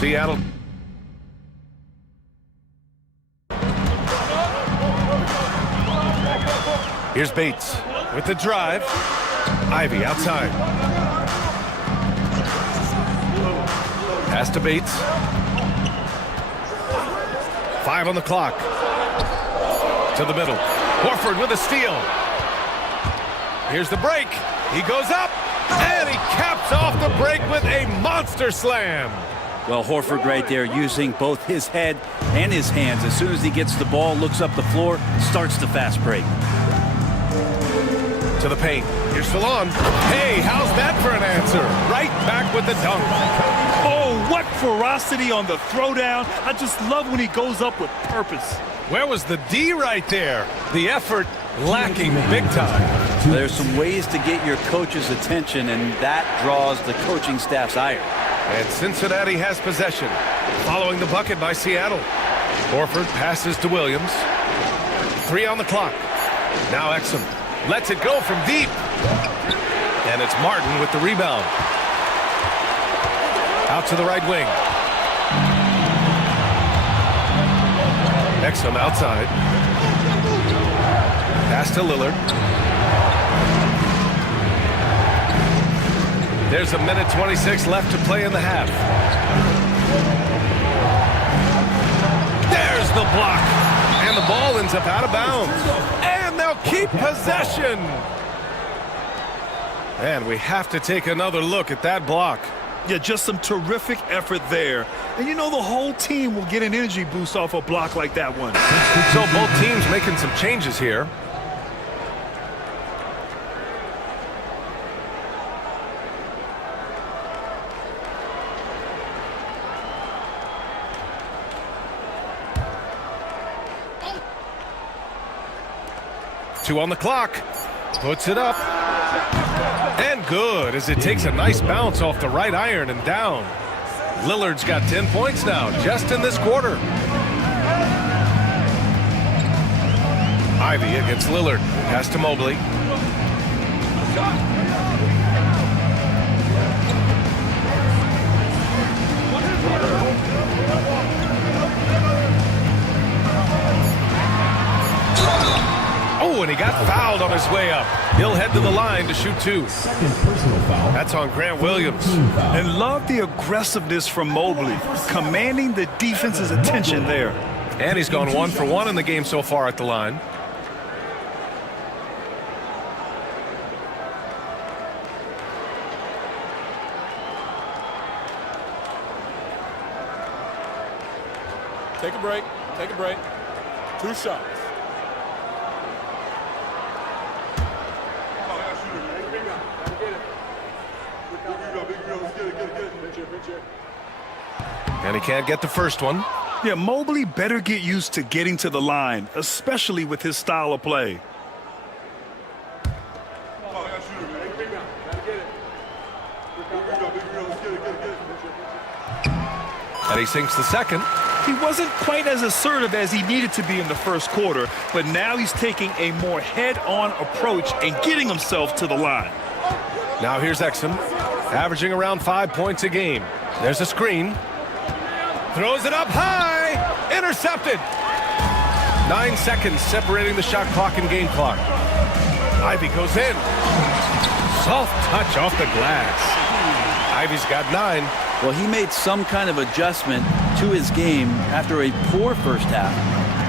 Seattle. Here's Bates with the drive. Ivy outside. Pass to Bates. 5 on the clock. To the middle. Horford with a steal. Here's the break. He goes up, and he caps off the break with a monster slam. Well, Horford right there using both his head and his hands. As soon as he gets the ball, looks up the floor, starts the fast break. To the paint. Here's Fallon. Hey, how's that for an answer? Right back with the dunk. Oh, what ferocity on the throwdown. I just love when he goes up with purpose. Where was the D right there? The effort lacking big time. There's some ways to get your coach's attention, and that draws the coaching staff's ire. And Cincinnati has possession. Following the bucket by Seattle. Horford passes to Williams. 3 on the clock. Now Exum lets it go from deep. And it's Martin with the rebound. Out to the right wing. Exum outside. Pass to Lillard. There's 1:26 left to play in the half. There's the block. And the ball ends up out of bounds. And they'll keep possession. And we have to take another look at that block. Yeah, just some terrific effort there. And you know the whole team will get an energy boost off a block like that one. So both teams making some changes here. Two on the clock. Puts it up. And good, as it takes a nice bounce off the right iron and down. Lillard's got 10 points now, just in this quarter. Ivy against Lillard. Pass to Mobley. Oh, and he got fouled on his way up. He'll head to the line to shoot 2. Second personal foul. That's on Grant Williams. And love the aggressiveness from Mobley, commanding the defense's attention there. And he's gone 1 for 1 in the game so far at the line. Take a break. Take a break. 2 shots. And he can't get the first one. Yeah, Mobley better get used to getting to the line, especially with his style of play. And he sinks the second. He wasn't quite as assertive as he needed to be in the first quarter, but now he's taking a more head-on approach and getting himself to the line. Now here's Exum, averaging around 5 points a game. There's a screen. Throws it up high. Intercepted. 9 seconds separating the shot clock and game clock. Ivy goes in. Soft touch off the glass. Ivy's got 9. Well, he made some kind of adjustment to his game after a poor first half.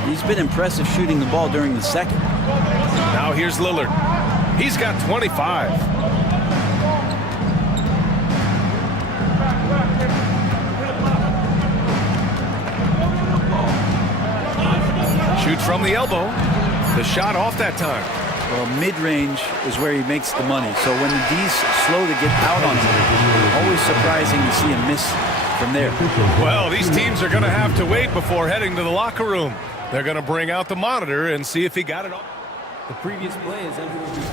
He's been impressive shooting the ball during the second. Now here's Lillard. He's got 25. Shoots from the elbow. The shot off that time. Well, mid-range is where he makes the money. So when the D's slow to get out on him, always surprising to see him miss from there. Well, these teams are going to have to wait before heading to the locker room. They're going to bring out the monitor and see if he got it all. The previous play is under review.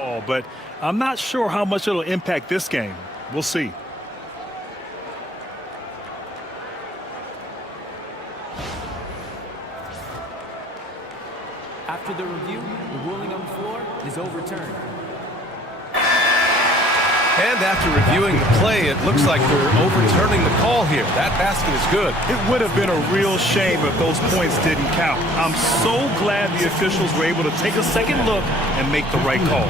Oh, but I'm not sure how much it'll impact this game. We'll see. After the review, the ruling on the floor is overturned. And after reviewing the play, it looks like they're overturning the call here. That basket is good. It would have been a real shame if those points didn't count. I'm so glad the officials were able to take a second look and make the right call.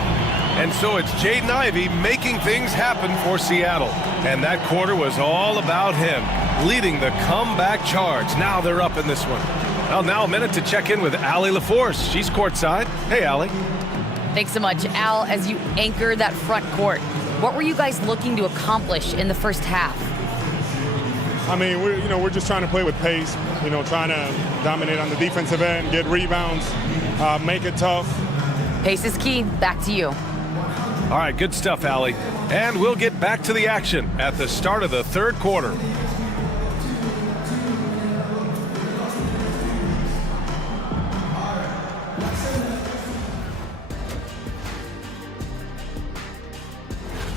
And so it's Jaden Ivey making things happen for Seattle. And that quarter was all about him, leading the comeback charge. Now they're up in this one. Well, now a minute to check in with Allie LaForce. She's courtside. Hey, Allie. Thanks so much, Al. As you anchor that front court, what were you guys looking to accomplish in the first half? I mean, we're just trying to play with pace, trying to dominate on the defensive end, get rebounds, make it tough. Pace is key. Back to you. All right, good stuff, Allie. And we'll get back to the action at the start of the third quarter.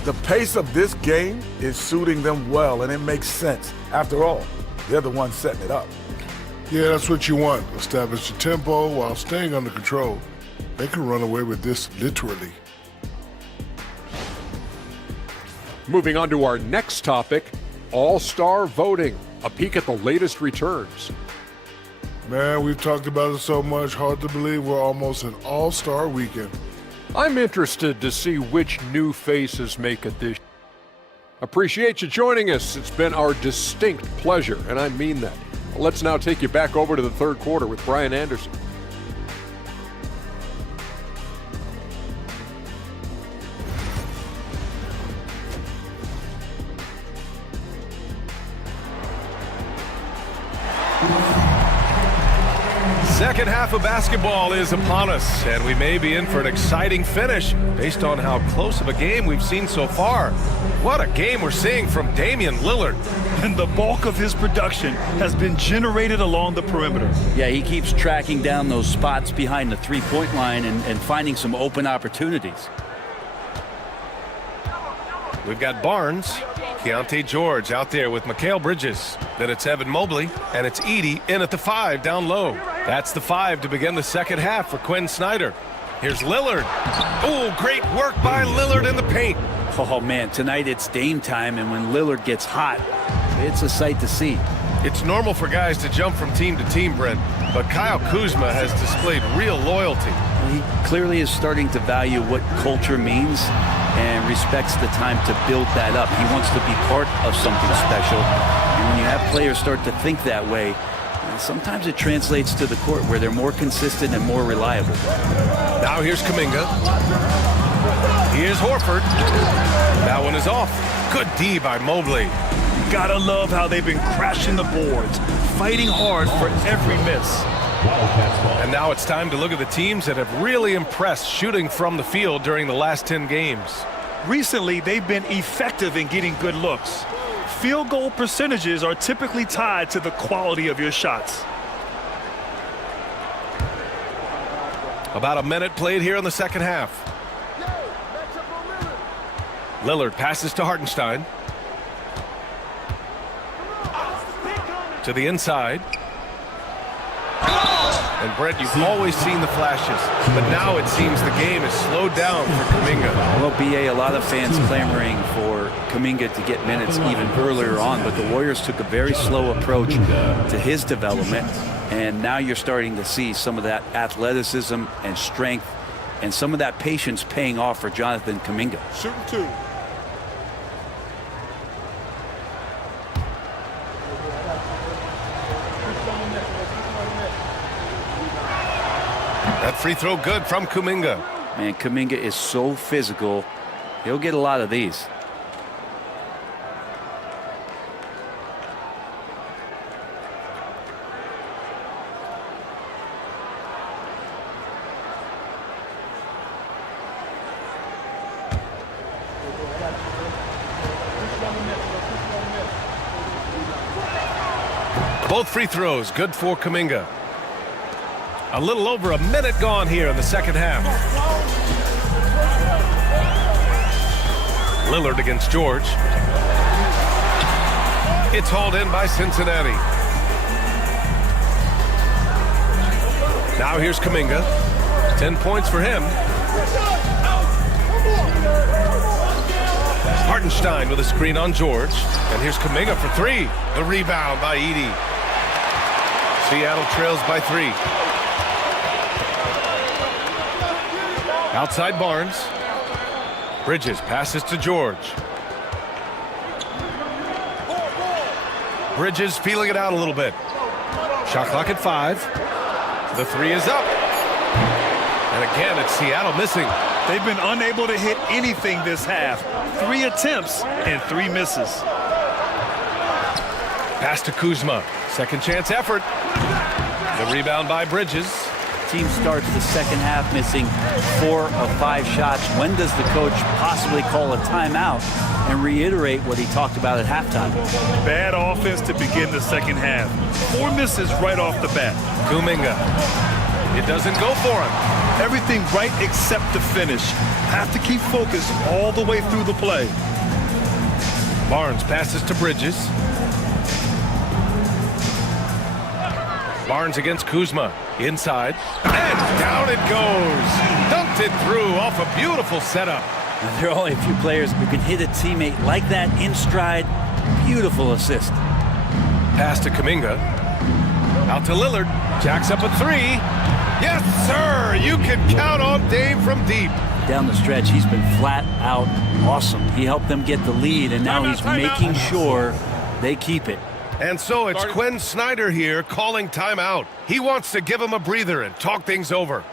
The pace of this game is suiting them well, and it makes sense. After all, they're the ones setting it up. Yeah, that's what you want. Establish the tempo while staying under control. They can run away with this literally. Moving on to our next topic, All-Star voting. A peek at the latest returns. Man, we've talked about it so much, hard to believe we're almost an all-star weekend. I'm interested to see which new faces make it this year. Appreciate you joining us. It's been our distinct pleasure, and I mean that. Let's now take you back over to the third quarter with Brian Anderson. Second half of basketball is upon us, and we may be in for an exciting finish based on how close of a game we've seen so far. What a game we're seeing from Damian Lillard. And the bulk of his production has been generated along the perimeter. Yeah, he keeps tracking down those spots behind the three-point line and finding some open opportunities. We've got Barnes, Keontae George out there with Mikal Bridges. Then it's Evan Mobley, and it's Edey in at the 5 down low. That's the 5 to begin the second half for Quinn Snyder. Here's Lillard. Oh, great work by Lillard in the paint. Oh, man, tonight it's Dame time, and when Lillard gets hot, it's a sight to see. It's normal for guys to jump from team to team, Brent, but Kyle Kuzma has displayed real loyalty. He clearly is starting to value what culture means and respects the time to build that up. He wants to be part of something special. And when you have players start to think that way, sometimes it translates to the court where they're more consistent and more reliable. Now here's Kuminga. Here's Horford. That one is off. Good D by Mobley. Gotta love how they've been crashing the boards, fighting hard for every miss. And now it's time to look at the teams that have really impressed shooting from the field during the last 10 games. Recently, they've been effective in getting good looks. Field goal percentages are typically tied to the quality of your shots. About a minute played here in the second half. Lillard passes to Hartenstein. To the inside. And Brett, you've always seen the flashes, but now it seems the game is slowed down for Kuminga. Well, BA, a lot of fans clamoring for Kuminga to get minutes even earlier on, but the Warriors took a very slow approach to his development, and now you're starting to see some of that athleticism and strength and some of that patience paying off for Jonathan Kuminga. Shooting 2. That free throw good from Kuminga. Man, Kuminga is so physical. He'll get a lot of these. Both free throws good for Kuminga. A little over a minute gone here in the second half. Lillard against George. It's hauled in by Cincinnati. Now here's Kuminga. 10 points for him. Hartenstein with a screen on George. And here's Kuminga for three. The rebound by Edey. Seattle trails by 3. Outside Barnes. Bridges passes to George. Bridges feeling it out a little bit. Shot clock at 5. The 3 is up. And again, it's Seattle missing. They've been unable to hit anything this half. 3 attempts and 3 misses. Pass to Kuzma. Second chance effort. The rebound by Bridges. Team starts the second half missing 4 of 5 shots. When does the coach possibly call a timeout and reiterate what he talked about at halftime? Bad offense to begin the second half. 4 misses right off the bat. Kuminga. It doesn't go for him. Everything right except the finish. Have to keep focused all the way through the play. Barnes passes to Bridges. Barnes against Kuzma. Inside. And down it goes. Dunked it through off a beautiful setup. There are only a few players who can hit a teammate like that in stride. Beautiful assist. Pass to Kuminga. Out to Lillard. Jacks up a 3. Yes, sir. You can count on Dave from deep. Down the stretch, he's been flat out awesome. He helped them get the lead, and now he's making sure they keep it. And so it's Quinn Snyder here calling timeout. He wants to give him a breather and talk things over.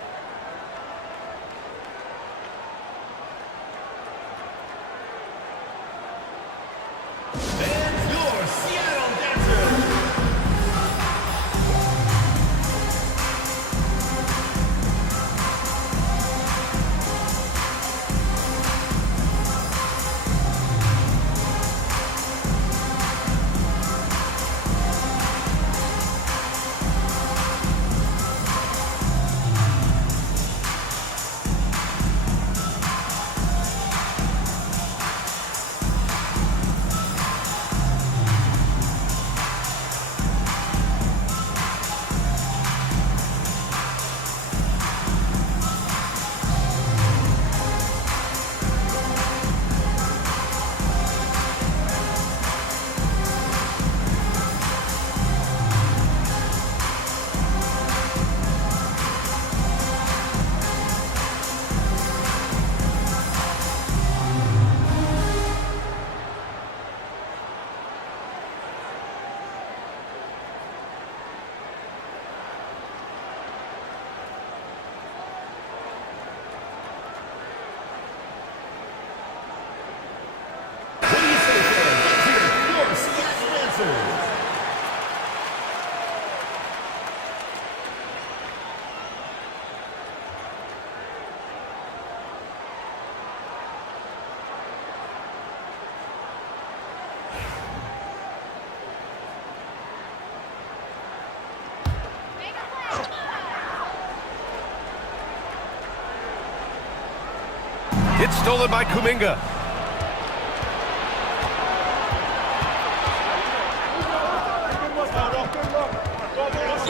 It's stolen by Kuminga.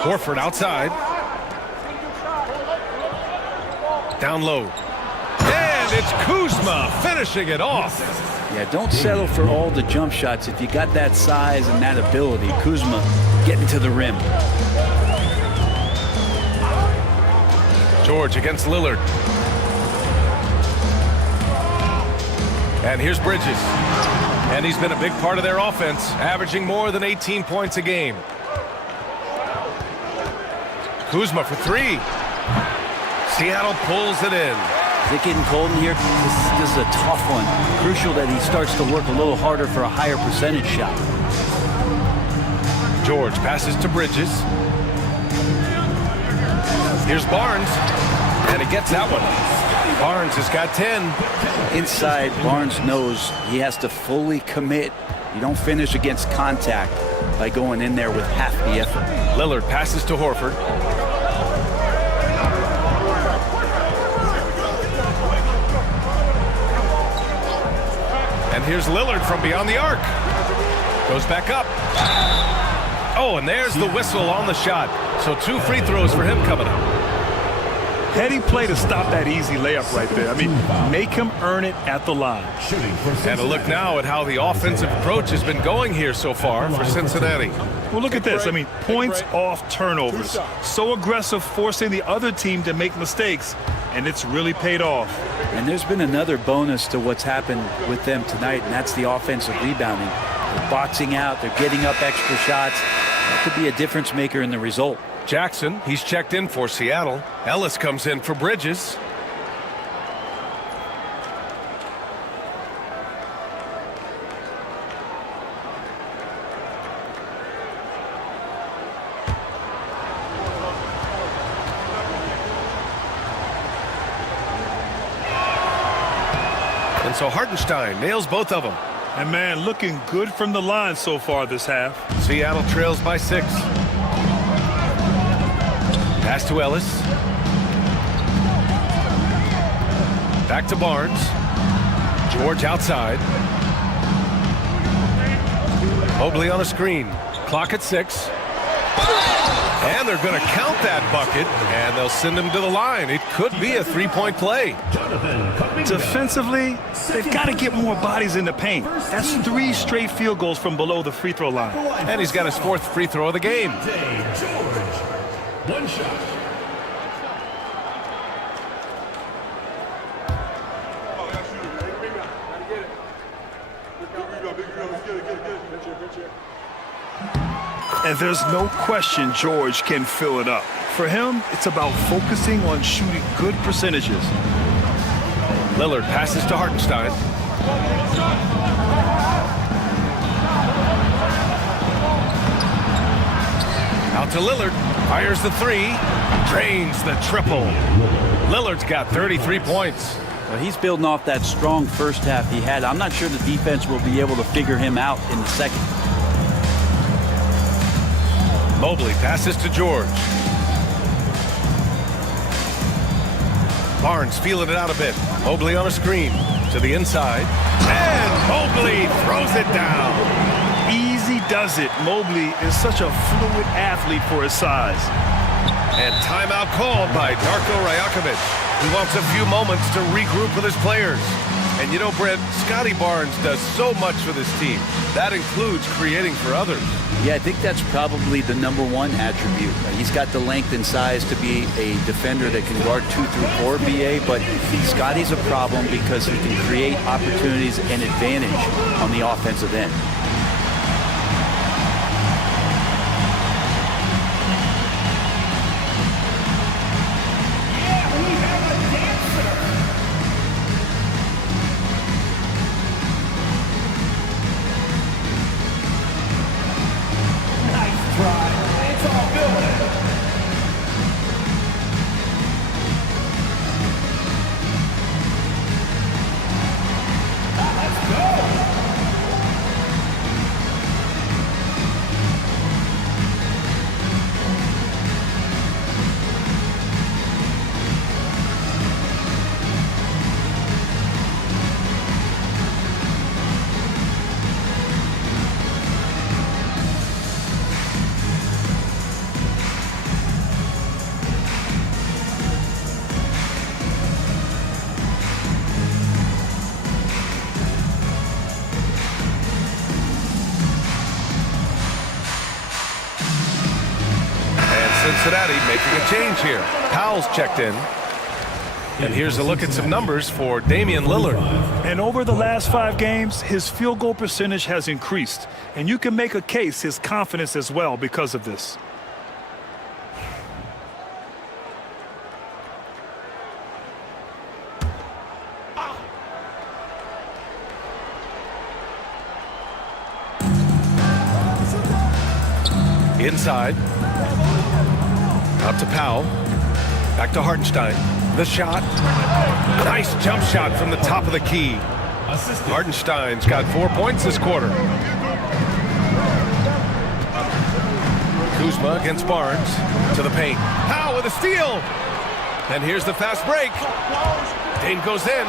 Horford outside. Down low. And it's Kuzma finishing it off. Yeah, don't settle for all the jump shots if you got that size and that ability. Kuzma getting to the rim. George against Lillard. And here's Bridges. And he's been a big part of their offense, averaging more than 18 points a game. Kuzma for 3. Seattle pulls it in. Is it getting cold in here? This is a tough one. Crucial that he starts to work a little harder for a higher percentage shot. George passes to Bridges. Here's Barnes. And he gets that one. Barnes has got 10. Inside, Barnes knows he has to fully commit. You don't finish against contact by going in there with half the effort. Lillard passes to Horford. And here's Lillard from beyond the arc. Goes back up. Oh, and there's the whistle on the shot. So 2 free throws for him coming up. Heady play to stop that easy layup right there. I mean, make him earn it at the line. And a look now at how the offensive approach has been going here so far for Cincinnati. Well, look at this. I mean, points off turnovers. So aggressive, forcing the other team to make mistakes, and it's really paid off. And there's been another bonus to what's happened with them tonight, and that's the offensive rebounding. They're boxing out. They're getting up extra shots. That could be a difference maker in the result. Jackson, he's checked in for Seattle. Ellis comes in for Bridges. And so Hartenstein nails both of them. And, man, looking good from the line so far this half. Seattle trails by 6. Pass to Ellis. Back to Barnes. George outside. Mobley on a screen. Clock at 6. And they're going to count that bucket, and they'll send him to the line. It could be a three-point play. Defensively, they've got to get more bodies in the paint. That's 3 straight field goals from below the free throw line. And he's got his 4th free throw of the game. One shot. And there's no question George can fill it up. For him, it's about focusing on shooting good percentages. Lillard passes to Hartenstein. Out to Lillard. Fires the 3. Drains the triple. Lillard's got 33 points. Well, he's building off that strong first half he had. I'm not sure the defense will be able to figure him out in the second. Mobley passes to George. Barnes feeling it out a bit. Mobley on a screen to the inside. And Mobley throws it down. Easy does it. Mobley is such a fluid athlete for his size. And timeout called by Darko Rajakovic. He wants a few moments to regroup with his players. And you know, Brent, Scotty Barnes does so much for this team. That includes creating for others. Yeah, I think that's probably the #1 attribute. He's got the length and size to be a defender that can guard 2 through 4 BA, but Scotty's a problem because he can create opportunities and advantage on the offensive end. Cincinnati making a change here. Powell's checked in. And here's a look at some numbers for Damian Lillard. And over the last 5 games, his field goal percentage has increased. And you can make a case his confidence as well because of this. Inside. Out to Powell. Back to Hartenstein. The shot. Nice jump shot from the top of the key. Hartenstein's got 4 points this quarter. Kuzma against Barnes. To the paint. Powell with a steal. And here's the fast break. Dame goes in.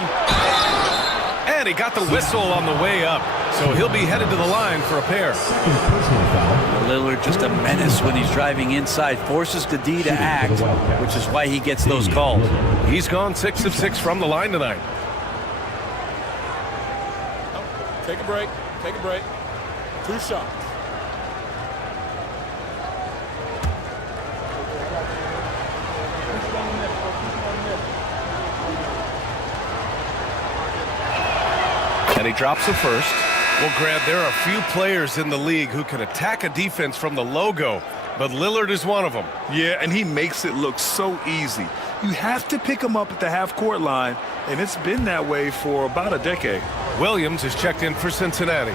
And he got the whistle on the way up, so he'll be headed to the line for a pair. Lillard just a menace when he's driving inside, forces the D to act, which is why he gets those calls. He's gone 6 of 6 from the line tonight. Take a break. Take a break. 2 shots. And he drops the first. Well, Grant, there are a few players in the league who can attack a defense from the logo, but Lillard is one of them. Yeah, and he makes it look so easy. You have to pick him up at the half-court line, and it's been that way for about a decade. Williams is checked in for Cincinnati.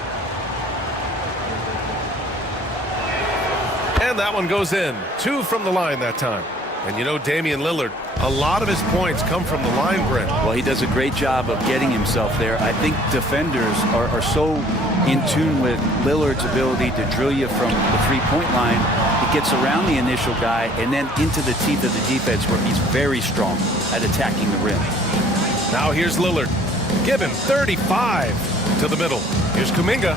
And that one goes in. 2 from the line that time. And you know, Damian Lillard, a lot of his points come from the line, Brent. Well, he does a great job of getting himself there. I think defenders are so in tune with Lillard's ability to drill you from the three-point line. He gets around the initial guy and then into the teeth of the defense where he's very strong at attacking the rim. Now here's Lillard. Give him 35 to the middle. Here's Kuminga.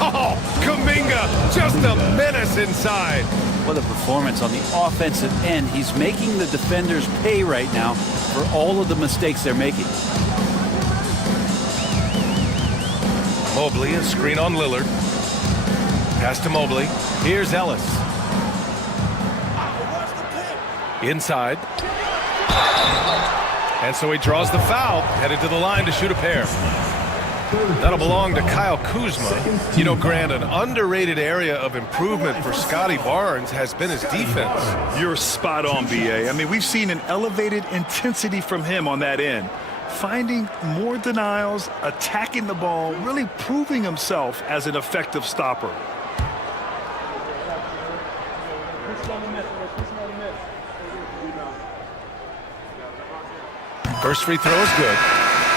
Oh, Kuminga, just a menace inside. What a performance on the offensive end. He's making the defenders pay right now for all of the mistakes they're making. Mobley, a screen on Lillard. Pass to Mobley. Here's Ellis. Inside. And so he draws the foul, headed to the line to shoot a pair. That'll belong to Kyle Kuzma. You know, Grant, an underrated area of improvement for Scotty Barnes has been his defense. You're spot on, B.A. I mean, we've seen an elevated intensity from him on that end. Finding more denials, attacking the ball, really proving himself as an effective stopper. First free throw is good.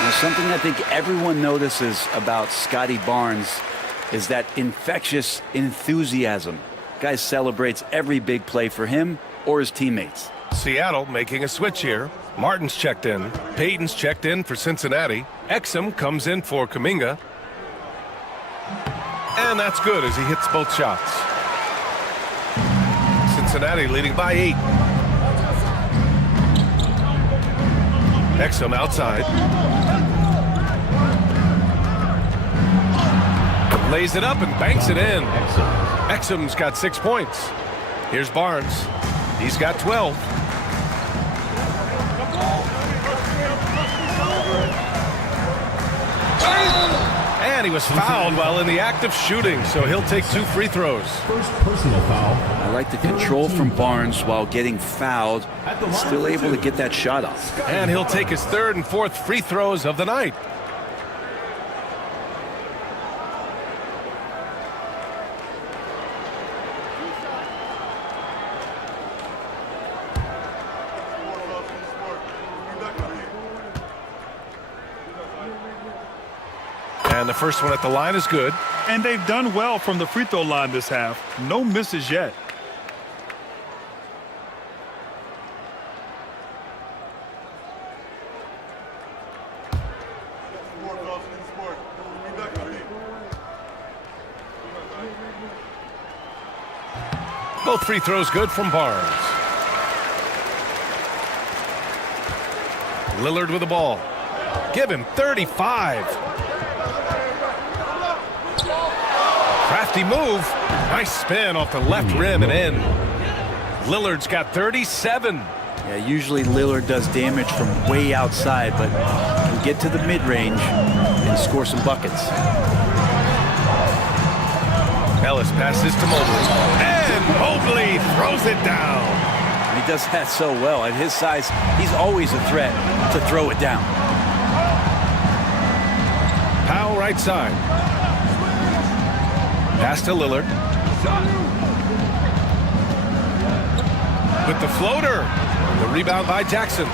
Now, something I think everyone notices about Scotty Barnes is that infectious enthusiasm. Guy celebrates every big play for him or his teammates. Seattle making a switch here. Martin's checked in. Payton's checked in for Cincinnati. Exum comes in for Kuminga. And that's good as he hits both shots. Cincinnati leading by 8. Exum outside. Lays it up and banks it in. Exum's got 6 points. Here's Barnes. He's got 12. And he was fouled while in the act of shooting, so he'll take 2 free throws. First personal foul. I like the control from Barnes while getting fouled. Still able to get that shot off. And he'll take his 3rd and 4th free throws of the night. And the first one at the line is good. And they've done well from the free throw line this half. No misses yet. Both free throws good from Barnes. Lillard with the ball. Give him 35. Crafty move. Nice spin off the left rim and in. Lillard's got 37. Yeah, usually Lillard does damage from way outside, but can get to the mid-range and score some buckets. Ellis passes to Mobley. And Mobley throws it down. He does that so well. At his size, he's always a threat to throw it down. Powell right side. Pass to Lillard. With the floater. The rebound by Jackson.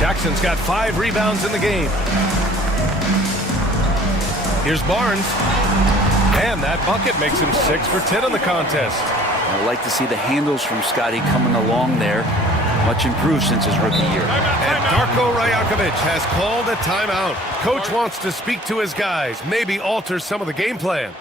Jackson's got 5 rebounds in the game. Here's Barnes. And that bucket makes him 6 for 10 in the contest. I like to see the handles from Scotty coming along there. much improved since his rookie year. And Darko Rajakovic has called a timeout. Coach wants to speak to his guys, maybe alter some of the game plan.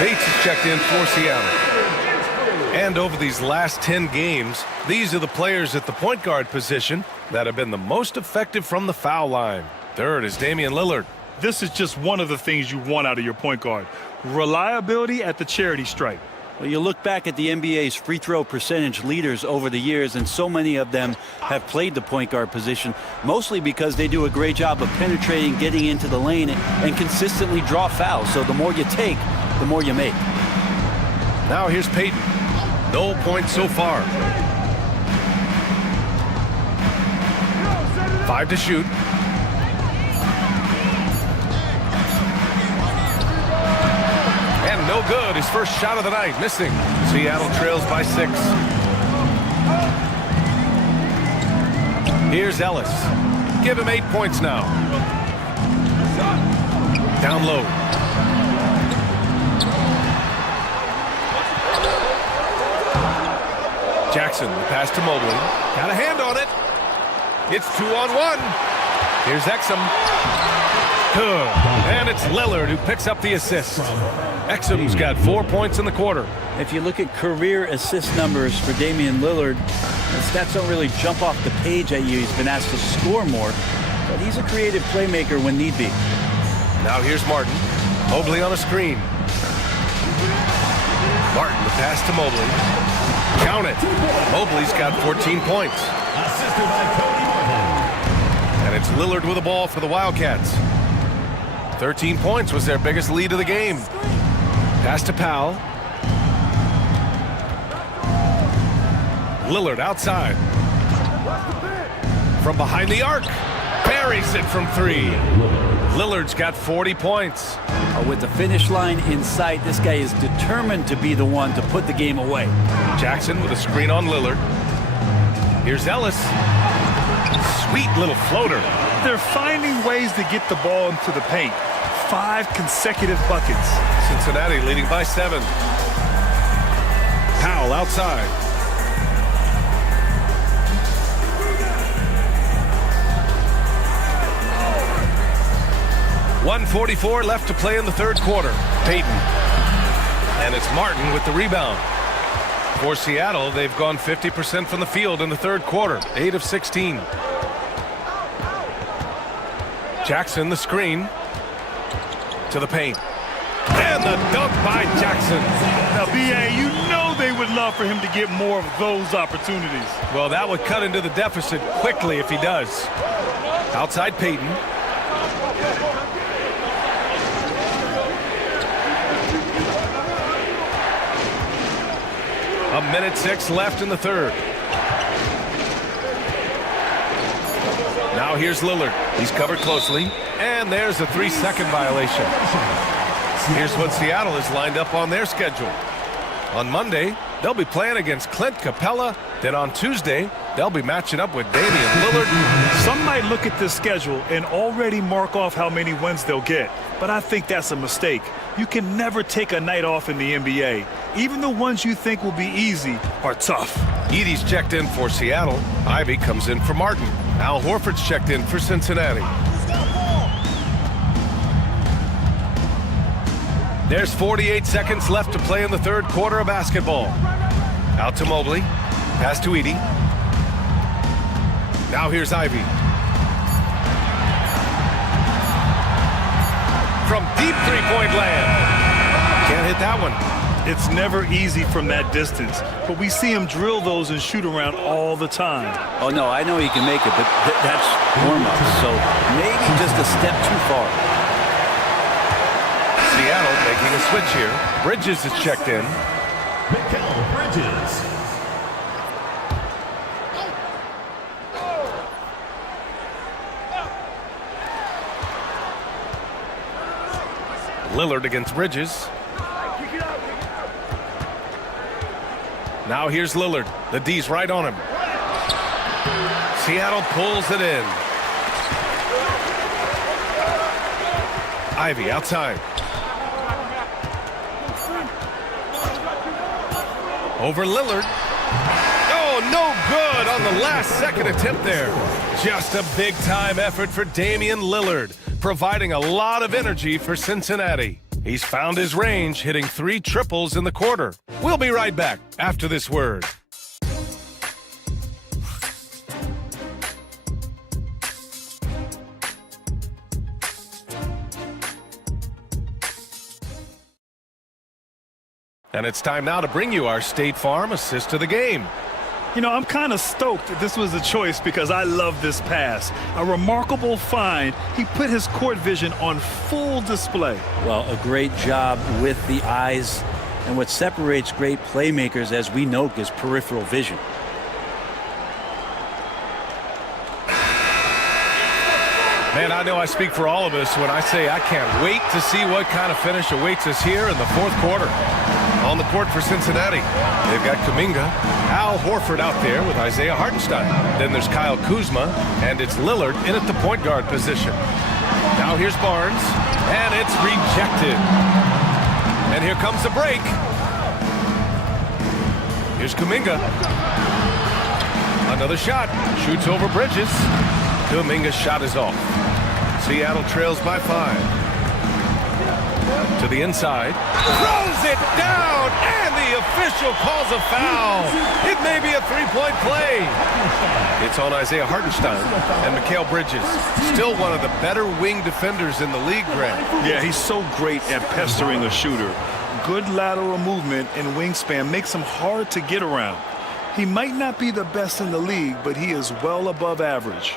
Bates is checked in for Seattle. And over these last 10 games, these are the players at the point guard position that have been the most effective from the foul line. Third is Damian Lillard. This is just one of the things you want out of your point guard. Reliability at the charity stripe. Well, you look back at the NBA's free throw percentage leaders over the years, and so many of them have played the point guard position, mostly because they do a great job of penetrating, getting into the lane, and consistently draw fouls. So the more you take, the more you make. Now here's Payton. No points so far. 5 to shoot. And no good. His first shot of the night, missing. Seattle trails by 6. Here's Ellis. Give him 8 points now. Down low. Jackson, the pass to Mobley. Got a hand on it. It's 2-on-1. Here's Exum. Good. And it's Lillard who picks up the assist. Exum's got 4 points in the quarter. If you look at career assist numbers for Damian Lillard, the stats don't really jump off the page at you. He's been asked to score more, but he's a creative playmaker when need be. Now here's Martin. Mobley on a screen. Martin, the pass to Mobley. Count it. Mobley's got 14 points. And it's Lillard with the ball for the Wildcats. 13 points was their biggest lead of the game. Pass to Powell. Lillard outside. From behind the arc. Buries it from 3. Lillard's got 40 points. With the finish line in sight, this guy is determined to be the one to put the game away. Jackson with a screen on Lillard. Here's Ellis. Sweet little floater. They're finding ways to get the ball into the paint. 5 consecutive buckets. Cincinnati leading by 7. Powell outside. .144 left to play in the third quarter. Payton. And it's Martin with the rebound. For Seattle, they've gone 50% from the field in the third quarter. 8 of 16. Jackson, the screen. To the paint. And the dunk by Jackson. Now, B.A., you know they would love for him to get more of those opportunities. Well, that would cut into the deficit quickly if he does. Outside Payton. A minute 6 left in the third. Now here's Lillard. He's covered closely. And there's a 3-second violation. Here's what Seattle is lined up on their schedule. On Monday, they'll be playing against Clint Capella. Then on Tuesday, They'll be matching up with Damian Lillard. Some might look at this schedule and already mark off how many wins they'll get, but I think that's a mistake. You can never take a night off in the NBA. Even the ones you think will be easy are tough. Edie's checked in for Seattle. Ivy comes in for Martin. Al Horford's checked in for Cincinnati. There's 48 seconds left to play in the third quarter of basketball. Out to Mobley. Pass to Edie. Now here's Ivy. From deep three-point land. Can't hit that one. It's never easy from that distance, but we see him drill those and shoot around all the time. Oh, no, I know he can make it, but that's warm-up, so maybe just a step too far. Seattle making a switch here. Bridges is checked in. Bridges. Lillard against Bridges. Now here's Lillard. The D's right on him. Seattle pulls it in. Ivy outside. Over Lillard. Oh, no good on the last second attempt there. Just a big-time effort for Damian Lillard, providing a lot of energy for Cincinnati. He's found his range, hitting 3 triples in the quarter. We'll be right back after this word. And it's time now to bring you our State Farm assist of the game. You know, I'm kind of stoked that this was a choice because I love this pass. A remarkable find. He put his court vision on full display. Well, a great job with the eyes. And what separates great playmakers, as we know, is peripheral vision. Man, I know I speak for all of us when I say I can't wait to see what kind of finish awaits us here in the fourth quarter. On the court for Cincinnati, they've got Kuminga, Al Horford out there with Isaiah Hartenstein. Then there's Kyle Kuzma, and it's Lillard in at the point guard position. Now here's Barnes, and it's rejected. And here comes the break. Here's Kuminga. Another shot. Shoots over Bridges. Kuminga's shot is off. Seattle trails by 5. To the inside. Throws it down, and the official calls a foul. It may be a three-point play. It's on Isaiah Hartenstein and Mikal Bridges. Still one of the better wing defenders in the league, Grant. Yeah, he's so great at pestering a shooter. Good lateral movement and wingspan makes him hard to get around. He might not be the best in the league, but he is well above average.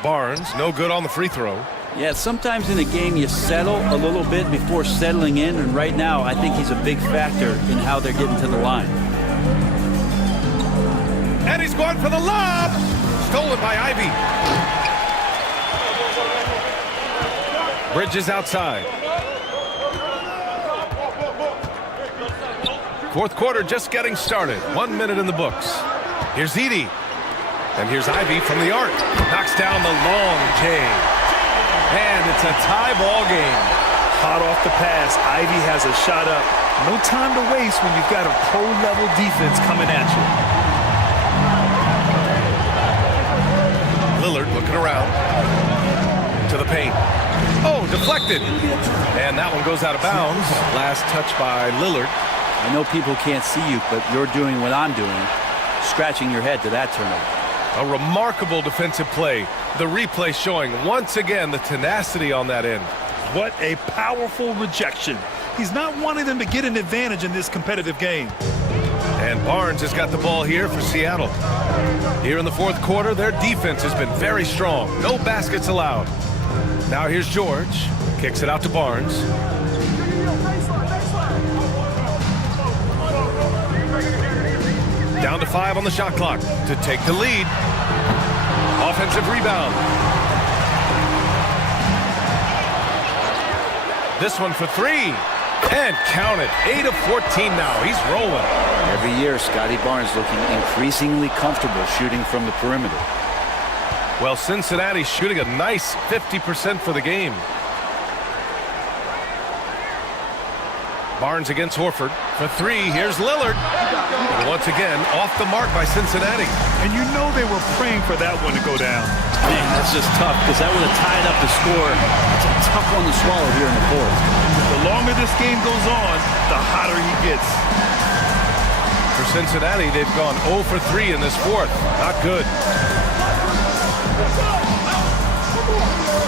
Barnes, no good on the free throw. Yeah, sometimes in a game you settle a little bit before settling in, and right now I think he's a big factor in how they're getting to the line. And he's going for the lob. Stolen by Ivy. Bridges outside. Fourth quarter just getting started. 1 minute in the books. Here's Edie. And here's Ivy from the arc. Knocks down the long J. And it's a tie ball game. Hot off the pass, Ivy has a shot up. No time to waste when you've got a pro-level defense coming at you. Lillard looking around. To the paint. Oh, deflected. And that one goes out of bounds. Last touch by Lillard. I know people can't see you, but you're doing what I'm doing. Scratching your head to that turnover. A remarkable defensive play. The replay showing once again the tenacity on that end. What a powerful rejection. He's not wanting them to get an advantage in this competitive game. And Barnes has got the ball here for Seattle. Here in the fourth quarter, their defense has been very strong. No baskets allowed. Now here's George. Kicks it out to Barnes. Down to 5 on the shot clock to take the lead. Offensive rebound. This one for three. And count it. 8 of 14 now. He's rolling. Every year, Scotty Barnes looking increasingly comfortable shooting from the perimeter. Well, Cincinnati's shooting a nice 50% for the game. Barnes against Horford for three. Here's Lillard. Once again, off the mark by Cincinnati. And you know they were praying for that one to go down. Man, that's just tough because that would have tied up the score. It's a tough one to swallow here in the fourth. The longer this game goes on, the hotter he gets. For Cincinnati, they've gone 0 for 3 in this fourth. Not good.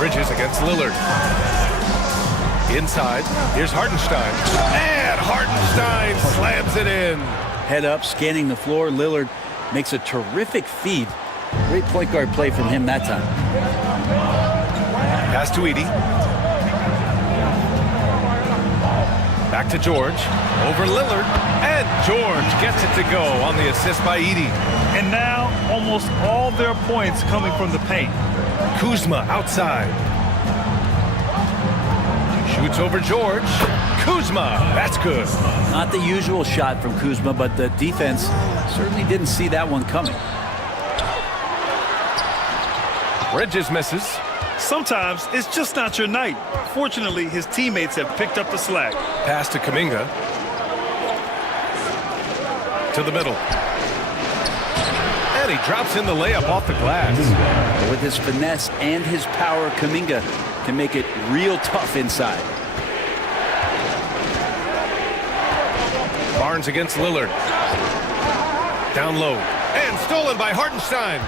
Bridges against Lillard. Inside, here's Hartenstein. And Hartenstein slams it in. Head up, scanning the floor. Lillard makes a terrific feed. Great point guard play from him that time. Pass to Edey. Back to George. Over Lillard. And George gets it to go on the assist by Edey. And now, almost all their points coming from the paint. Kuzma outside. Shoots over George. Kuzma, that's good. Not the usual shot from Kuzma, but the defense certainly didn't see that one coming. Bridges misses. Sometimes it's just not your night. Fortunately, his teammates have picked up the slack. Pass to Kuminga. To the middle. And he drops in the layup off the glass. With his finesse and his power, Kuminga can make it real tough inside. Barnes against Lillard. Down low. And stolen by Hartenstein.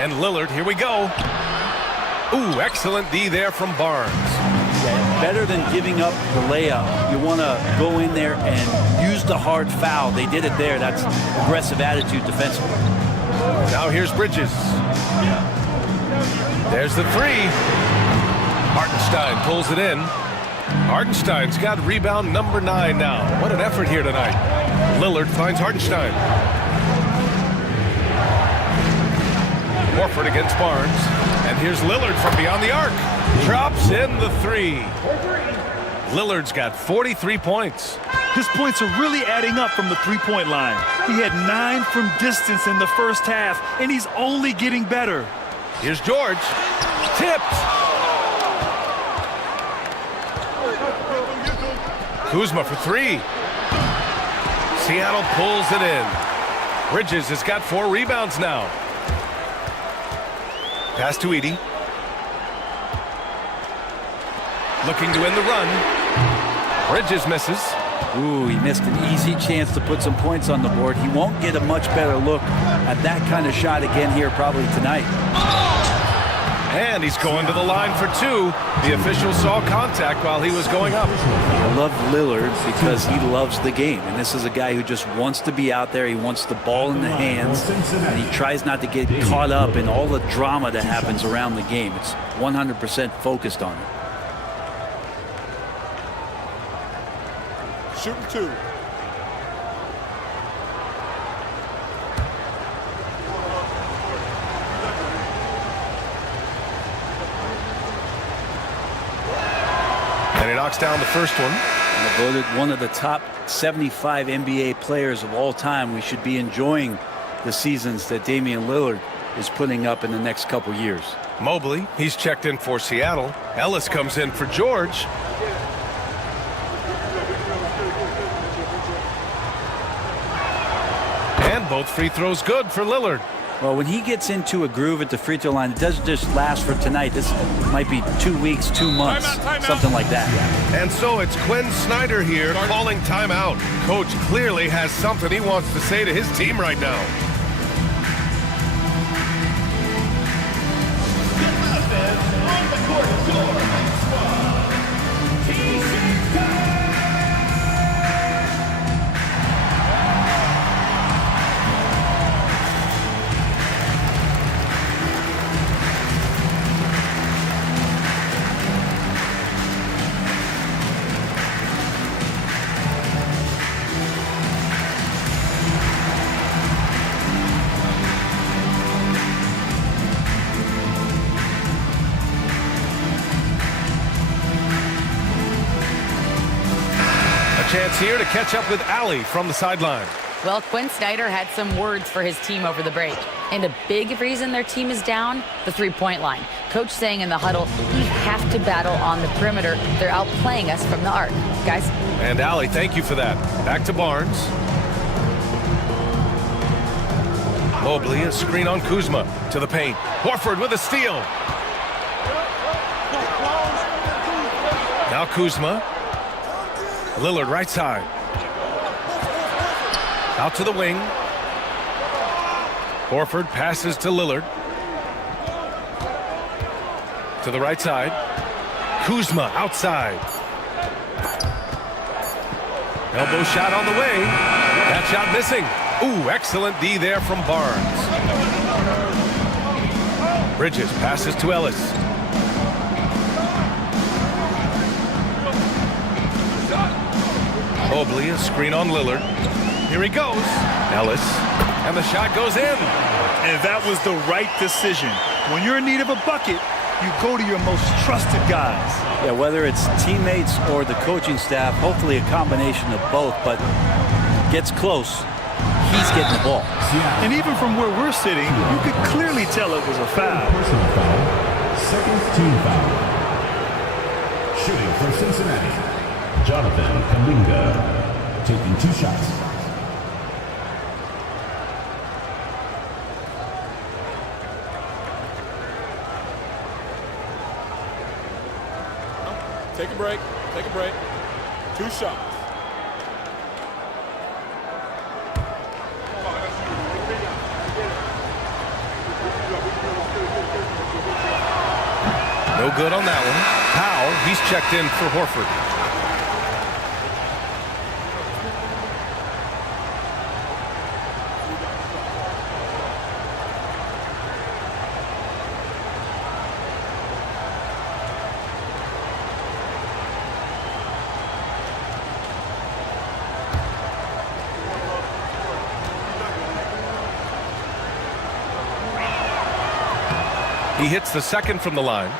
And Lillard, here we go. Ooh, excellent D there from Barnes. Yeah, better than giving up the layup. You want to go in there and use the hard foul. They did it there. That's aggressive attitude defensively. Now here's Bridges. There's the three. Hartenstein pulls it in. Hartenstein's got rebound number 9 now. What an effort here tonight. Lillard finds Hartenstein. Horford against Barnes. And here's Lillard from beyond the arc. Drops in the three. Lillard's got 43 points. His points are really adding up from the three-point line. He had 9 from distance in the first half, and he's only getting better. Here's George. Tipped. Kuzma for three. Seattle pulls it in. Bridges has got 4 rebounds now. Pass to Edey. Looking to end the run. Bridges misses. Ooh, he missed an easy chance to put some points on the board. He won't get a much better look at that kind of shot again here probably tonight. And he's going to the line for 2. The official saw contact while he was going up. I love Lillard because he loves the game. And this is a guy who just wants to be out there. He wants the ball in the hands. And he tries not to get caught up in all the drama that happens around the game. It's 100% focused on it. Shooting 2. And he knocks down the first one. And voted one of the top 75 NBA players of all time. We should be enjoying the seasons that Damian Lillard is putting up in the next couple years. Mobley, he's checked in for Seattle. Ellis comes in for George. And both free throws good for Lillard. Well, when he gets into a groove at the free throw line, it doesn't just last for tonight. This might be 2 weeks, 2 months, something like that. And so it's Quinn Snyder here calling timeout. Coach clearly has something he wants to say to his team right now. chance here to catch up with Allie from the sideline. Well, Quinn Snyder had some words for his team over the break. And a big reason their team is down, the three-point line. Coach saying in the huddle, we have to battle on the perimeter. They're outplaying us from the arc. Guys? And Allie, thank you for that. Back to Barnes. Mobley, a screen on Kuzma to the paint. Horford with a steal. Now Kuzma. Lillard right side. Out to the wing. Horford passes to Lillard. To the right side. Kuzma outside. Elbow shot on the way. That shot missing. Ooh, excellent D there from Barnes. Bridges passes to Ellis. Mobley, a screen on Lillard. Here he goes. Ellis. And the shot goes in. And that was the right decision. When you're in need of a bucket, you go to your most trusted guys. Yeah, whether it's teammates or the coaching staff, hopefully a combination of both, but gets close, he's getting the ball. And even from where we're sitting, you could clearly tell it was a foul. Personal foul. Second team foul. Shooting for Cincinnati, Jonathan Kuminga, taking 2 shots. Take a break. Take a break. 2 shots. No good on that one. Powell, he's checked in for Horford. He hits the second from the line.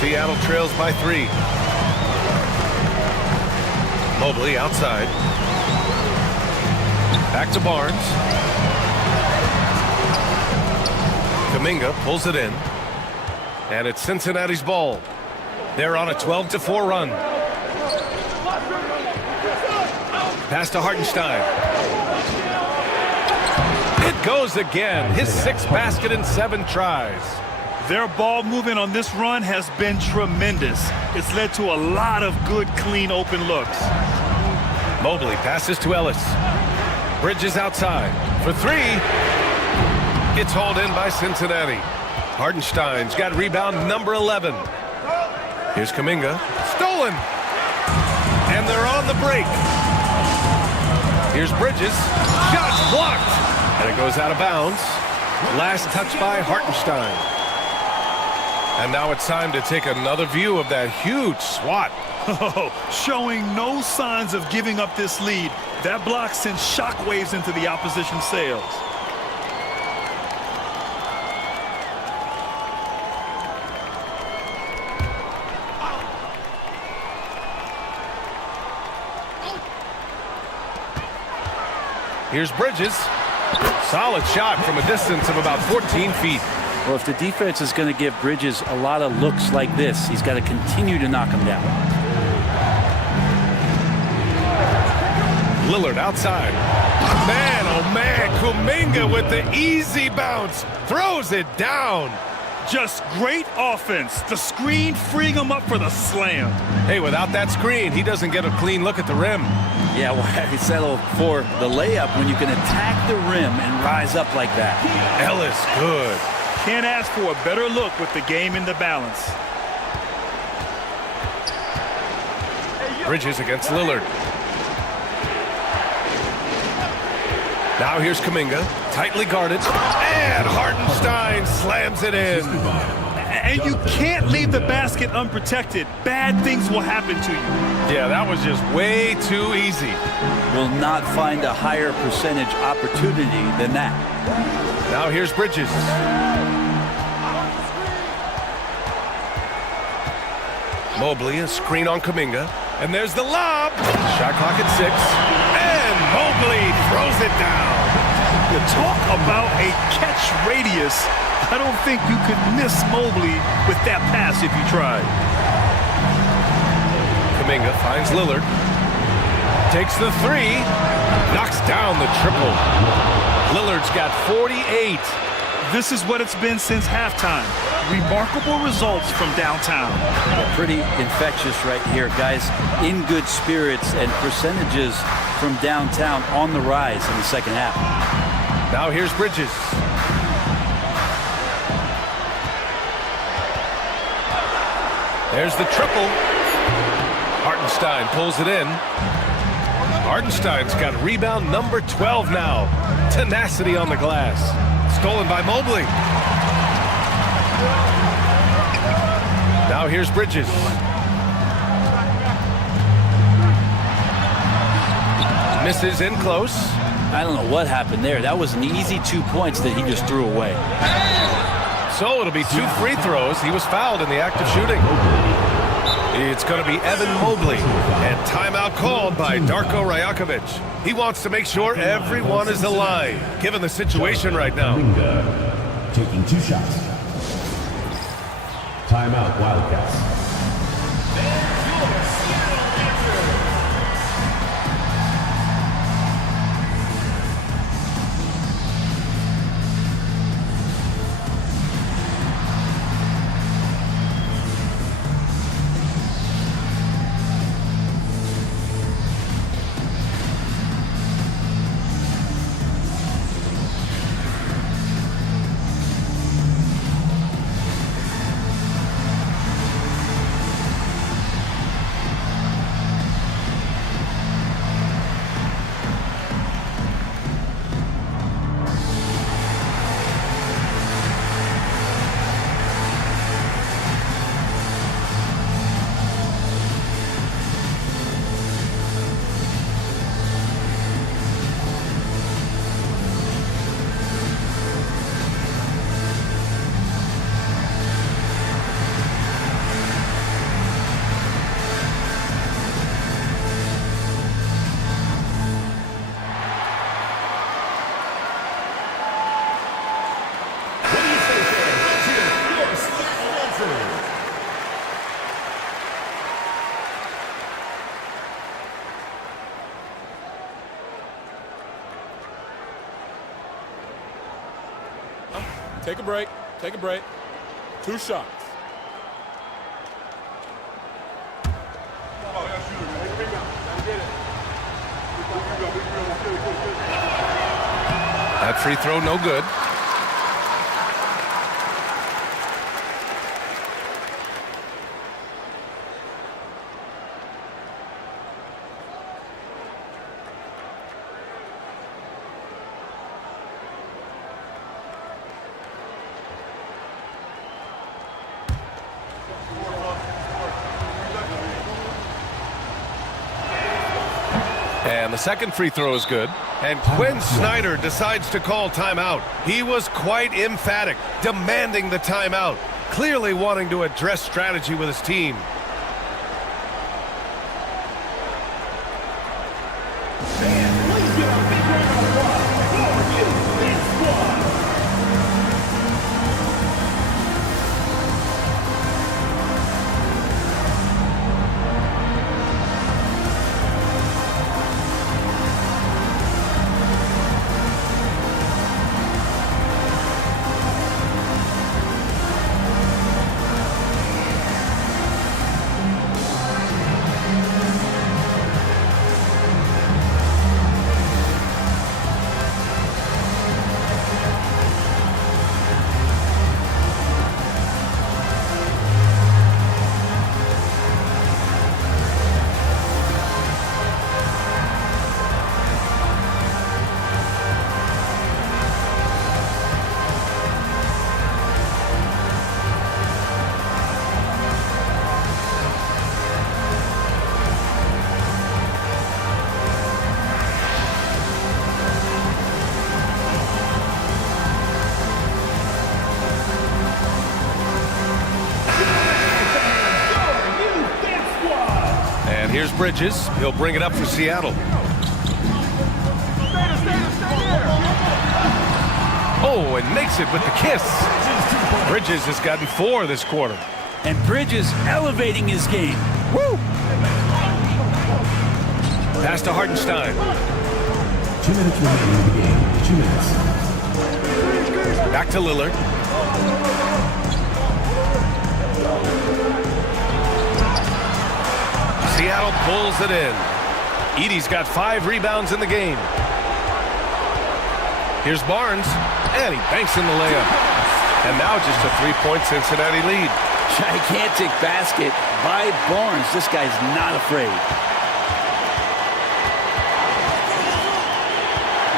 Seattle trails by 3. Mobley outside. Back to Barnes. Kuminga pulls it in. And it's Cincinnati's ball. They're on a 12-4 run. Pass to Hartenstein. It goes again. His 6th basket in 7 tries. Their ball movement on this run has been tremendous. It's led to a lot of good, clean, open looks. Mobley passes to Ellis. Bridges outside for 3. It's hauled in by Cincinnati. Hartenstein's got rebound number 11. Here's Kuminga. Stolen. And they're on the break. Here's Bridges. Shot's blocked. And it goes out of bounds. Last touch by Hartenstein. And now it's time to take another view of that huge swat. Showing no signs of giving up this lead. That block sends shockwaves into the opposition sails. Here's Bridges. Solid shot from a distance of about 14 feet. Well, if the defense is going to give Bridges a lot of looks like this, he's got to continue to knock him down. Lillard outside. Man, oh man, Kuminga with the easy bounce. Throws it down. Just great offense. The screen freeing him up for the slam. Hey, without that screen, he doesn't get a clean look at the rim. Yeah, why settle for the layup when you can attack the rim and rise up like that? Ellis, good. Can't ask for a better look with the game in the balance. Bridges against Lillard. Now here's Kuminga, tightly guarded, and Hartenstein slams it in. And you can't leave the basket unprotected. Bad things will happen to you. Yeah, that was just way too easy. Will not find a higher percentage opportunity than that. Now here's Bridges. Mobley, a screen on Kuminga. And there's the lob. Shot clock at 6. And Mobley throws it down. You talk about a catch radius. I don't think you could miss Mobley with that pass if you tried. Kuminga finds Lillard. Takes the 3. Knocks down the triple. Lillard's got 48. This is what it's been since halftime. Remarkable results from downtown. Yeah, pretty infectious right here. Guys in good spirits and percentages from downtown on the rise in the second half. Now here's Bridges. There's the triple. Hartenstein pulls it in. Hartenstein's got rebound number 12 now. Tenacity on the glass. Stolen by Mobley. Now here's Bridges. Misses in close. I don't know what happened there. That was an easy 2 points that he just threw away. So it'll be 2 free throws. He was fouled in the act of shooting. It's going to be Evan Mobley. And timeout called by Darko Rajakovic. He wants to make sure everyone is aligned, given the situation right now. Taking 2 shots. Timeout, Wildcats. Take a break. Take a break. 2 shots. That free throw no good. And the second free throw is good. And Quinn Snyder decides to call timeout. He was quite emphatic, demanding the timeout, clearly wanting to address strategy with his team. And here's Bridges. He'll bring it up for Seattle. Oh, and makes it with the kiss. Bridges has gotten 4 this quarter. And Bridges elevating his game. Woo! Pass to Hartenstein. 2 minutes remaining in the game. 2 minutes. Back to Lillard. Seattle pulls it in. Edey's got 5 rebounds in the game. Here's Barnes, and he banks in the layup. And now just a 3-point Cincinnati lead. Gigantic basket by Barnes. This guy's not afraid.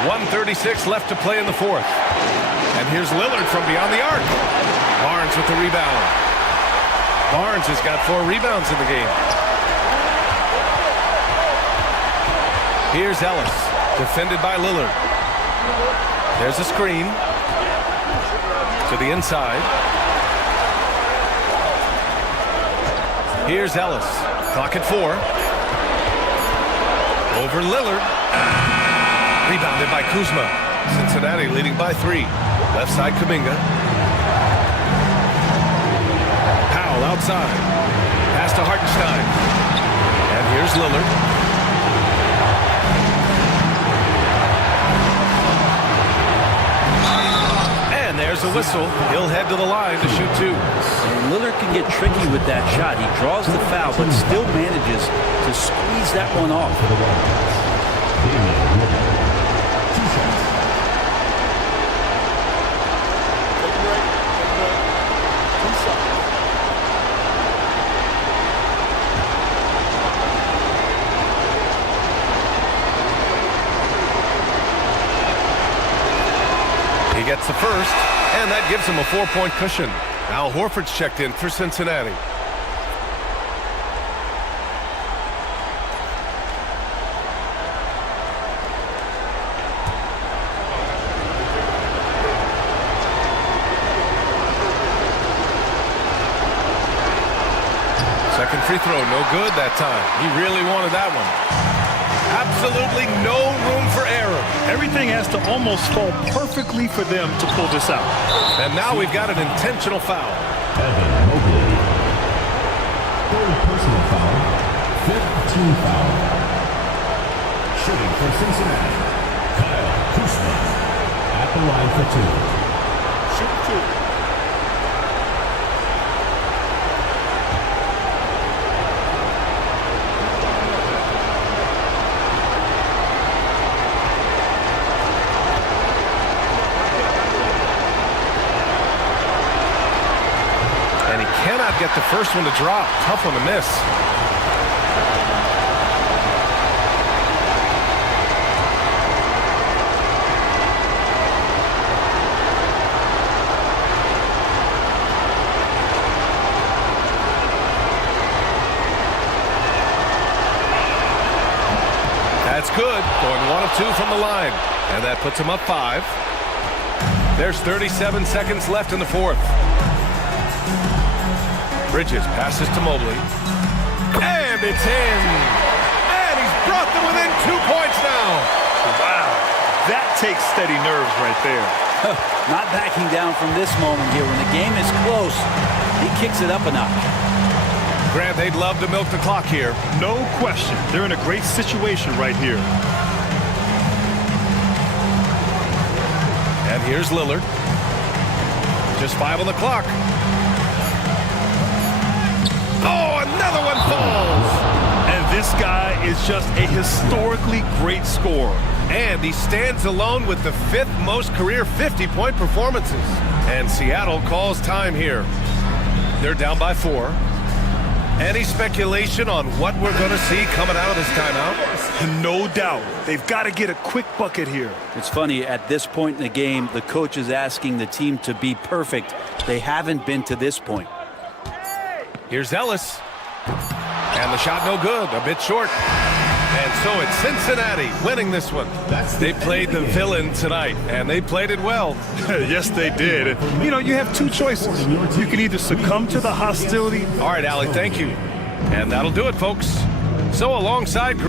1:36 left to play in the 4th. And here's Lillard from beyond the arc. Barnes with the rebound. Barnes has got 4 rebounds in the game. Here's Ellis, defended by Lillard. There's a screen to the inside. Here's Ellis, clock at 4. Over Lillard. Rebounded by Kuzma. Cincinnati leading by 3. Left side Kuminga. Powell outside. Pass to Hartenstein. And here's Lillard. And there's a whistle. He'll head to the line to shoot 2. And Lillard can get tricky with that shot. He draws the foul, but still manages to squeeze that one off. He gets the first, and that gives him a 4-point cushion. Al Horford's checked in for Cincinnati. Second free throw, no good that time. He really wanted that one. Absolutely no room for error. Everything has to almost fall perfectly for them to pull this out. And now we've got an intentional foul. Evan Mobley. 3rd personal foul. 5th team foul. Shooting for Cincinnati, Kyle Kuzma. At the line for 2. Shoot 2. Cannot get the first one to drop. Tough one to miss. That's good. Going 1 of 2 from the line. And that puts him up 5. There's 37 seconds left in the 4th. Bridges passes to Mobley. And it's in. And he's brought them within 2 points now. Wow. That takes steady nerves right there. Not backing down from this moment here. When the game is close, he kicks it up a notch. Grant, they'd love to milk the clock here. No question. They're in a great situation right here. And here's Lillard. Just 5 on the clock. Oh, another one falls. And this guy is just a historically great scorer. And he stands alone with the 5th most career 50-point performances. And Seattle calls time here. They're down by 4. Any speculation on what we're going to see coming out of this timeout? No doubt. They've got to get a quick bucket here. It's funny, at this point in the game, the coach is asking the team to be perfect. They haven't been to this point. Here's Ellis. And the shot no good, a bit short. And so it's Cincinnati winning this one. They played the villain tonight, and they played it well. Yes, they did. You know, you have 2 choices. You can either succumb to the hostility. All right, Allie, thank you. And that'll do it, folks. So alongside...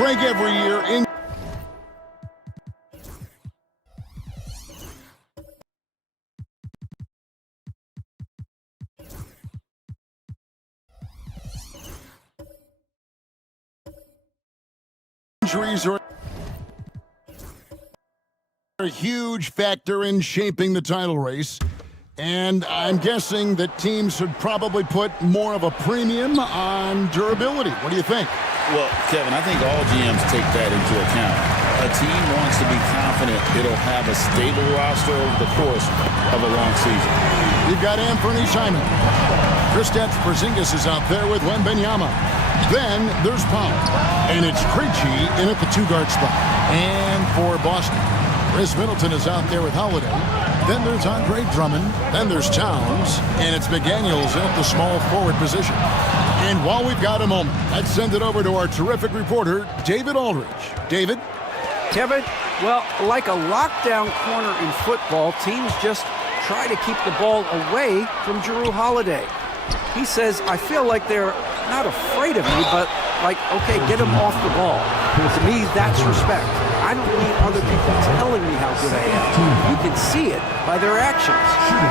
Break every year in injuries are a huge factor in shaping the title race. And I'm guessing that teams should probably put more of a premium on durability. What do you think? Well, Kevin, I think all GMs take that into account. A team wants to be confident it'll have a stable roster over the course of a long season. You've got Anthony Simon. Kristaps Porzingis is out there with Wembanyama. Then there's Powell. And it's Krejci in at the 2-guard spot. And for Boston, Chris Middleton is out there with Holiday. Then there's Andre Drummond. Then there's Towns. And it's McDaniels in at the small forward position. And while we've got a moment, let's send it over to our terrific reporter, David Aldridge. David? Kevin, well, like a lockdown corner in football, teams just try to keep the ball away from Jrue Holiday. He says, I feel like they're not afraid of me, but like, okay, get him off the ball. To me, that's respect. I don't need other people telling me how good I am. You can see it by their actions.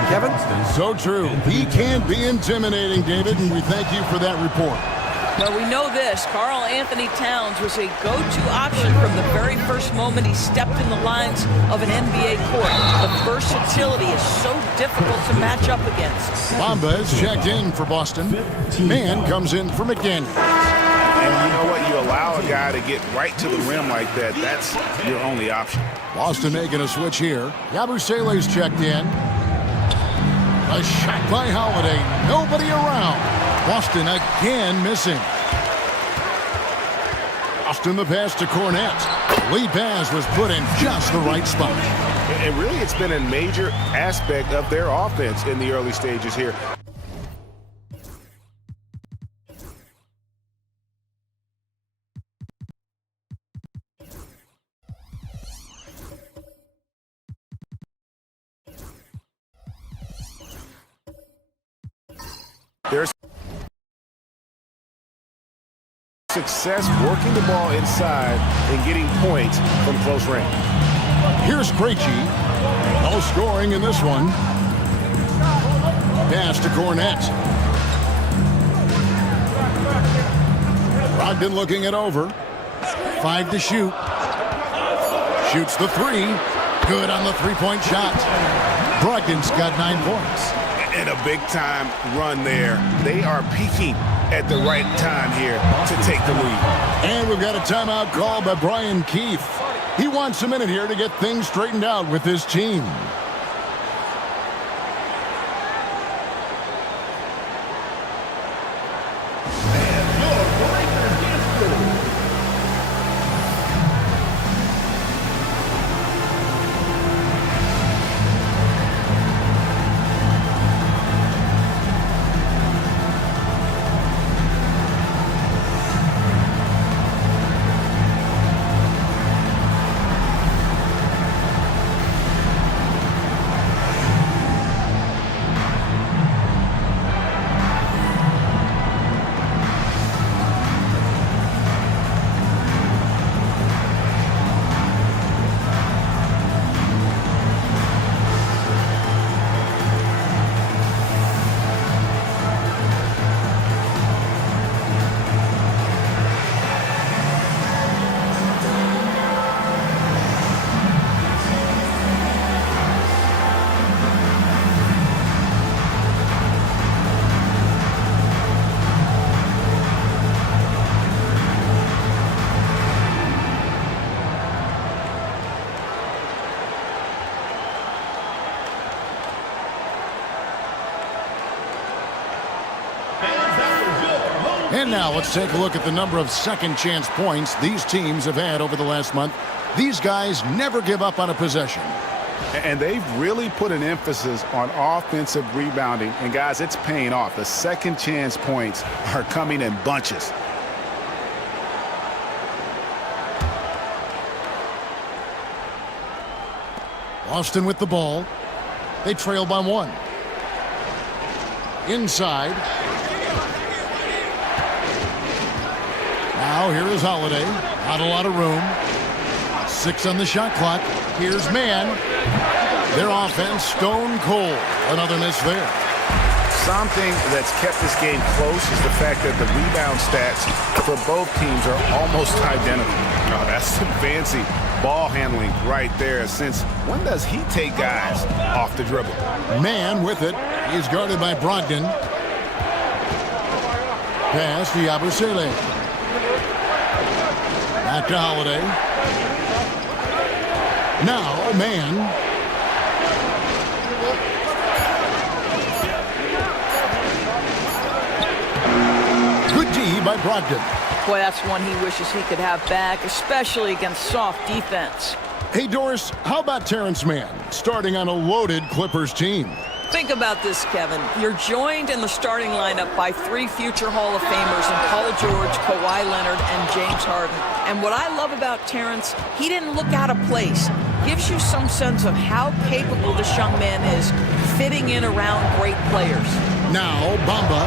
Kevin? So true. He can be intimidating, David, and we thank you for that report. Well, we know this. Karl Anthony Towns was a go-to option from the very first moment he stepped in the lines of an NBA court. The versatility is so difficult to match up against. Bamba is checked in for Boston. Man comes in for McDaniels. And you know what? You allow a guy to get right to the rim like that. That's your only option. Boston making a switch here. Yabusele's checked in. A shot by Holiday. Nobody around. Boston again missing. Boston the pass to Cornette. Lead pass was put in just the right spot. And really, it's been a major aspect of their offense in the early stages here. There's success working the ball inside and getting points from close range. Here's Krejci. No scoring in this one. Pass to Cornette. Brogdon looking it over. 5 to shoot. Shoots the 3. Good on the three-point shot. Brogdon's got 9 points. And a big-time run there. They are peaking at the right time here to take the lead. And we've got a timeout call by Brian Keefe. He wants a minute here to get things straightened out with his team. And now let's take a look at the number of second chance points these teams have had over the last month. These guys never give up on a possession. And they've really put an emphasis on offensive rebounding. And guys, it's paying off. The second chance points are coming in bunches. Boston with the ball. They trail by 1. Inside. Now here is Holiday. Not a lot of room. 6 on the shot clock. Here's Mann. Their offense stone cold. Another miss there. something that's kept this game close is the fact that the rebound stats for both teams are almost identical. Oh, that's some fancy ball handling right there. Since when does he take guys off the dribble? Man with it. He's guarded by Brogdon. Pass to Yabusele. Back to Holiday. Now, Man. Good D by Brogdon. Boy, that's one he wishes he could have back, especially against soft defense. Hey, Doris, how about Terrence Mann starting on a loaded Clippers team? Think about this, Kevin. You're joined in the starting lineup by 3 future Hall of Famers in Paul George, Kawhi Leonard, and James Harden. And what I love about Terrence, he didn't look out of place. Gives you some sense of how capable this young man is fitting in around great players. Now, Bamba,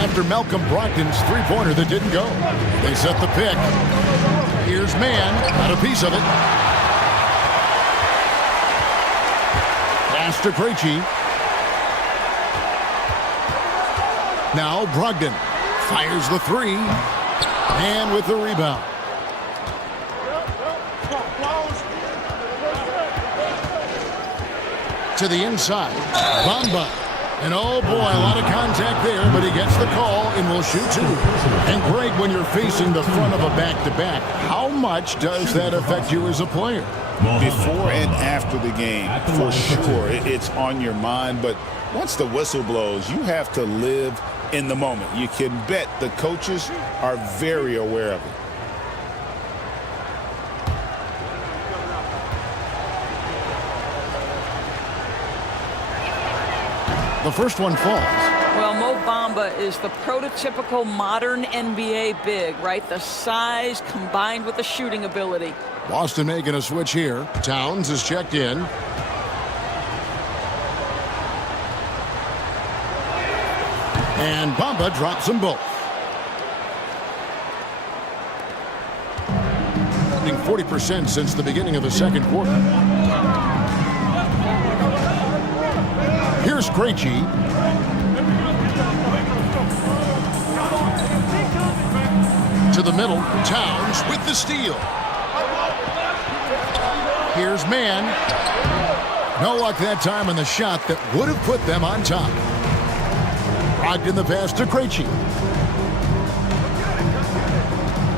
after Malcolm Brogdon's three-pointer that didn't go. They set the pick. Here's Man, got a piece of it. Pass to Krejci. Now Brogdon fires the 3, and with the rebound. To the inside, Bamba. And oh boy, a lot of contact there, but he gets the call and will shoot 2. And Greg, when you're facing the front of a back-to-back, how much does that affect you as a player? Before and after the game, for sure, it's on your mind. But once the whistle blows, you have to live in the moment. You can bet the coaches are very aware of it. The first one falls. Well, Mo Bamba is the prototypical modern NBA big, right? The size combined with the shooting ability. Boston making a switch here. Towns is checked in. And Bamba drops them both. 40% since the beginning of the second quarter. Here's Krejci. To the middle. Towns with the steal. Here's Man. No luck that time on the shot that would have put them on top. Brogdon the pass to Krejci.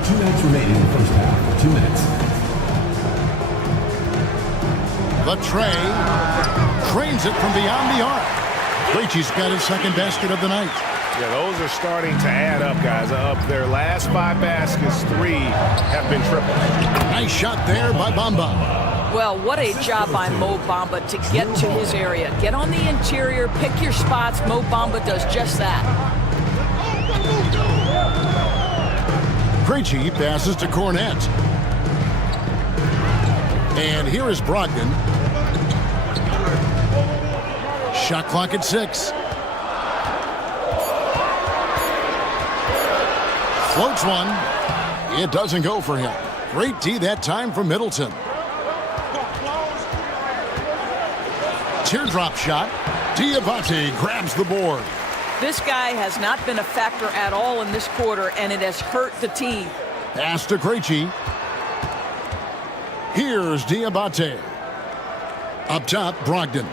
2 minutes remaining in the first half. 2 minutes. The tray. Trains it from beyond the arc. Krejci's got his second basket of the night. Yeah, those are starting to add up, guys. Up their last 5 baskets, 3 have been triple. Nice shot there by Bamba. Well, what a job by Mo Bamba to get to his area. Get on the interior, pick your spots. Mo Bamba does just that. Krejci passes to Cornette. And here is Brogdon. Shot clock at 6. Floats one. It doesn't go for him. Great D that time from Middleton. Teardrop shot. Diabate grabs the board. This guy has not been a factor at all in this quarter, and it has hurt the team. Pass to Krejci. Here's Diabate. Up top, Brogdon.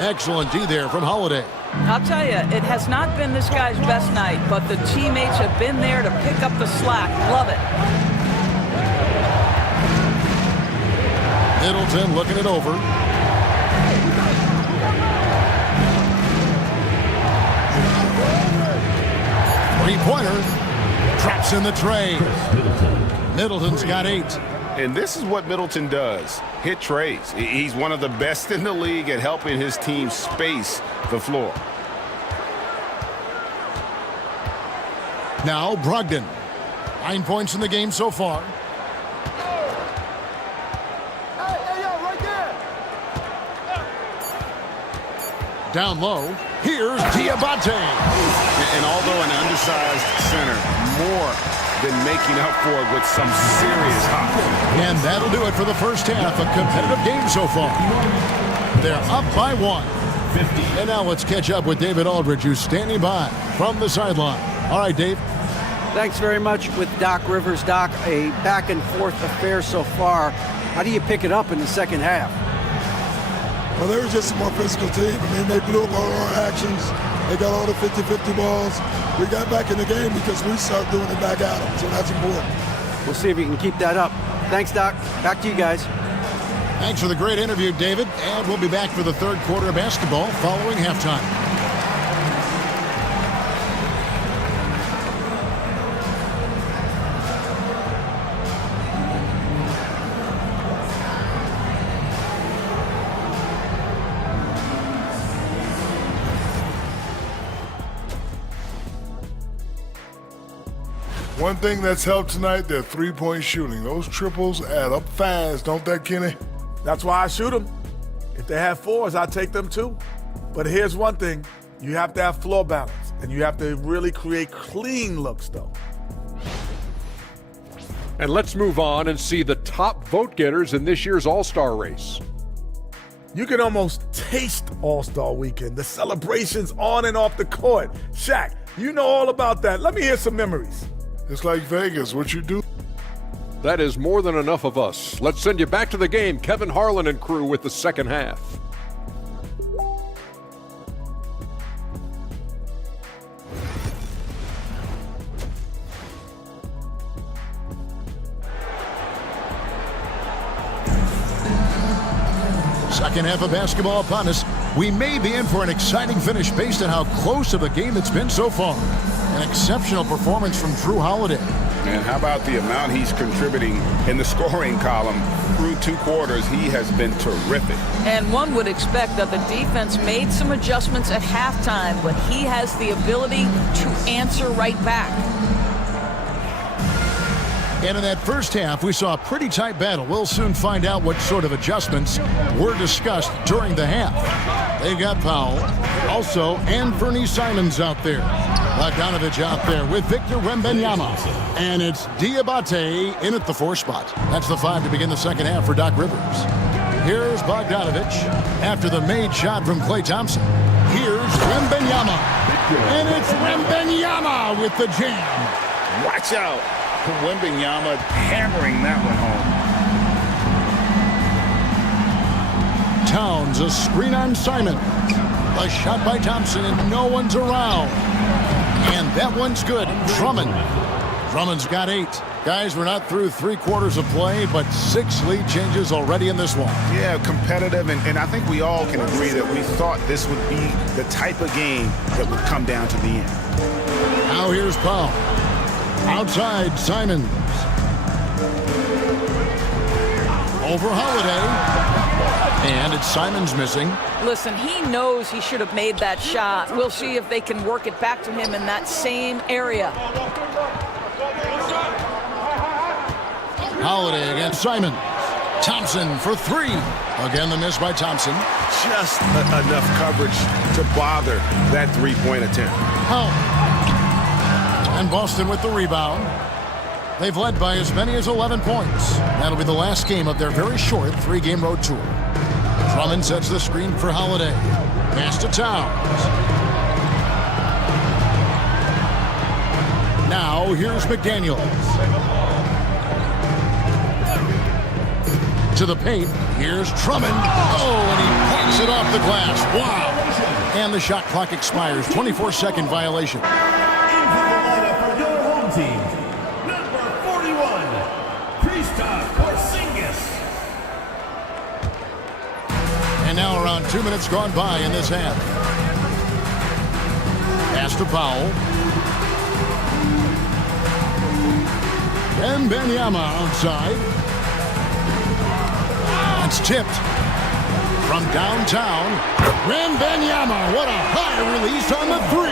Excellent D there from Holiday. I'll tell you, it has not been this guy's best night, but the teammates have been there to pick up the slack. Love it. Middleton looking it over. Three-pointer. Traps in the tray. Middleton's got 8. And this is what Middleton does. Hit trays. He's one of the best in the league at helping his team space the floor. Now Brogdon. 9 points in the game so far. Down low. Here's Diabate. And although an undersized center, more than making up for it with some serious hockey. And that'll do it for the first half. A competitive game so far. They're up by 1. And now let's catch up with David Aldridge, who's standing by from the sideline. All right, Dave. Thanks very much with Doc Rivers. Doc, a back-and-forth affair so far. How do you pick it up in the second half? Well, they were just a more physical team. I mean, they blew up all our actions. They got all the 50-50 balls. We got back in the game because we started doing it back at them, so that's important. We'll see if you can keep that up. Thanks, Doc. Back to you guys. Thanks for the great interview, David. And we'll be back for the third quarter of basketball following halftime. One thing that's helped tonight, their three-point shooting. Those triples add up fast, don't they, Kenny? That's why I shoot them. If they have 4s, I take them too. But here's one thing. You have to have floor balance, and you have to really create clean looks, though. And let's move on and see the top vote getters in this year's All-Star race. You can almost taste All-Star Weekend, the celebrations on and off the court. Shaq, you know all about that. Let me hear some memories. It's like Vegas, what you do. That is more than enough of us. Let's send you back to the game. Kevin Harlan and crew with the second half. Second half of basketball upon us. We may be in for an exciting finish based on how close of a game it's been so far. An exceptional performance from Drew Holiday. And how about the amount he's contributing in the scoring column? Through 2 quarters, he has been terrific. And one would expect that the defense made some adjustments at halftime, but he has the ability to answer right back. And in that first half, we saw a pretty tight battle. We'll soon find out what sort of adjustments were discussed during the half. They've got Powell, also, and Fernie Simons out there. Bogdanovich out there with Victor Wembanyama. And it's Diabate in at the 4 spot. That's the 5 to begin the second half for Doc Rivers. Here's Bogdanovich after the made shot from Klay Thompson. Here's Wembanyama. And it's Wembanyama with the jam. Watch out. Wembanyama hammering that one home. Towns, a screen on Simon. A shot by Thompson, and no one's around. And that one's good. Drummond's got 8. Guys, we're not through 3 quarters of play, but 6 lead changes already in this one. Yeah, competitive, and I think we all can agree that we thought this would be the type of game that would come down to the end. Now here's Powell. Outside, Simons. Over Holiday. And it's Simons missing. Listen, he knows he should have made that shot. We'll see if they can work it back to him in that same area. Holiday against Simons. Thompson for 3. Again, the miss by Thompson. Just enough coverage to bother that 3-point attempt. And Boston with the rebound. They've led by as many as 11 points. That'll be the last game of their very short 3-game road tour. Drummond sets the screen for Holiday. Pass to Towns. Now here's McDaniels. To the paint. Here's Drummond. Oh, and he parks it off the glass. Wow. And the shot clock expires. 24-second violation. Team, number 41, Kristaps Porzingis. And now around 2 minutes gone by in this half. Pass to Powell. Wembanyama outside. It's tipped from downtown. Wembanyama, what a high release on the 3.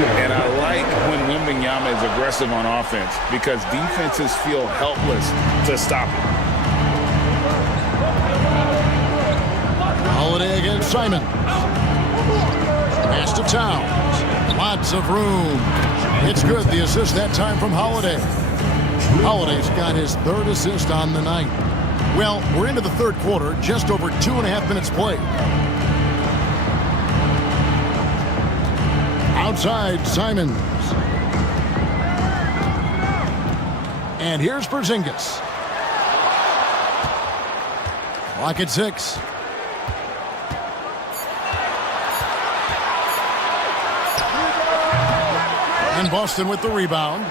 And I like when Wembanyama is aggressive on offense because defenses feel helpless to stop him. Holiday against Simon. Pass to Towns. Lots of room. It's good. The assist that time from Holiday. Holiday's got his third assist on the night. Well, we're into the third quarter, just over 2.5 minutes played. Outside, Simons. And here's Porzingis. Clock at 6. And Boston with the rebound.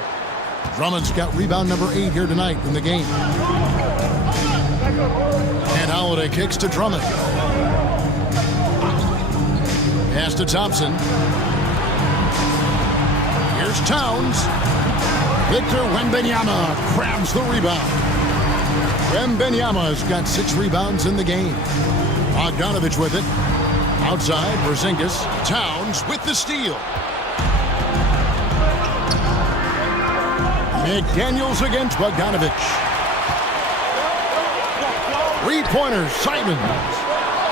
Drummond's got rebound number 8 here tonight in the game. And Holiday kicks to Drummond. Pass to Thompson. Here's Towns. Victor Wembanyama grabs the rebound. Wembanyama's got 6 rebounds in the game. Bogdanovich with it. Outside, Porzingis. Towns with the steal. McDaniels against Bogdanovich. 3-pointers, Simons.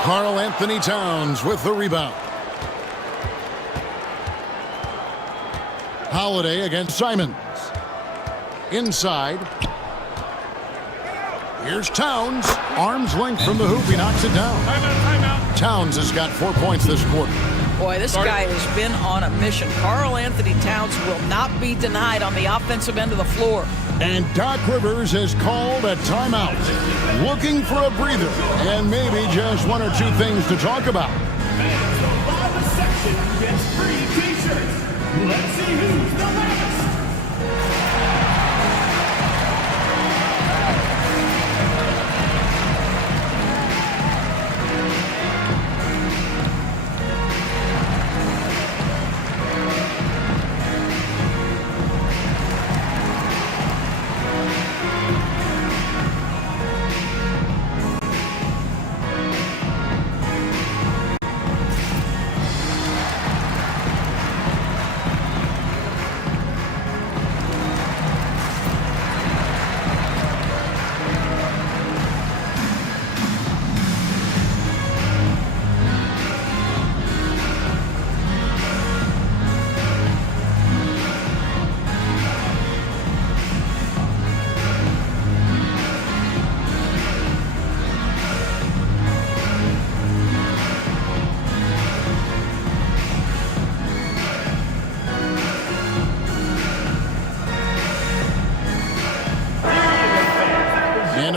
Karl Anthony Towns with the rebound. Holiday against Simons. Inside. Here's Towns. Arm's length from the hoop. He knocks it down. Timeout. Towns has got 4 points this quarter. Boy, this guy has been on a mission. Karl Anthony Towns will not be denied on the offensive end of the floor. And Doc Rivers has called a timeout. Looking for a breather and maybe just 1 or 2 things to talk about. The section gets free t-shirts. Let's see who's the loudest.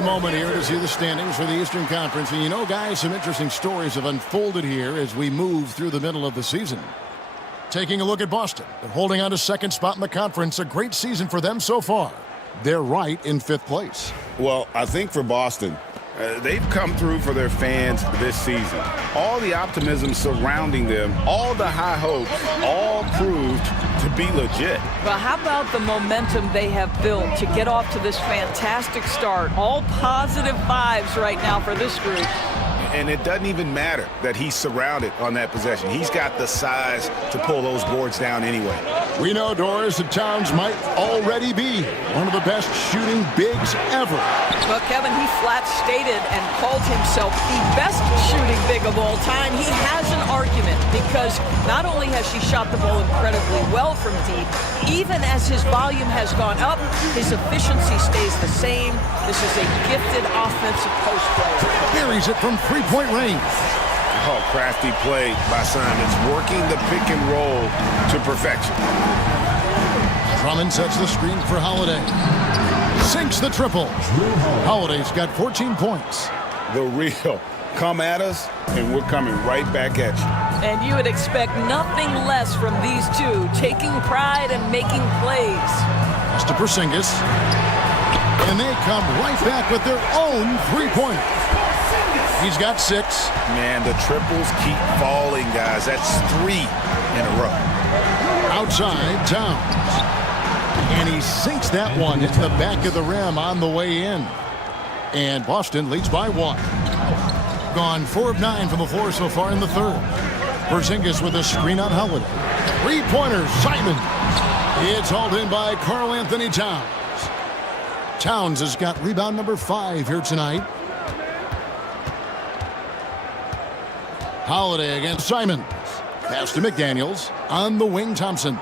Moment here to see the standings for the Eastern Conference. And you know, guys, some interesting stories have unfolded here as we move through the middle of the season. Taking a look at Boston. They're holding on to second spot in the conference. A great season for them so far. They're right in 5th place. Well, I think for Boston, they've come through for their fans this season. All the optimism surrounding them, all the high hopes, all proved to be legit. Well, how about the momentum they have built to get off to this fantastic start? All positive vibes right now for this group. And it doesn't even matter that he's surrounded on that possession. He's got the size to pull those boards down anyway. We know, Doris, that Towns might already be one of the best shooting bigs ever. Well, Kevin, he flat stated and called himself the best shooting big of all time. He has an argument because not only has he shot the ball incredibly well from deep, even as his volume has gone up, his efficiency stays the same. This is a gifted offensive post player. Buries it from three-point range. Oh, crafty play by Simons, working the pick and roll to perfection. Drummond sets the screen for Holiday. Sinks the triple. Holiday's got 14 points. The real. Come at us, and we're coming right back at you. And you would expect nothing less from these two, taking pride and making plays. Pass to Porzingis. And they come right back with their own three-pointer. He's got 6. Man, the triples keep falling, guys. That's 3 in a row. Outside, Towns. And he sinks that one. Hits the back of the rim on the way in. And Boston leads by 1. Gone 4 of 9 from the floor so far in the third. Porzingis with a screen on Holiday. 3-pointer, Simon. It's hauled in by Karl Anthony Towns. Towns has got rebound number 5 here tonight. Holiday against Simons. Pass to McDaniels. On the wing, Thompson.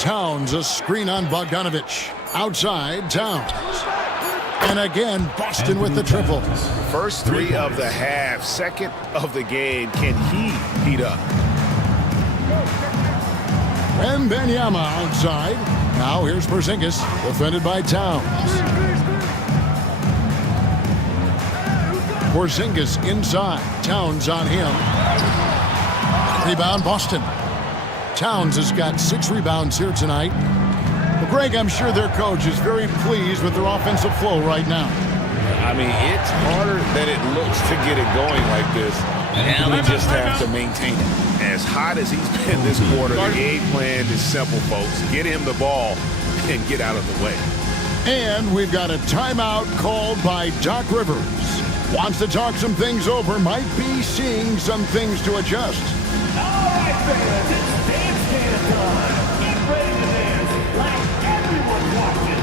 Towns, a screen on Bogdanovich. Outside, Towns. And again, Boston with the triple. First 3 of the half, second of the game. Can he heat up? Wembanyama outside. Now here's Porzingis, defended by Towns. Porzingis inside. Towns on him. Rebound, Boston. Towns has got 6 rebounds here tonight. Well, Greg, I'm sure their coach is very pleased with their offensive flow right now. I mean, it's harder than it looks to get it going like this. And we just have to maintain it. As hot as he's been this quarter, the game plan is simple, folks. Get him the ball and get out of the way. And we've got a timeout called by Doc Rivers. Wants to talk some things over, might be seeing some things to adjust. All right, fans, it's dance time. Get ready to dance like everyone's watching.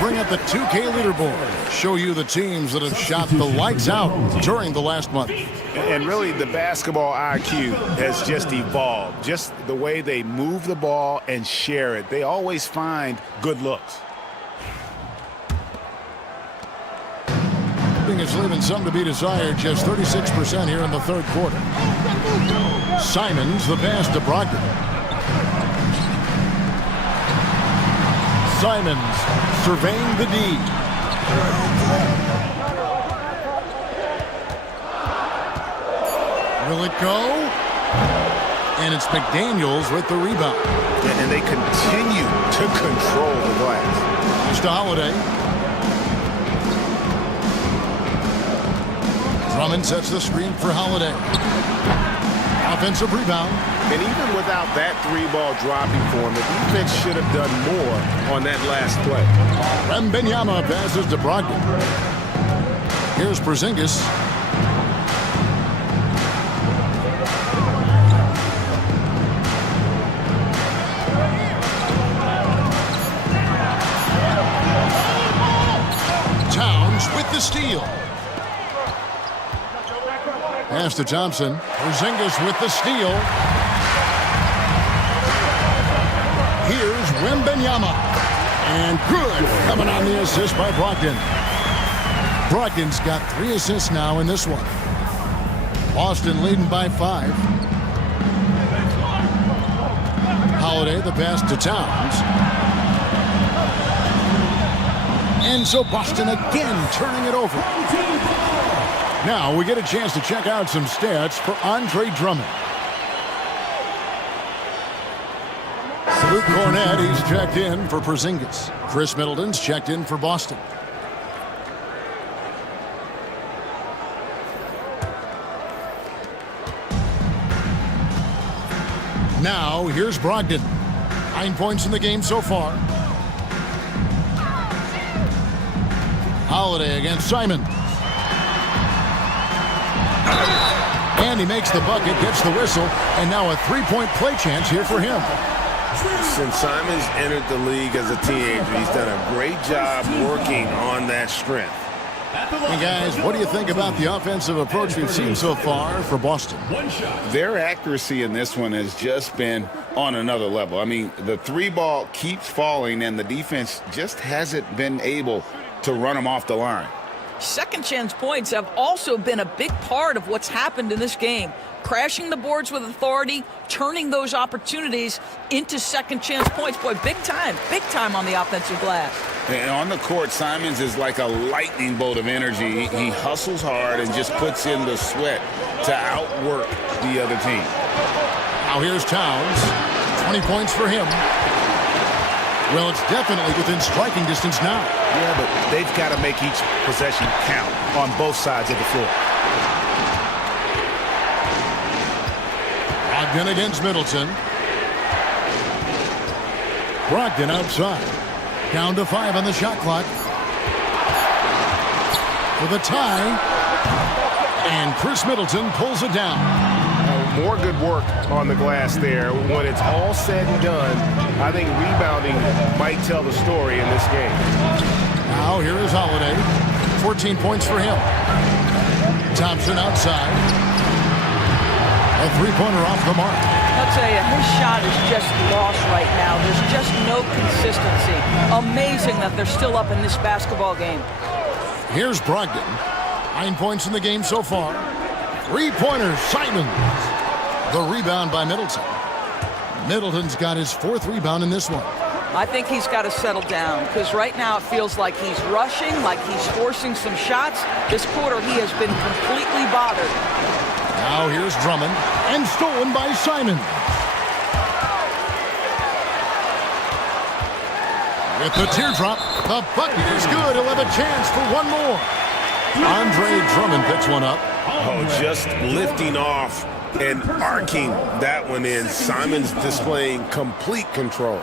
Bring up the 2K leaderboard. Show you the teams that have shot the lights out during the last month. And really, the basketball IQ has just evolved. Just the way they move the ball and share it. They always find good looks. I think it's leaving some to be desired. Just 36% here in the third quarter. Simons, the pass to Brogdon. Simons surveying the D. Will it go? And it's McDaniels with the rebound. And they continue to control the glass. Just to Holiday. Drummond sets the screen for Holiday. Offensive rebound. And even without that 3-ball dropping for him, the defense should have done more on that last play. Wembanyama passes to Brogdon. Here's Porzingis. Towns with the steal. Pass to Thompson. Porzingis with the steal. Here's Wembanyama. And good coming on the assist by Brogdon. Brogdon's got 3 assists now in this one. Boston leading by 5. Holiday, the pass to Towns. And so Boston again turning it over. Now we get a chance to check out some stats for Andre Drummond. Luke Cornett, he's checked in for Porzingis. Chris Middleton's checked in for Boston. Now, here's Brogdon. 9 points in the game so far. Holiday against Simon. And he makes the bucket, gets the whistle, and now a 3-point play chance here for him. Since Simon's entered the league as a teenager, he's done a great job working on that strength. Hey guys, what do you think about the offensive approach we've seen so far for Boston? Their accuracy in this one has just been on another level. I mean, the three ball keeps falling, and the defense just hasn't been able to run them off the line. Second chance points have also been a big part of what's happened in this game. Crashing the boards with authority, turning those opportunities into second chance points. Boy, big time on the offensive glass. And on the court, Simons is like a lightning bolt of energy. He hustles hard and just puts in the sweat to outwork the other team. Now here's Towns. 20 points for him. Well, it's definitely within striking distance now. Yeah, but they've got to make each possession count on both sides of the floor. Brogdon against Middleton. Brogdon outside. Down to 5 on the shot clock. For the tie. And Chris Middleton pulls it down. More good work on the glass there. When it's all said and done, I think rebounding might tell the story in this game. Now here is Holiday. 14 points for him. Thompson outside. A three-pointer off the mark. I'll tell you, his shot is just lost right now. There's just no consistency. Amazing that they're still up in this basketball game. Here's Brogdon. 9 points in the game so far. Three-pointer, Simons. The rebound by Middleton. Middleton's got his 4th rebound in this one. I think he's got to settle down because right now it feels like he's rushing, like he's forcing some shots. This quarter he has been completely bothered. Now here's Drummond, and stolen by Simon. With the teardrop, the bucket is good. He'll have a chance for one more. Andre Drummond picks one up. Oh, just lifting off and arcing that one in. Simons displaying complete control.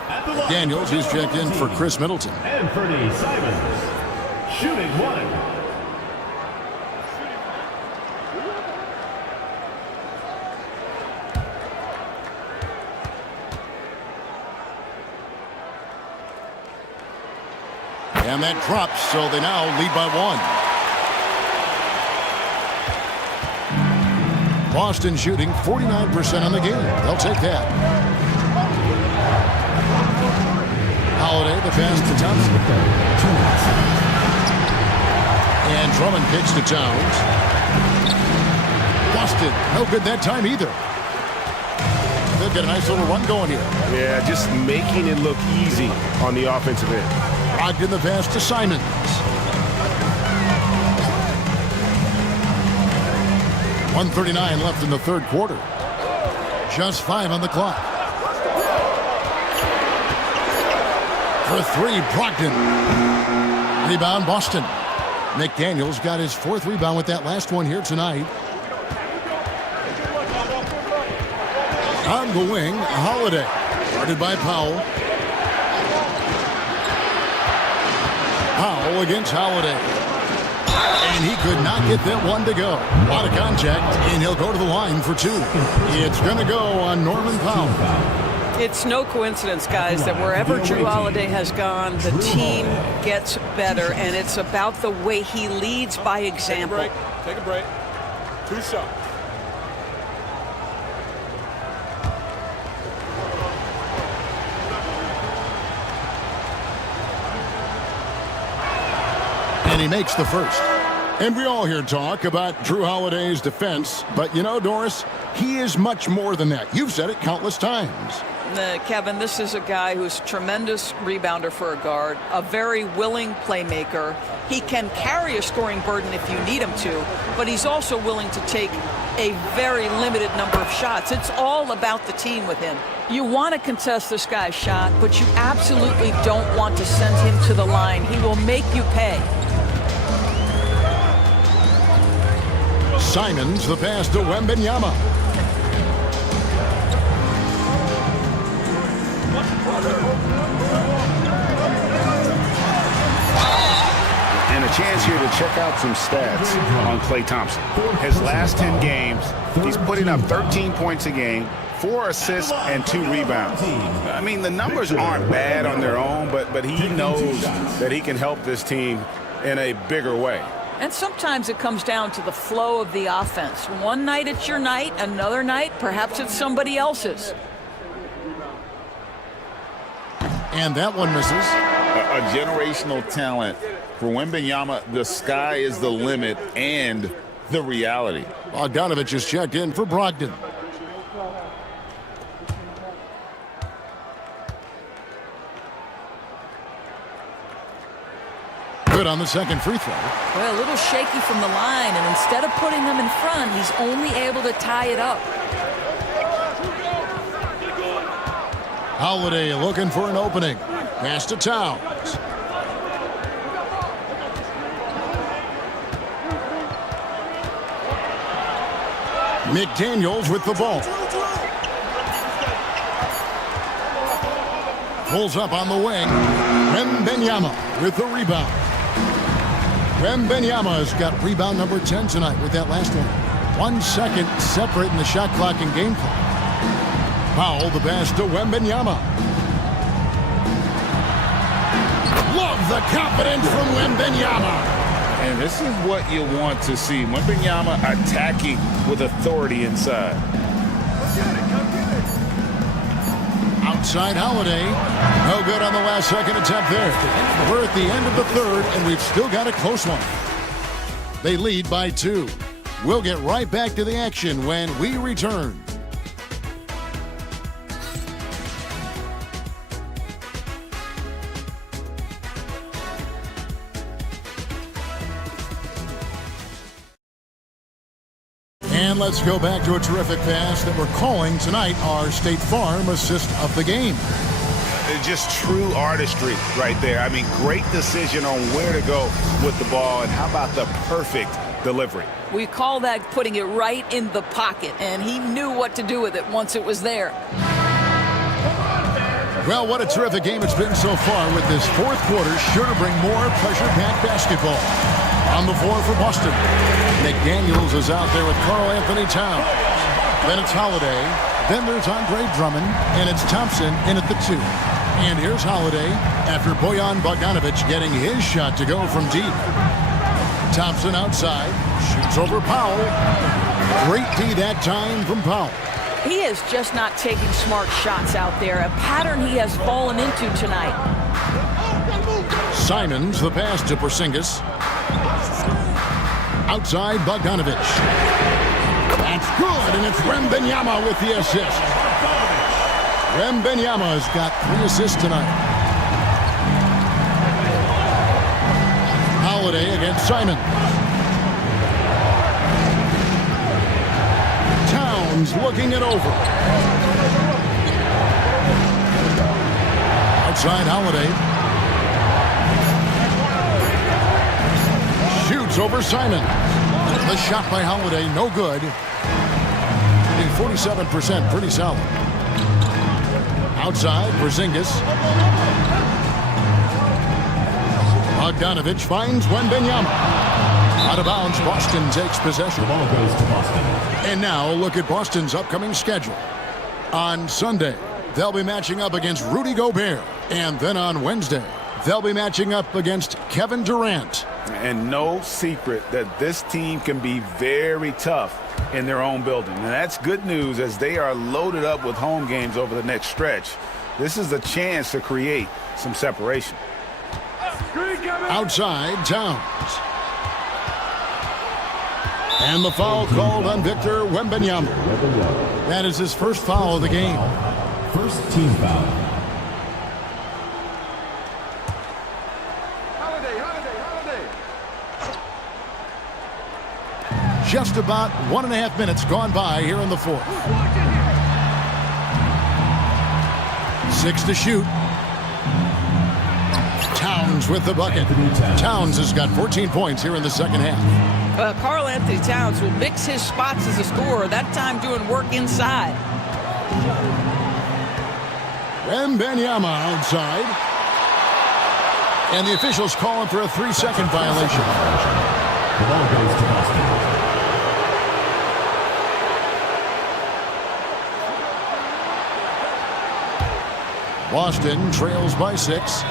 Daniels is checked in for Chris Middleton. Anthony Simons, shooting 1. And that drops, so they now lead by 1. Boston shooting 49% on the game. They'll take that. Holiday, the pass to Thompson. And Drummond kicks to Towns. Boston, no good that time either. They've got a nice little run going here. Yeah, just making it look easy on the offensive end. Brogdon the pass to Simons. .139 left in the third quarter. Just 5 on the clock. For 3, Brogdon. Rebound, Boston. McDaniels got his 4th rebound with that last one here tonight. On the wing, Holiday. Guarded by Powell. Powell against Holiday. And he could not get that one to go. A lot of contact, and he'll go to the line for 2. It's going to go on Norman Powell. It's no coincidence, guys, that wherever Drew Holiday has gone, the team gets better, and it's about the way he leads by example. Take a break. 2 shots. And he makes the first. And we all hear talk about Drew Holiday's defense, but you know, Doris, he is much more than that. You've said it countless times. Kevin, this is a guy who's a tremendous rebounder for a guard, a very willing playmaker. He can carry a scoring burden if you need him to, but he's also willing to take a very limited number of shots. It's all about the team with him. You want to contest this guy's shot, but you absolutely don't want to send him to the line. He will make you pay. Simons, the pass to Wembanyama. And a chance here to check out some stats on Klay Thompson. His last 10 games, he's putting up 13 points a game, 4 assists, and 2 rebounds. I mean, the numbers aren't bad on their own, but he knows that he can help this team in a bigger way. And sometimes it comes down to the flow of the offense. One night it's your night, another night perhaps it's somebody else's. And that one misses. A generational talent. For Wembanyama, the sky is the limit and the reality. Bogdanovich is checked in for Brogdon. Good on the second free throw. Well, a little shaky from the line, and instead of putting them in front, he's only able to tie it up. Holiday looking for an opening. Pass to Towns. McDaniels with the ball. Pulls up on the wing. Wembanyama with the rebound. Wembanyama has got rebound number 10 tonight with that last one. 1 second separating the shot clock and game clock. Powell the pass to Wembanyama. Love the confidence from Wembanyama. And this is what you want to see. Wembanyama attacking with authority inside. Outside Holiday. No good on the last second attempt there. We're at the end of the third, and we've still got a close one. They lead by 2. We'll get right back to the action when we return. And let's go back to a terrific pass that we're calling tonight our State Farm assist of the game. It's just true artistry right there. I mean, great decision on where to go with the ball, and how about the perfect delivery? We call that putting it right in the pocket, and he knew what to do with it once it was there. Well, what a terrific game it's been so far, with this fourth quarter sure to bring more pressure-packed basketball. On the floor for Boston, McDaniels is out there with Karl Anthony Towns. Then it's Holiday. Then there's Andre Drummond, and it's Thompson in at the 2. And here's Holiday after Bojan Bogdanovich getting his shot to go from deep. Thompson outside, shoots over Powell. Great D that time from Powell. He is just not taking smart shots out there, a pattern he has fallen into tonight. Simons, the pass to Porzingis. Outside Bogdanovich. That's good, and it's Wembanyama with the assist. Wembanyama has got 3 assists tonight. Holiday against Simons. Towns looking it over. Outside Holiday. Shoots over Simon. The shot by Holiday, no good. 47%, pretty solid. Outside, Porzingis. Bogdanovich finds Wembanyama. Out of bounds, Boston takes possession. The ball goes to Boston. And now, look at Boston's upcoming schedule. On Sunday, they'll be matching up against Rudy Gobert. And then on Wednesday, they'll be matching up against Kevin Durant. And no secret that this team can be very tough in their own building. And that's good news, as they are loaded up with home games over the next stretch. This is a chance to create some separation. Outside, Towns. And the foul called on Victor Wembanyama. That is his first foul of the game. First team foul. Just about 1.5 minutes gone by here in the fourth. 6 to shoot. Towns with the bucket. Towns has got 14 points here in the second half. Karl Anthony Towns will mix his spots as a scorer, that time doing work inside. Wembanyama outside. And the officials calling for a 3-second violation. The ball goes to Boston. Boston trails by 6.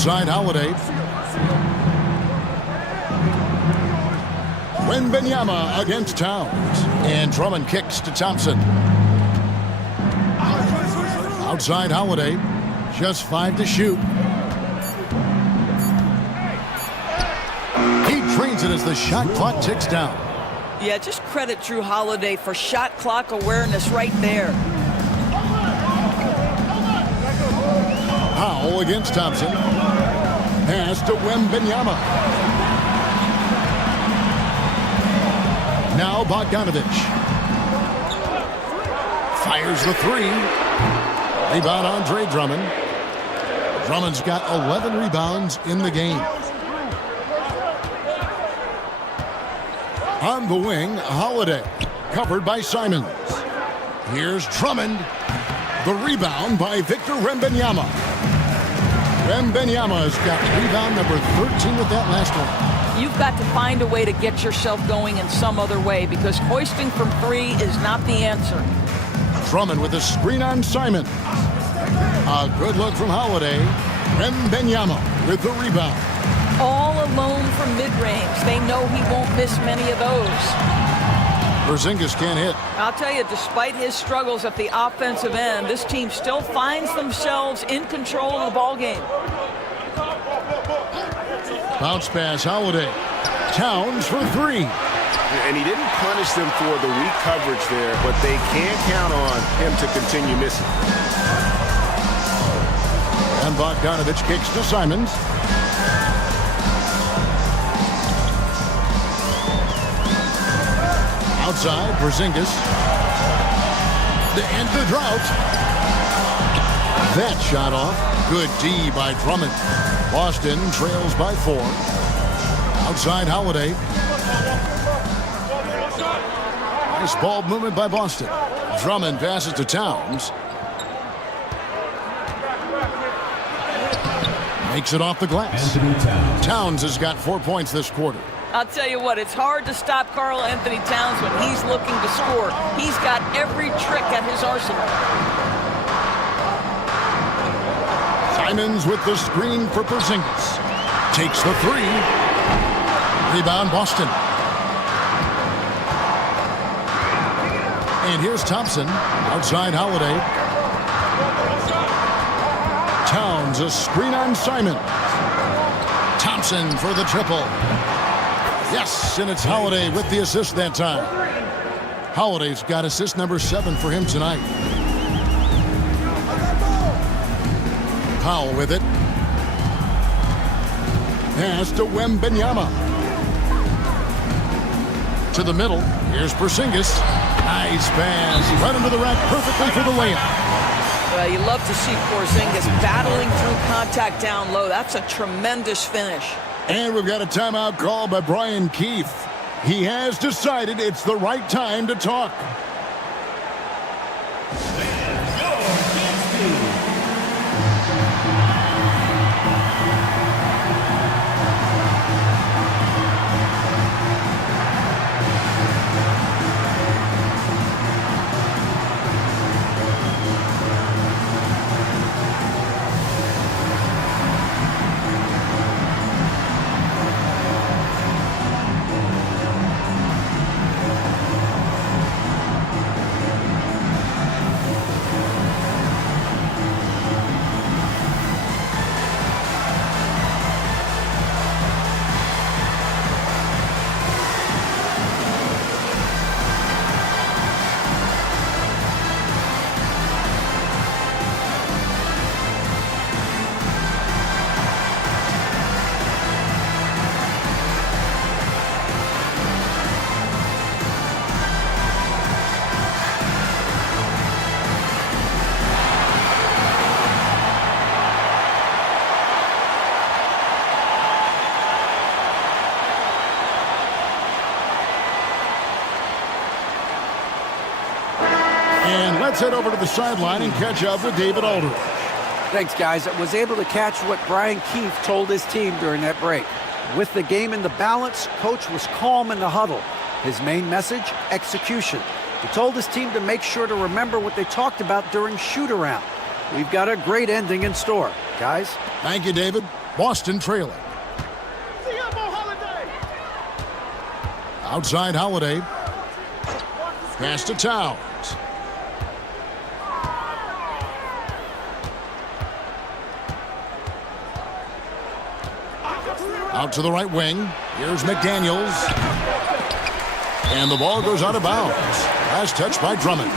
Outside Holiday. Wembanyama against Towns. And Drummond kicks to Thompson. Outside Holiday. Just 5 to shoot. He drains it as the shot clock ticks down. Yeah, just credit Drew Holiday for shot clock awareness right there. Powell against Thompson. Pass to Wembanyama. Now Bogdanovich. Fires the 3. Rebound Andre Drummond. Drummond's got 11 rebounds in the game. On the wing, Holiday. Covered by Simons. Here's Drummond. The rebound by Victor Wembanyama. Wembanyama's got rebound number 13 with that last one. You've got to find a way to get yourself going in some other way because hoisting from 3 is not the answer. Drummond with a screen on Simons. A good look from Holiday. Wembanyama with the rebound. All alone from mid-range. They know he won't miss many of those. Porzingis can't hit. I'll tell you, despite his struggles at the offensive end, this team still finds themselves in control of the ball game. Bounce pass, Holiday. Towns for 3. And he didn't punish them for the weak coverage there, but they can't count on him to continue missing. And Bogdanovich kicks to Simons. Outside, Porzingis. To end the drought. That shot off. Good D by Drummond. Boston trails by 4. Outside Holiday. Nice ball movement by Boston. Drummond passes to Towns. Makes it off the glass. Towns has got 4 points this quarter. I'll tell you what, it's hard to stop Karl Anthony Towns when he's looking to score. He's got every trick at his arsenal. Simons with the screen for Porzingis. Takes the 3. Rebound Boston. And here's Thompson. Outside Holiday. Towns a screen on Simons. Thompson for the triple. Yes, and it's Holiday with the assist that time. Holiday's got assist number 7 for him tonight. Powell with it. Pass to Wembanyama. To the middle. Here's Porzingis. Nice pass. Right into the rack perfectly for the layup. Well, you love to see Porzingis battling through contact down low. That's a tremendous finish. And we've got a timeout call by Brian Keefe. He has decided it's the right time to talk. And let's head over to the sideline and catch up with David Aldridge. Thanks, guys. I was able to catch what Brian Keefe told his team during that break. With the game in the balance, Coach was calm in the huddle. His main message, execution. He told his team to make sure to remember what they talked about during shoot-around. We've got a great ending in store, guys. Thank you, David. Boston trailing. Outside Holiday. Pass to Towns. Out to the right wing. Here's McDaniels. And the ball goes out of bounds. Last touch by Drummond.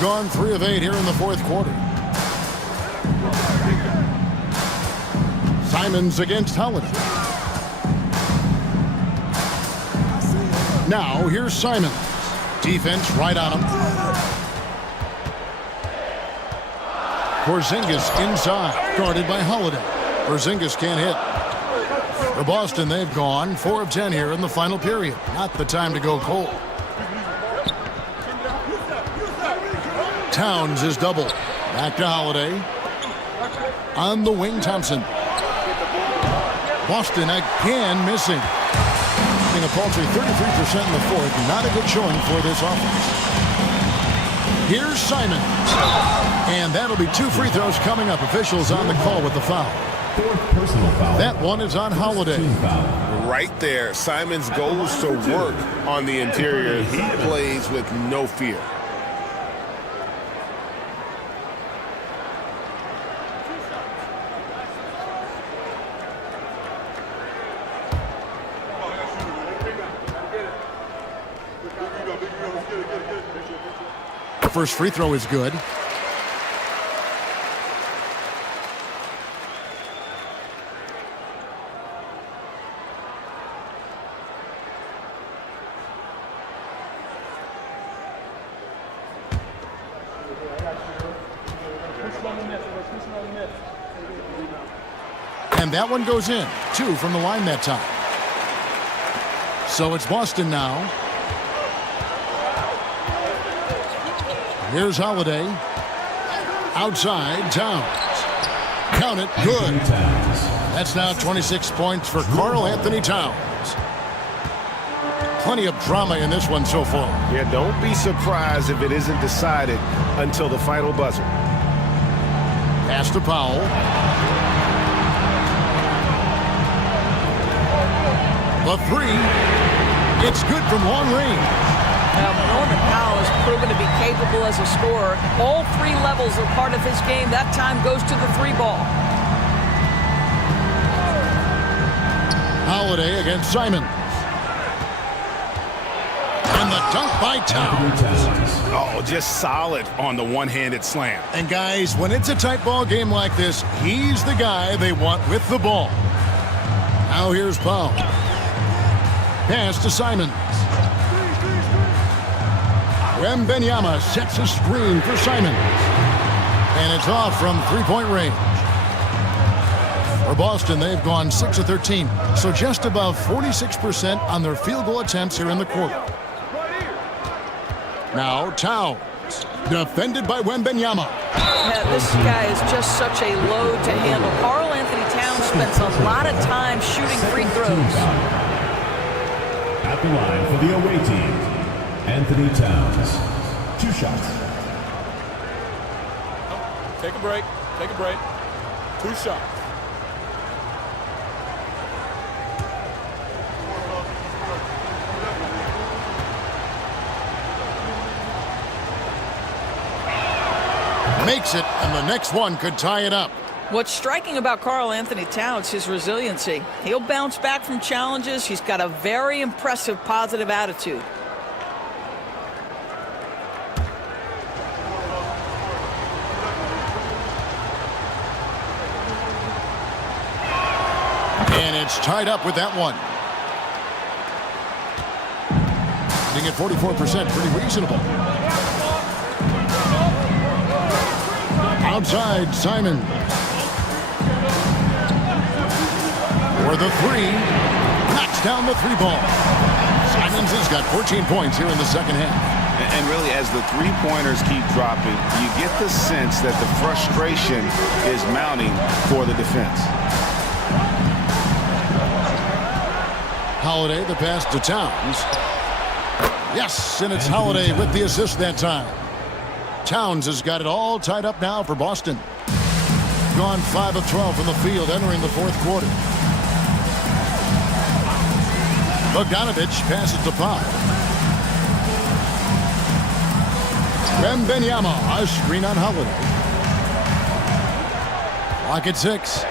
Gone 3 of 8 here in the fourth quarter. Simons against Holiday. Now here's Simons. Defense right on him. Porzingis inside, guarded by Holiday. Porzingis can't hit. For Boston, they've gone 4 of 10 here in the final period. Not the time to go cold. Towns is double. Back to Holiday. On the wing, Thompson. Boston again missing. A paltry 33% in the fourth. Not a good showing for this offense. Here's Simons. And that'll be 2 free throws coming up. Officials on the call with the foul. Personal foul. That one is on Holiday. Right there, Simons goes to work on the interior. He plays with no fear. First free throw is good. And that one goes in. 2 from the line that time. So it's Boston now. Here's Holiday. Outside, Towns. Count it, good. That's now 26 points for Karl Anthony Towns. Plenty of drama in this one so far. Yeah, don't be surprised if it isn't decided until the final buzzer. Pass to Powell. The 3. It's good from long range. Norman Powell has proven to be capable as a scorer. All 3 levels are part of his game. That time goes to the 3 ball. Holiday against Simons. And the dunk by Towns. Oh, just solid on the one-handed slam. And guys, when it's a tight ball game like this, he's the guy they want with the ball. Now here's Powell. Pass to Simons. Wembanyama sets a screen for Simons. And it's off from 3-point range. For Boston, they've gone 6 of 13, so just above 46% on their field goal attempts here in the quarter. Now Towns, defended by Wembanyama. Yeah, this guy is just such a load to handle. Karl Anthony Towns spends a lot of time shooting free throws. At the line for the away team, Anthony Towns. 2 shots. Take a break. Take a break. 2 shots. Makes it, and the next one could tie it up. What's striking about Karl Anthony Towns, his resiliency. He'll bounce back from challenges. He's got a very impressive positive attitude. And it's tied up with that one. Being at 44%, pretty reasonable. Outside, Simon. For the 3. Knocks down the 3 ball. Simons has got 14 points here in the second half. And really, as the 3-pointers keep dropping, you get the sense that the frustration is mounting for the defense. Holiday, the pass to Towns. Yes, and it's Holiday with the assist that time. Towns has got it all tied up now for Boston. Gone 5 of 12 from the field entering the fourth quarter. Bogdanovich passes to Powell. Wembanyama, a screen on Holiday. Lock at 6.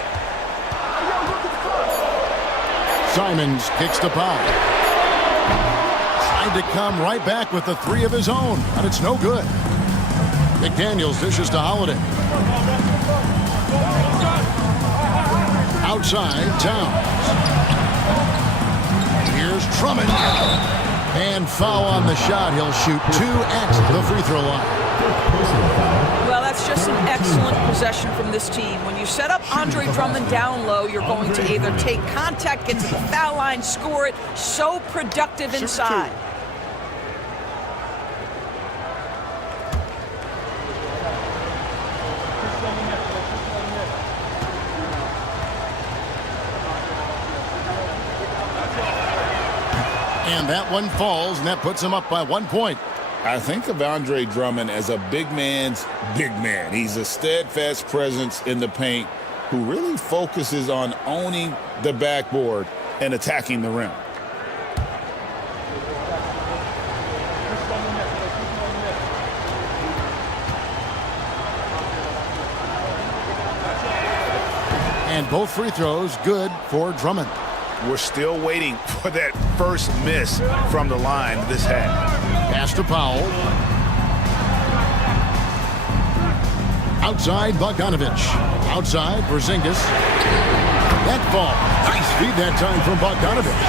Simons kicks to Powell. Tried to come right back with the 3 of his own, but it's no good. McDaniels dishes to Holiday. Outside, Towns. Here's Drummond. And foul on the shot. He'll shoot 2 at the free throw line. Well, that's just an excellent possession from this team. When you set up Andre Drummond down low, you're going to either take contact, get to the foul line, score it. So productive inside. And that one falls, and that puts him up by 1 point. I think of Andre Drummond as a big man's big man. He's a steadfast presence in the paint who really focuses on owning the backboard and attacking the rim. And both free throws good for Drummond. We're still waiting for that first miss from the line this half. Pass to Powell. Outside, Bogdanovich. Outside, Porzingis. That ball. Nice feed that time from Bogdanovich.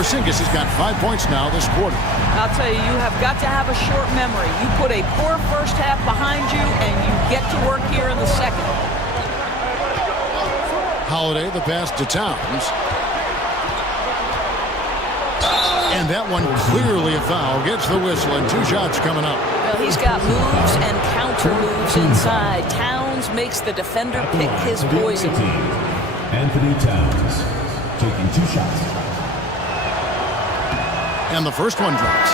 Porzingis has got 5 points now this quarter. I'll tell you, you have got to have a short memory. You put a poor first half behind you, and you get to work here in the second. Holiday, the pass to Towns. And that one clearly a foul. Gets the whistle, and 2 shots coming up. Well, he's got moves and counter moves inside. Towns makes the defender pick his poison. Anthony Towns taking 2 shots. And the first one drops.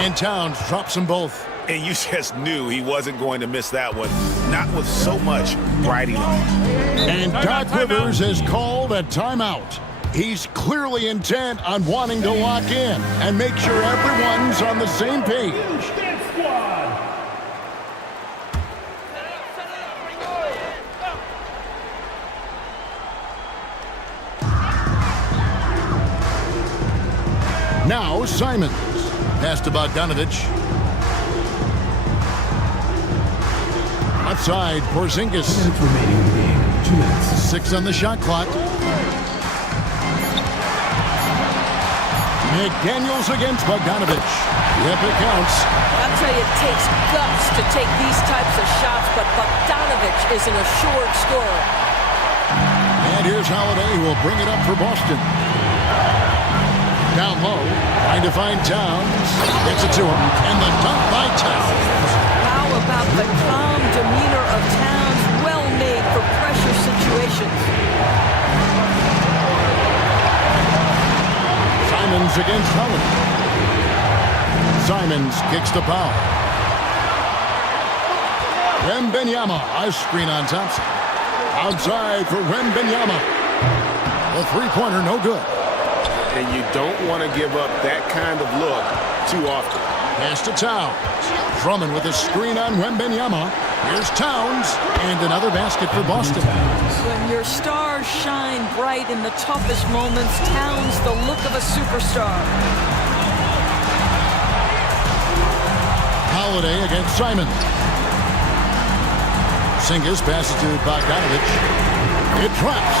And Towns drops them both. And you just knew he wasn't going to miss that one. Not with so much riding on. And Doc Rivers has called a timeout. He's clearly intent on wanting to lock in and make sure everyone's on the same page. Now Simons. Pass to Bogdanovich. Outside, Porzingis. 2 minutes remaining in the game. 2 minutes. 6 on the shot clock. McDaniels against Bogdanovich. Yep, it counts. I'll tell you, it takes guts to take these types of shots, but Bogdanovich is an assured scorer. And here's Holiday, who will bring it up for Boston. Down low, trying to find Towns. Gets it to him, and the dunk by Towns. How about the calm demeanor of Towns? Well made for pressure situations. Simons against Howard. Simons kicks to Powell. Wembanyama, a screen on Thompson. Outside for Wembanyama. The three-pointer, no good. And you don't want to give up that kind of look too often. Pass to Towns. Drummond with a screen on Wembanyama. Here's Towns, and another basket for Boston. When your stars shine bright in the toughest moments, Towns the look of a superstar. Holiday against Simons. Porzingis passes to Bogdanovich. It drops.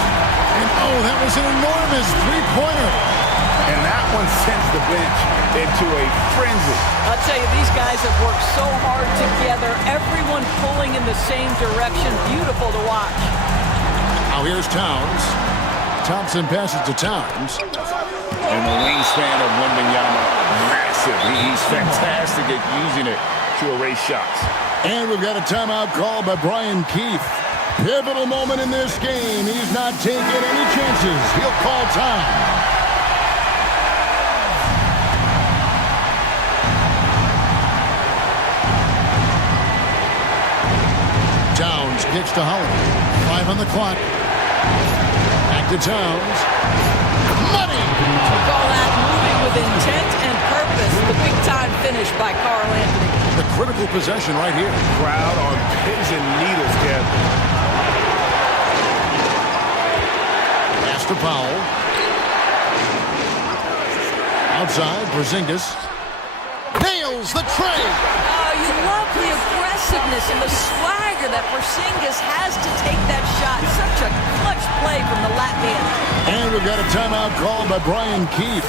And oh, that was an enormous three-pointer. And that one sends the bench into a frenzy. I'll tell you, these guys have worked so hard together. Everyone pulling in the same direction. Beautiful to watch. Now here's Towns. Thompson passes to Towns. And the wingspan of Wembanyama, massive. He's fantastic at using it to erase shots. And we've got a timeout called by Brian Keefe. Pivotal moment in this game. He's not taking any chances. He'll call time. Towns kicks to Holiday. 5 on the clock. Back to Towns. Money! We call that moving with intent and purpose. The big-time finish by Carl Anthony. The critical possession right here. Crowd on pins and needles, Kev. Pass to Powell. Outside, Porzingis. Nails the tray! Oh, you love the aggressiveness and the swagger that Porzingis has to take that shot. Such a clutch play from the Latvian. And we've got a timeout called by Brian Keefe.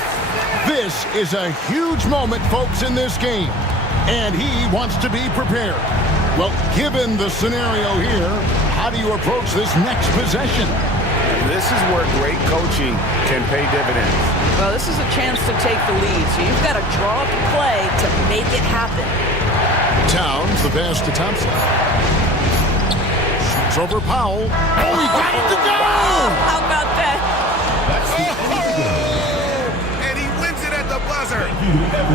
This is a huge moment, folks, in this game. And he wants to be prepared. Well, given the scenario here, how do you approach this next possession? This is where great coaching can pay dividends. Well, this is a chance to take the lead, so you've got to draw up a play to make it happen. Towns, the pass to Thompson. Shoots over Powell. Oh, he got it to go! How about that? And he wins it at the buzzer.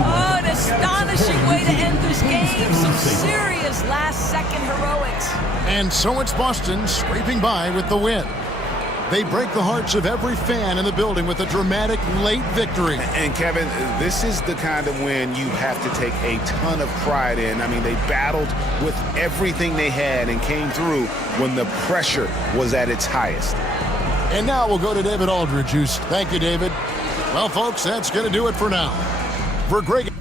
Oh, an astonishing way to end this game. Some serious last-second heroics. And so it's Boston scraping by with the win. They break the hearts of every fan in the building with a dramatic late victory. And Kevin, this is the kind of win you have to take a ton of pride in. I mean, they battled with everything they had and came through when the pressure was at its highest. And now we'll go to David Aldridge. Thank you, David. Well, folks, that's going to do it for now. For Greg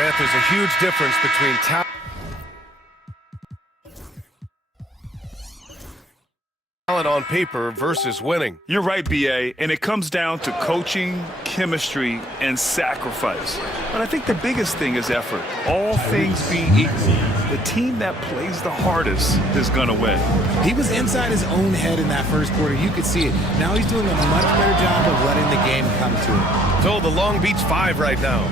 Grant, there's a huge difference between talent on paper versus winning. You're right, B.A., and it comes down to coaching, chemistry, and sacrifice. But I think the biggest thing is effort. All things being equal, the team that plays the hardest is going to win. He was inside his own head in that first quarter. You could see it. Now he's doing a much better job of letting the game come to him. So the Long Beach Five right now.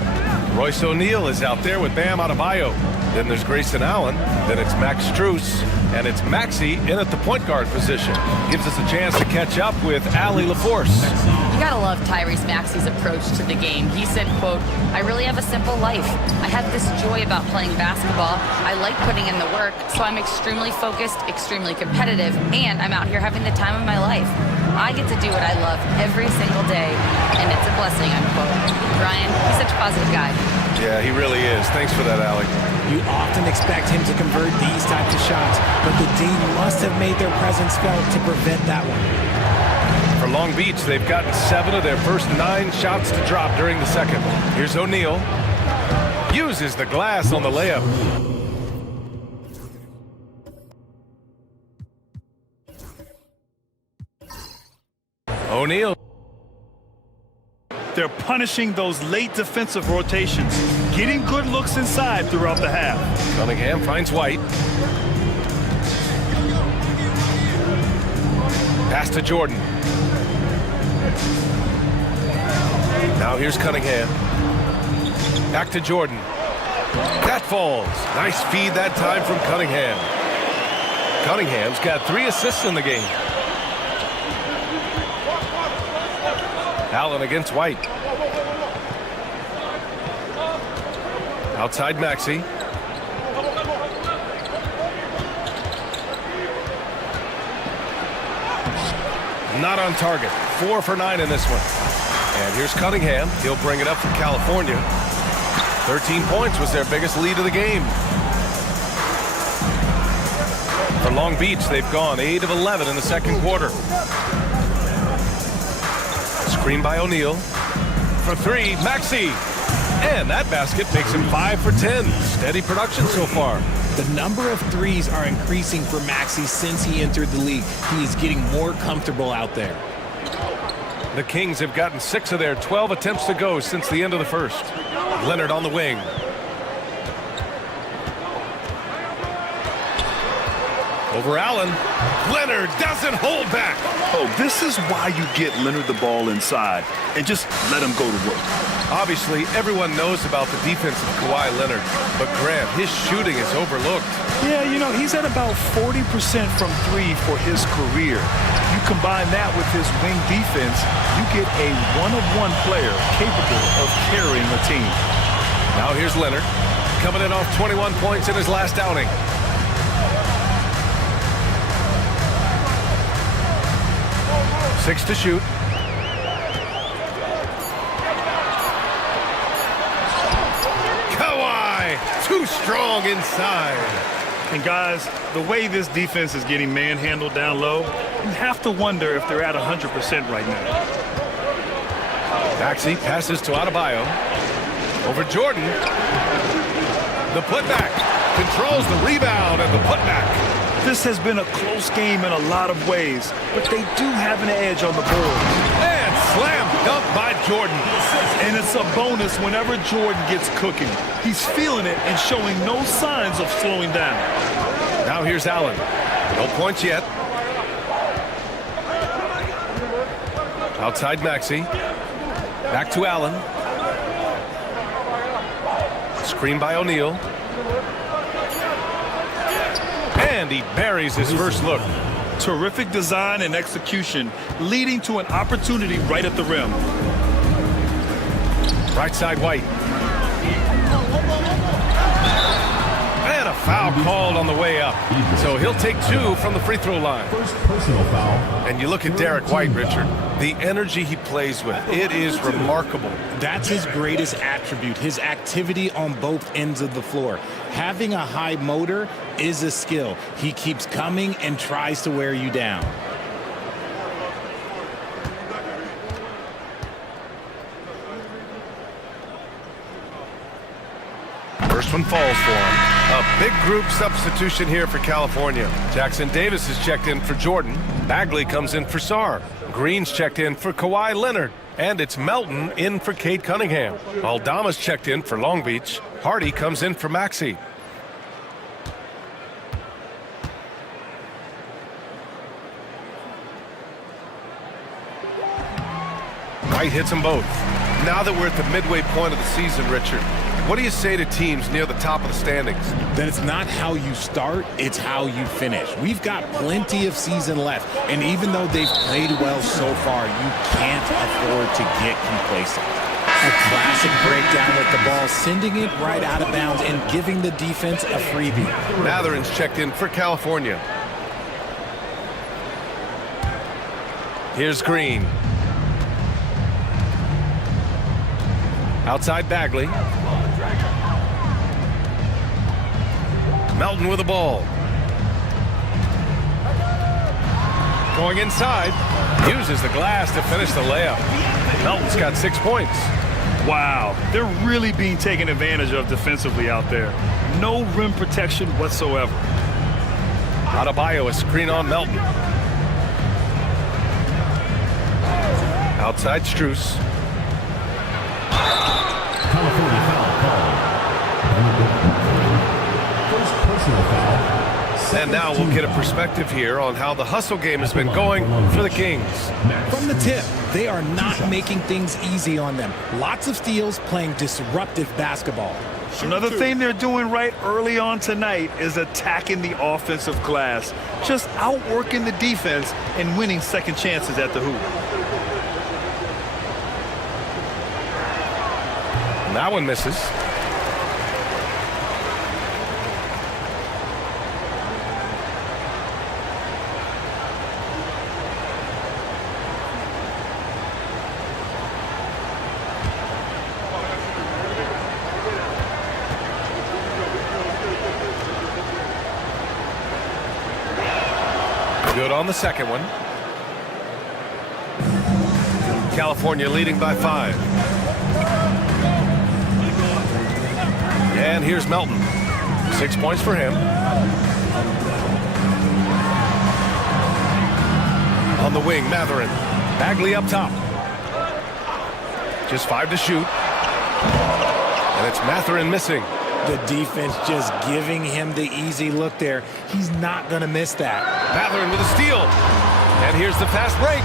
Royce O'Neal is out there with Bam Adebayo. Then there's Grayson Allen. Then it's Max Strus. And it's Maxey in at the point guard position. Gives us a chance to catch up with Allie LaForce. You gotta love Tyrese Maxey's approach to the game. He said, quote, "I really have a simple life. I have this joy about playing basketball. I like putting in the work, so I'm extremely focused, extremely competitive, and I'm out here having the time of my life. I get to do what I love every single day, and it's a blessing," unquote. Ryan, he's such a positive guy. Yeah, he really is. Thanks for that, Allie. You often expect him to convert these types of shots, but the D must have made their presence felt to prevent that one. For Long Beach, they've gotten 7 of their first 9 shots to drop during the second. Here's O'Neal. Uses the glass on the layup. O'Neal. They're punishing those late defensive rotations, getting good looks inside throughout the half. Cunningham finds White. Pass to Jordan. Now here's Cunningham. Back to Jordan. That falls. Nice feed that time from Cunningham. Cunningham's got 3 assists in the game. Allen against White. Outside Maxey. Not on target. 4 for 9 in this one. And here's Cunningham. He'll bring it up from California. 13 points was their biggest lead of the game. For Long Beach, they've gone 8 of 11 in the second quarter. Screen by O'Neal. For 3, Maxey. And that basket makes him 5 for 10. Steady production so far. The number of threes are increasing for Maxey since he entered the league. He is getting more comfortable out there. The Kings have gotten 6 of their 12 attempts to go since the end of the first. Leonard on the wing. Over Allen. Leonard doesn't hold back. Oh, this is why you get Leonard the ball inside and just let him go to work. Obviously, everyone knows about the defense of Kawhi Leonard, but Grant, his shooting is overlooked. Yeah, you know, he's at about 40% from 3 for his career. You combine that with his wing defense, you get a one-of-one player capable of carrying a team. Now here's Leonard, coming in off 21 points in his last outing. Six to shoot. Kawhi, too strong inside. And guys, the way this defense is getting manhandled down low, you have to wonder if they're at 100% right now. Maxey passes to Adebayo. Over Jordan. The putback. Controls the rebound and the putback. This has been a close game in a lot of ways, but they do have an edge on the board. And slam dunk by Jordan. And it's a bonus whenever Jordan gets cooking. He's feeling it and showing no signs of slowing down. Now here's Allen. No points yet. Outside Maxey. Back to Allen. Screen by O'Neal. And he buries his first look. Terrific design and execution, leading to an opportunity right at the rim. Right side White. And a foul called on the way up. So he'll take 2 from the free throw line. First personal foul. And you look at Derek White, Richard. The energy he plays with, it is remarkable. That's his greatest attribute, his activity on both ends of the floor. Having a high motor is a skill. He keeps coming and tries to wear you down. First one falls for him. A big group substitution here for California. Jackson Davis is checked in for Jordan. Bagley comes in for Sarr. Green's checked in for Kawhi Leonard. And it's Melton in for Cade Cunningham. Aldama's checked in for Long Beach. Hardy comes in for Maxey. White hits them both. Now that we're at the midway point of the season, Richard, what do you say to teams near the top of the standings? That it's not how you start, it's how you finish. We've got plenty of season left, and even though they've played well so far, you can't afford to get complacent. A classic breakdown with the ball, sending it right out of bounds and giving the defense a freebie. Matherin's checked in for California. Here's Green. Outside Bagley. Melton with the ball. Going inside. Uses the glass to finish the layup. Melton's got 6 points. Wow, they're really being taken advantage of defensively out there. No rim protection whatsoever. Adebayo, a screen on Melton. Outside Strus. California foul call. First personal foul. And now we'll get a perspective here on how the hustle game has been going for the Kings. From the tip, they are not making things easy on them. Lots of steals, playing disruptive basketball. Another thing they're doing right early on tonight is attacking the offensive glass. Just outworking the defense and winning second chances at the hoop. That one misses. Good on the second one. California leading by 5. And here's Melton. 6 points for him. On the wing, Matherin. Bagley up top. Just 5 to shoot. And it's Matherin missing. The defense just giving him the easy look there. He's not going to miss that. Matherin with a steal. And here's the fast break.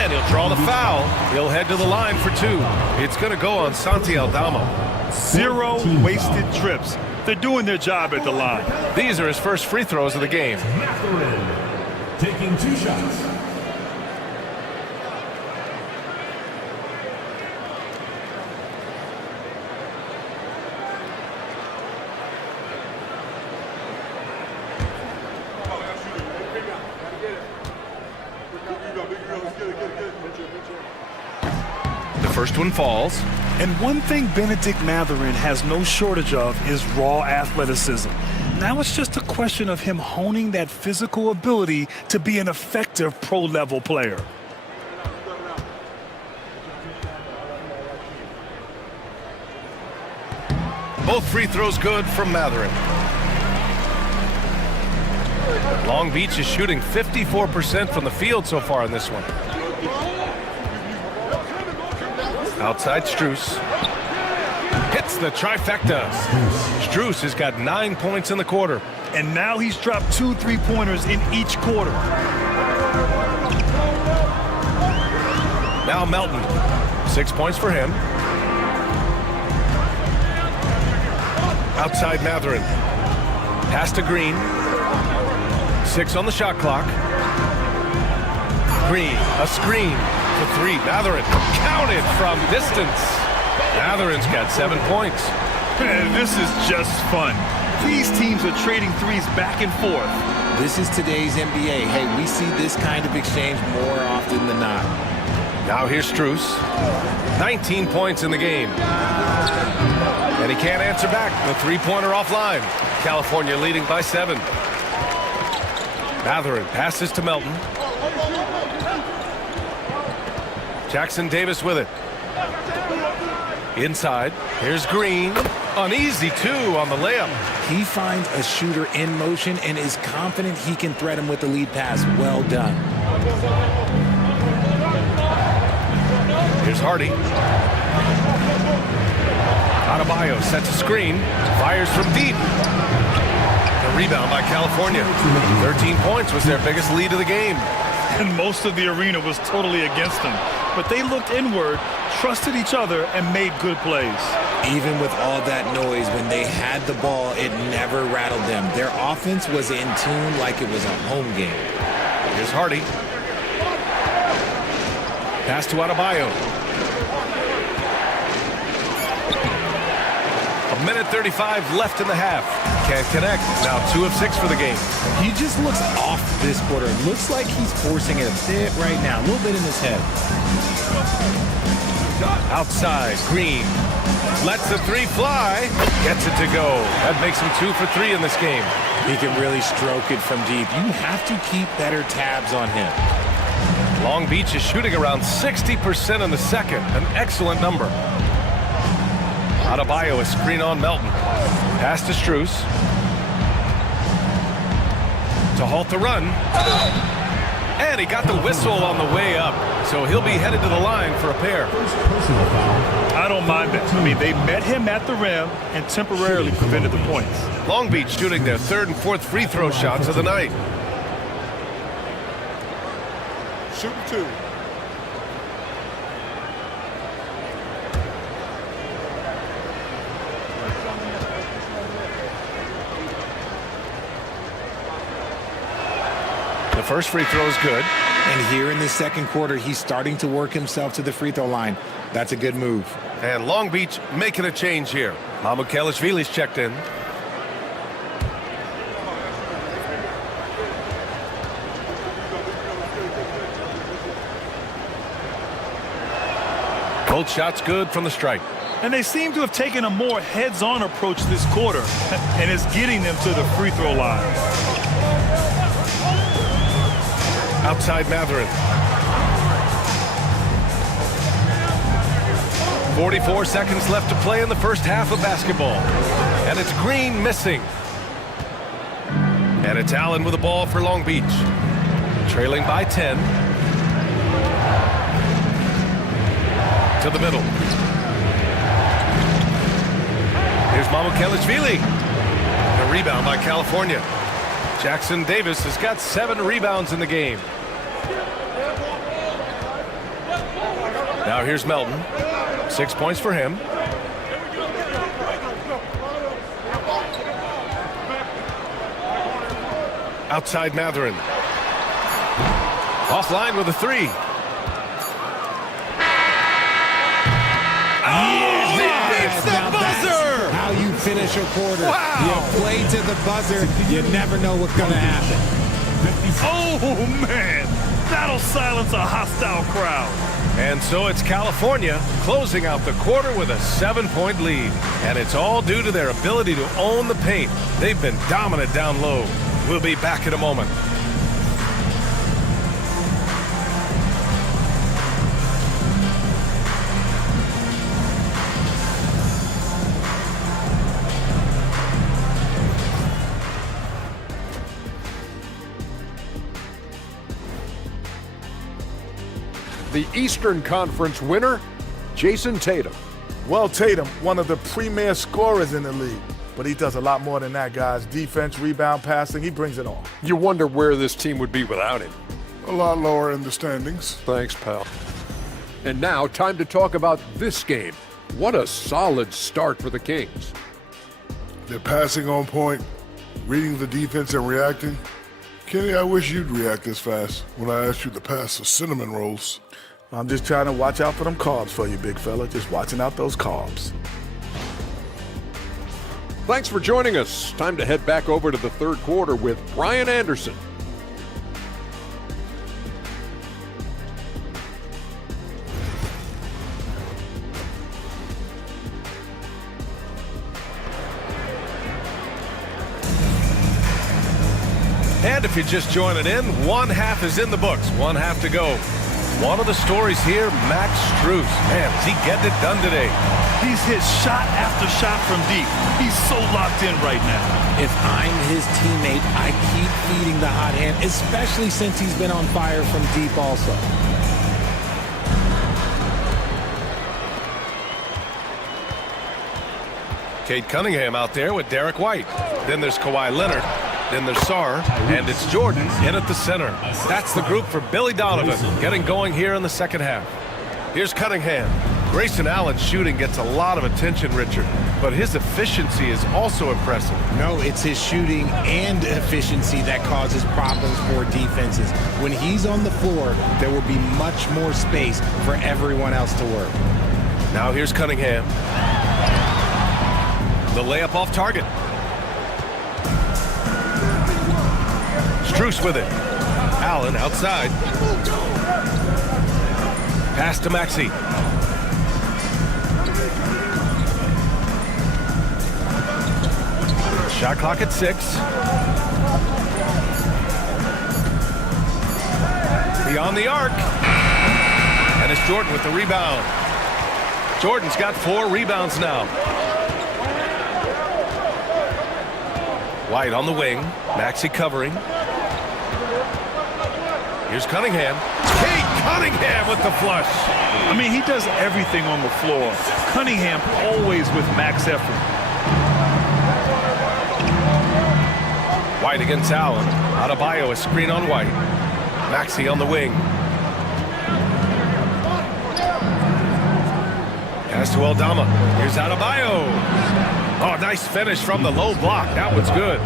And he'll draw the foul. He'll head to the line for 2. It's going to go on Santi Aldama. 0 wasted trips. They're doing their job at the line. These are his first free throws of the game. Matherin taking 2 shots. The first one falls. And one thing Benedict Matherin has no shortage of is raw athleticism. Now it's just a question of him honing that physical ability to be an effective pro-level player. Both free throws good from Matherin. Long Beach is shooting 54% from the field so far in this one. Outside Strus. Hits the trifecta. Strus has got 9 points in the quarter. And now he's dropped 2 3-pointers in each quarter. Now Melton. 6 points for him. Outside Matherin. Pass to Green. 6 on the shot clock. Green, a screen for 3. Matherin counted from distance. Matherin's got 7 points. And this is just fun. These teams are trading threes back and forth. This is today's NBA. Hey, we see this kind of exchange more often than not. Now here's Strus. 19 points in the game. And he can't answer back. The three-pointer offline. California leading by 7. Matherin passes to Melton. Jackson Davis with it. Inside. Here's Green. An easy 2 on the layup. He finds a shooter in motion and is confident he can thread him with the lead pass. Well done. Here's Hardy. Adebayo sets a screen, fires from deep. The rebound by California. 13 points was their biggest lead of the game. And most of the arena was totally against them. But they looked inward, trusted each other, and made good plays. Even with all that noise, when they had the ball, it never rattled them. Their offense was in tune like it was a home game. Here's Hardy. Pass to Adebayo. 1:35 left in the half. Can't connect. Now 2 of 6 for the game. He just looks off this quarter. It looks like he's forcing it a bit right now. A little bit in his head. Outside, Green. Lets the 3 fly. Gets it to go. That makes him 2 for 3 in this game. He can really stroke it from deep. You have to keep better tabs on him. Long Beach is shooting around 60% in the second. An excellent number. Adebayo, a screen on Melton. Pass to Strus. To halt the run. And he got the whistle on the way up. So he'll be headed to the line for a pair. I don't mind that. I mean, they met him at the rim and temporarily prevented the points. Long Beach shooting their 3rd and 4th free throw shots of the night. Shooting 2. The first free throw is good. And here in the second quarter, he's starting to work himself to the free throw line. That's a good move. And Long Beach making a change here. Mamukelashvili's checked in. Both shots good from the strike. And they seem to have taken a more heads-on approach this quarter, and it's getting them to the free throw line. Outside Matherin. 44 seconds left to play in the first half of basketball. And it's Green missing. And it's Allen with the ball for Long Beach. Trailing by 10. To the middle. Here's Mamukelashvili. A rebound by California. Jackson Davis has got 7 rebounds in the game. Now here's Melton. 6 points for him. Outside Matherin. Offline with a 3. How you finish a quarter. Wow. You play to the buzzer, you never know what's going to happen. Oh, man. That'll silence a hostile crowd. And so it's California closing out the quarter with a 7-point lead. And it's all due to their ability to own the paint. They've been dominant down low. We'll be back in a moment. The Eastern Conference winner, Jason Tatum. Well, Tatum, one of the premier scorers in the league. But he does a lot more than that, guys. Defense, rebound, passing, he brings it all. You wonder where this team would be without him. A lot lower in the standings. Thanks, pal. And now, time to talk about this game. What a solid start for the Kings. They're passing on point, reading the defense and reacting. Kenny, I wish you'd react this fast when I asked you to pass the cinnamon rolls. I'm just trying to watch out for them carbs for you, big fella. Just watching out those carbs. Thanks for joining us. Time to head back over to the third quarter with Brian Anderson. And if you're just joining in, one half is in the books, one half to go. One of the stories here, Max Strus. Man, is he getting it done today? He's hit shot after shot from deep. He's so locked in right now. If I'm his teammate, I keep feeding the hot hand, especially since he's been on fire from deep also. Cade Cunningham out there with Derek White. Then there's Kawhi Leonard. Then there's Sarr, and it's Jordan in at the center. That's the group for Billy Donovan, getting going here in the second half. Here's Cunningham. Grayson Allen's shooting gets a lot of attention, Richard, but his efficiency is also impressive. No, it's his shooting and efficiency that causes problems for defenses. When he's on the floor, there will be much more space for everyone else to work. Now here's Cunningham. The layup off target. Strus with it. Allen outside. Pass to Maxey. Shot clock at 6. Beyond the arc. And it's Jordan with the rebound. Jordan's got 4 rebounds now. White on the wing. Maxey covering. Here's Cunningham. Cade Cunningham with the flush. I mean, he does everything on the floor. Cunningham always with max effort. White against Allen. Adebayo, a screen on White. Maxey on the wing. Pass to Aldama. Here's Adebayo. Oh, nice finish from the low block. That was good.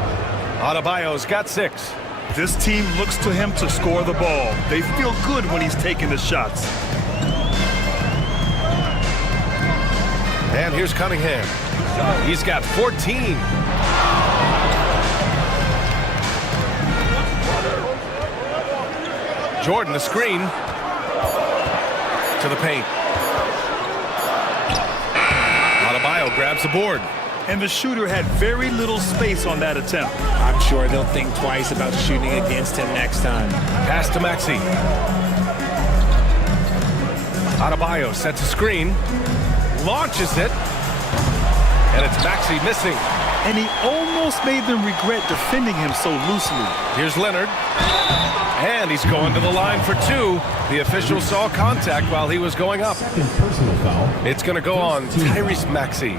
Adebayo's got 6. This team looks to him to score the ball. They feel good when he's taking the shots. And here's Cunningham. He's got 14. Jordan, the screen. To the paint. Adebayo grabs the board. And the shooter had very little space on that attempt. I'm sure they'll think twice about shooting against him next time. Pass to Maxey. Adebayo sets a screen. Launches it. And it's Maxey missing. And he almost made them regret defending him so loosely. Here's Leonard. And he's going to the line for 2. The official saw contact while he was going up. Personal foul. It's going to go on Tyrese Maxey.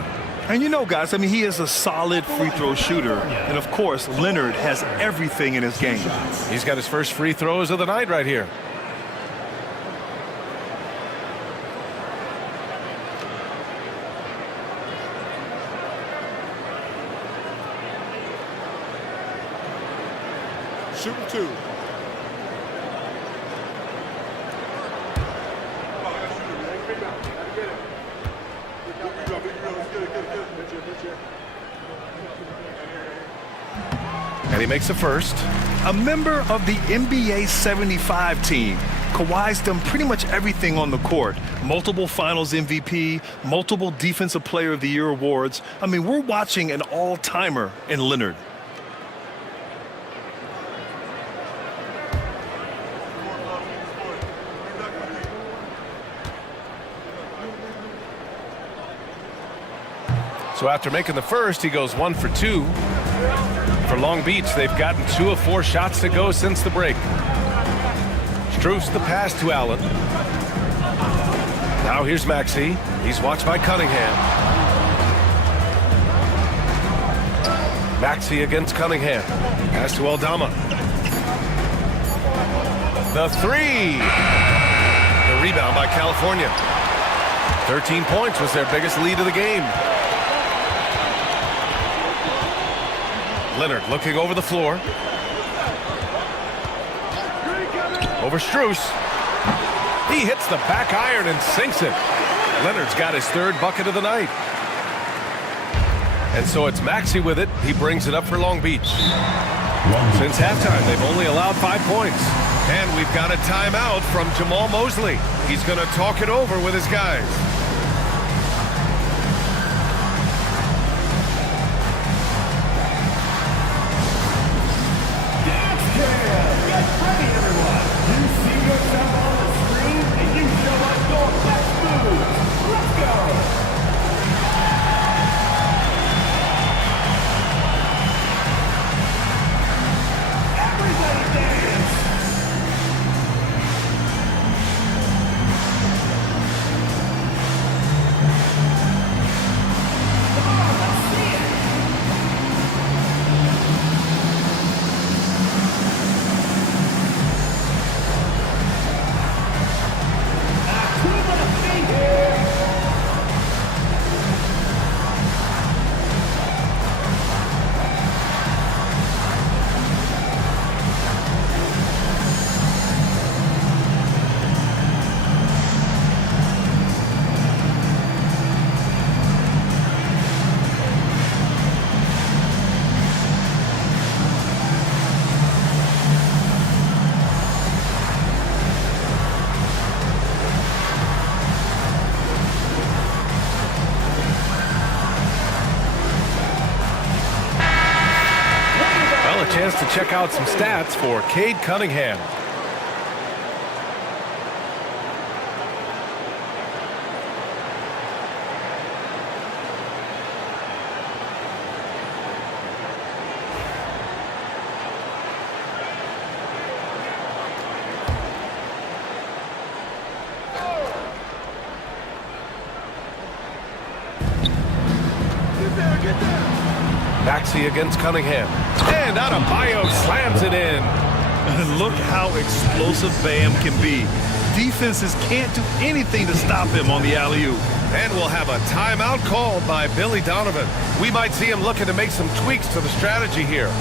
And you know, guys, I mean, he is a solid free throw shooter. And, of course, Leonard has everything in his game. He's got his first free throws of the night right here. Shooting 2. And he makes the first. A member of the NBA 75 team. Kawhi's done pretty much everything on the court. Multiple Finals MVP, multiple Defensive Player of the Year awards. I mean, we're watching an all-timer in Leonard. So after making the first, he goes 1 for 2. For Long Beach, they've gotten 2 of 4 shots to go since the break. Strus the pass to Allen. Now here's Maxey. He's watched by Cunningham. Maxey against Cunningham. Pass to Aldama. The 3. The rebound by California. 13 points was their biggest lead of the game. Leonard looking over the floor. Over Strus. He hits the back iron and sinks it. Leonard's got his 3rd bucket of the night. And so it's Maxey with it. He brings it up for Long Beach. Since halftime, they've only allowed 5 points. And we've got a timeout from Jamal Mosley. He's going to talk it over with his guys. chance to check out some stats for Cade Cunningham. Maxey against Cunningham. And Adebayo slams it in. And look how explosive Bam can be. Defenses can't do anything to stop him on the alley-oop. And we'll have a timeout called by Billy Donovan. We might see him looking to make some tweaks to the strategy here.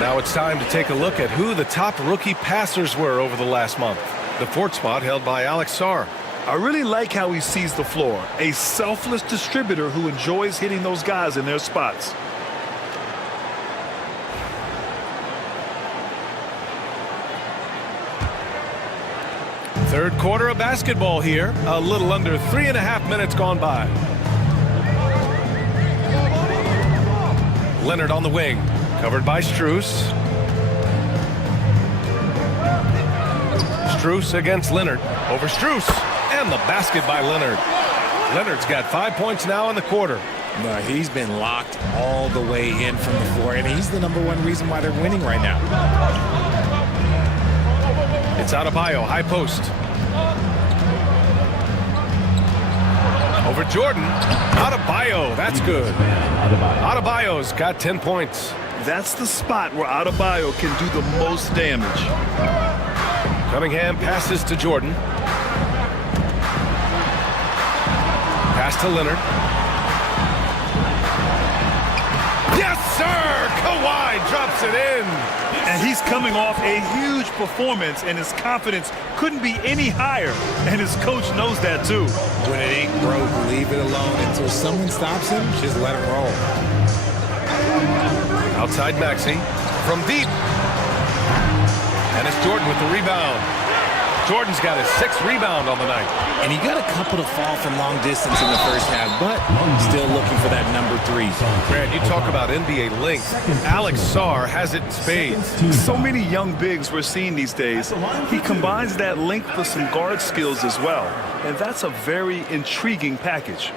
Now it's time to take a look at who the top rookie passers were over the last month. The fourth spot held by Alex Sarr. I really like how he sees the floor. A selfless distributor who enjoys hitting those guys in their spots. Third quarter of basketball here. A little under 3.5 minutes gone by. Leonard on the wing. Covered by Strus. Strus against Leonard. Over Strus. And the basket by Leonard. Leonard's got 5 points now in the quarter. No, he's been locked all the way in from the floor, and he's the #1 reason why they're winning right now. It's Adebayo, high post. Over Jordan. Adebayo, that's good. Adebayo's got 10 points. That's the spot where Adebayo can do the most damage. Cunningham passes to Jordan. Pass to Leonard. Yes, sir! Kawhi drops it in. And he's coming off a huge performance, and his confidence couldn't be any higher. And his coach knows that, too. When it ain't broke, leave it alone. Until someone stops him, just let him roll. Outside Maxey from deep. And it's Jordan with the rebound. Jordan's got his 6th rebound on the night. And he got a couple to fall from long distance in the first half, but still looking for that #3. Brad, you talk about NBA length. Alex Sarr has it in spades. So many young bigs we're seeing these days. He combines that length with some guard skills as well. And that's a very intriguing package.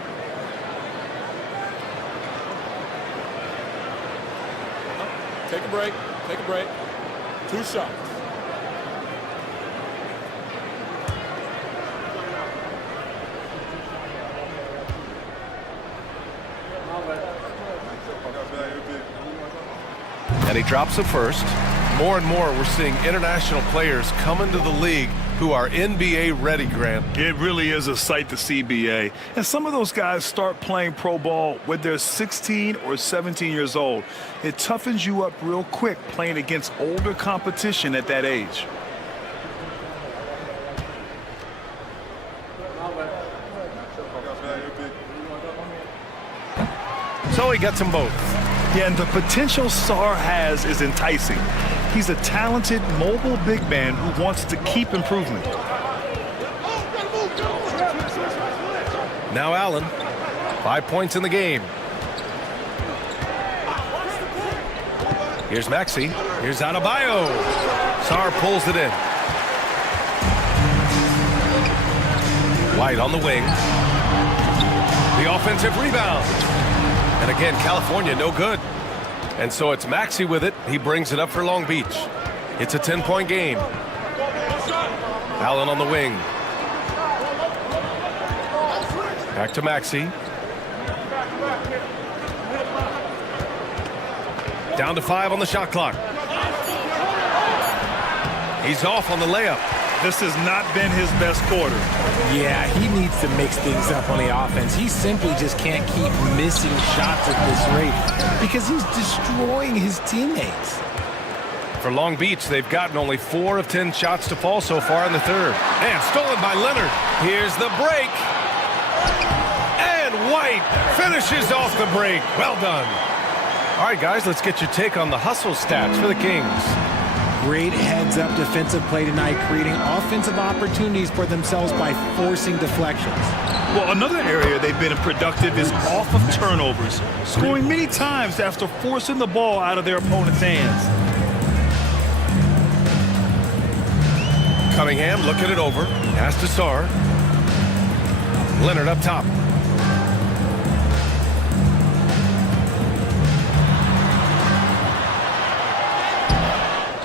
Take a break. Take a break. 2 shots. And he drops it first. More and more we're seeing international players come into the league who are NBA ready, Grant. It really is a sight to see, BA. And some of those guys start playing pro ball when they're 16 or 17 years old. It toughens you up real quick playing against older competition at that age. So he gets them both. Yeah, and the potential Sarr has is enticing. He's a talented, mobile big man who wants to keep improving. Now Allen, 5 points in the game. Here's Maxey. Here's Adebayo. Sarr pulls it in. White on the wing. The offensive rebound. And again, California no good. And so it's Maxey with it. He brings it up for Long Beach. It's a 10-point game. Allen on the wing. Back to Maxey. Down to 5 on the shot clock. He's off on the layup. This has not been his best quarter. Yeah, he needs to mix things up on the offense. He simply just can't keep missing shots at this rate because he's destroying his teammates. For Long Beach, they've gotten only 4 of 10 shots to fall so far in the third. And stolen by Leonard. Here's the break. And White finishes off the break. Well done. All right, guys, let's get your take on the hustle stats for the Kings. Great heads-up defensive play tonight, creating offensive opportunities for themselves by forcing deflections. Well, another area they've been productive is off of turnovers, scoring many times after forcing the ball out of their opponent's hands. Cunningham looking it over. Pass to Sarr. Leonard up top.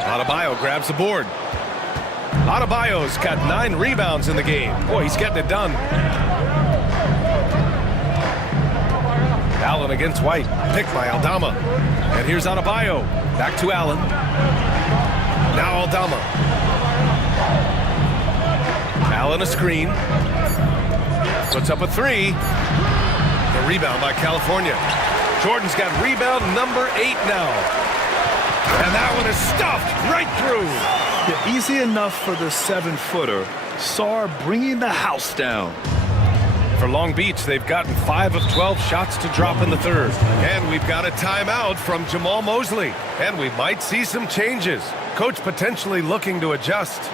Adebayo grabs the board. Adebayo's got 9 rebounds in the game. Boy, he's getting it done. Allen against White. Picked by Aldama. And here's Adebayo. Back to Allen. Now Aldama. Allen a screen. Puts up a 3. The rebound by California. Jordan's got rebound number 8 now. And that one is stuffed right through. Yeah, easy enough for the 7-footer. Sarr bringing the house down. For Long Beach, they've gotten 5 of 12 shots to drop in the third. And we've got a timeout from Jamal Mosley. And we might see some changes. Coach potentially looking to adjust.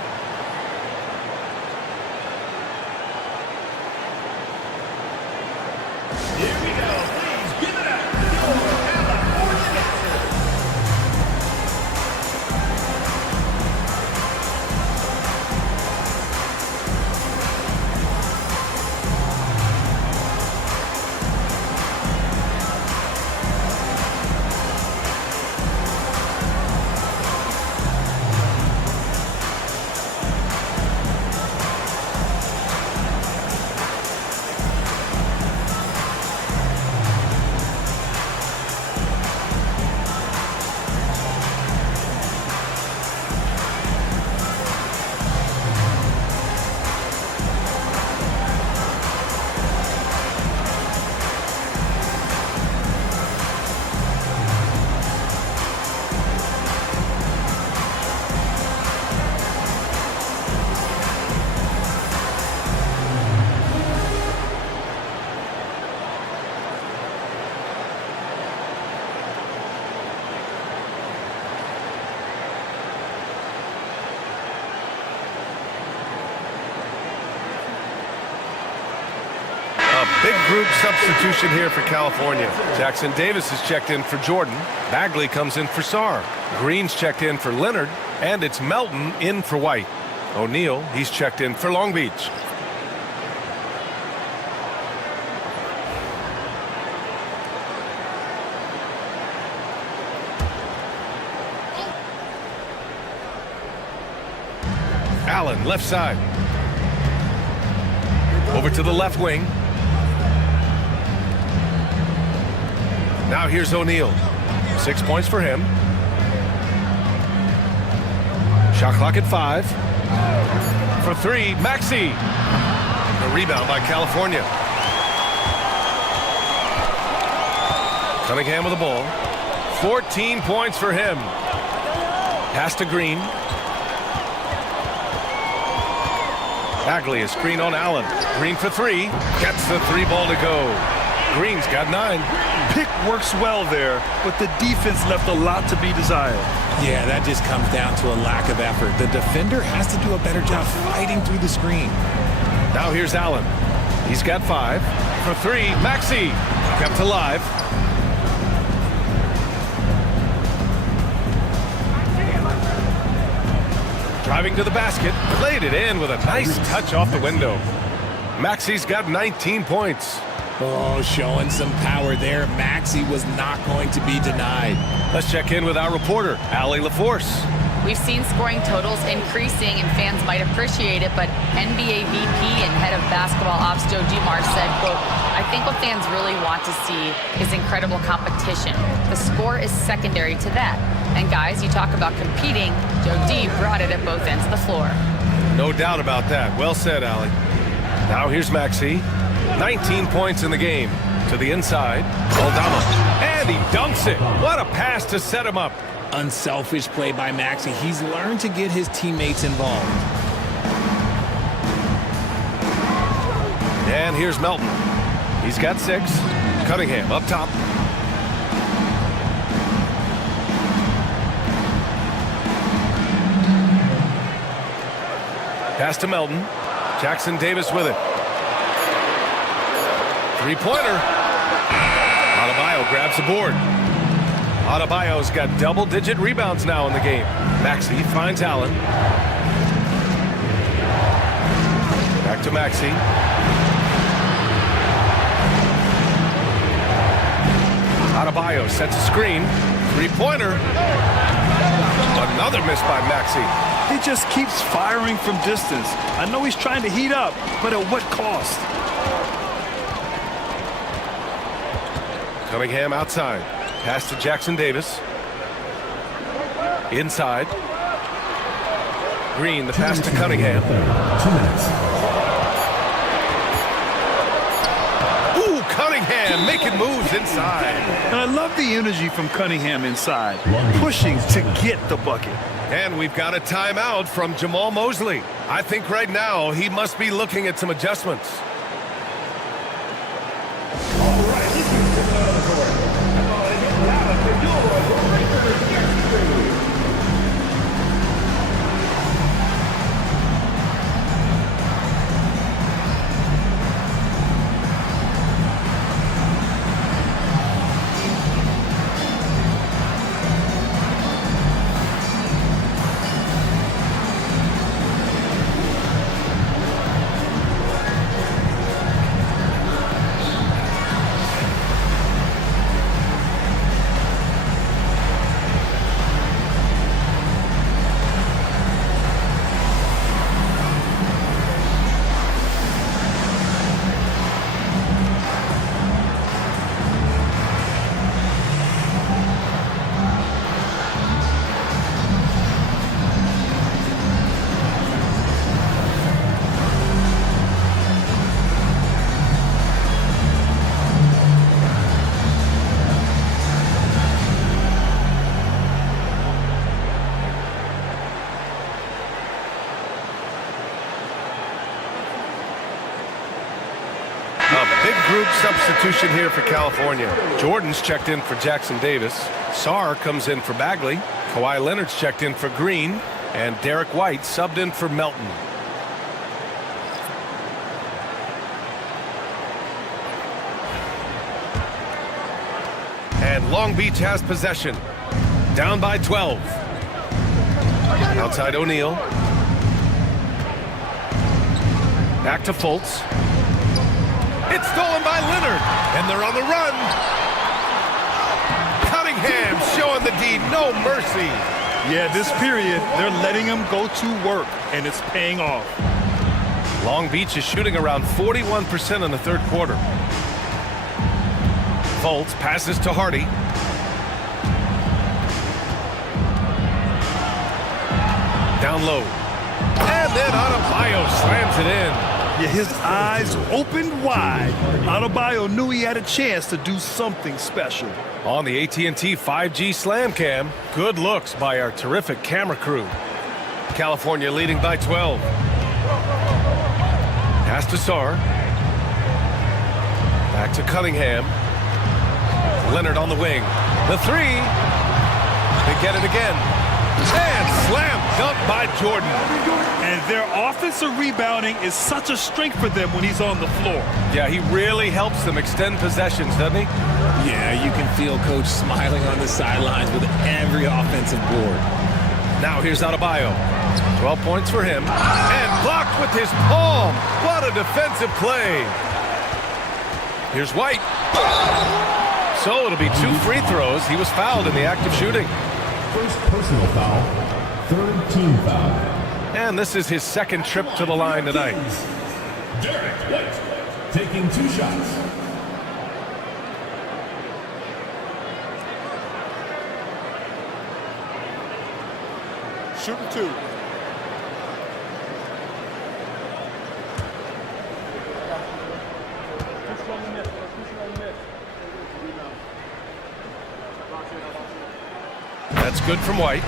Big group substitution here for California. Jackson Davis is checked in for Jordan. Bagley comes in for Sarr. Green's checked in for Leonard. And it's Melton in for White. O'Neal, he's checked in for Long Beach. Allen, left side. Over to the left wing. Now here's O'Neal. 6 points for him. Shot clock at 5. For 3, Maxey. The rebound by California. Cunningham with the ball. 14 points for him. Pass to Green. Bagley, a screen on Allen. Green for 3. Gets the 3 ball to go. Green's got 9. Pick works well there, but the defense left a lot to be desired. Yeah, that just comes down to a lack of effort. The defender has to do a better job fighting through the screen. Now here's Allen. He's got 5. For 3, Maxey. Kept alive. Driving to the basket, played it in with a nice touch off the window. Maxi's got 19 points. Oh, showing some power there. Maxey was not going to be denied. Let's check in with our reporter, Allie LaForce. We've seen scoring totals increasing, and fans might appreciate it, but NBA VP and head of basketball ops Joe Dumars said, quote, "I think what fans really want to see is incredible competition. The score is secondary to that. And guys, you talk about competing, Joe D brought it at both ends of the floor." No doubt about that. Well said, Allie. Now here's Maxey. 19 points in the game. To the inside. Aldama. And he dunks it. What a pass to set him up. Unselfish play by Maxey. He's learned to get his teammates involved. And here's Melton. He's got 6. Cunningham up top. Pass to Melton. Jackson Davis with it. Three-pointer. Adebayo grabs the board. Adebayo's got double-digit rebounds now in the game. Maxey finds Allen. Back to Maxey. Adebayo sets a screen. Three-pointer. Another miss by Maxey. He just keeps firing from distance. I know he's trying to heat up, but at what cost? Cunningham outside. Pass to Jackson Davis. Inside. Green, the pass to Cunningham. 2 minutes. Ooh, Cunningham making moves inside. And I love the energy from Cunningham inside, pushing to get the bucket. And we've got a timeout from Jamal Mosley. I think right now he must be looking at some adjustments. Big group substitution here for California. Jordan's checked in for Jackson Davis. Sarr comes in for Bagley. Kawhi Leonard's checked in for Green. And Derek White subbed in for Melton. And Long Beach has possession. Down by 12. Outside O'Neal. Back to Fultz. It's stolen by Leonard, and they're on the run. Cunningham showing the D no mercy. Yeah, this period, they're letting him go to work, and it's paying off. Long Beach is shooting around 41% in the third quarter. Fultz passes to Hardy. Down low. And then Adebayo slams it in. Yeah, his eyes opened wide. Adebayo knew he had a chance to do something special. On the AT&T 5G Slam Cam, good looks by our terrific camera crew. California leading by 12. Pass to Sarr. Back to Cunningham. Leonard on the wing. The three. They get it again. And slam dunk by Jordan. And their offensive rebounding is such a strength for them when he's on the floor. Yeah, he really helps them extend possessions, doesn't he? Yeah, you can feel Coach smiling on the sidelines with every offensive board. Now here's Adebayo. 12 points for him. And blocked with his palm. What a defensive play. Here's White. So it'll be 2 free throws. He was fouled in the act of shooting. First personal foul, third team foul. And this is his second trip to the line tonight. Derek White taking 2 shots. Shooting 2. That's good from White.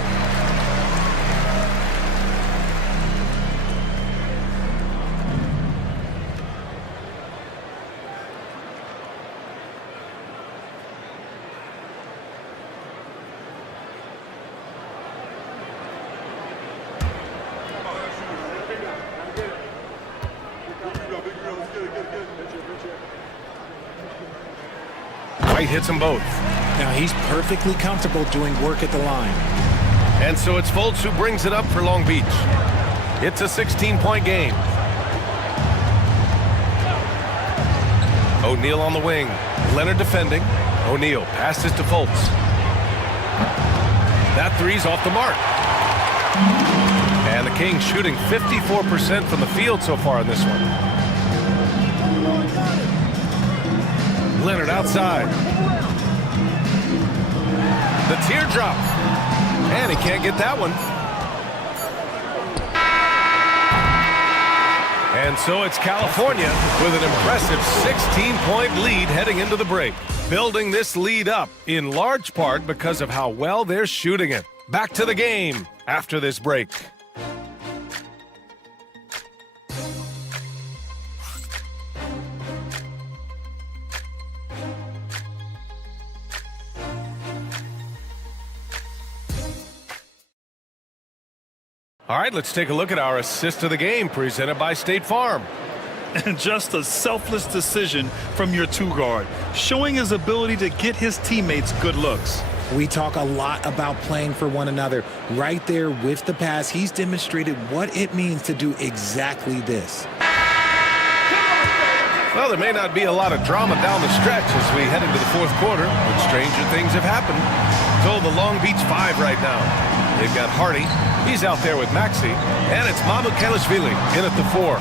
White hits them both. Now he's perfectly comfortable doing work at the line. And so it's Fultz who brings it up for Long Beach. It's a 16-point game. O'Neal on the wing. Leonard defending. O'Neal passes to Fultz. That three's off the mark. And the Kings shooting 54% from the field so far in this one. Leonard outside. The teardrop. And he can't get that one. And so it's California with an impressive 16-point lead heading into the break. Building this lead up in large part because of how well they're shooting it. Back to the game after this break. All right, let's take a look at our assist of the game presented by State Farm. And just a selfless decision from your 2-guard, showing his ability to get his teammates good looks. We talk a lot about playing for one another. Right there with the pass, he's demonstrated what it means to do exactly this. Well, there may not be a lot of drama down the stretch as we head into the fourth quarter, but stranger things have happened. So the Long Beach 5 right now. They've got Hardy. He's out there with Maxey. And it's Mamukelashvili in at the 4.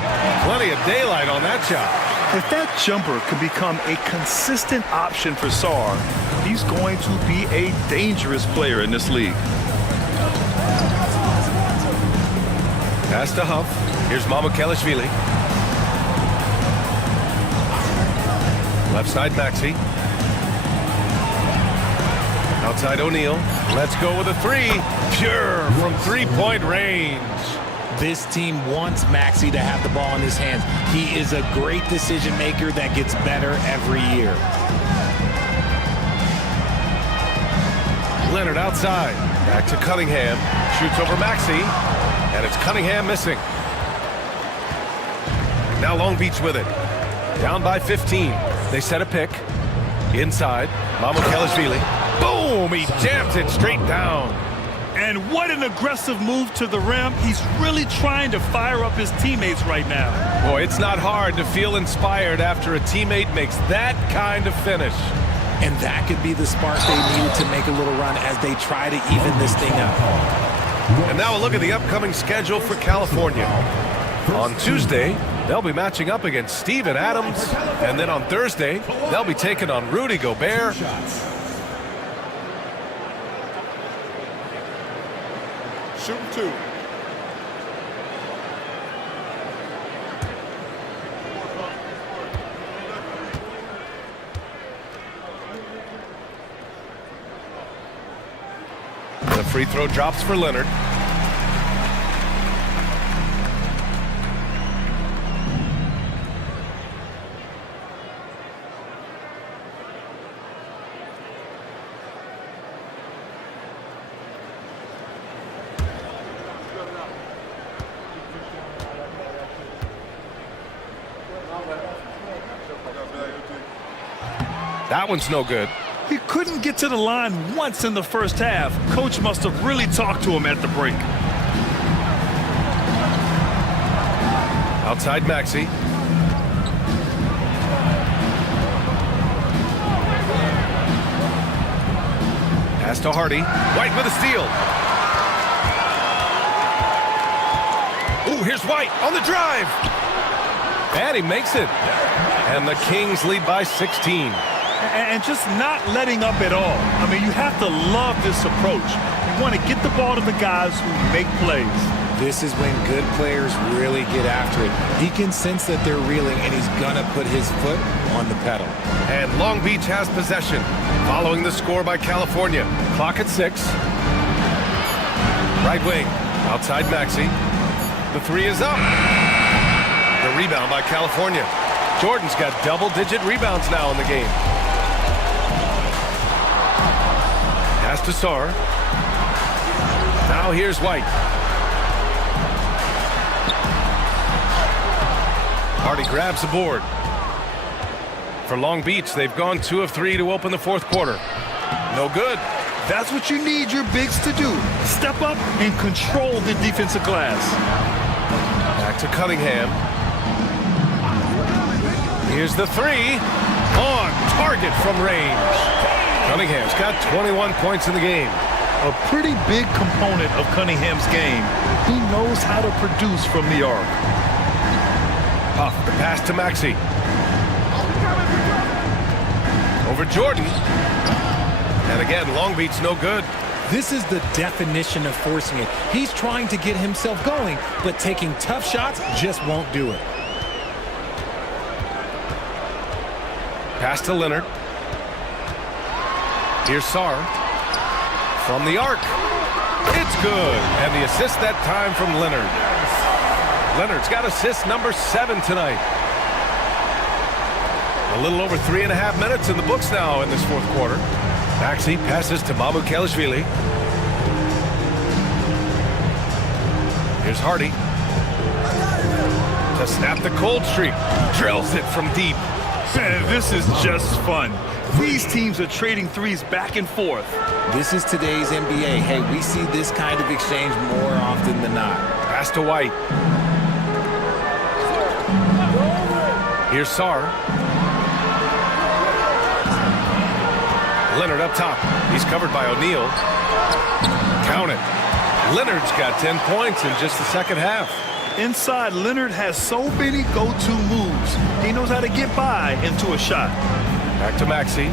Plenty of daylight on that shot. If that jumper could become a consistent option for Sarr, he's going to be a dangerous player in this league. Pass to Huff. Here's Mamukelashvili. Left side Maxey. Outside O'Neal. Let's go with a 3. Pure from 3-point range. This team wants Maxey to have the ball in his hands. He is a great decision maker that gets better every year. Leonard outside. Back to Cunningham. Shoots over Maxey. And it's Cunningham missing. Now Long Beach with it. Down by 15. They set a pick. Inside. Mamukelashvili. Boom! He jams it straight down. And what an aggressive move to the rim. He's really trying to fire up his teammates right now. Boy, it's not hard to feel inspired after a teammate makes that kind of finish. And that could be the spark they needed to make a little run as they try to even this thing up. And now a look at the upcoming schedule for California. On Tuesday, they'll be matching up against Steven Adams. And then on Thursday, they'll be taking on Rudy Gobert. Shooting 2. The free throw drops for Leonard. That one's no good. He couldn't get to the line once in the first half. Coach must have really talked to him at the break. Outside Maxey. Pass to Hardy. White with a steal. Ooh, here's White on the drive. And he makes it. And the Kings lead by 16. And just not letting up at all. I mean, you have to love this approach. You want to get the ball to the guys who make plays. This is when good players really get after it. He can sense that they're reeling, and he's going to put his foot on the pedal. And Long Beach has possession, following the score by California. Clock at 6. Right wing, outside Maxey. The three is up. The rebound by California. Jordan's got double-digit rebounds now in the game. Pass to Sarr. Now here's White. Hardy grabs the board. For Long Beach, they've gone 2 of 3 to open the fourth quarter. No good. That's what you need your bigs to do. Step up and control the defensive glass. Back to Cunningham. Here's the three. On target from range. Cunningham's got 21 points in the game. A pretty big component of Cunningham's game. He knows how to produce from the arc. Huff, the pass to Maxey. Over Jordan. And again, Long Beach no good. This is the definition of forcing it. He's trying to get himself going, but taking tough shots just won't do it. Pass to Leonard. Here's Sarr. From the arc. It's good. And the assist that time from Leonard. Leonard's got assist number 7 tonight. A little over 3.5 minutes in the books now in this fourth quarter. Maxey passes to Mamukelashvili. Here's Hardy. To snap the cold streak. Drills it from deep. Man, this is just fun. These teams are trading threes back and forth. This is today's NBA. Hey, we see this kind of exchange more often than not. Pass to White. Here's Sarr. Leonard up top. He's covered by O'Neal. Count it. Leonard's got 10 points in just the second half. Inside, Leonard has so many go-to moves. He knows how to get by into a shot. Back to Maxey.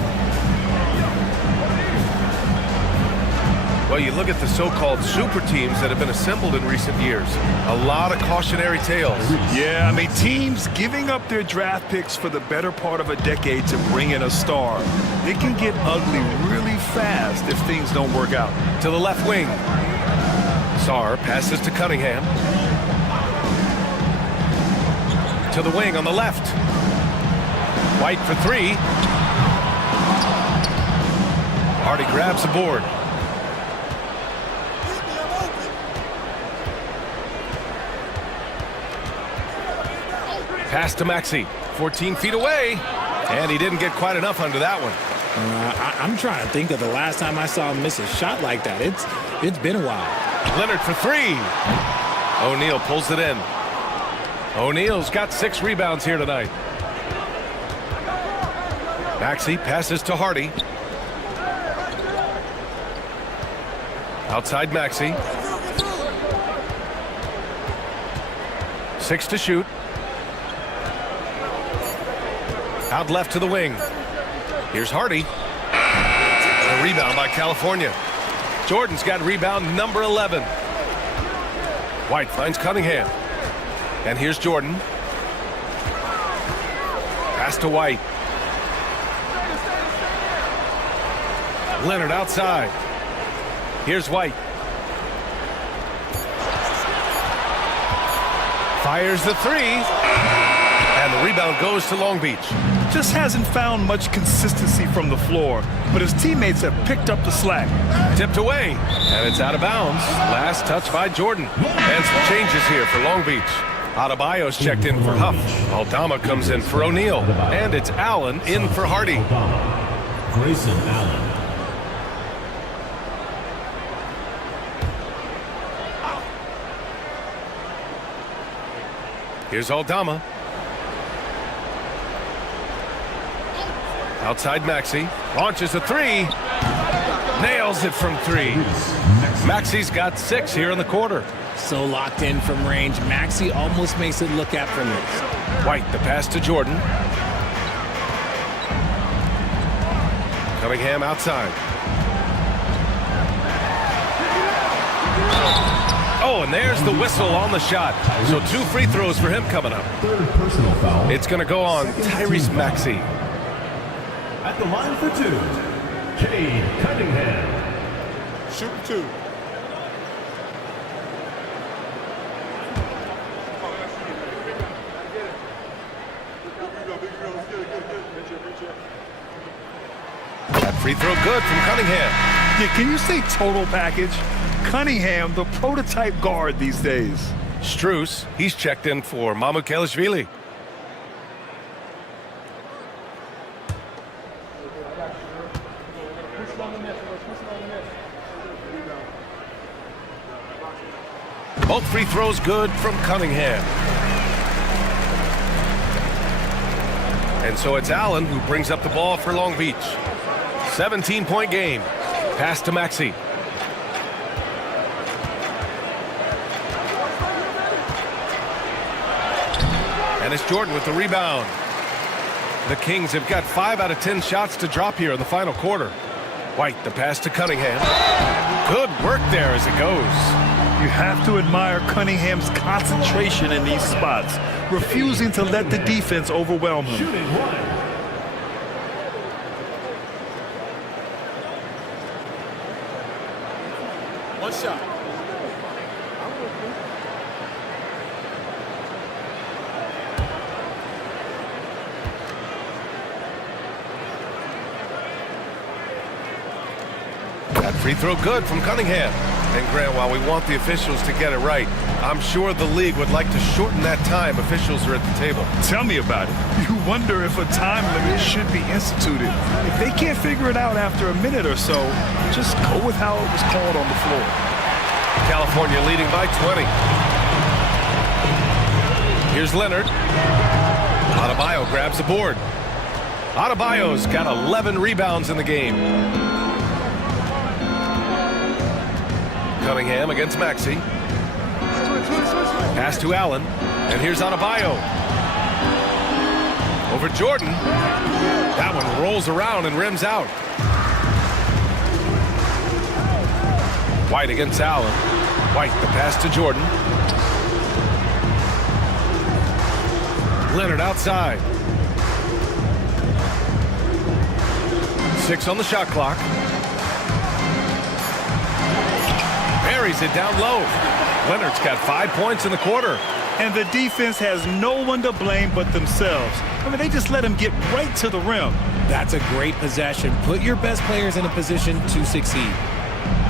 Well, you look at the so-called super teams that have been assembled in recent years. A lot of cautionary tales. Yeah, I mean, teams giving up their draft picks for the better part of a decade to bring in a star. It can get ugly really fast if things don't work out. To the left wing. Sarr passes to Cunningham. To the wing on the left. White for 3. Hardy grabs the board. Pass to Maxey. 14 feet away. And he didn't get quite enough under that one. I'm trying to think of the last time I saw him miss a shot like that. It's been a while. Leonard for 3. O'Neal pulls it in. O'Neal's got 6 rebounds here tonight. Maxey passes to Hardy. Outside Maxey. 6 to shoot. Out left to the wing. Here's Hardy. A rebound by California. Jordan's got rebound number 11. White finds Cunningham. And here's Jordan. Pass to White. Leonard outside. Here's White. Fires the 3. And the rebound goes to Long Beach. Just hasn't found much consistency from the floor, but his teammates have picked up the slack. Tipped away, and it's out of bounds. Last touch by Jordan. And some changes here for Long Beach. Adebayo's checked in for Huff. Aldama comes in for O'Neal. And it's Allen in for Hardy. Grayson Allen. Here's Aldama. Outside Maxey. Launches a three. Nails it from three. Maxey's got 6 here in the quarter. So locked in from range. Maxey almost makes it look effortless. White, the pass to Jordan. Cunningham outside. Oh, and there's the whistle on the shot. So 2 free throws for him coming up. Third personal foul. It's going to go on Tyrese Maxey. At the line for 2, Cade Cunningham. Shoot 2. That free throw good from Cunningham. Yeah, can you say total package? Cunningham, the prototype guard these days. Strus, he's checked in for Mamukelashvili. Both free throws good from Cunningham. And so it's Allen who brings up the ball for Long Beach. 17-point game. Pass to Maxey. And it's Jordan with the rebound. The Kings have got 5 out of 10 shots to drop here in the final quarter. White, the pass to Cunningham. Good work there as it goes. You have to admire Cunningham's concentration in these spots, refusing to let the defense overwhelm him. Shooting 1. One shot. That free throw good from Cunningham. And Grant, while we want the officials to get it right, I'm sure the league would like to shorten that time officials are at the table. Tell me about it. You wonder if a time limit should be instituted. If they can't figure it out after a minute or so, just go with how it was called on the floor. California leading by 20. Here's Leonard. Adebayo grabs the board. Adebayo's got 11 rebounds in the game. Cunningham against Maxey. Pass to Allen. And here's Adebayo. Over Jordan. That one rolls around and rims out. White against Allen. White, the pass to Jordan. Leonard outside. 6 on the shot clock. Buries it down low. Leonard's got 5 points in the quarter. And the defense has no one to blame but themselves. I mean, they just let him get right to the rim. That's a great possession. Put your best players in a position to succeed.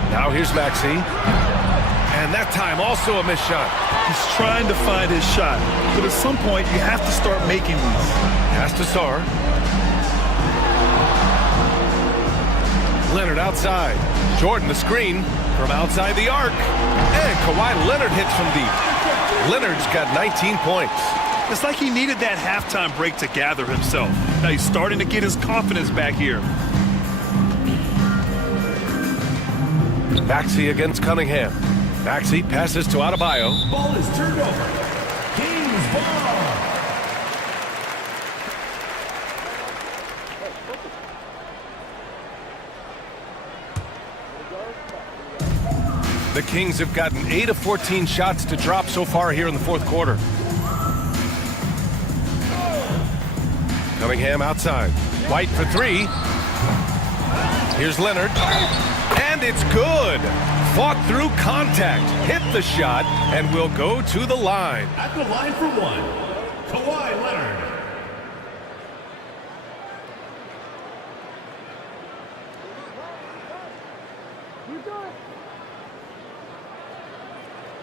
Now here's Maxey. And that time also a missed shot. He's trying to find his shot. But at some point, you have to start making these. Pass to Sarr. Leonard outside. Jordan the screen from outside the arc. And Kawhi Leonard hits from deep. Leonard's got 19 points. It's like he needed that halftime break to gather himself. Now he's starting to get his confidence back here. Maxey against Cunningham. Maxey passes to Adebayo. Ball is turned over. Kings ball. The Kings have gotten 8 of 14 shots to drop so far here in the fourth quarter. Cunningham outside. White for 3. Here's Leonard. And it's good. Fought through contact. Hit the shot and will go to the line. At the line for 1, Kawhi Leonard.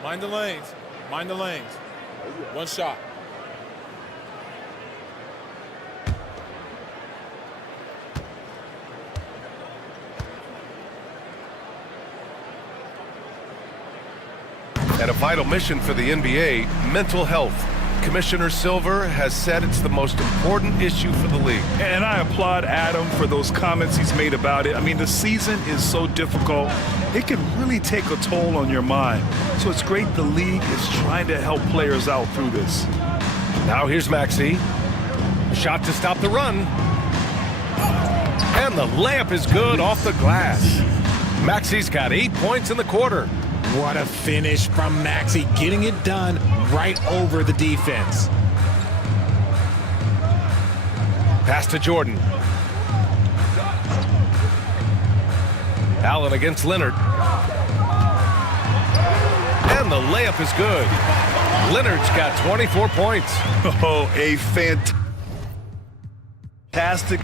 Mind the lanes. Mind the lanes. One shot. And a vital mission for the NBA, mental health. Commissioner Silver has said it's the most important issue for the league. And I applaud Adam for those comments he's made about it. I mean, the season is so difficult. It can really take a toll on your mind. So it's great the league is trying to help players out through this. Now here's Maxey. Shot to stop the run. And the layup is good off the glass. Maxey's got 8 points in the quarter. What a finish from Maxey, getting it done right over the defense. Pass to Jordan. Allen against Leonard. And the layup is good. Leonard's got 24 points. Oh, a fantastic.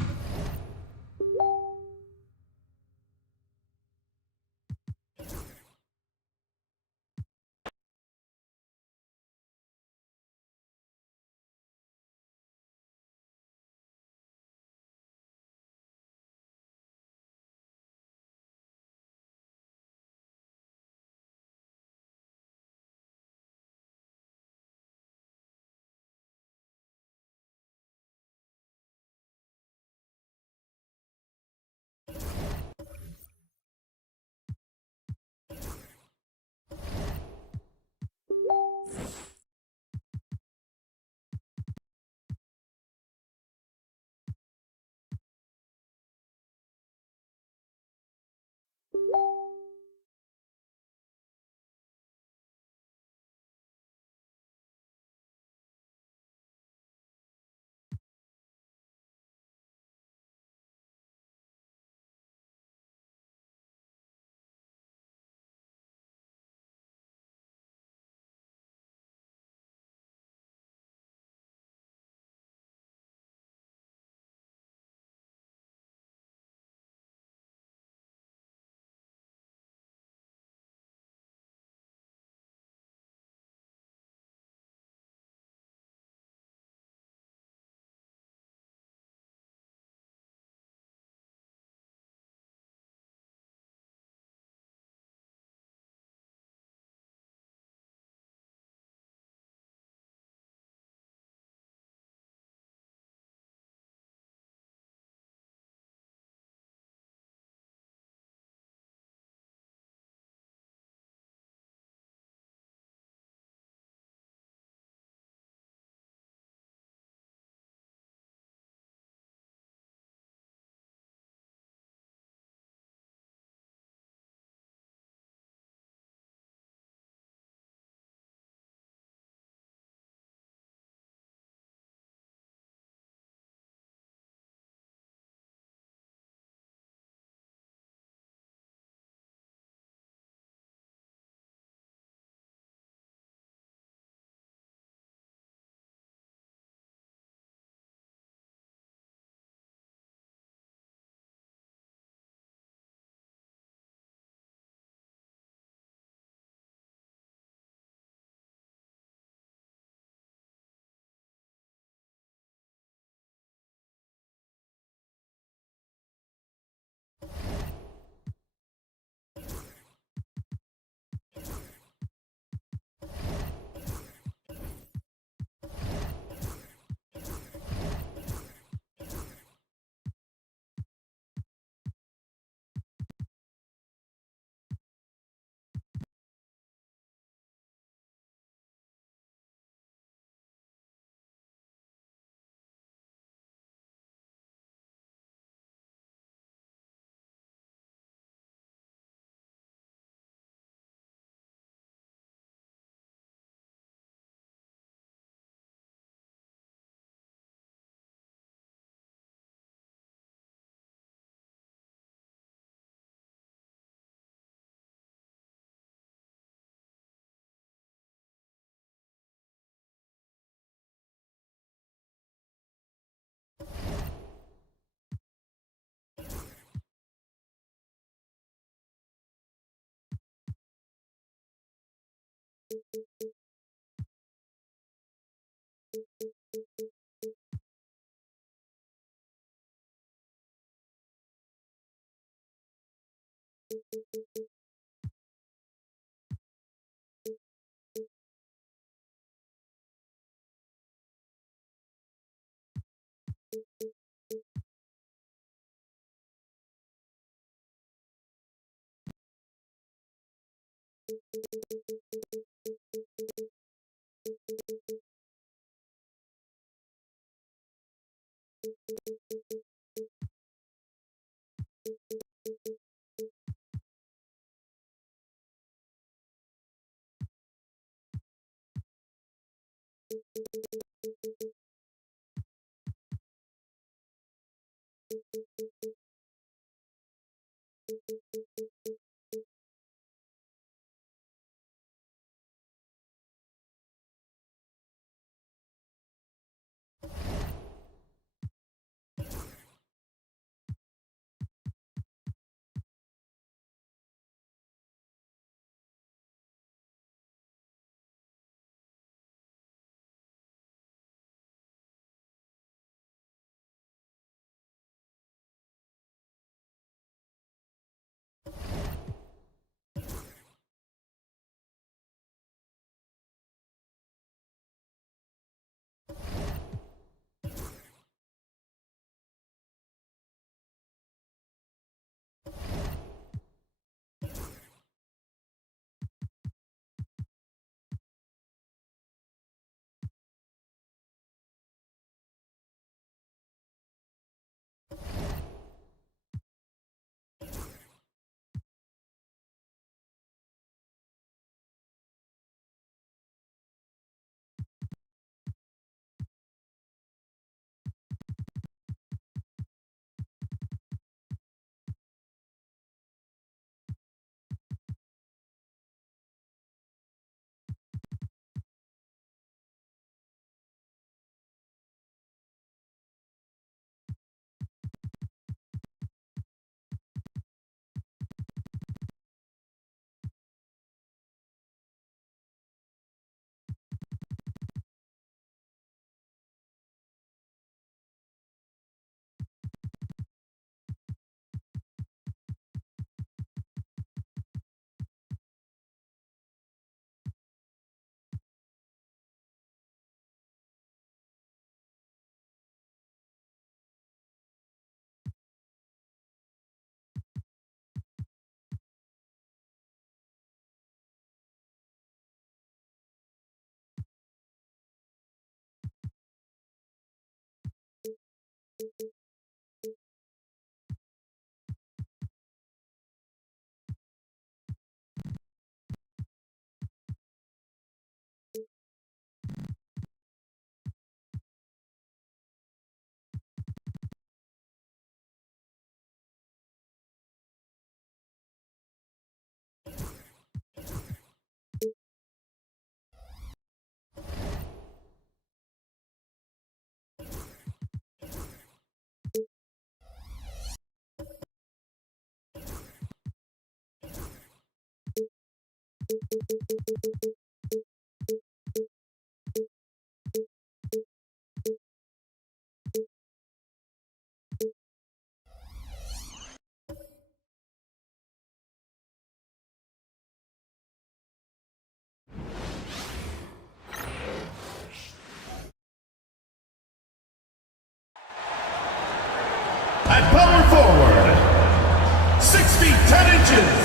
At power forward, 6 feet 10 inches,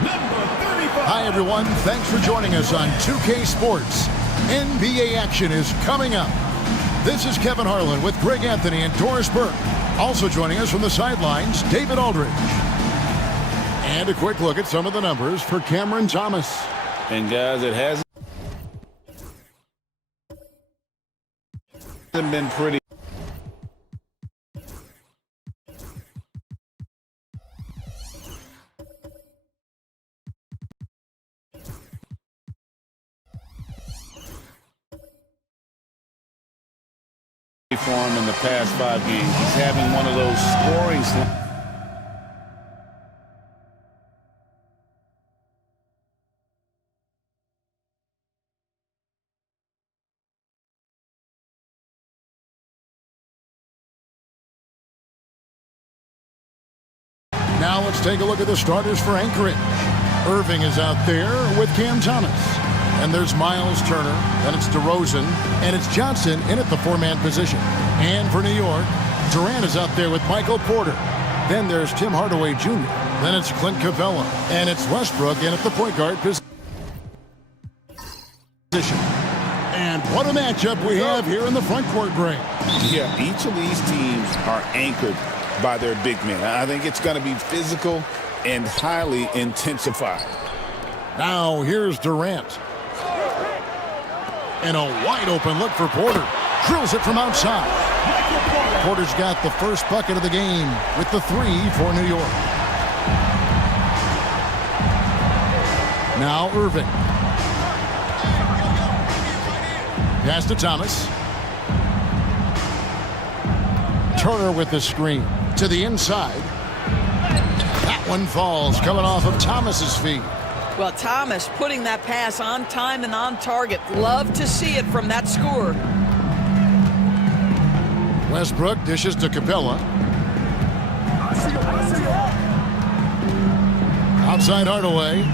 number 35. Hi, everyone. Thanks for joining us on 2K Sports. NBA action is coming up. This is Kevin Harlan with Greg Anthony and Doris Burke. Also joining us from the sidelines, David Aldridge. And a quick look at some of the numbers for Cameron Thomas. And guys, it hasn't been pretty. For him in the past 5 games. He's having one of those scoring Now let's take a look at the starters for Anchorage. Irving is out there with Cam Thomas. And there's Miles Turner, and it's DeRozan, and it's Johnson in at the four-man position. And for New York, Durant is out there with Michael Porter. Then there's Tim Hardaway Jr., Then it's Clint Capella. And it's Westbrook in at the point guard position. And what a matchup we have here in the front court, Greg. Yeah, each of these teams are anchored by their big men. I think it's going to be physical and highly intensified. Now here's Durant. And a wide open look for Porter. Drills it from outside. Porter's got the first bucket of the game with the 3 for New York. Now Irving. Pass to Thomas. Turner with the screen to the inside. That one falls, coming off of Thomas's feet. Well, Thomas putting that pass on time and on target. Love to see it from that scorer. Westbrook dishes to Capella. Outside Hardaway.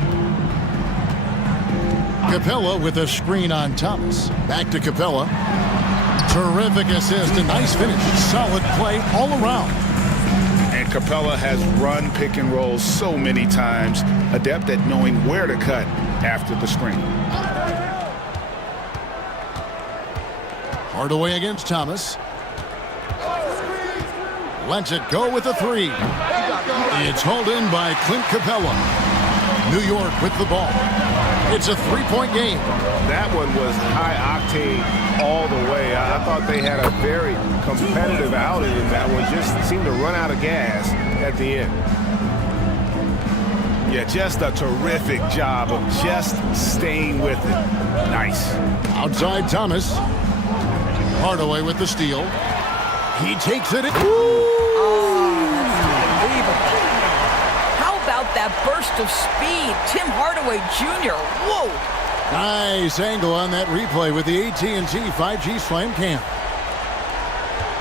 Capella with a screen on Thomas. Back to Capella. Terrific assist and nice finish. Solid play all around. And Capella has run pick and rolls so many times, adept at knowing where to cut after the screen. Hardaway against Thomas. Lets it go with a 3. It's hauled in by Clint Capella. New York with the ball. It's a 3-point game. That one was high octane all the way. I thought they had a very competitive outing in that one. Just seemed to run out of gas at the end. Yeah, just a terrific job of just staying with it. Nice. Outside Thomas. Hardaway with the steal. He takes it. How about that burst of speed? Tim Hardaway Jr. Whoa. Nice angle on that replay with the AT&T 5G Slam Cam.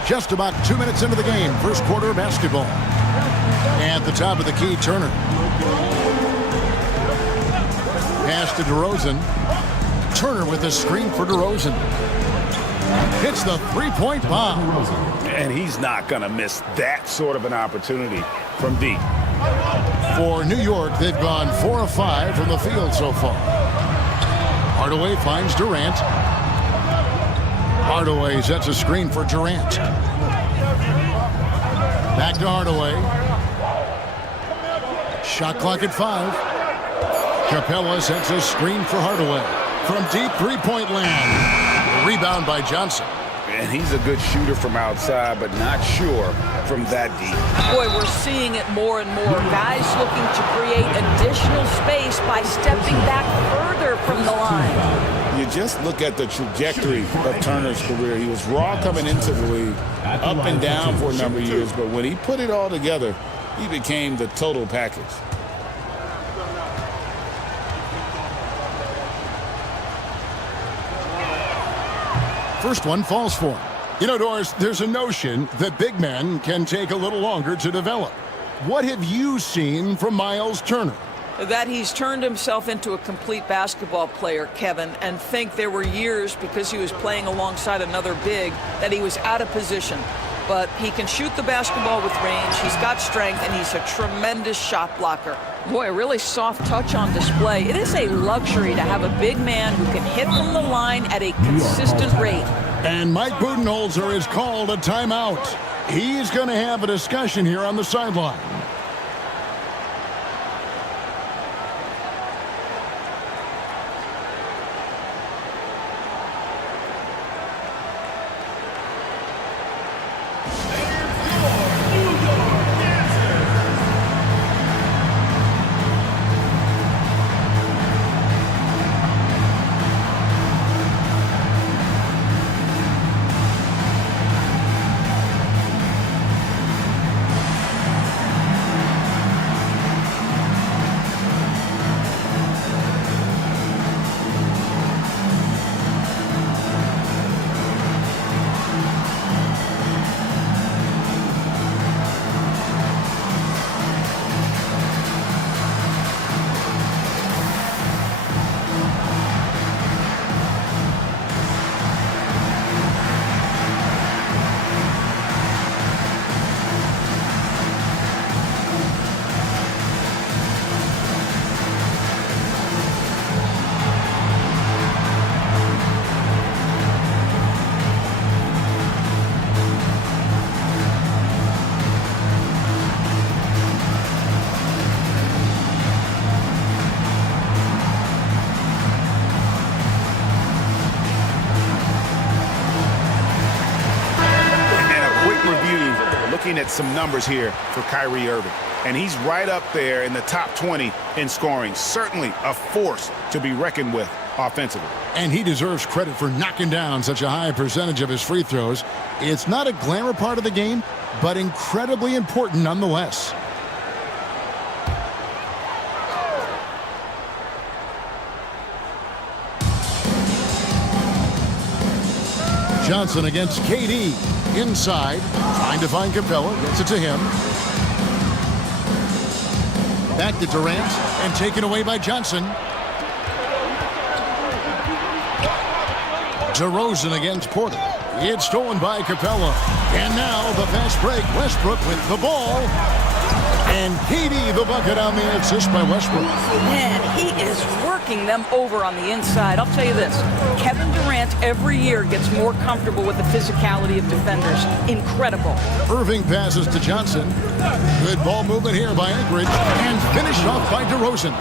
Just about 2 minutes into the game, first quarter of basketball. At the top of the key, Turner. Pass to DeRozan. Turner with the screen for DeRozan. Hits the 3-point bomb. And he's not going to miss that sort of an opportunity from deep. For New York, they've gone 4 of 5 from the field so far. Hardaway finds Durant. Hardaway sets a screen for Durant. Back to Hardaway. Shot clock at 5. Capella sets a screen for Hardaway. From deep 3-point land. Rebound by Johnson. And he's a good shooter from outside, but not sure from that deep. Boy, we're seeing it more and more. Guys looking to create additional space by stepping back further from the line. You just look at the trajectory of Turner's career. He was raw coming into the league, up and down for a number of years, but when he put it all together, he became the total package. First one falls for him. You know, Doris, there's a notion that big men can take a little longer to develop. What have you seen from Miles Turner? That he's turned himself into a complete basketball player, Kevin, and think there were years because he was playing alongside another big that he was out of position. But he can shoot the basketball with range, he's got strength, and he's a tremendous shot blocker. Boy, a really soft touch on display. It is a luxury to have a big man who can hit from the line at a consistent rate. And Mike Budenholzer has called a timeout. He's going to have a discussion here on the sideline. at some numbers here for Kyrie Irving. And he's right up there in the top 20 in scoring. Certainly a force to be reckoned with offensively. And he deserves credit for knocking down such a high percentage of his free throws. It's not a glamour part of the game, but incredibly important nonetheless. Johnson against KD. Inside, trying to find Capella. Gets it to him. Back to Durant, and taken away by Johnson. DeRozan against Porter. It's stolen by Capella. And now the fast break. Westbrook with the ball. And KD the bucket on the assist by Westbrook. Man, he is working them over on the inside. I'll tell you this, Kevin Durant every year gets more comfortable with the physicality of defenders. Incredible. Irving passes to Johnson. Good ball movement here by Anchorage. And finished off by DeRozan.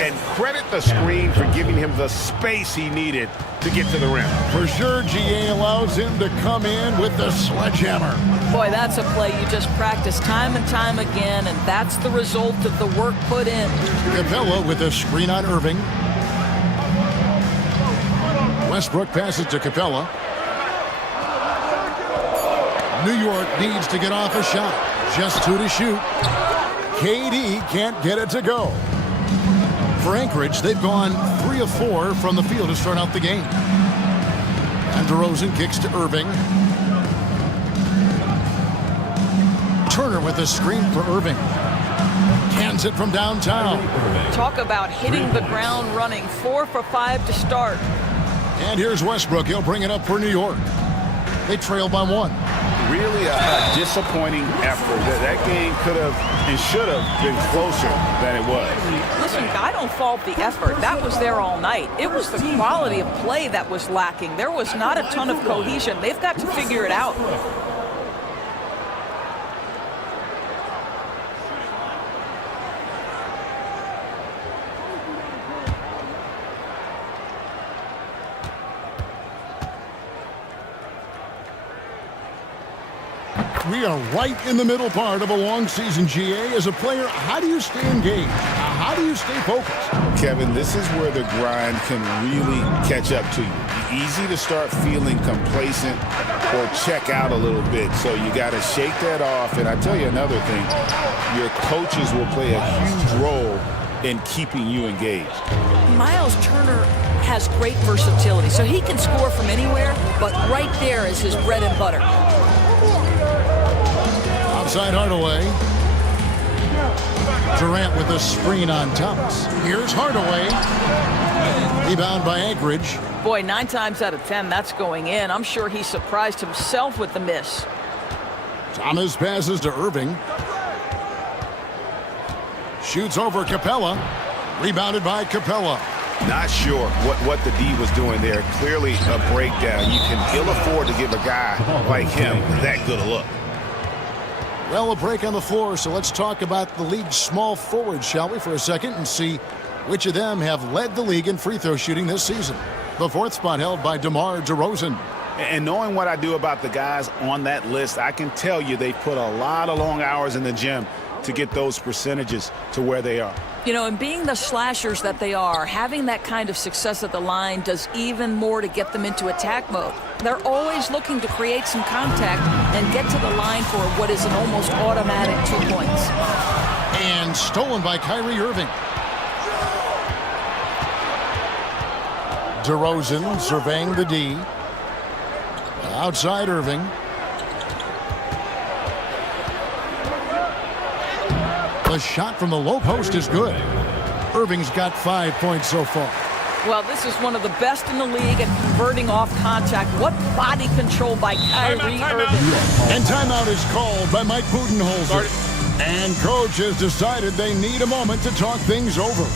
And credit the screen for giving him the space he needed to get to the rim. For sure, GA allows him to come in with the sledgehammer. Boy, that's a play you just practice time and time again, and that's the result of the work put in. Capella with a screen on Irving. Westbrook passes to Capella. New York needs to get off a shot. Just 2 to shoot. KD can't get it to go. For Anchorage, they've gone 3 of 4 from the field to start out the game. And DeRozan kicks to Irving. Turner with a screen for Irving. Cans it from downtown. Talk about hitting the ground running. 4 for 5 to start. And here's Westbrook. He'll bring it up for New York. They trail by 1. Really a disappointing effort. That game could have and should have been closer than it was. Listen, I don't fault the effort. That was there all night. It was the quality of play that was lacking. There was not a ton of cohesion. They've got to figure it out. We are right in the middle part of a long season, GA. As a player, how do you stay engaged? How do you stay focused? Kevin, this is where the grind can really catch up to you. Easy to start feeling complacent or check out a little bit. So you got to shake that off. And I tell you another thing, your coaches will play a huge role in keeping you engaged. Miles Turner has great versatility, so he can score from anywhere, but right there is his bread and butter. Outside Hardaway. Durant with a screen on Thomas. Here's Hardaway. Rebound by Anchorage. Boy, 9 times out of 10, that's going in. I'm sure he surprised himself with the miss. Thomas passes to Irving. Shoots over Capella. Rebounded by Capella. Not sure what the D was doing there. Clearly a breakdown. You can ill afford to give a guy like him that good a look. Well, a break on the floor, so let's talk about the league's small forwards, shall we, for a second, and see which of them have led the league in free throw shooting this season. The 4th spot held by DeMar DeRozan. And knowing what I do about the guys on that list, I can tell you they put a lot of long hours in the gym to get those percentages to where they are. You know, and being the slashers that they are, having that kind of success at the line does even more to get them into attack mode. They're always looking to create some contact and get to the line for what is an almost automatic 2 points. And stolen by Kyrie Irving. DeRozan surveying the D. Outside Irving. The shot from the low post is good. Irving's got 5 points so far. Well, this is one of the best in the league at converting off contact. What body control by Kyrie Irving. And timeout is called by Mike Budenholzer. And coach has decided they need a moment to talk things over.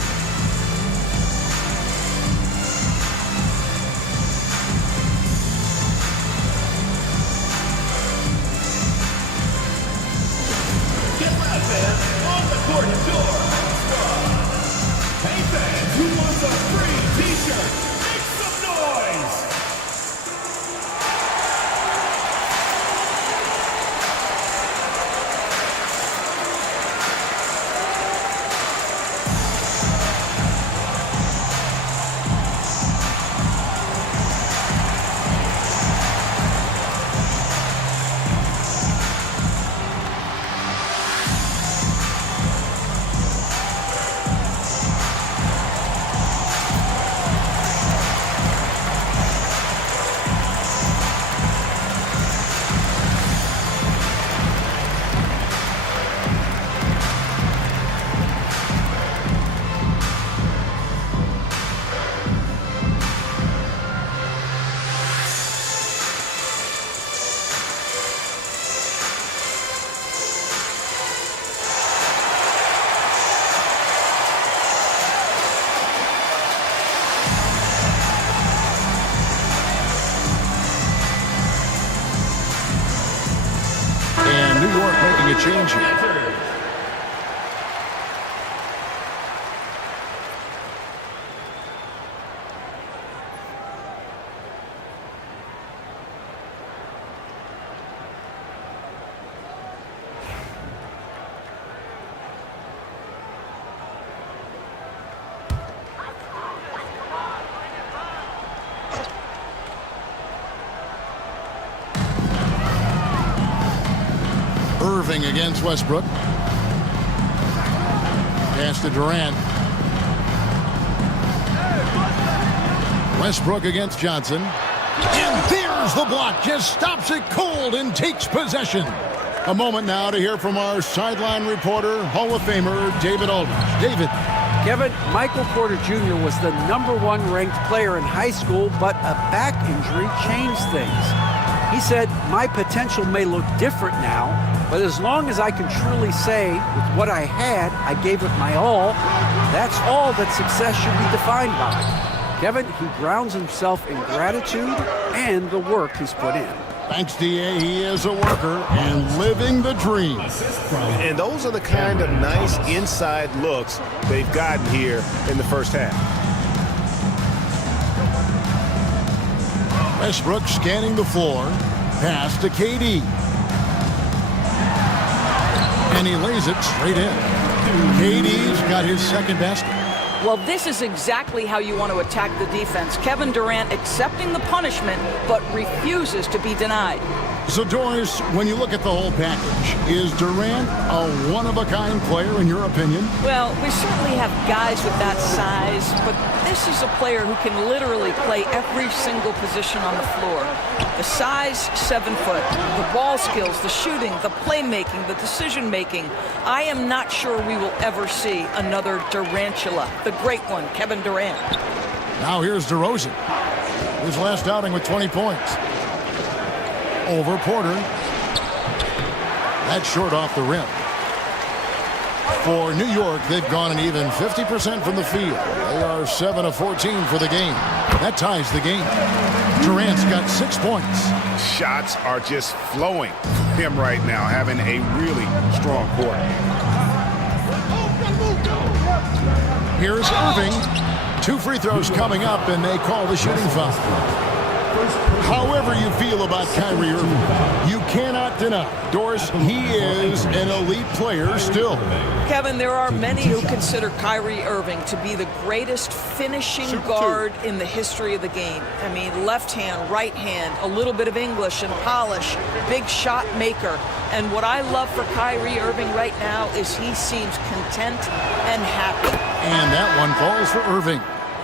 Court door. Hey fans, who wants a free t-shirt? Make some noise! Irving against Westbrook. Pass to Durant. Westbrook against Johnson. And there's the block. Just stops it cold and takes possession. A moment now to hear from our sideline reporter, Hall of Famer David Aldridge. David. Kevin, Michael Porter Jr. was the #1 ranked player in high school, but a back injury changed things. He said, my potential may look different now, but as long as I can truly say with what I had, I gave it my all, that's all that success should be defined by. Kevin, he grounds himself in gratitude and the work he's put in. Thanks, D.A. He is a worker and living the dream. And those are the kind of nice inside looks they've gotten here in the first half. Westbrook scanning the floor. Pass to KD. And he lays it straight in. KD's got his second basket. Well, this is exactly how you want to attack the defense. Kevin Durant accepting the punishment, but refuses to be denied. So, Doris, when you look at the whole package, is Durant a one-of-a-kind player in your opinion? Well, we certainly have guys with that size, but this is a player who can literally play every single position on the floor. The size, 7 foot. The ball skills, the shooting, the playmaking, the decision-making. I am not sure we will ever see another Durantula, the great one, Kevin Durant. Now here's DeRozan. His last outing with 20 points. Over Porter. That's short off the rim. For New York, they've gone an even 50% from the field. They are 7 of 14 for the game. That ties the game. Durant's got 6 points. Shots are just flowing from him right now, having a really strong quarter. Here's Irving. 2 free throws coming up, and they call the shooting foul. However you feel about Kyrie Irving, you cannot deny, Doris, he is an elite player still. Kevin, there are many who consider Kyrie Irving to be the greatest finishing guard in the history of the game. I mean, left hand, right hand, a little bit of English and polish, big shot maker. And what I love for Kyrie Irving right now is he seems content and happy. And that one falls for Irving.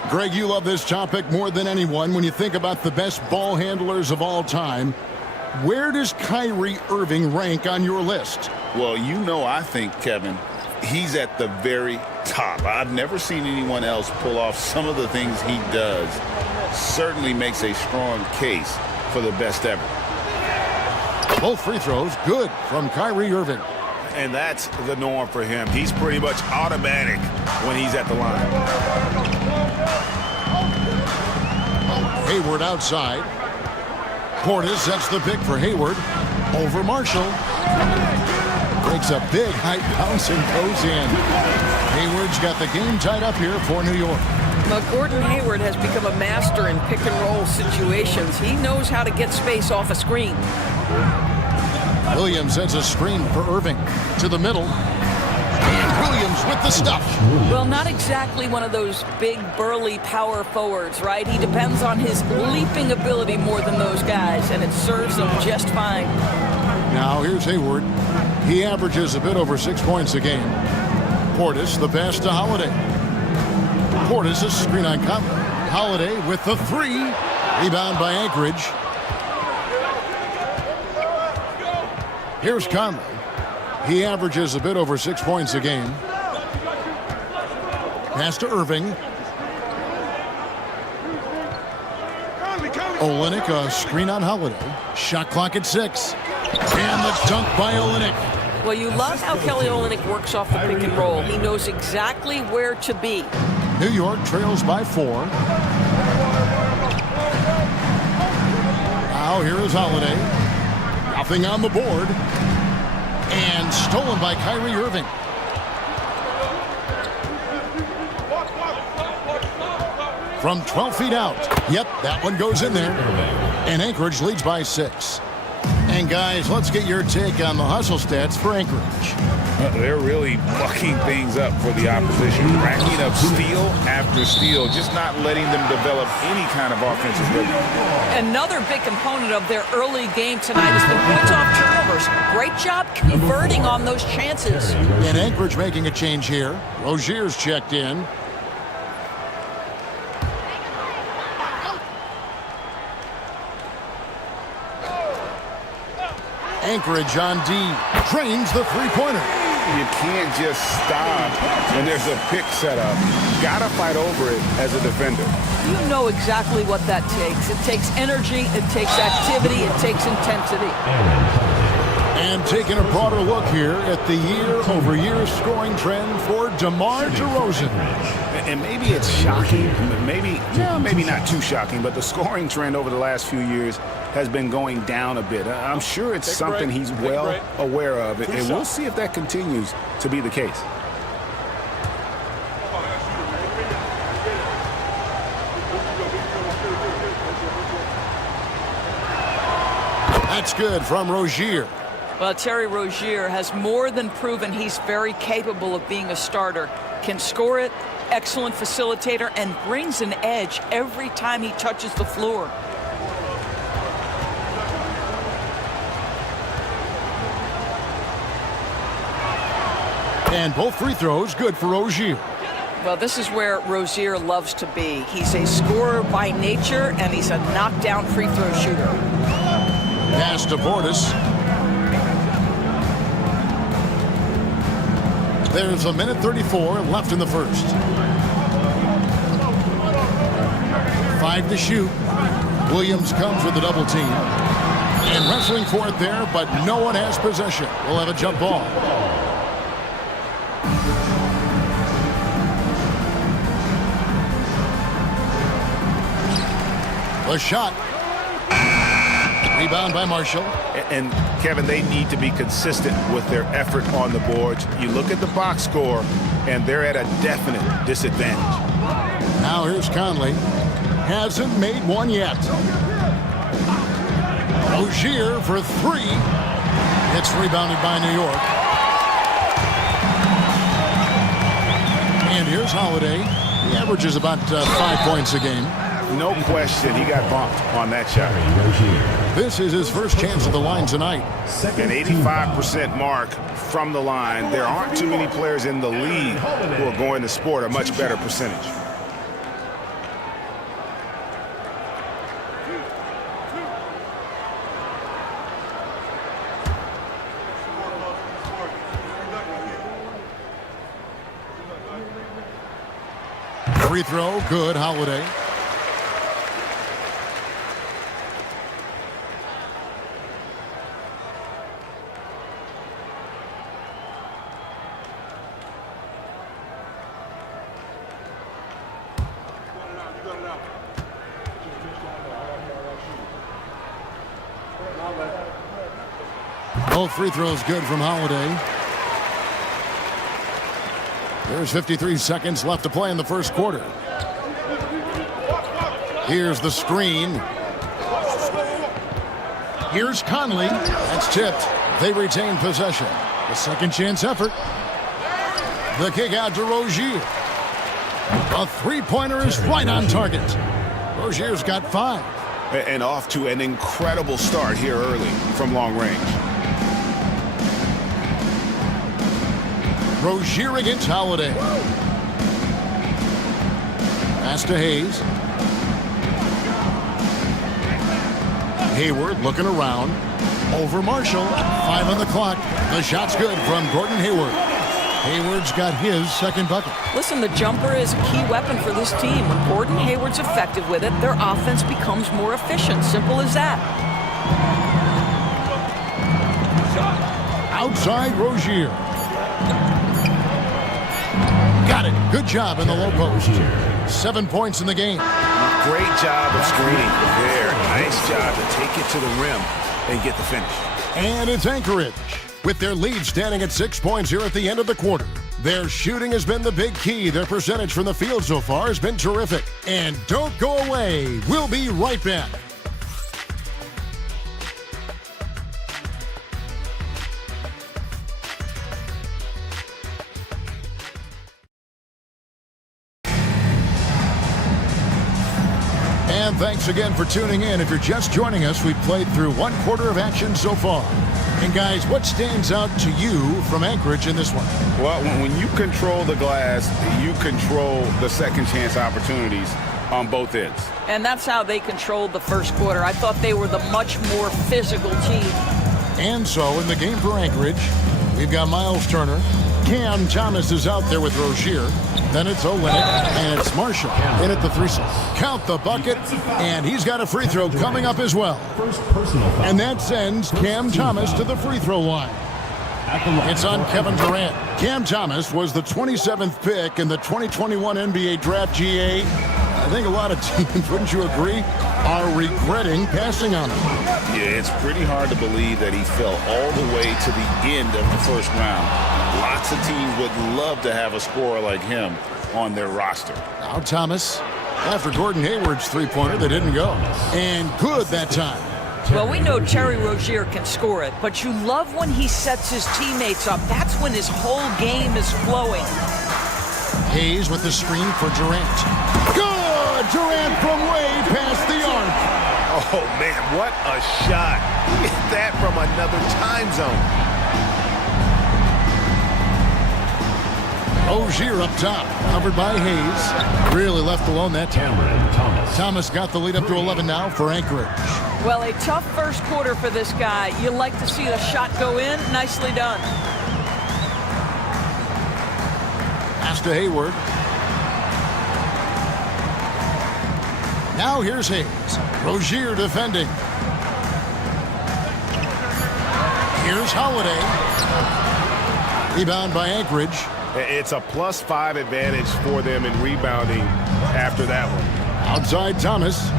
Greg, you love this topic more than anyone. When you think about the best ball handlers of all time, where does Kyrie Irving rank on your list? Well, you know, I think, Kevin, he's at the very top. I've never seen anyone else pull off some of the things he does. Certainly makes a strong case for the best ever. Both free throws good from Kyrie Irving. And that's the norm for him. He's pretty much automatic when he's at the line. Hayward outside. Portis sets the pick for Hayward. Over Marshall. Breaks a big high bounce and goes in. Hayward's got the game tied up here for New York. Now, Gordon Hayward has become a master in pick-and-roll situations. He knows how to get space off a screen. Williams sends a screen for Irving to the middle. And Williams with the stuff. Well, not exactly one of those big, burly power forwards, right? He depends on his leaping ability more than those guys, and it serves him just fine. Now here's Hayward. He averages a bit over 6 points a game. Portis, the pass to Holiday. Portis, a screen on Conley. Holiday with the 3. Rebound by Anchorage. Here's Conley. He averages a bit over 6 points a game. Pass to Irving. Olynyk, a screen on Holiday. Shot clock at 6. And the dunk by Olynyk. Well, you love how Kelly Olynyk works off the pick and roll. He knows exactly where to be. New York trails by 4. Now here is Holiday. Nothing on the board. And stolen by Kyrie Irving. From 12 feet out. Yep, that one goes in there. And Anchorage leads by 6. And guys, let's get your take on the hustle stats for Anchorage. They're really mucking things up for the opposition, racking up steal after steal, just not letting them develop any kind of offensive rhythm. Another big component of their early game tonight has been points off turnovers. Great job converting on those chances. And Anchorage making a change here. Rozier's checked in. Anchorage on D. Drains the three-pointer. You can't just stop when there's a pick set up. Gotta fight over it as a defender. You know exactly what that takes. It takes energy, it takes activity, it takes intensity. And taking a broader look here at the year-over-year scoring trend for DeMar DeRozan. And maybe it's shocking, maybe not too shocking, but the scoring trend over the last few years has been going down a bit. I'm sure it's something he's well aware of, and we'll see if that continues to be the case. That's good from Rozier. Well, Terry Rozier has more than proven he's very capable of being a starter. Can score it, excellent facilitator, and brings an edge every time he touches the floor. And both free throws good for Rozier. Well, this is where Rozier loves to be. He's a scorer by nature, and he's a knockdown free throw shooter. Pass to Portis. There's a minute 34 left in the first. 5 to shoot. Williams comes with the double team. And wrestling for it there, but no one has possession. We'll have a jump ball. A shot. Rebound by Marshall. And Kevin, they need to be consistent with their effort on the boards. You look at the box score, and they're at a definite disadvantage. Now here's Conley. Hasn't made one yet. Rozier for 3. It's rebounded by New York. And here's Holiday. He averages about 5 points a game. No question, he got bumped on that shot. This is his first chance at the line tonight. An 85% mark from the line. There aren't too many players in the league who are going to sport a much better percentage. Free throw, good, Holiday. Both free throws good from Holiday. There's 53 seconds left to play in the first quarter. Here's the screen. Here's Conley. That's tipped. They retain possession. The second chance effort. The kick out to Rozier. A three-pointer is right on target. Rozier's got 5. And off to an incredible start here early from long range. Rozier against Holiday. Pass to Hayes. Hayward looking around. Over Marshall. 5 on the clock. The shot's good from Gordon Hayward. Hayward's got his second bucket. Listen, the jumper is a key weapon for this team. When Gordon Hayward's effective with it, their offense becomes more efficient. Simple as that. Outside Rozier. Got it. Good job in the low post. 7 points in the game. Great job of screening there. Nice job to take it to the rim and get the finish. And it's Anchorage. With their lead standing at 6 points here at the end of the quarter. Their shooting has been the big key. Their percentage from the field so far has been terrific. And don't go away. We'll be right back. And thanks again for tuning in. If you're just joining us, we've played through 1/4 of action so far. And guys, what stands out to you from Anchorage in this one? Well, when you control the glass, you control the second chance opportunities on both ends. And that's how they controlled the first quarter. I thought they were the much more physical team. And so in the game for Anchorage, we've got Miles Turner. Cam Thomas is out there with Rozier. Then it's Olynyk, and it's Marshall in at the threesome. Count the bucket, and he's got a free throw coming up as well. And that sends Cam Thomas to the free throw line. It's on Kevin Durant. Cam Thomas was the 27th pick in the 2021 NBA Draft. GA. I think a lot of teams, wouldn't you agree, are regretting passing on him. Yeah, it's pretty hard to believe that he fell all the way to the end of the first round. Lots of teams would love to have a scorer like him on their roster. Now Thomas, after Gordon Hayward's three-pointer, they didn't go. And good that time. Well, we know Terry Rozier can score it, but you love when he sets his teammates up. That's when his whole game is flowing. Hayes with the screen for Durant. Good! Durant from way past the arc. Oh, man, what a shot. He hit that from another time zone. Rozier up top, covered by Hayes. Really left alone that time. Thomas got the lead up to 11 now for Anchorage. Well, a tough first quarter for this guy. You like to see the shot go in. Nicely done. Pass to Hayward. Now here's Hayes. Rozier defending. Here's Holiday. Rebound by Anchorage. It's a +5 advantage for them in rebounding after that one. Outside Thomas.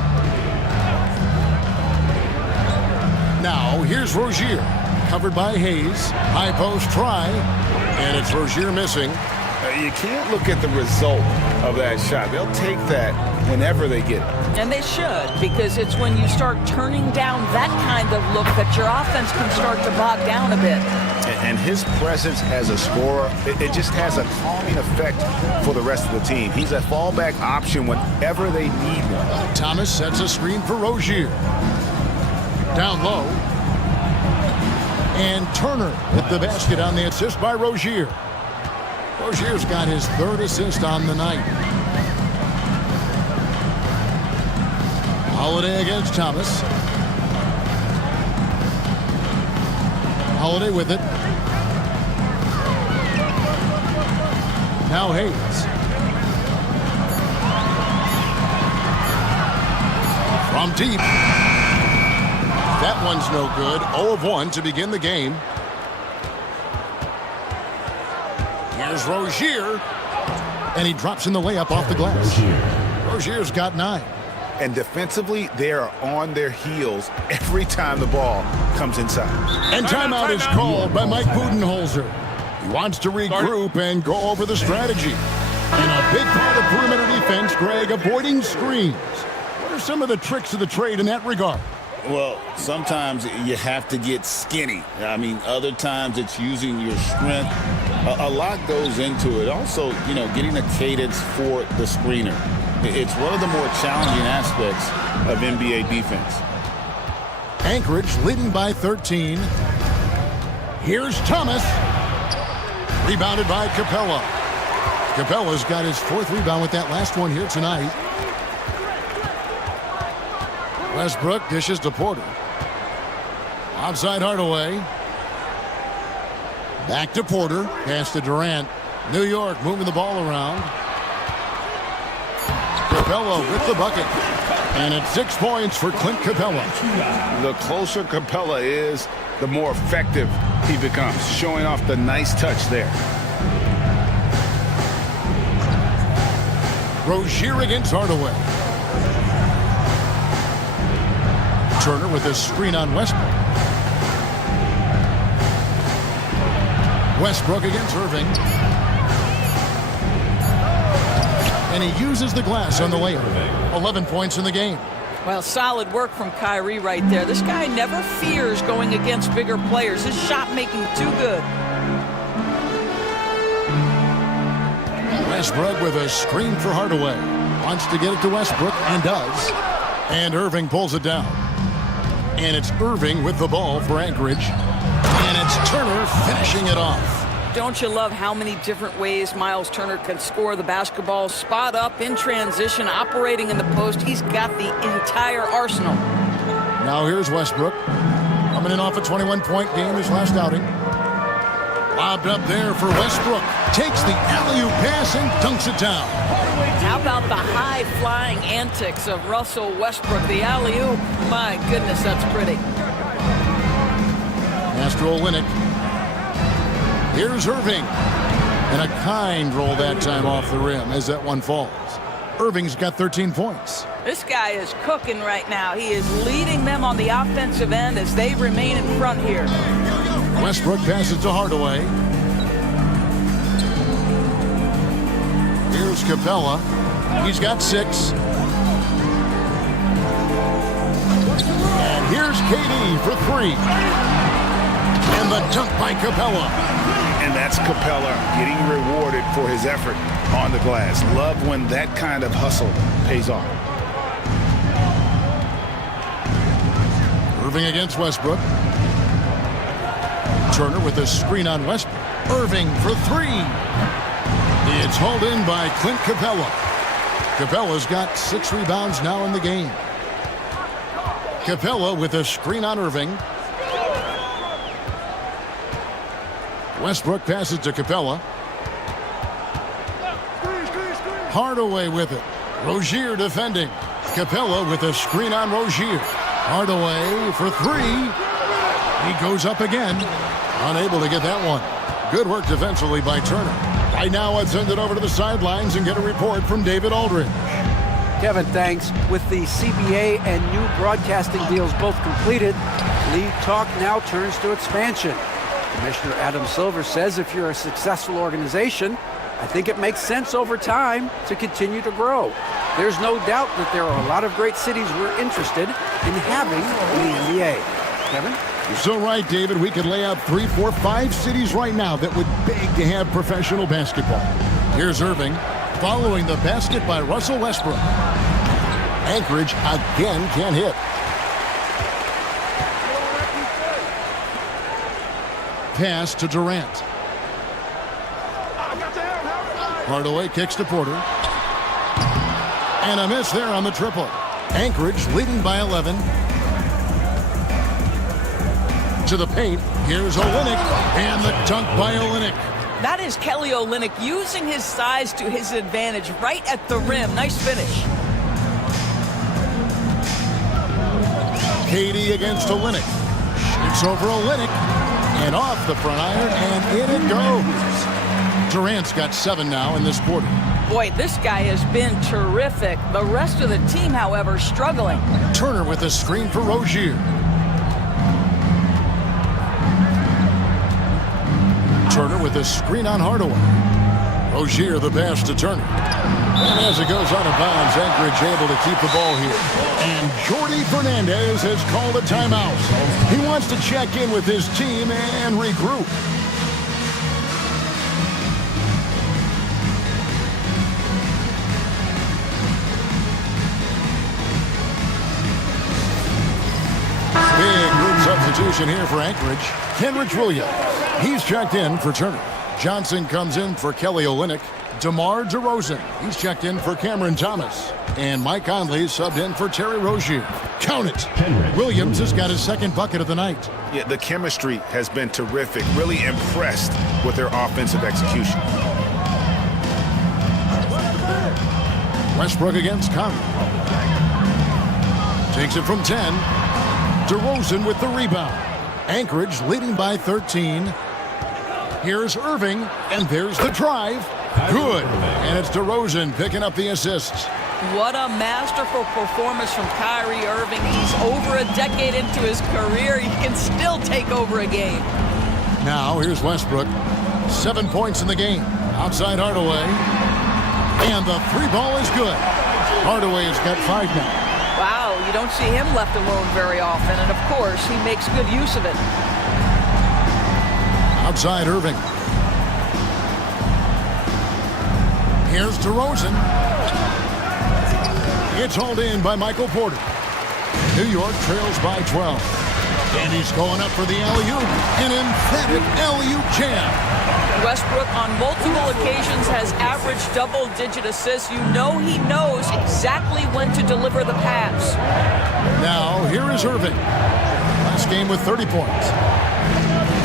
Now here's Rozier. Covered by Hayes. High post try. And it's Rozier missing. You can't look at the result of that shot. They'll take that whenever they get it. And they should, because it's when you start turning down that kind of look that your offense can start to bog down a bit. And his presence as a scorer, it just has a calming effect for the rest of the team. He's a fallback option whenever they need one. Thomas sets a screen for Rozier. Down low. And Turner with the basket on the assist by Rozier. Rozier's got his third assist on the night. Holiday against Thomas. Holiday with it. Now Hayes. From deep. That one's no good. 0 of 1 to begin the game. Here's Rozier. And he drops in the layup off the glass. Rozier's got 9. And defensively, they are on their heels every time the ball comes inside. And timeout is called by Mike Budenholzer. He wants to regroup and go over the strategy. And a big part of perimeter defense, Greg, avoiding screens. What are some of the tricks of the trade in that regard? Well, sometimes you have to get skinny. I mean, other times it's using your strength. A lot goes into it. Also, getting a cadence for the screener. It's one of the more challenging aspects of NBA defense. Anchorage leading by 13. Here's Thomas. Rebounded by Capella. Capella's got his 4th rebound with that last one here tonight. Westbrook dishes to Porter. Outside Hardaway. Back to Porter. Pass to Durant. New York moving the ball around. Capella with the bucket. And it's 6 points for Clint Capella. The closer Capella is, the more effective he becomes, showing off the nice touch there. Rozier against Hardaway. Turner with a screen on Westbrook. Westbrook against Irving. And he uses the glass on the layup. 11 points in the game. Well, solid work from Kyrie right there. This guy never fears going against bigger players. His shot making too good. Westbrook with a screen for Hardaway. Wants to get it to Westbrook and does. And Irving pulls it down. And it's Irving with the ball for Anchorage. And it's Turner finishing it off. Don't you love how many different ways Miles Turner can score the basketball? Spot up, in transition, operating in the post. He's got the entire arsenal. Now here's Westbrook. Coming in off a 21-point game his last outing. Lobbed up there for Westbrook. Takes the alley-oop pass and dunks it down. How about the high-flying antics of Russell Westbrook? The alley-oop, my goodness, that's pretty. Master Olynyk. Here's Irving. And a kind roll that time off the rim as that one falls. Irving's got 13 points. This guy is cooking right now. He is leading them on the offensive end as they remain in front here. Westbrook passes to Hardaway. Here's Capella. He's got 6. And here's KD for 3. And the dunk by Capella. And that's Capella getting rewarded for his effort on the glass. Love when that kind of hustle pays off. Irving against Westbrook. Turner with a screen on Westbrook. Irving for 3. It's hauled in by Clint Capella. Capella's got 6 rebounds now in the game. Capella with a screen on Irving. Westbrook passes to Capella. Hardaway with it. Rozier defending. Capella with a screen on Rozier. Hardaway for 3. He goes up again. Unable to get that one. Good work defensively by Turner. Right now, let's send it over to the sidelines and get a report from David Aldridge. Kevin, thanks. With the CBA and new broadcasting deals both completed, league talk now turns to expansion. Commissioner Adam Silver says if you're a successful organization, I think it makes sense over time to continue to grow. There's no doubt that there are a lot of great cities we're interested in having in the NBA. Kevin? You're so right, David. We could lay out 3, 4, 5 cities right now that would beg to have professional basketball. Here's Irving, following the basket by Russell Westbrook. Anchorage again can't hit. Pass to Durant. Hardaway kicks to Porter. And a miss there on the triple. Anchorage leading by 11. To the paint. Here's Olynyk. And the dunk by Olynyk. That is Kelly Olynyk using his size to his advantage right at the rim. Nice finish. KD against Olynyk. It's over Olynyk. And off the front iron, and in it goes. Durant's got 7 now in this quarter. Boy, this guy has been terrific. The rest of the team, however, struggling. Turner with a screen for Rozier. Turner with a screen on Hardaway. Rozier the pass to Turner. And as it goes out of bounds, Anchorage able to keep the ball here. And Jordi Fernandez has called a timeout. He wants to check in with his team and regroup. Big group substitution here for Anchorage. Kenrich Williams. He's checked in for Turner. Johnson comes in for Kelly Olynyk. DeMar DeRozan. He's checked in for Cameron Thomas. And Mike Conley subbed in for Terry Rozier. Count it. Williams has got his second bucket of the night. Yeah, the chemistry has been terrific. Really impressed with their offensive execution. Westbrook against Conley. Takes it from 10. DeRozan with the rebound. Anchorage leading by 13. Here's Irving, and there's the drive. Good. And it's DeRozan picking up the assists. What a masterful performance from Kyrie Irving. He's over a decade into his career. He can still take over a game. Now here's Westbrook. 7 points in the game. Outside Hardaway. And the 3-ball is good. Hardaway has got 5 now. Wow, you don't see him left alone very often. And, of course, he makes good use of it. Outside Irving. Here's DeRozan. It's hauled in by Michael Porter. New York trails by 12. And he's going up for the alley-oop. An emphatic alley-oop jam. Westbrook on multiple occasions has averaged double-digit assists. You know he knows exactly when to deliver the pass. Now, here is Irving. Last game with 30 points.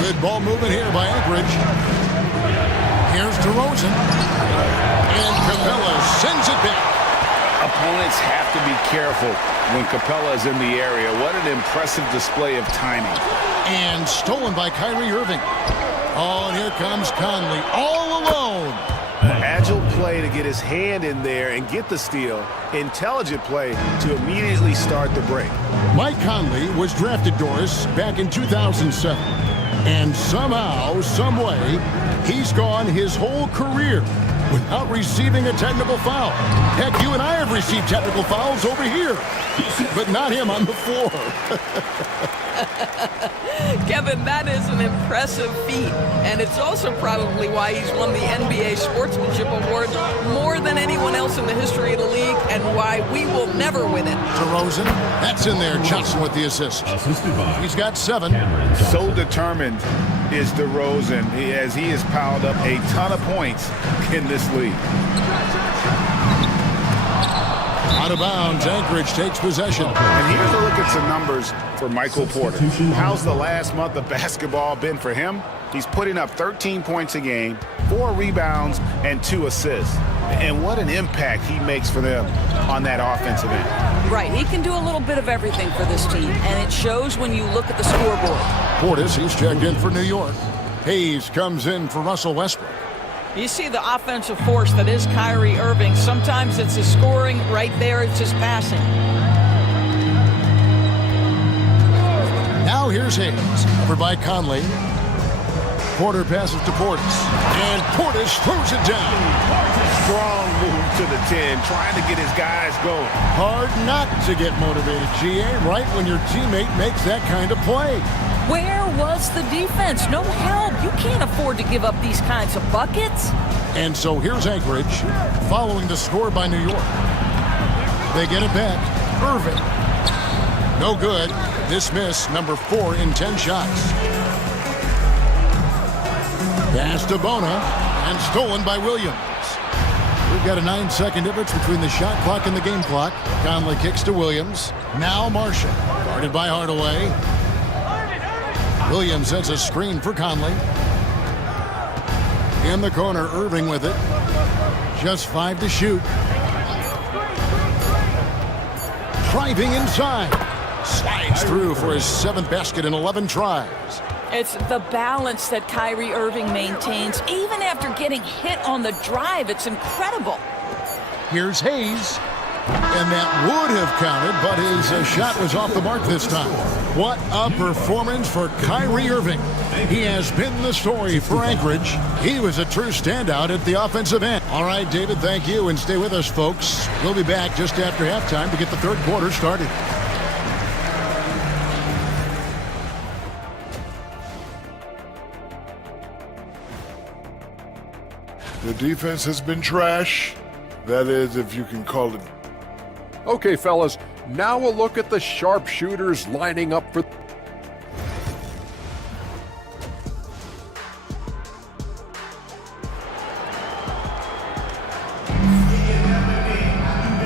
Good ball movement here by Anchorage. Here's DeRozan. And Capella sends it back. Opponents have to be careful when Capella is in the area. What an impressive display of timing. And stolen by Kyrie Irving. Oh, and here comes Conley all alone. Agile play to get his hand in there and get the steal. Intelligent play to immediately start the break. Mike Conley was drafted, Doris, back in 2007. And somehow, someway, he's gone his whole career without receiving a technical foul. Heck, you and I have received technical fouls over here, but not him on the floor. Kevin, that is an impressive feat, and it's also probably why he's won the NBA Sportsmanship Award more than anyone else in the history of the league, and why we will never win it. DeRozan, that's in there. Johnson with the assist. He's got 7. So determined is DeRozan as he has piled up a ton of points in this league. Out of bounds, Anchorage takes possession. And here's a look at some numbers for Michael Porter. How's the last month of basketball been for him? He's putting up 13 points a game, 4 rebounds, and 2 assists. And what an impact he makes for them on that offensive end. Right, he can do a little bit of everything for this team, and it shows when you look at the scoreboard. Portis, he's checked in for New York. Hayes comes in for Russell Westbrook. You see the offensive force that is Kyrie Irving. Sometimes it's his scoring. Right there, it's his passing. Now here's Hayes, covered by Conley. Porter passes to Portis, and Portis throws it down. Strong move to the 10, trying to get his guys going. Hard not to get motivated, GA, right when your teammate makes that kind of play. Where was the defense? No help. You can't afford to give up these kinds of buckets. And so here's Anchorage, following the score by New York. They get it back. Irving. No good. Dismiss, number 4 in 10 shots. Pass to Bona, and stolen by Williams. We've got a 9-second difference between the shot clock and the game clock. Conley kicks to Williams. Now Marshall, guarded by Hardaway. Williams sets a screen for Conley. In the corner, Irving with it. Just 5 to shoot. Driving inside. Slides through for his 7th basket in 11 tries. It's the balance that Kyrie Irving maintains. Even after getting hit on the drive, it's incredible. Here's Hayes. And that would have counted, but his shot was off the mark this time. What a performance for Kyrie Irving. He has been the story for Anchorage. He was a true standout at the offensive end. All right, David, thank you, and stay with us, folks. We'll be back just after halftime to get the third quarter started. The defense has been trash. That is, if you can call it. Okay, fellas, now a look at the sharpshooters lining up for...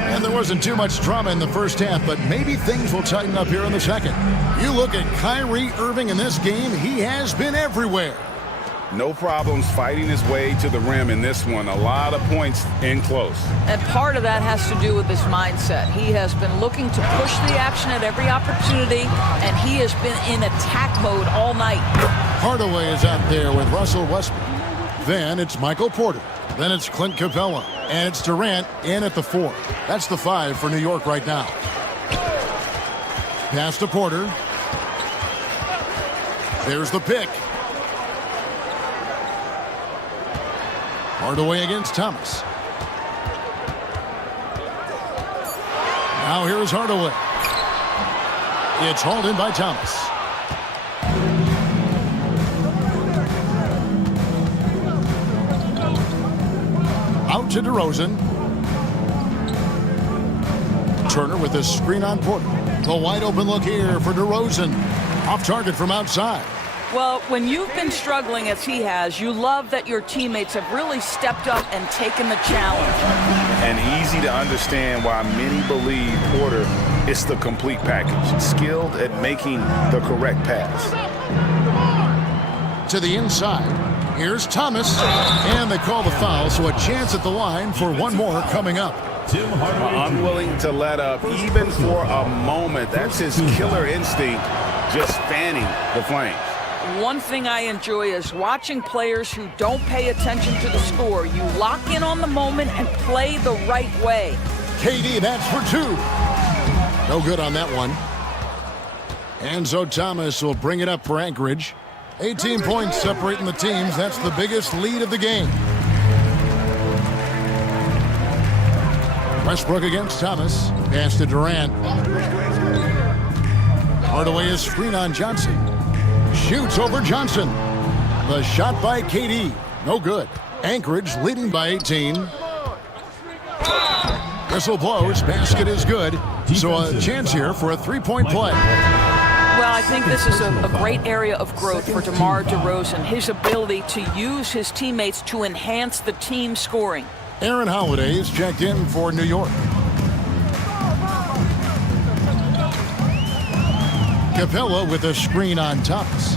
And there wasn't too much drama in the first half, but maybe things will tighten up here in the second. You look at Kyrie Irving in this game, he has been everywhere. No problems fighting his way to the rim in this one. A lot of points in close. And part of that has to do with his mindset. He has been looking to push the action at every opportunity, and he has been in attack mode all night. Hardaway is out there with Russell Westbrook. Then it's Michael Porter. Then it's Clint Capella. And it's Durant in at the 4. That's the 5 for New York right now. Pass to Porter. There's the pick. Hardaway against Thomas. Now here is Hardaway. It's hauled in by Thomas. Out to DeRozan. Turner with a screen on Porter. The wide open look here for DeRozan. Off target from outside. Well, when you've been struggling as he has, you love that your teammates have really stepped up and taken the challenge. And easy to understand why many believe Porter is the complete package, skilled at making the correct pass. To the inside. Here's Thomas. And they call the foul, so a chance at the line for one more coming up. Unwilling to let up even for a moment. That's his killer instinct, just fanning the flames. One thing I enjoy is watching players who don't pay attention to the score. You lock in on the moment and play the right way. KD, that's for two. No good on that one. And so Thomas will bring it up for Anchorage. 18 points separating the teams. That's the biggest lead of the game. Westbrook against Thomas. Pass to Durant. Hardaway is screen on Johnson. Shoots over Johnson. The shot by KD. No good. Anchorage leading by 18. Whistle blows. Basket is good. So a chance here for a three-point play. Well, I think this is a great area of growth for DeMar DeRozan. His ability to use his teammates to enhance the team scoring. Aaron Holiday is checked in for New York. Capella with a screen on Thomas.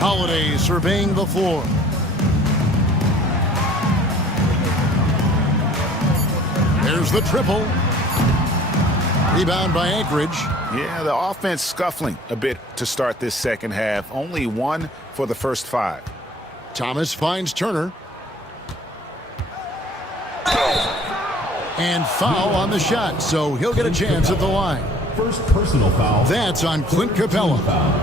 Holiday surveying the floor. There's the triple. Rebound by Anchorage. Yeah, the offense scuffling a bit to start this second half. Only one for the first 5. Thomas finds Turner. And foul on the shot, so he'll get a chance at the line. First personal foul. That's on Clint Capella.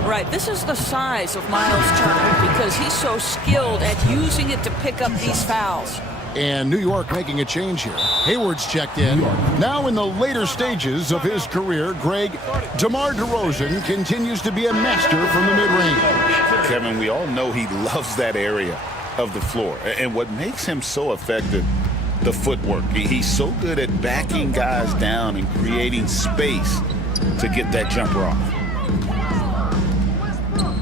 Right, this is the size of Miles Turner because he's so skilled at using it to pick up these fouls. And New York making a change here. Hayward's checked in. Now in the later stages of his career, Greg, DeMar DeRozan continues to be a master from the mid-range. Kevin, we all know he loves that area of the floor. And what makes him so effective, the footwork. He's so good at backing guys down and creating space to get that jumper off.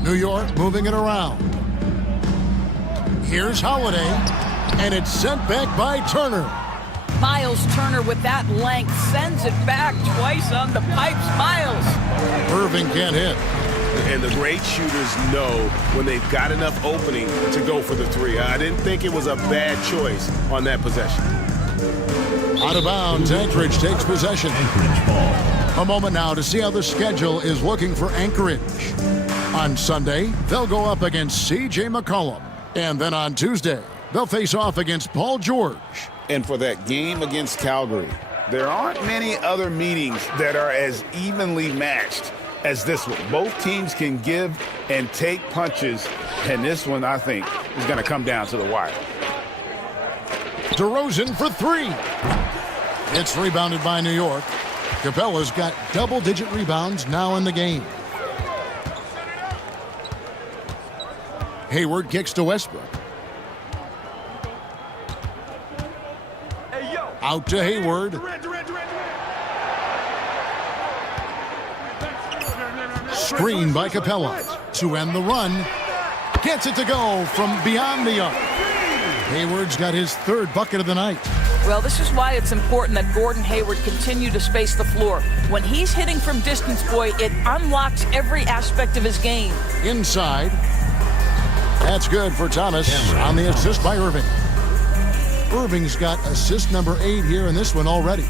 New York moving it around. Here's Holiday, and it's sent back by Turner. Miles Turner with that length sends it back twice on the pipes. Miles. Irving can't hit. And the great shooters know when they've got enough opening to go for the three. I didn't think it was a bad choice on that possession. Out of bounds, Anchorage takes possession. A moment now to see how the schedule is looking for Anchorage. On Sunday, they'll go up against C.J. McCollum. And then on Tuesday, they'll face off against Paul George. And for that game against Calgary, there aren't many other meetings that are as evenly matched as this one. Both teams can give and take punches, and this one, I think, is going to come down to the wire. DeRozan for three. It's rebounded by New York. Capella's got double-digit rebounds now in the game. Hayward kicks to Westbrook. Out to Hayward. Screen by Capella to end the run. Gets it to go from beyond the arc. Hayward's got his third bucket of the night. Well, this is why it's important that Gordon Hayward continue to space the floor. When he's hitting from distance, boy, it unlocks every aspect of his game. Inside. That's good for Thomas on the assist by Irving. Irving's got assist number 8 here in this one already.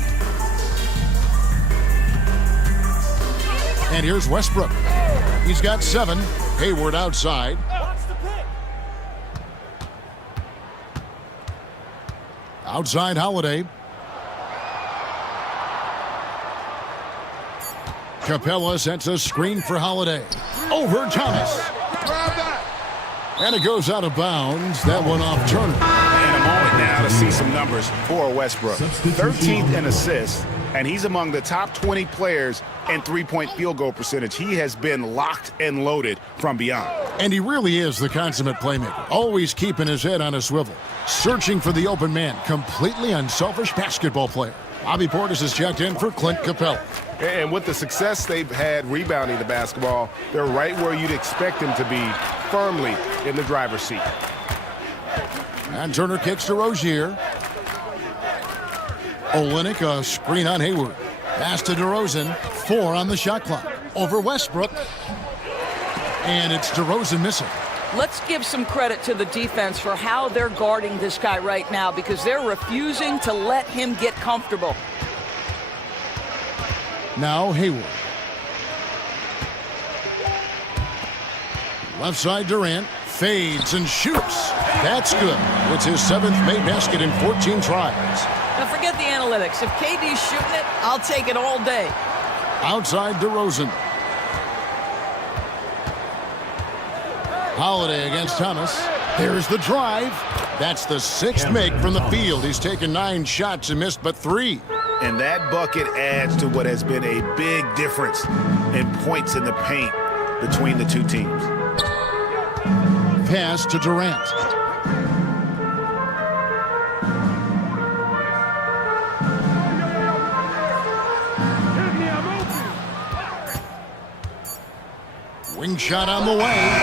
And here's Westbrook. He's got 7. Hayward outside. Outside Holiday. Capella sets a screen for Holiday. Over Thomas. And it goes out of bounds. That one off Turner. And a moment now to see some numbers for Westbrook. 13th in assists, and he's among the top 20 players in three-point field goal percentage. He has been locked and loaded from beyond. And he really is the consummate playmaker, always keeping his head on a swivel, searching for the open man, completely unselfish basketball player. Bobby Portis has checked in for Clint Capella. And with the success they've had rebounding the basketball, they're right where you'd expect them to be, firmly in the driver's seat. And Turner kicks to Rozier. Olynyk, a screen on Hayward. Pass to DeRozan, 4 on the shot clock. Over Westbrook. And it's DeRozan missing. Let's give some credit to the defense for how they're guarding this guy right now, because they're refusing to let him get comfortable. Now Hayward. Left side Durant. Fades and shoots. That's good. It's his 7th made basket in 14 tries. Now forget the analytics. If KD's shooting it, I'll take it all day. Outside DeRozan. Holiday against Thomas. There's the drive. That's the 6th make from the field. He's taken 9 shots and missed but 3. And that bucket adds to what has been a big difference in points in the paint between the two teams. Pass to Durant. Wing shot on the way.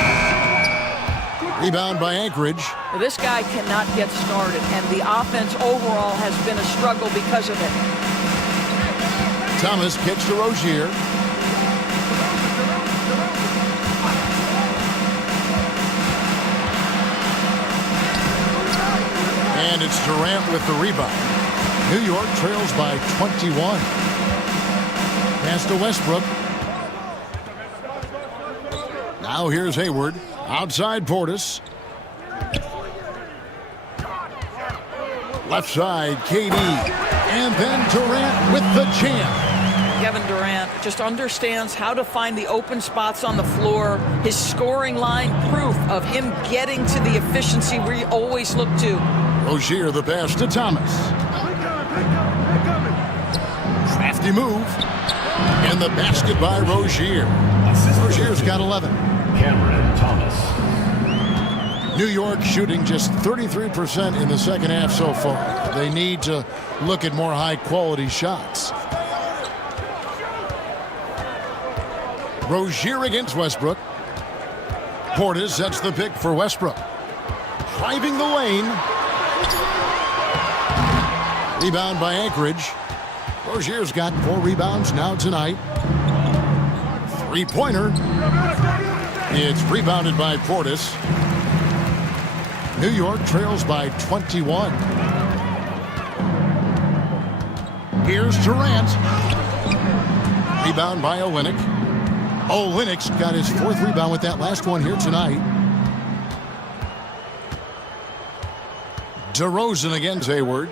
Rebound by Anchorage. This guy cannot get started, and the offense overall has been a struggle because of it. Thomas kicks to Rozier. And it's Durant with the rebound. New York trails by 21. Pass to Westbrook. Now here's Hayward. Outside Portis. Left side, KD. And then Durant with the jam. Kevin Durant just understands how to find the open spots on the floor. His scoring line, proof of him getting to the efficiency we always look to. Rozier the pass to Thomas. Crafty move. And the basket by Rozier. Rozier's got 11. Cameron Thomas. New York shooting just 33% in the second half so far. They need to look at more high-quality shots. Rozier against Westbrook. Portis sets the pick for Westbrook. Driving the lane. Rebound by Anchorage. Rozier's got 4 rebounds now tonight. 3-pointer. It's rebounded by Portis. New York trails by 21. Here's Durant. Rebound by Olynyk. Olynyk's got his 4th rebound with that last one here tonight. DeRozan against Hayward.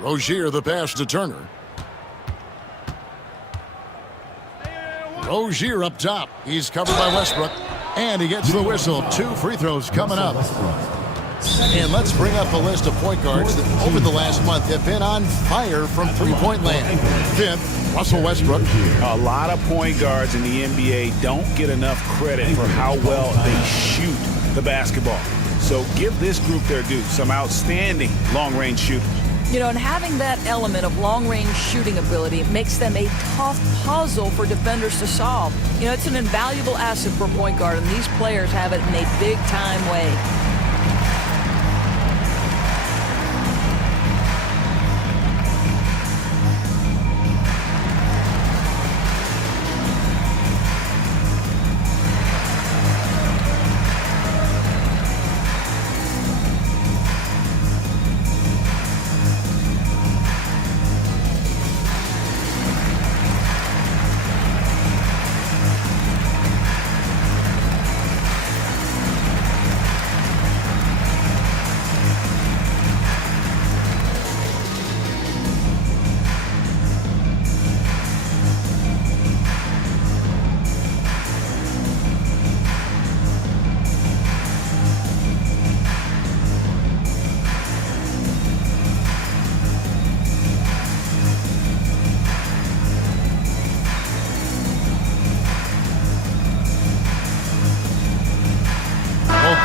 Rozier the pass to Turner. Rozier up top. He's covered by Westbrook. And he gets the whistle. 2 free throws coming up. And let's bring up a list of point guards that over the last month have been on fire from three-point land. 5th, Russell Westbrook. A lot of point guards in the NBA don't get enough credit for how well they shoot the basketball. So give this group their due. Some outstanding long-range shooters. You know, and having that element of long-range shooting ability makes them a tough puzzle for defenders to solve. You know, it's an invaluable asset for a point guard, and these players have it in a big-time way.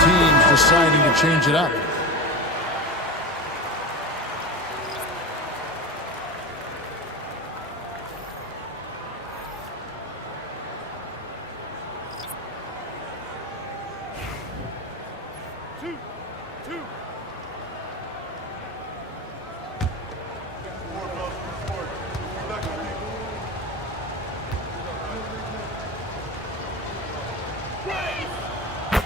teams deciding to change it up.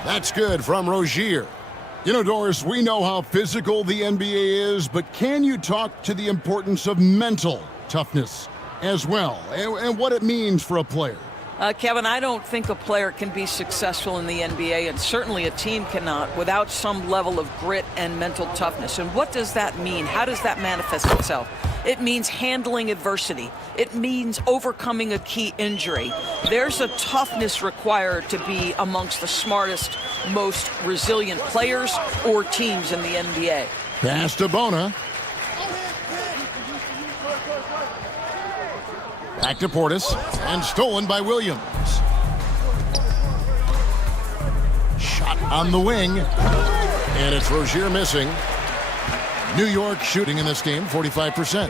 That's good from Rozier. You know, Doris, we know how physical the NBA is, but can you talk to the importance of mental toughness as well, and what it means for a player? Kevin, I don't think a player can be successful in the NBA, and certainly a team cannot, without some level of grit and mental toughness. And what does that mean? How does that manifest itself? It means handling adversity. It means overcoming a key injury. There's a toughness required to be amongst the smartest, most resilient players or teams in the NBA. Pass to Bona. Back to Portis, and stolen by Williams. Shot on the wing, and it's Rozier missing. New York shooting in this game, 45%.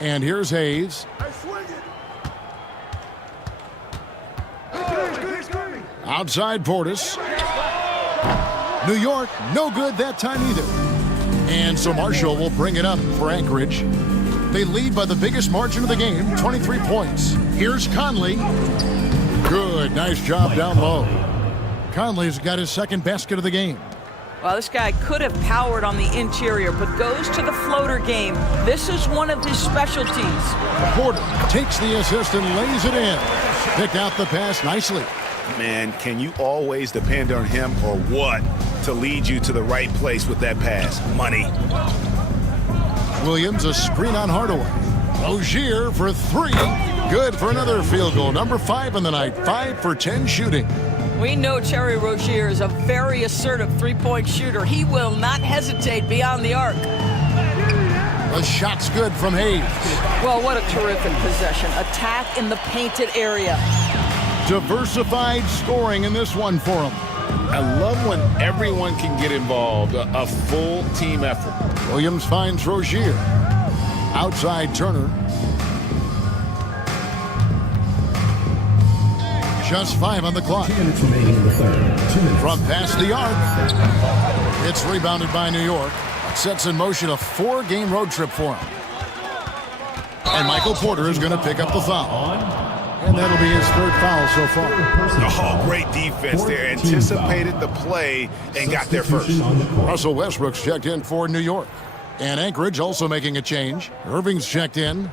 And here's Hayes. Outside Portis. New York, no good that time either. And so Marshall will bring it up for Anchorage. They lead by the biggest margin of the game, 23 points. Here's Conley. Good, nice job down low. Conley's got his second basket of the game. Well, this guy could have powered on the interior, but goes to the floater game. This is one of his specialties. Porter takes the assist and lays it in. Picked out the pass nicely. Man, can you always depend on him or what to lead you to the right place with that pass? Money. Williams, a screen on Hardaway. Rozier for three. Good for another field goal. Number 5 on the night. 5 for 10 shooting. We know Terry Rozier is a very assertive three-point shooter. He will not hesitate beyond the arc. The shot's good from Hayes. Well, what a terrific possession. Attack in the painted area. Diversified scoring in this one for him. I love when everyone can get involved, a full team effort. Williams finds Rozier. Outside Turner. Just 5 on the clock. 2 minutes remaining in the third. 2 minutes. From past the arc. It's rebounded by New York. Sets in motion a 4-game road trip for him. And Michael Porter is going to pick up the foul. And that'll be his 3rd foul so far. Oh, great defense there. Anticipated the play and got there first. Russell Westbrook's checked in for New York. And Anchorage also making a change. Irving's checked in.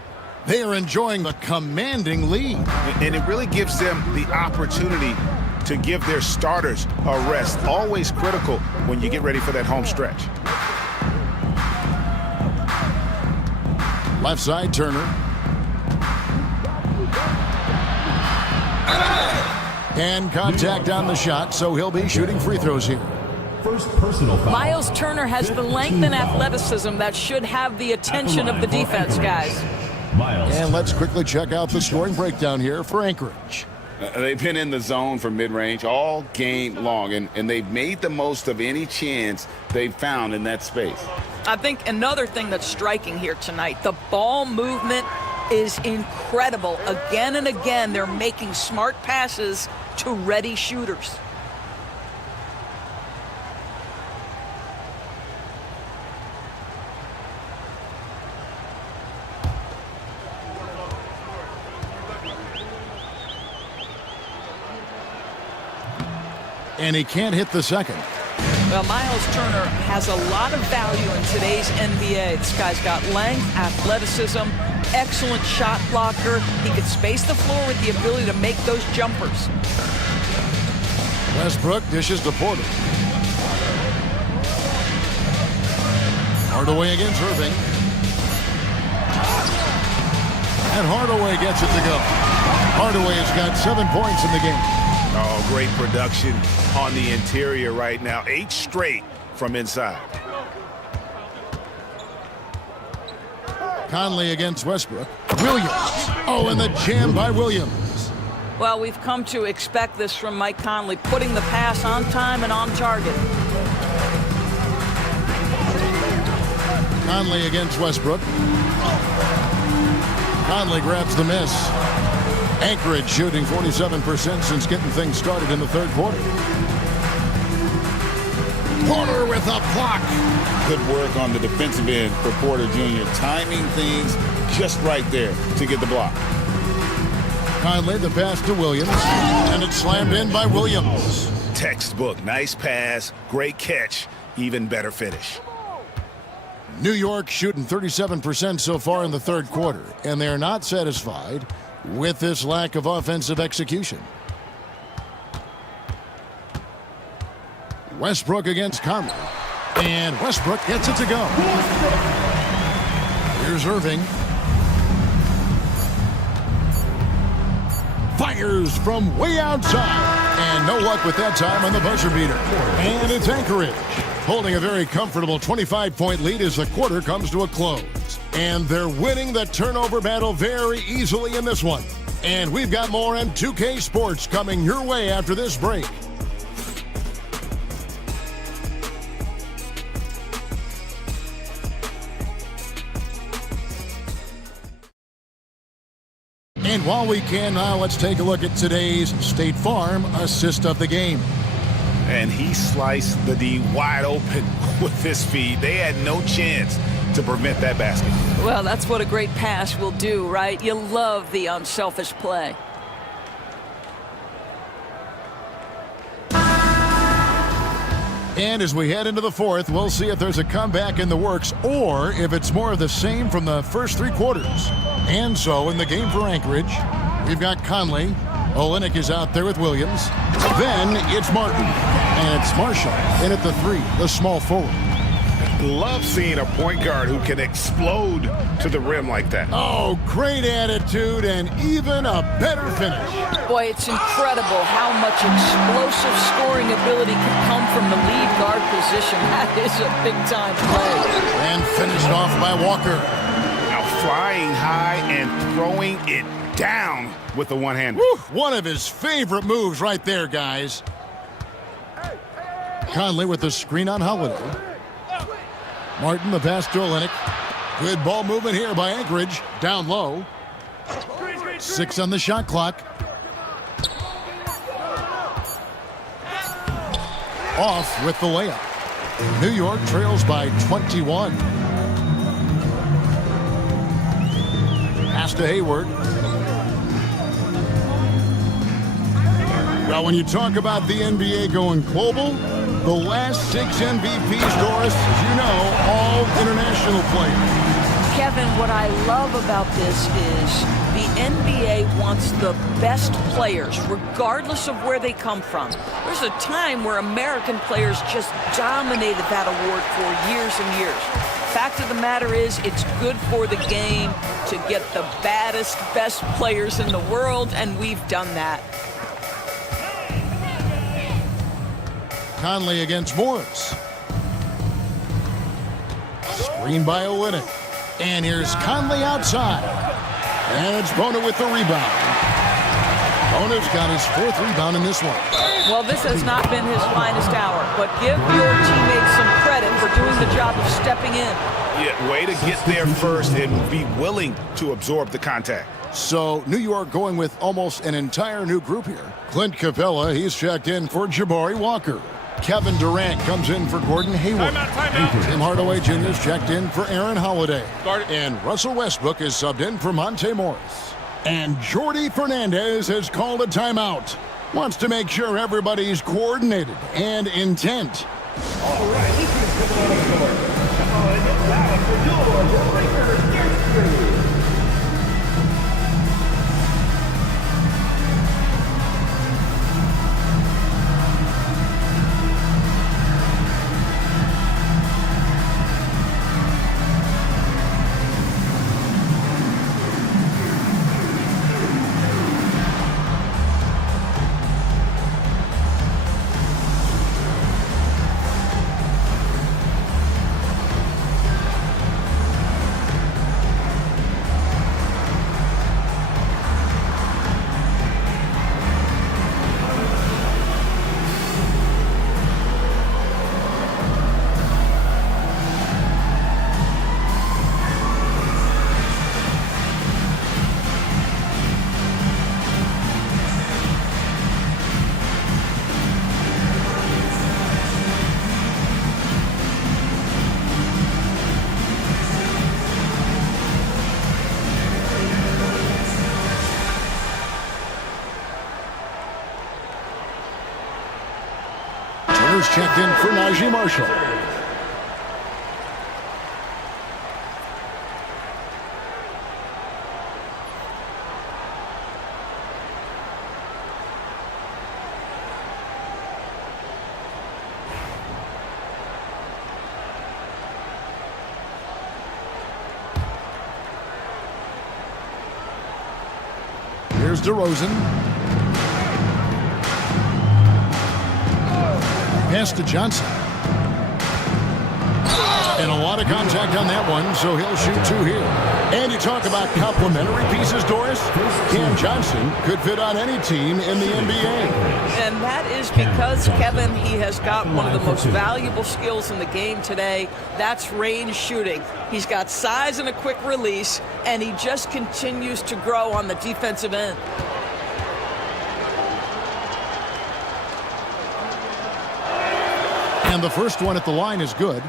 They are enjoying the commanding lead. And it really gives them the opportunity to give their starters a rest. Always critical when you get ready for that home stretch. Left side, Turner. And contact on the shot, so he'll be shooting free throws here. First personal foul. Miles Turner has the length and athleticism that should have the attention of the defense, guys. And let's quickly check out the scoring breakdown here for Anchorage. They've been in the zone from mid-range all game long, and they've made the most of any chance they've found in that space. I think another thing that's striking here tonight, the ball movement is incredible. Again and again, they're making smart passes to ready shooters. And he can't hit the second. Well, Miles Turner has a lot of value in today's NBA. This guy's got length, athleticism, excellent shot blocker. He could space the floor with the ability to make those jumpers. Westbrook dishes to Porter. Hardaway against Irving. And Hardaway gets it to go. Hardaway has got 7 points in the game. Oh, great production on the interior right now. 8 straight from inside. Conley against Westbrook. Williams. Oh, and the jam by Williams. Well, we've come to expect this from Mike Conley, putting the pass on time and on target. Conley against Westbrook. Conley grabs the miss. Anchorage shooting 47% since getting things started in the third quarter. Porter with a block. Good work on the defensive end for Porter Jr. Timing things just right there to get the block. Conley, the pass to Williams, and it's slammed in by Williams. Textbook. Nice pass. Great catch. Even better finish. New York shooting 37% so far in the third quarter, and they're not satisfied with this lack of offensive execution. Westbrook against Conley, and Westbrook gets it to go. Here's Irving. Fires from way outside, and no luck with that time on the buzzer beater. And it's Anchorage, holding a very comfortable 25-point lead as the quarter comes to a close. And they're winning the turnover battle very easily in this one. And we've got more M2K Sports coming your way after this break. And while we can now, let's take a look at today's State Farm assist of the game. And he sliced the D wide open with his feet. They had no chance to prevent that basket. Well, that's what a great pass will do, right? You love the unselfish play. And as we head into the fourth, we'll see if there's a comeback in the works or if it's more of the same from the first three quarters. And so in the game for Anchorage, we've got Conley. Olynyk is out there with Williams. Then it's Martin. And it's Marshall in at the three, the small forward. Love seeing a point guard who can explode to the rim like that. Oh, great attitude and even a better finish. Boy, it's incredible how much explosive scoring ability can come from the lead guard position. That is a big-time play. And finished off by Walker. Now flying high and throwing it down with the one-hander. One of his favorite moves right there, guys. Conley with the screen on Holiday. Martin, the pass to Olynyk. Good ball movement here by Anchorage. Down low. 6 on the shot clock. Off with the layup. New York trails by 21. Pass to Hayward. Well, when you talk about the NBA going global, the last 6 MVPs, Doris, as you know, all international players. Kevin, what I love about this is the NBA wants the best players, regardless of where they come from. There's a time where American players just dominated that award for years and years. Fact of the matter is, it's good for the game to get the baddest, best players in the world, and we've done that. Conley against Morris. Screen by Olynyk. And here's Conley outside. And it's Bona with the rebound. Bona's got his 4th rebound in this one. Well, this has not been his finest hour, but give your teammates some credit for doing the job of stepping in. Yeah, way to get there first and be willing to absorb the contact. So New York going with almost an entire new group here. Clint Capella, he's checked in for Jabari Walker. Kevin Durant comes in for Gordon Hayward. Timeout. Tim Hardaway Jr. is checked in for Aaron Holiday. And Russell Westbrook is subbed in for Monte Morris. And Jordi Fernandez has called a timeout. Wants to make sure everybody's coordinated and intent. All right, this is coming out of the court. Now for your Lakers history. Corners checked in for Najee Marshall. Here's DeRozan. Pass to Johnson. And a lot of contact on that one, so he'll shoot two here. And you talk about complementary pieces, Doris. Cam Johnson could fit on any team in the NBA. And that is because, Kevin, he has got one of the most valuable skills in the game today. That's range shooting. He's got size and a quick release, and he just continues to grow on the defensive end. And the first one at the line is good.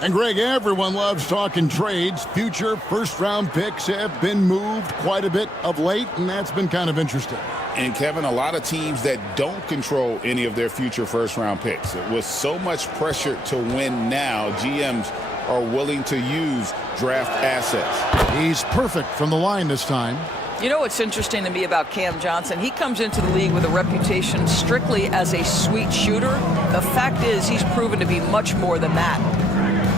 And Greg, everyone loves talking trades. Future first-round picks have been moved quite a bit of late, and that's been kind of interesting. And, Kevin, a lot of teams that don't control any of their future first-round picks. With so much pressure to win now, GMs are willing to use draft assets. He's perfect from the line this time. You know what's interesting to me about Cam Johnson? He comes into the league with a reputation strictly as a sweet shooter. The fact is he's proven to be much more than that.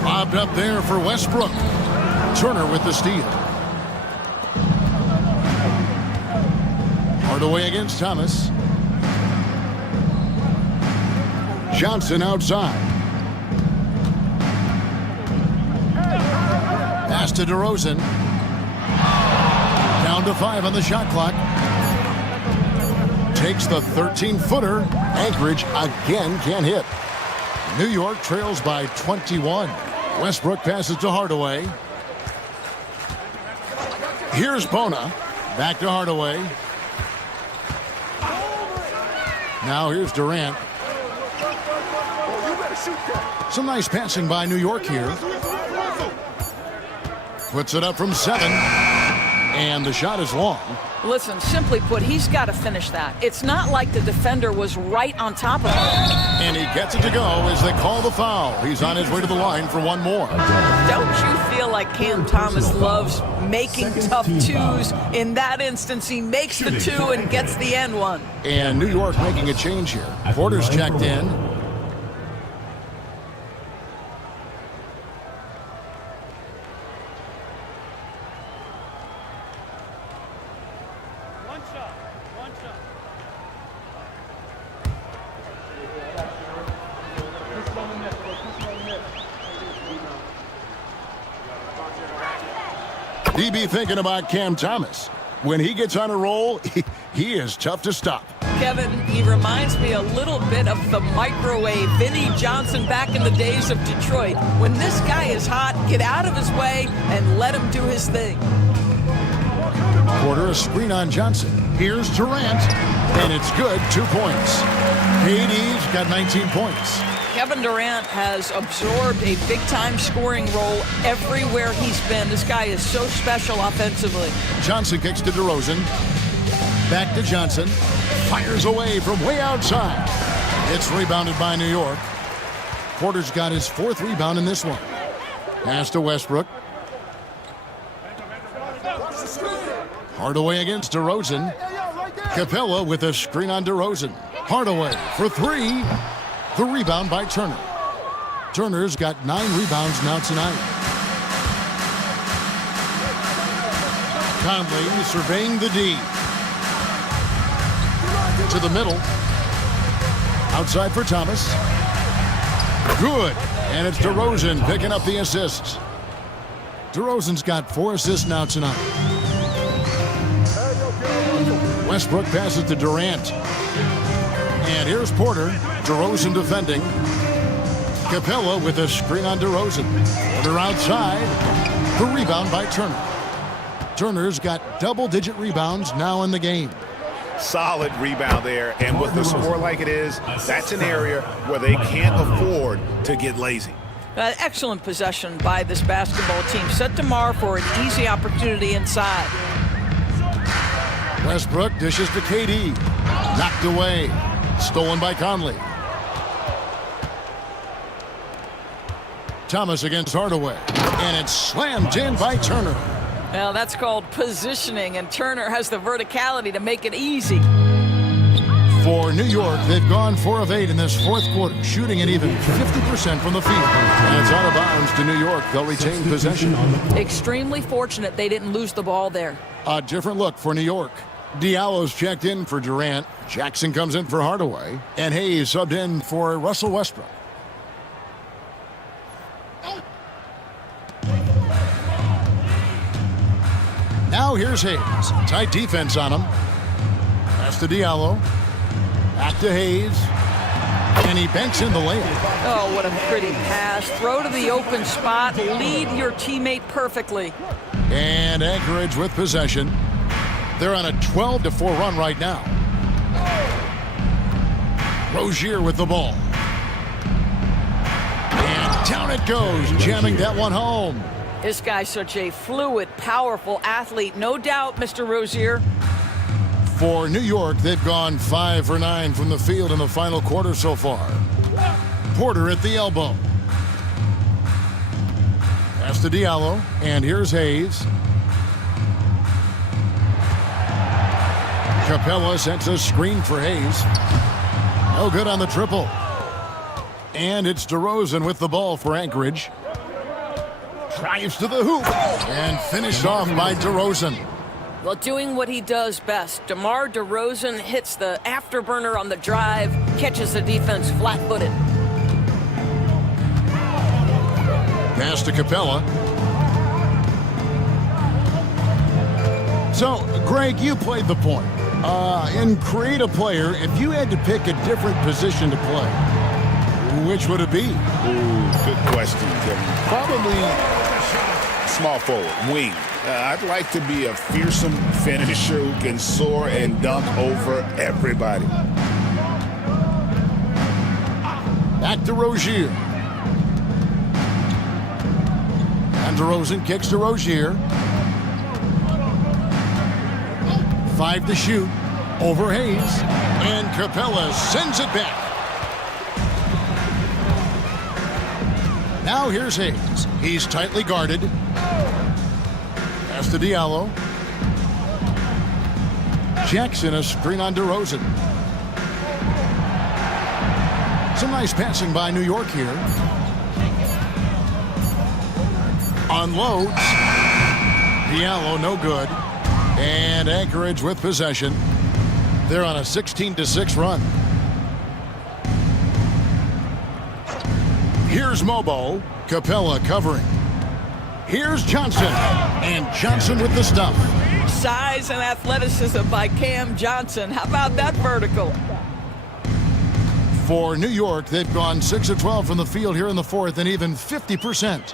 Lobbed up there for Westbrook. Turner with the steal. Hardaway against Thomas. Johnson outside. Pass to DeRozan. Down to 5 on the shot clock. Takes the 13-footer. Anchorage again can't hit. New York trails by 21. Westbrook passes to Hardaway. Here's Bona. Back to Hardaway. Now here's Durant. Some nice passing by New York here. Puts it up from 7. And the shot is long. Listen, simply put, he's got to finish that. It's not like the defender was right on top of him. And he gets it to go as they call the foul. He's on his way to the line for one more. Don't you feel like Cam Thomas loves making tough twos? In that instance, he makes the two and gets the end one. And New York making a change here. Porter's checked in. DB thinking about Cam Thomas. When he gets on a roll, he is tough to stop. Kevin, he reminds me a little bit of the microwave Vinnie Johnson back in the days of Detroit. When this guy is hot, get out of his way and let him do his thing. Porter, a screen on Johnson. Here's Durant, and it's good, 2 points. KD's got 19 points. Kevin Durant has absorbed a big-time scoring role everywhere he's been. This guy is so special offensively. Johnson kicks to DeRozan. Back to Johnson. Fires away from way outside. It's rebounded by New York. Porter's got his 4th rebound in this one. Pass to Westbrook. Hardaway against DeRozan. Capella with a screen on DeRozan. Hardaway for 3. The rebound by Turner. Turner's got 9 rebounds now tonight. Conley surveying the D. To the middle. Outside for Thomas. Good. And it's DeRozan picking up the assists. DeRozan's got 4 assists now tonight. Westbrook passes to Durant. And here's Porter. DeRozan defending. Capella with a screen on DeRozan. Porter outside. The rebound by Turner. Turner's got double-digit rebounds now in the game. Solid rebound there. And with the score like it is, that's an area where they can't afford to get lazy. Excellent possession by this basketball team. Set DeMar for an easy opportunity inside. Westbrook dishes to KD. Knocked away. Stolen by Conley. Thomas against Hardaway. And it's slammed in by Turner. Well, that's called positioning, and Turner has the verticality to make it easy. For New York, they've gone 4 of 8 in this fourth quarter, shooting an even 50% from the field. And it's out of bounds to New York. They'll retain possession. Extremely fortunate they didn't lose the ball there. A different look for New York. Diallo's checked in for Durant. Jackson comes in for Hardaway. And Hayes subbed in for Russell Westbrook. Now here's Hayes. Tight defense on him. Pass to Diallo. Back to Hayes. And he banks in the layup. Oh, what a pretty pass. Throw to the open spot. Lead your teammate perfectly. And Anchorage with possession. They're on a 12-4 run right now. Rozier with the ball. And down it goes, jamming that one home. This guy's such a fluid, powerful athlete. No doubt, Mr. Rozier. For New York, they've gone 5 for 9 from the field in the final quarter so far. Porter at the elbow. Pass to Diallo, and here's Hayes. Capella sets a screen for Hayes. No good on the triple. And it's DeRozan with the ball for Anchorage. Drives to the hoop and finished off by DeRozan. Well, doing what he does best. DeMar DeRozan hits the afterburner on the drive, catches the defense flat-footed. Pass to Capella. So, Greg, you played the point. In Create a Player, if you had to pick a different position to play, which would it be? Ooh, good question, Kevin. Probably small forward, wing. I'd like to be a fearsome finisher who can soar and dunk over everybody. Back to Rozier. And DeRozan kicks to Rozier. 5 to shoot. Over Hayes. And Capella sends it back. Now here's Hayes. He's tightly guarded. Pass to Diallo. Jackson, a screen on DeRozan. Some nice passing by New York here. Unloads. Diallo, no good. And Anchorage with possession. They're on a 16-6 run. Here's Mobo. Capella covering. Here's Johnson. And Johnson with the stuff. Size and athleticism by Cam Johnson. How about that vertical? For New York, they've gone 6 of 12 from the field here in the fourth and even 50%.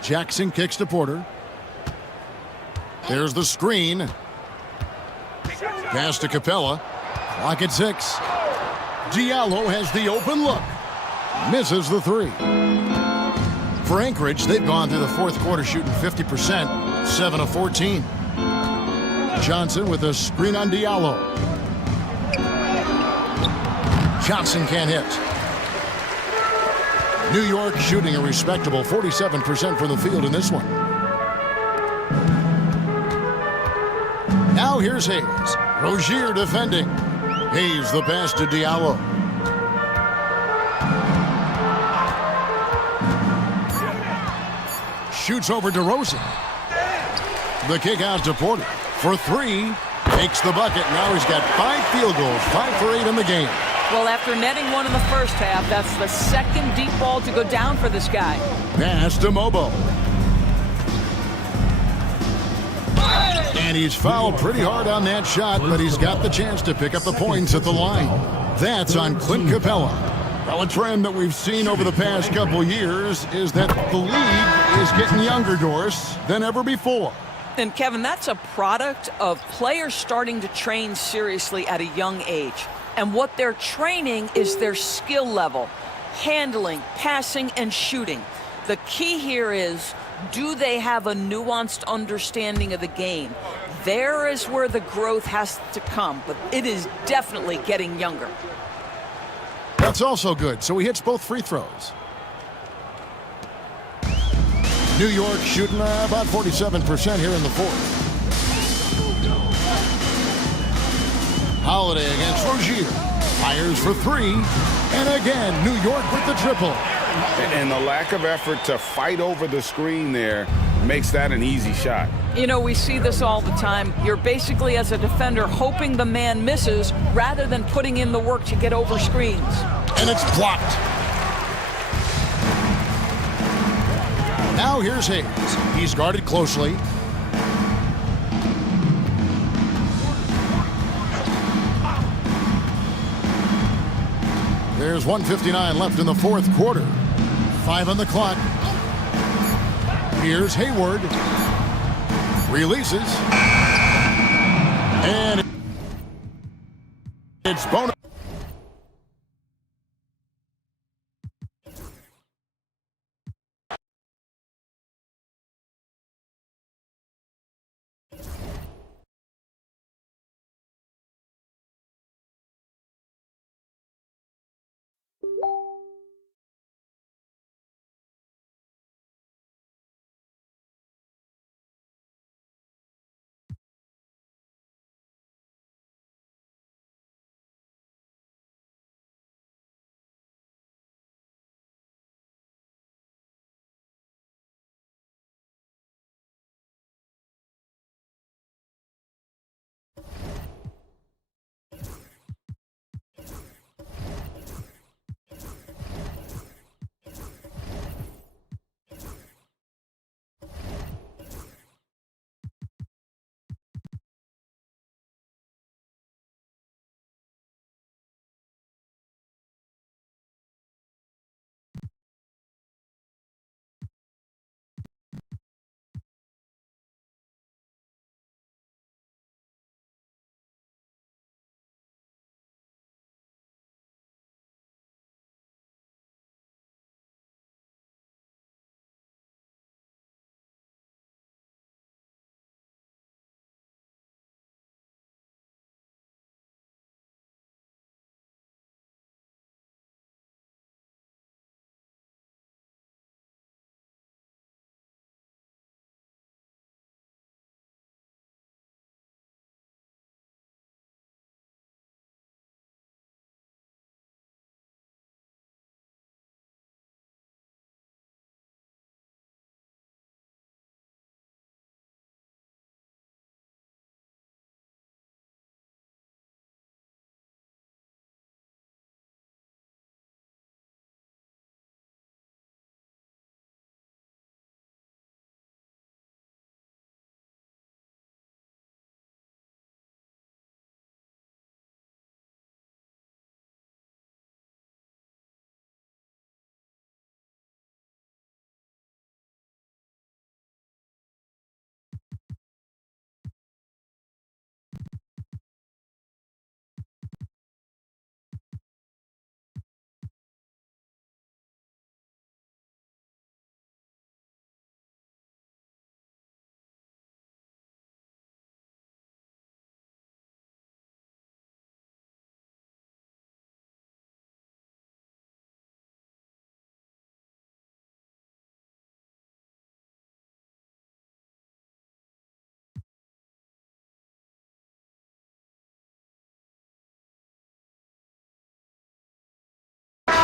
Jackson kicks to Porter. There's the screen. Pass to Capella. Clock at 6. Diallo has the open look. Misses the 3. For Anchorage, they've gone through the fourth quarter shooting 50%, 7 of 14. Johnson with a screen on Diallo. Johnson can't hit. New York shooting a respectable 47% from the field in this one. Now here's Hayes. Rozier defending. Hayes the pass to Diallo. Shoots over DeRozan. The kick out to Porter. For 3. Makes the bucket. Now he's got 5 field goals. 5 for 8 in the game. Well, after netting one in the first half, that's the second deep ball to go down for this guy. Pass to Mobo. And he's fouled pretty hard on that shot, but he's got the chance to pick up the points at the line. That's on Clint Capella. Well, a trend that we've seen over the past couple years is that the league is getting younger, Doris, than ever before. And, Kevin, that's a product of players starting to train seriously at a young age. And what they're training is their skill level, handling, passing, and shooting. The key here is, do they have a nuanced understanding of the game? There is where the growth has to come, but it is definitely getting younger. That's also good. So he hits both free throws. New York shooting about 47% here in the fourth. Holiday against Rozier. Fires for three. And again, New York with the triple. And the lack of effort to fight over the screen there makes that an easy shot. You know, we see this all the time. You're basically, as a defender, hoping the man misses rather than putting in the work to get over screens. And it's blocked. Now here's Hayes. He's guarded closely. There's 1:59 left in the fourth quarter. 5 on the clock. Here's Hayward. Releases. And it's bonus.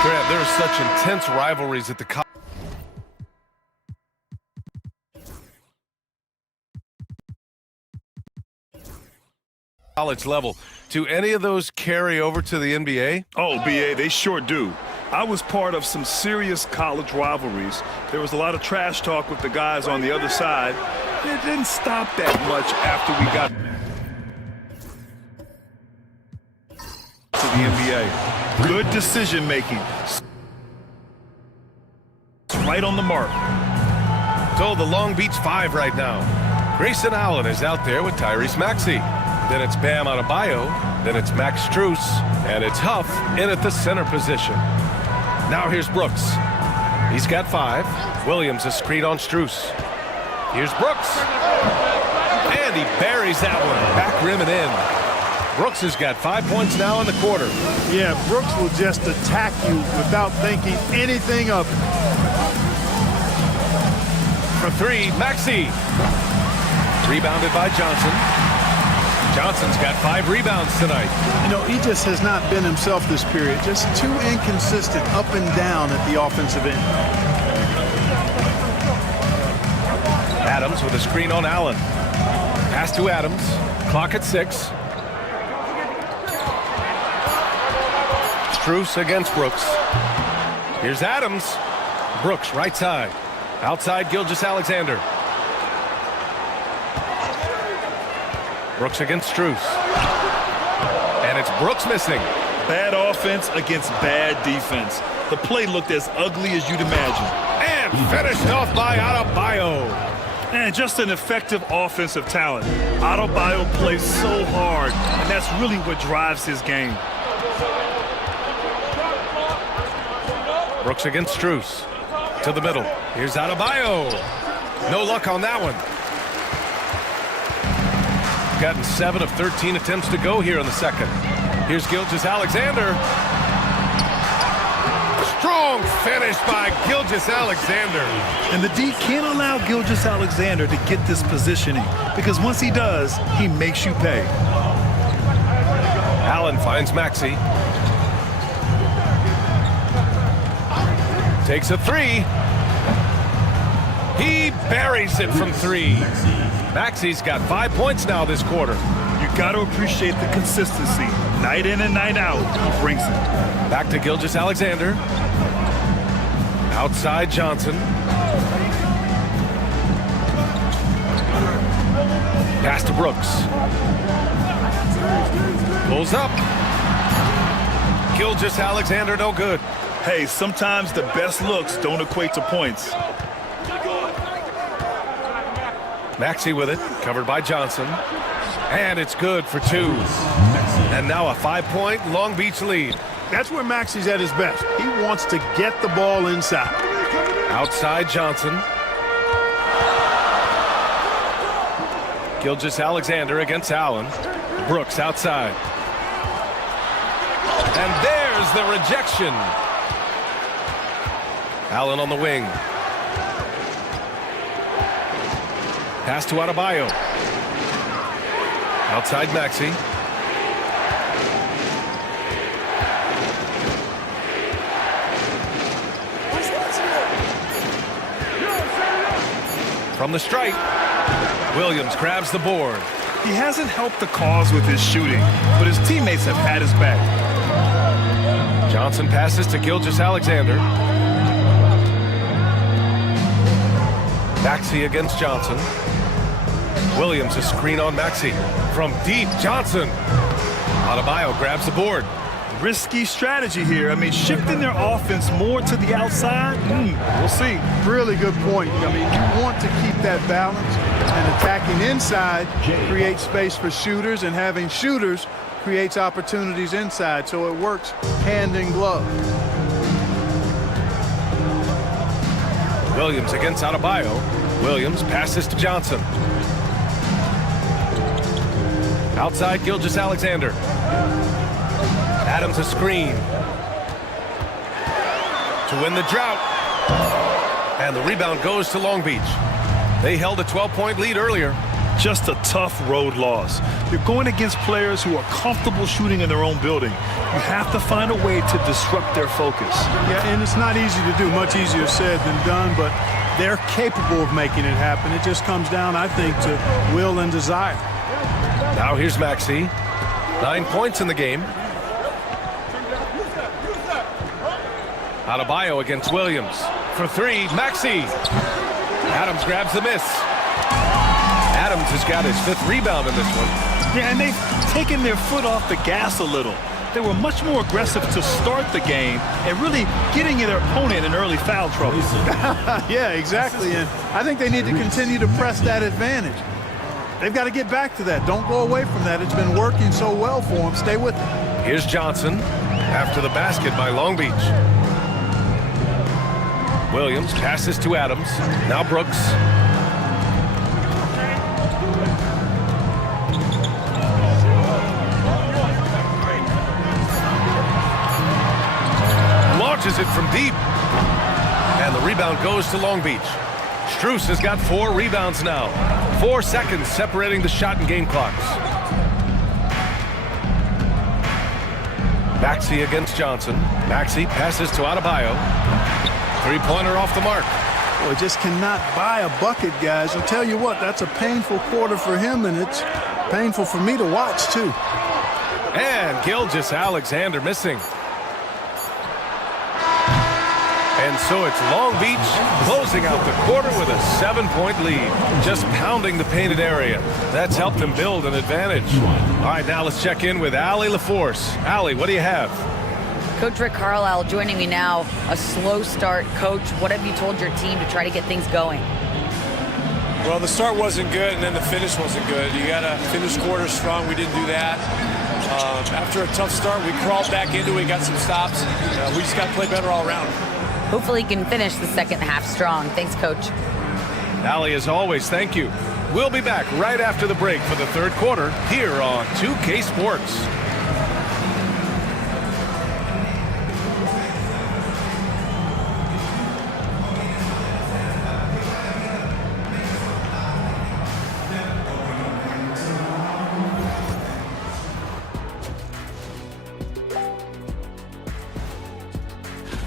Grant, there are such intense rivalries at the college level. Do any of those carry over to the NBA? Oh, BA, they sure do. I was part of some serious college rivalries. There was a lot of trash talk with the guys on the other side. It didn't stop that much after we got to the NBA. Good decision making. Right on the mark. So the Long Beach Five right now. Grayson Allen is out there with Tyrese Maxey. Then it's Bam Adebayo. Then it's Max Strus. And it's Huff in at the center position. Now here's Brooks. He's got 5. Williams a screen on Strus. Here's Brooks. And he buries that one. Back rim and in. Brooks has got 5 points now in the quarter. Yeah, Brooks will just attack you without thinking anything of it. for three. Maxey. Rebounded by Johnson. Johnson's got 5 rebounds tonight. You know, he just has not been himself this period. Just too inconsistent up and down at the offensive end. Adams with a screen on Allen. Pass to Adams. Clock at 6. Strus against Brooks. Here's Adams. Brooks right side. Outside Gilgeous-Alexander. Brooks against Strus. And it's Brooks missing. Bad offense against bad defense. The play looked as ugly as you'd imagine. And finished off by Adebayo. And just an effective offensive talent. Adebayo plays so hard, and that's really what drives his game. Brooks against Strus. To the middle. Here's Adebayo. No luck on that one. Gotten 7 of 13 attempts to go here in the second. Here's Gilgeous-Alexander. Strong finish by Gilgeous-Alexander. And the D can't allow Gilgeous-Alexander to get this positioning, because once he does, he makes you pay. Allen finds Maxey. Takes a 3. He buries it from 3. Maxey's got 5 points now this quarter. You got to appreciate the consistency. Night in and night out, he brings it. Back to Gilgeous-Alexander. Outside Johnson. Pass to Brooks. Pulls up. Gilgeous-Alexander no good. Hey, sometimes the best looks don't equate to points. Maxey with it, covered by Johnson. And it's good for 2. And now a 5-point Long Beach lead. That's where Maxey's at his best. He wants to get the ball inside. Outside Johnson. Gilgeous-Alexander against Allen. Brooks outside. And there's the rejection. Allen on the wing. Pass to Adebayo. Outside Maxey. From the stripe, Williams grabs the board. He hasn't helped the cause with his shooting, but his teammates have had his back. Johnson passes to Gilgeous-Alexander. Maxey against Johnson. Williams a screen on Maxey. From deep, Johnson. Adebayo grabs the board. Risky strategy here. I mean, shifting their offense more to the outside, we'll see. Really good point. I mean, you want to keep that balance, and attacking inside creates space for shooters, and having shooters creates opportunities inside, so it works hand in glove. Williams against Adebayo. Williams passes to Johnson. Outside Gilgeous-Alexander. Adams a screen. To win the drought. And the rebound goes to Long Beach. They held a 12-point lead earlier. Just a tough road loss. You're going against players who are comfortable shooting in their own building. You have to find a way to disrupt their focus. Yeah, and it's not easy to do. Much easier said than done, but they're capable of making it happen. It just comes down, I think, to will and desire. Now here's Maxey. 9 points in the game. Adebayo against Williams. For 3, Maxey. Adams grabs the miss. Adams has got his 5th rebound in this one. Yeah, and they've taken their foot off the gas a little. They were much more aggressive to start the game and really getting their opponent in early foul trouble. Yeah, exactly. And I think they need to continue to press that advantage. They've got to get back to that. Don't go away from that. It's been working so well for them. Stay with it. Here's Johnson after the basket by Long Beach. Williams passes to Adams. Now Brooks. Launches it from deep. And the rebound goes to Long Beach. Strus has got 4 rebounds now. 4 seconds separating the shot and game clocks. Maxey against Johnson. Maxey passes to Adebayo. Three-pointer off the mark. Boy, just cannot buy a bucket, guys. I'll tell you what, that's a painful quarter for him, and it's painful for me to watch, too. And Gilgeous-Alexander missing. And so it's Long Beach closing out the quarter with a 7-point lead. Just pounding the painted area. That's helped them build an advantage. All right, now let's check in with Allie LaForce. Allie, what do you have? Coach Rick Carlisle joining me now. A slow start. Coach, what have you told your team to try to get things going? Well, the start wasn't good, and then the finish wasn't good. You got to finish quarter strong. We didn't do that. After a tough start, we crawled back into it, got some stops. We just got to play better all around. Hopefully, you can finish the second half strong. Thanks, Coach. Allie, as always, thank you. We'll be back right after the break for the third quarter here on 2K Sports.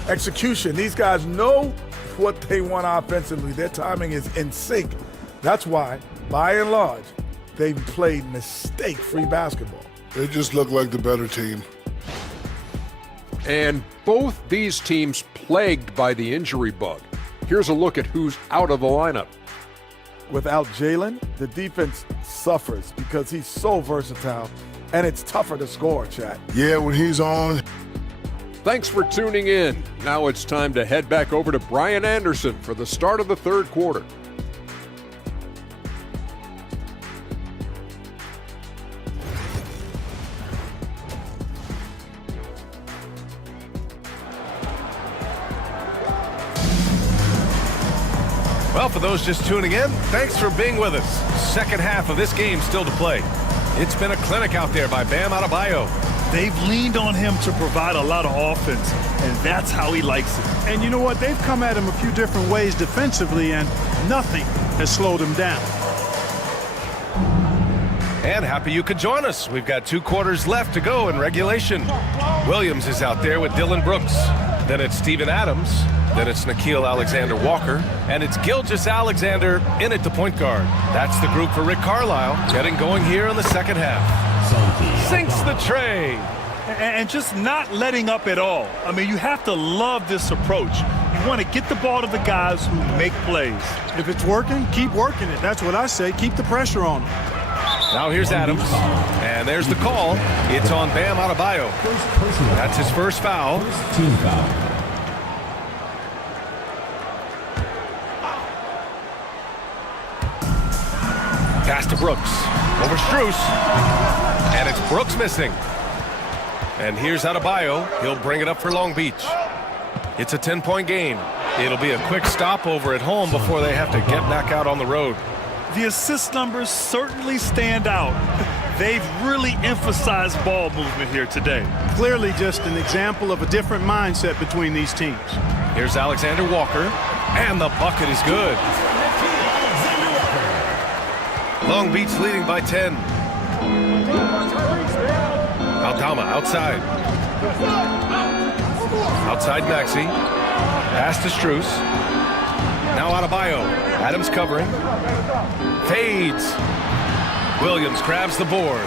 Execution. These guys know what they want offensively. Their timing is in sync. That's why, by and large, they've played mistake-free basketball. They just look like the better team. And both these teams plagued by the injury bug. Here's a look at who's out of the lineup. Without Jalen, the defense suffers because he's so versatile, and it's tougher to score, Chad. Yeah, when he's on. Thanks for tuning in. Now it's time to head back over to Brian Anderson for the start of the third quarter. Well, for those just tuning in, thanks for being with us. Second half of this game still to play. It's been a clinic out there by Bam Adebayo. They've leaned on him to provide a lot of offense, and that's how he likes it. And you know what? They've come at him a few different ways defensively, and nothing has slowed him down. And happy you could join us. We've got 2 quarters left to go in regulation. Williams is out there with Dylan Brooks. Then it's Steven Adams. Then it's Nickeil Alexander-Walker. And it's Gilgeous-Alexander in at the point guard. That's the group for Rick Carlisle getting going here in the second half. Sinks the tray. And just not letting up at all. I mean, you have to love this approach. You want to get the ball to the guys who make plays. If it's working, keep working it. That's what I say. Keep the pressure on them. Now here's Adams. And there's the call. It's on Bam Adebayo. That's his first foul. Team foul. Pass to Brooks. Over Strus. And it's Brooks missing. And here's Adebayo. He'll bring it up for Long Beach. It's a 10-point game. It'll be a quick stopover at home before they have to get back out on the road. The assist numbers certainly stand out. They've really emphasized ball movement here today. Clearly just an example of a different mindset between these teams. Here's Alexander Walker. And the bucket is good. Long Beach leading by 10. Aldama outside. Outside Maxey. Pass to Strus. Now Adebayo. Adams covering. Fades. Williams grabs the board.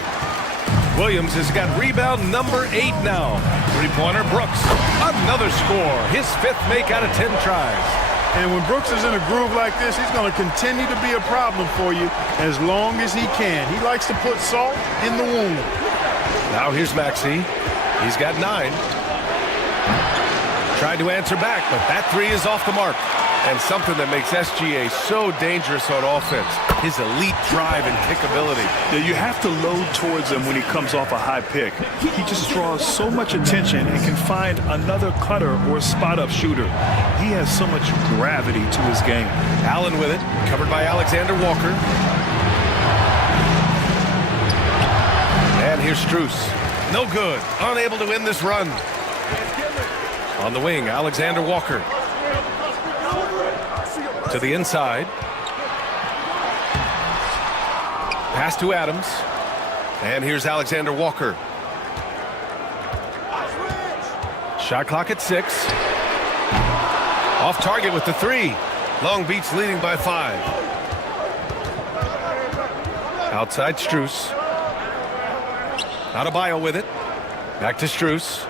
Williams has got rebound number 8 now. Three-pointer Brooks. Another score. His 5th make out of 10 tries. And when Brooks is in a groove like this, he's going to continue to be a problem for you as long as he can. He likes to put salt in the wound. Now here's Maxey. He's got 9. Tried to answer back, but that 3 is off the mark. And something that makes SGA so dangerous on offense, his elite drive and kickability. Yeah, you have to load towards him when he comes off a high pick. He just draws so much attention and can find another cutter or spot-up shooter. He has so much gravity to his game. Allen with it, covered by Alexander Walker. And here's Strus. No good, unable to win this run. On the wing, Alexander Walker. To the inside. Pass to Adams. And here's Alexander Walker. Shot clock at 6. Off target with the 3. Long Beach leading by 5. Outside Strus. Adebayo with it. Back to Strus.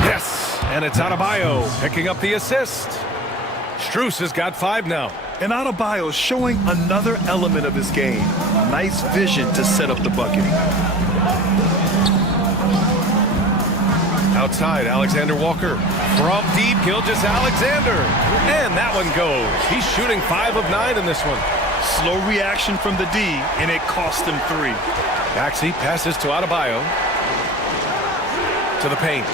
Yes, and it's Adebayo picking up the assist. Strus has got 5 now. And Adebayo showing another element of his game. Nice vision to set up the bucket. Outside, Alexander Walker. From deep, Gilgeous-Alexander. And that one goes. He's shooting 5 of 9 in this one. Slow reaction from the D, and it cost him 3. Maxey passes to Adebayo. To the paint.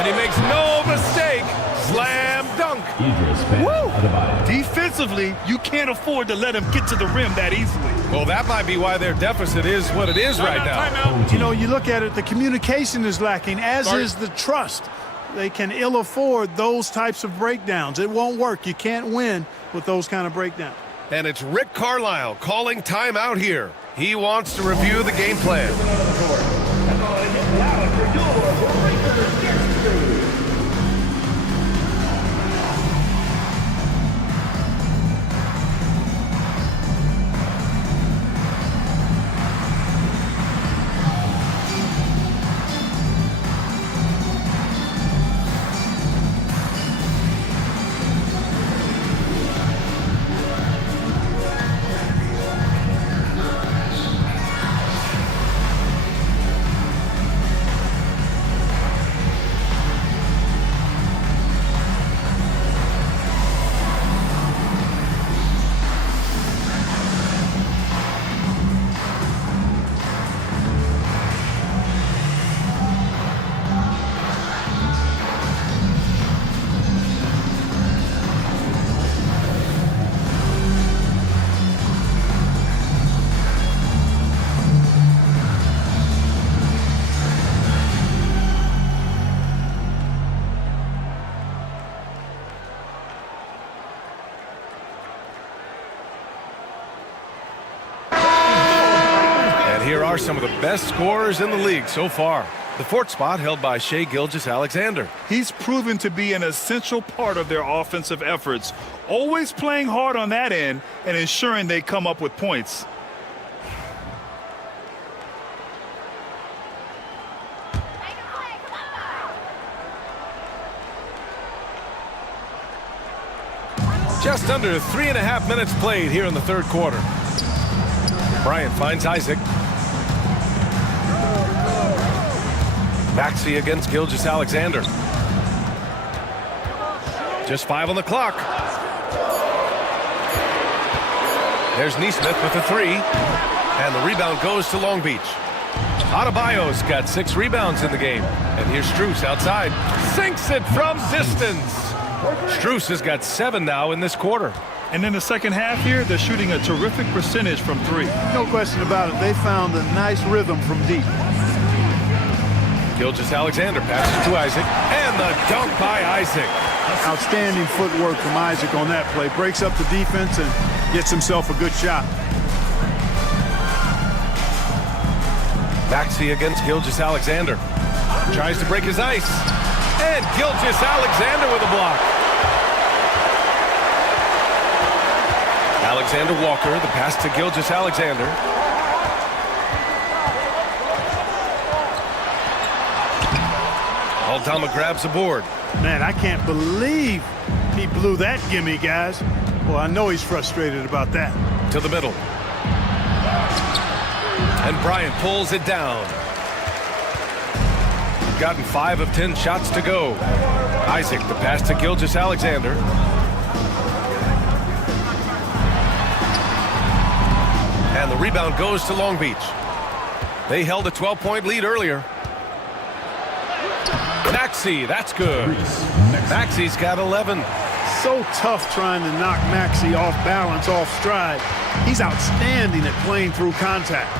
And he makes no mistake. Slam dunk. Woo! Defensively, you can't afford to let him get to the rim that easily. Well, that might be why their deficit is what it is right now. You know, you look at it, the communication is lacking, as is the trust. They can ill afford those types of breakdowns. It won't work. You can't win with those kind of breakdowns. And it's Rick Carlisle calling timeout here. He wants to review the game plan. Here are some of the best scorers in the league so far. The 4th spot held by Shai Gilgeous-Alexander. He's proven to be an essential part of their offensive efforts, always playing hard on that end and ensuring they come up with points. Just under 3.5 minutes played here in the 3rd quarter. Bryant finds Isaac. Maxey against Gilgeous-Alexander. Just 5 on the clock. There's Neesmith with the 3. And the rebound goes to Long Beach. Adebayo's got 6 rebounds in the game. And here's Strus outside. Sinks it from distance. Strus has got 7 now in this quarter. And in the second half here, they're shooting a terrific percentage from 3. No question about it. They found a nice rhythm from deep. Gilgeous-Alexander passes to Isaac. And the dunk by Isaac. Outstanding footwork from Isaac on that play. Breaks up the defense and gets himself a good shot. Maxey against Gilgeous-Alexander. Tries to break his ice. And Gilgeous-Alexander with a block. Alexander Walker, the pass to Gilgeous-Alexander. Aldama grabs the board. Man, I can't believe he blew that gimme, guys. Well, I know he's frustrated about that. To the middle. And Bryant pulls it down. Gotten 5 of 10 shots to go. Isaac, the pass to Gilgeous-Alexander. And the rebound goes to Long Beach. They held a 12-point lead earlier. Maxey, that's good. Maxey's got 11. So tough trying to knock Maxey off balance, off stride. He's outstanding at playing through contact.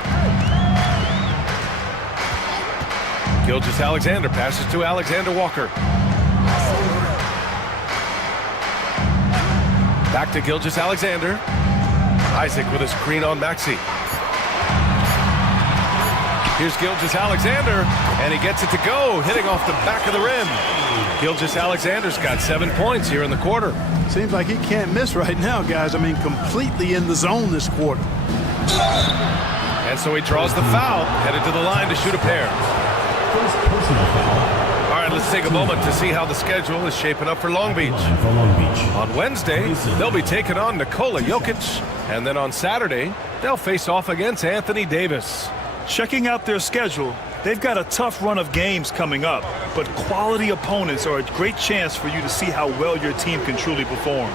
Gilgeous-Alexander passes to Alexander Walker. Back to Gilgeous-Alexander. Isaac with a screen on Maxey. Here's Gilgeous-Alexander, and he gets it to go, hitting off the back of the rim. Gilgeous-Alexander's got 7 points here in the quarter. Seems like he can't miss right now, guys. I mean, completely in the zone this quarter. And so he draws the foul, headed to the line to shoot a pair. All right, let's take a moment to see how the schedule is shaping up for Long Beach. On Wednesday, they'll be taking on Nikola Jokic, and then on Saturday, they'll face off against Anthony Davis. Checking out their schedule, they've got a tough run of games coming up, but quality opponents are a great chance for you to see how well your team can truly perform.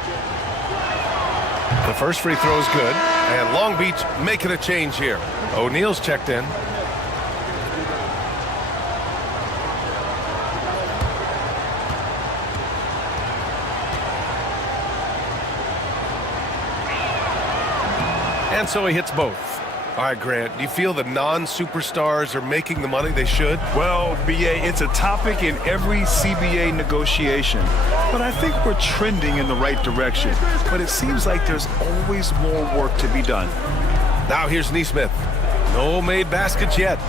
The first free throw is good, and Long Beach making a change here. O'Neal's checked in. And so he hits both. All right, Grant, do you feel the non-superstars are making the money they should? Well, B.A., it's a topic in every CBA negotiation. But I think we're trending in the right direction. But it seems like there's always more work to be done. Now here's Neesmith. No made baskets yet.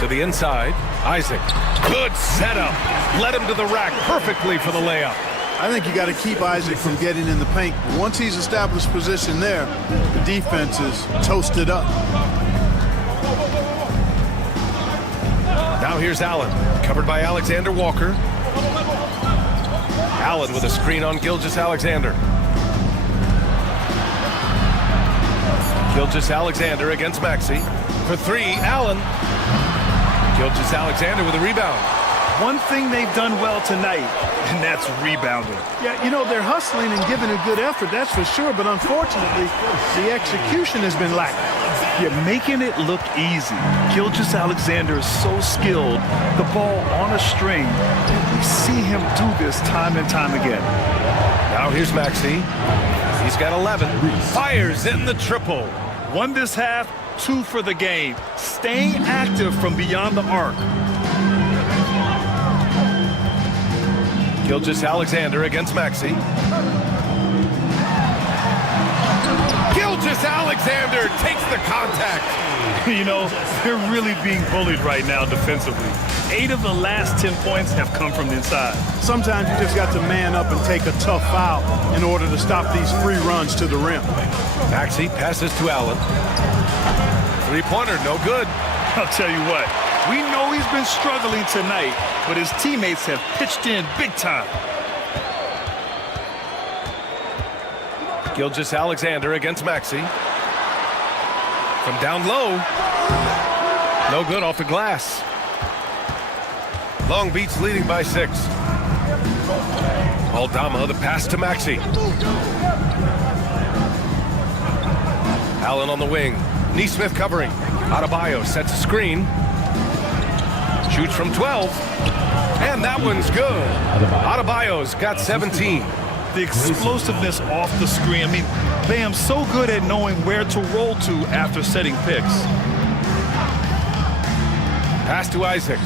To the inside, Isaac. Good setup. Led him to the rack perfectly for the layup. I think you got to keep Isaac from getting in the paint. Once he's established position there, the defense is toasted up. Now here's Allen, covered by Alexander Walker. Allen with a screen on Gilgeous-Alexander. Gilgeous-Alexander against Maxey. For three, Allen. Gilgeous-Alexander with a rebound. One thing they've done well tonight, and that's rebounding. Yeah, you know, they're hustling and giving a good effort, that's for sure, but unfortunately, the execution has been lacking. You're making it look easy. Gilgeous-Alexander is so skilled, the ball on a string. We see him do this time and time again. Now here's Maxey. He's got 11. Fires in the triple. One this half, 2 for the game. Staying active from beyond the arc. Gilgeous-Alexander against Maxey. Gilgeous-Alexander takes the contact. You know, they're really being bullied right now defensively. 8 of the last 10 points have come from the inside. Sometimes you just got to man up and take a tough foul in order to stop these free runs to the rim. Maxey passes to Allen. Three-pointer, no good. I'll tell you what, we know he's been struggling tonight, but his teammates have pitched in big time. Gilgeous-Alexander against Maxey. From down low. No good off the glass. Long Beach leading by 6. Aldama, the pass to Maxey. Allen on the wing. Neesmith covering. Adebayo sets a screen. Shoots from 12. And that one's good. Adebayo's got 17. The explosiveness off the screen. I mean, Bam's so good at knowing where to roll to after setting picks. Pass to Isaac.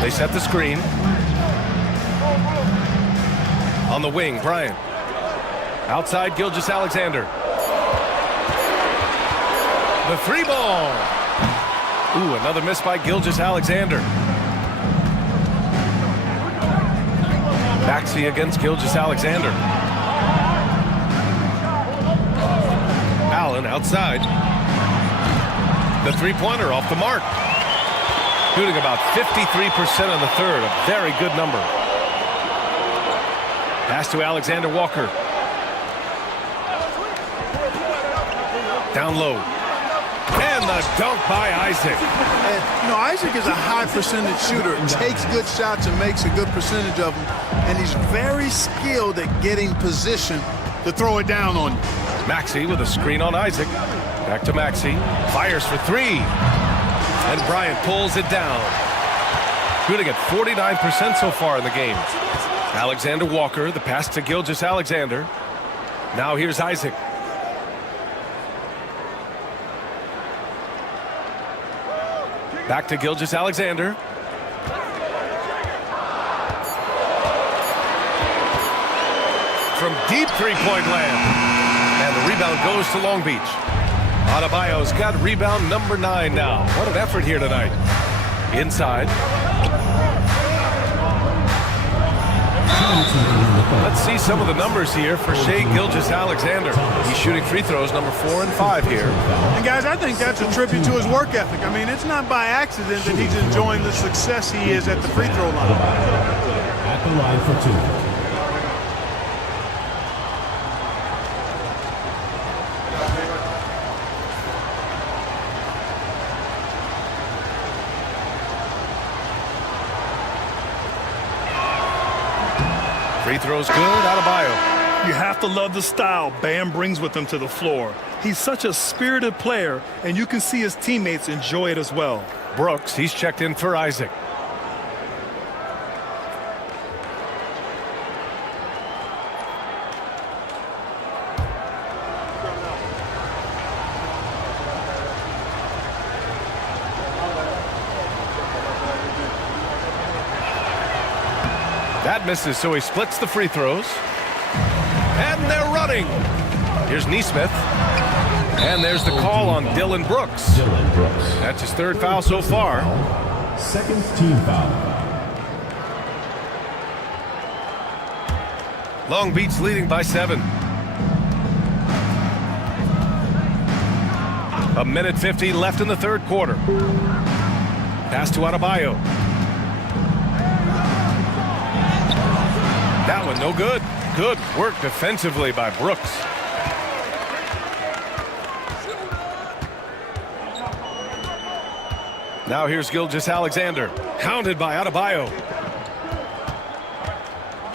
They set the screen. On the wing, Bryant. Outside, Gilgeous-Alexander. The three ball. Ooh, another miss by Gilgeous-Alexander. Maxey against Gilgeous-Alexander. Allen outside. The three-pointer off the mark. Shooting about 53% in the third, a very good number. Pass to Alexander Walker. Down low. And the dunk by Isaac. And, you know, Isaac is a high percentage shooter. Takes good shots and makes a good percentage of them. And he's very skilled at getting position to throw it down on you. Maxey with a screen on Isaac. Back to Maxey. Fires for three. And Bryant pulls it down. Shooting at 49% so far in the game. Alexander Walker, the pass to Gilgeous-Alexander. Now here's Isaac. Back to Gilgeous-Alexander. from deep three-point land. And the rebound goes to Long Beach. Adebayo's got rebound number 9 now. What an effort here tonight. Inside. Let's see some of the numbers here for Shai Gilgeous-Alexander. He's shooting free throws number 4 and 5 here. And guys, I think that's a tribute to his work ethic. I mean, it's not by accident that he's enjoying the success he is at the free throw line. At the line for 2. Free throws good, Adebayo. You have to love the style Bam brings with him to the floor. He's such a spirited player, and you can see his teammates enjoy it as well. Brooks, he's checked in for Isaac. That misses, so he splits the free throws. And they're running. Here's Nesmith. And there's the call on Dylan Brooks. That's his 3rd foul so far. Second team foul. Long Beach leading by 7. 1:50 left in the 3rd quarter. Pass to Adebayo. That one no good. Good work defensively by Brooks. Now here's Gilgeous-Alexander. Counted by Adebayo.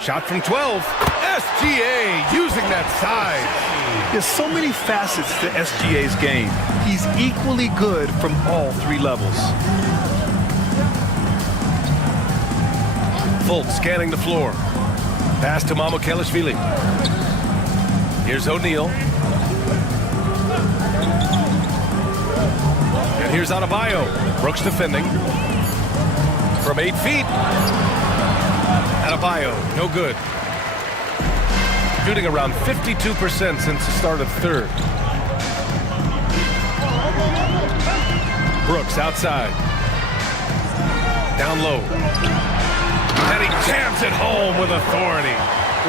Shot from 12. SGA using that size. There's so many facets to SGA's game. He's equally good from all 3 levels. Fultz scanning the floor. Pass to Mamukelashvili. Here's O'Neal. And here's Adebayo. Brooks defending. From 8 feet. Adebayo, no good. Shooting around 52% since the start of 3rd. Brooks outside. Down low. And he jams it home with authority.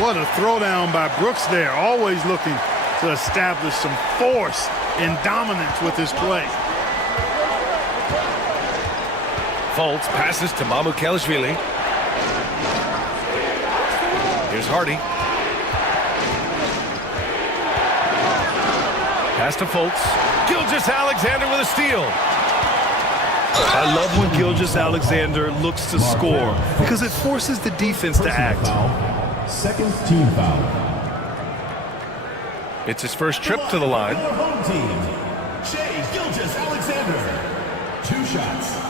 What a throwdown by Brooks there. Always looking to establish some force and dominance with his play. Fultz passes to Mamukelashvili. Here's Hardy. Pass to Fultz. Gilgeous-Alexander with a steal. I love when Gilgeous-Alexander looks to score because it forces the defense to act. Second team foul. It's his first trip to the line. Home team, Shai Gilgeous-Alexander. 2 shots.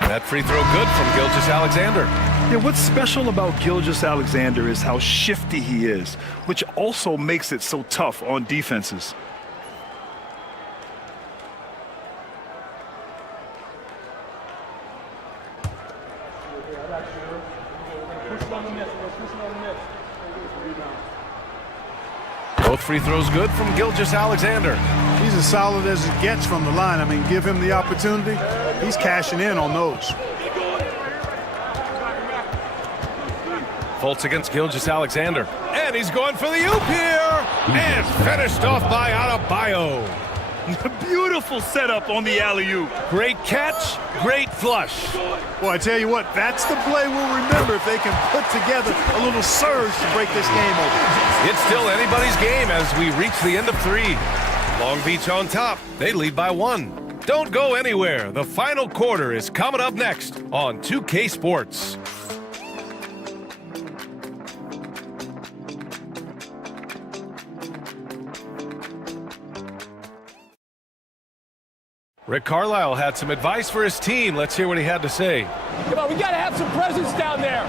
That free throw good from Gilgeous-Alexander. Yeah, what's special about Gilgeous-Alexander is how shifty he is, which also makes it so tough on defenses. Both free throws good from Gilgeous-Alexander. He's as solid as it gets from the line. I mean, give him the opportunity. He's cashing in on those. Fultz against Gilgeous-Alexander. And he's going for the oop here. And finished off by Adebayo. Beautiful setup on the alley-oop. Great catch, great flush. Well, I tell you what, that's the play we'll remember if they can put together a little surge to break this game open. It's still anybody's game as we reach the end of 3. Long Beach on top. They lead by 1. Don't go anywhere. The final quarter is coming up next on 2K Sports. Rick Carlisle had some advice for his team. Let's hear what he had to say. Come on, we got to have some presence down there.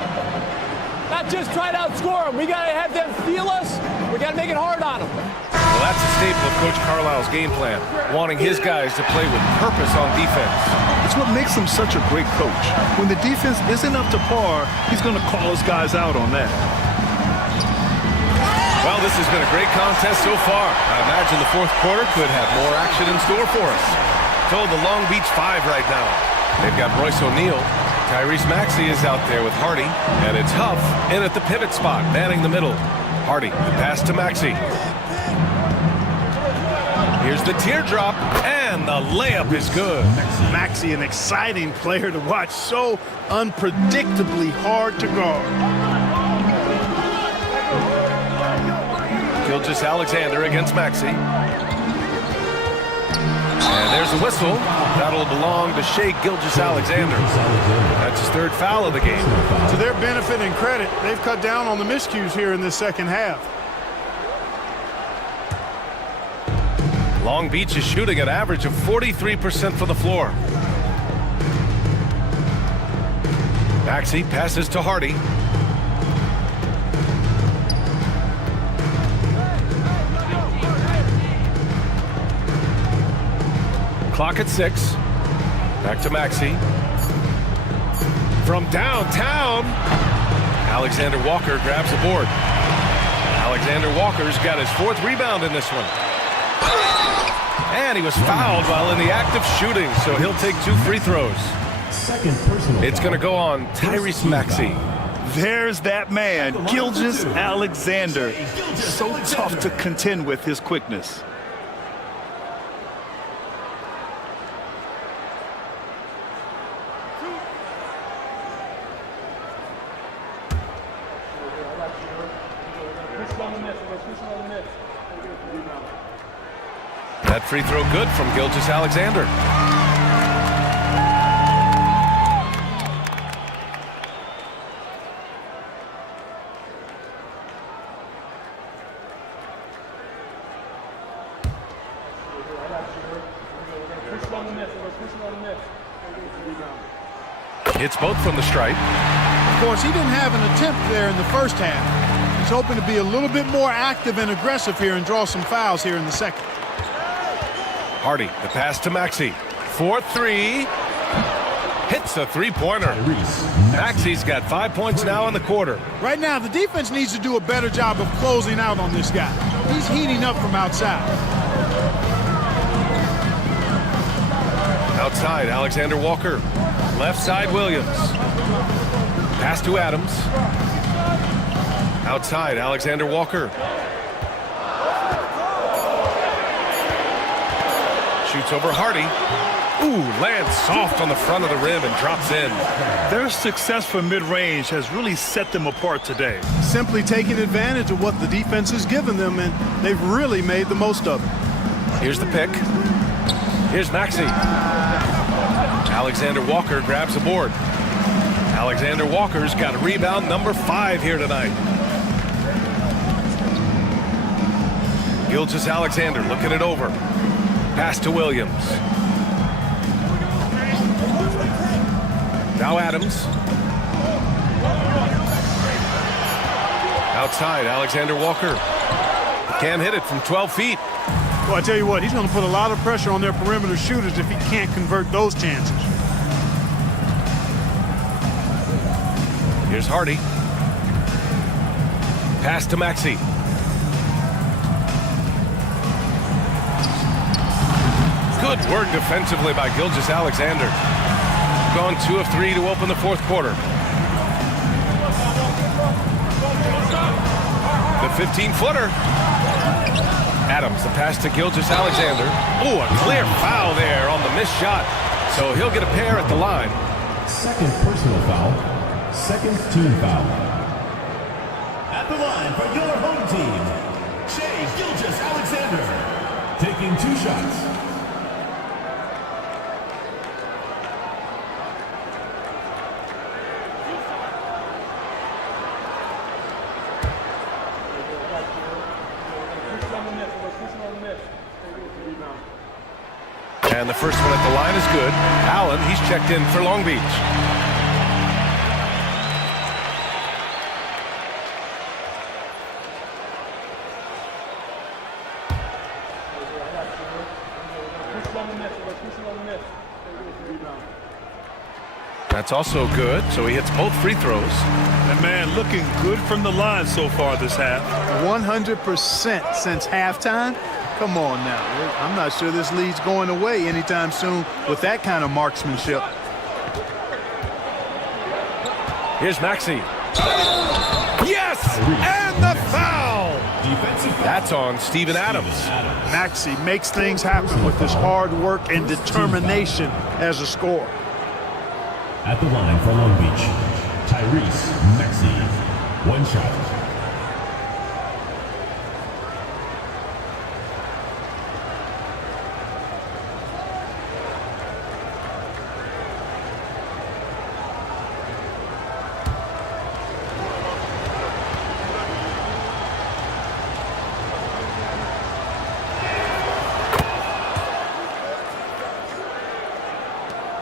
not just try to outscore them. We got to have them feel us. We got to make it hard on them. Well, that's a staple of Coach Carlisle's game plan, wanting his guys to play with purpose on defense. It's what makes him such a great coach. When the defense isn't up to par, he's going to call his guys out on that. Well, this has been a great contest so far. I imagine the fourth quarter could have more action in store for us. Told the Long Beach 5 right now. They've got Royce O'Neal. Tyrese Maxey is out there with Hardy. And it's Huff in at the pivot spot, manning the middle. Hardy, the pass to Maxey. Here's the teardrop, and the layup is good. Maxey, an exciting player to watch, so unpredictably hard to guard. Gilgeous-Alexander against Maxey. And there's a whistle. That'll belong to Shai Gilgeous-Alexander. That's his third foul of the game. To their benefit and credit, they've cut down on the miscues here in this second half. Long Beach is shooting an average of 43% for the floor. Maxey passes to Hardy. Clock at 6. Back to Maxey. From downtown, Alexander Walker grabs the board. Alexander Walker's got his fourth rebound in this one. And he was fouled while in the act of shooting, so he'll take 2 free throws. It's going to go on Tyrese Maxey. There's that man, Gilgeous-Alexander. So tough to contend with his quickness. That free throw good from Gilgeous-Alexander. Hits both from the stripe. Of course, he didn't have an attempt there in the first half. He's hoping to be a little bit more active and aggressive here and draw some fouls here in the second. Hardy, the pass to Maxey. 4-3. Hits a three-pointer. Maxey's got 5 points now in the quarter. Right now, the defense needs to do a better job of closing out on this guy. He's heating up from outside. Outside, Alexander Walker. Left side, Williams. Pass to Adams. Outside, Alexander Walker. Shoots over Hardy. Ooh, lands soft on the front of the rim and drops in. Their success from mid-range has really set them apart today. Simply taking advantage of what the defense has given them, and they've really made the most of it. Here's the pick. Here's Maxey. Alexander Walker grabs the board. Alexander Walker's got a rebound number 5 here tonight. Gilgeous-Alexander looking it over. Pass to Williams. Now Adams. Outside, Alexander Walker. Can't hit it from 12 feet. Well, I tell you what, he's going to put a lot of pressure on their perimeter shooters if he can't convert those chances. Here's Hardy. Pass to Maxey. Good work defensively by Gilgeous-Alexander. Gone 2 of 3 to open the fourth quarter. The 15-footer. Adams, the pass to Gilgeous-Alexander. Oh, a clear foul there on the missed shot. So he'll get a pair at the line. Second personal foul. Second team foul. At the line for your home team, Shai Gilgeous-Alexander. Taking 2 shots. And the first one at the line is good. Allen, he's checked in for Long Beach. That's also good, so he hits both free throws. And man, looking good from the line so far this half. 100% since halftime. Come on now. I'm not sure this lead's going away anytime soon with that kind of marksmanship. Here's Maxey. Yes! And the foul! That's on Steven Adams. Maxey makes things happen with his hard work and determination as a scorer. At the line for Long Beach, Tyrese Maxey. One shot.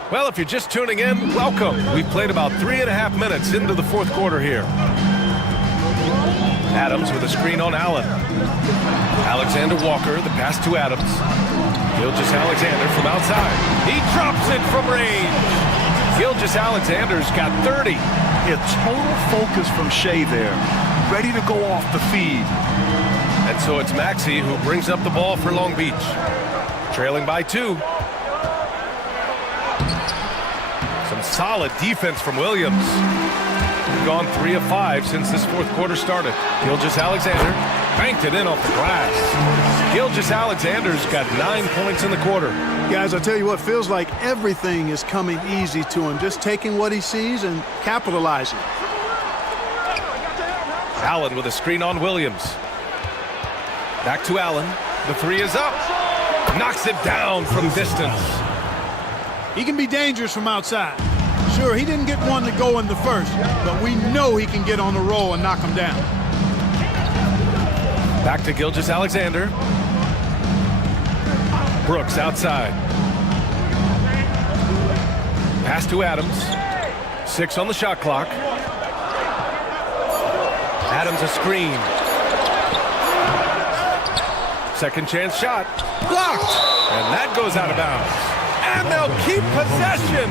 Well, if you're just tuning in, welcome. We've played about 3.5 minutes into the fourth quarter here. Adams with a screen on Allen. Alexander Walker, the pass to Adams. Gilgeous-Alexander from outside. He drops it from range. Gilgeous-Alexander's got 30. A total focus from Shea there. Ready to go off the feed. And so it's Maxey who brings up the ball for Long Beach. Trailing by 2. Some solid defense from Williams. We've gone 3 of 5 since this fourth quarter started. Gilgeous-Alexander banked it in off the glass. Gilgeous-Alexander's got 9 points in the quarter. Guys, I tell you what, feels like everything is coming easy to him. Just taking what he sees and capitalizing. Allen with a screen on Williams. Back to Allen. The 3 is up. Knocks it down from distance. He can be dangerous from outside. Sure, he didn't get one to go in the first, but we know he can get on the roll and knock him down. Back to Gilgeous-Alexander. Brooks outside. Pass to Adams. 6 on the shot clock. Adams a screen. Second chance shot. Blocked! And that goes out of bounds. And they'll keep possession.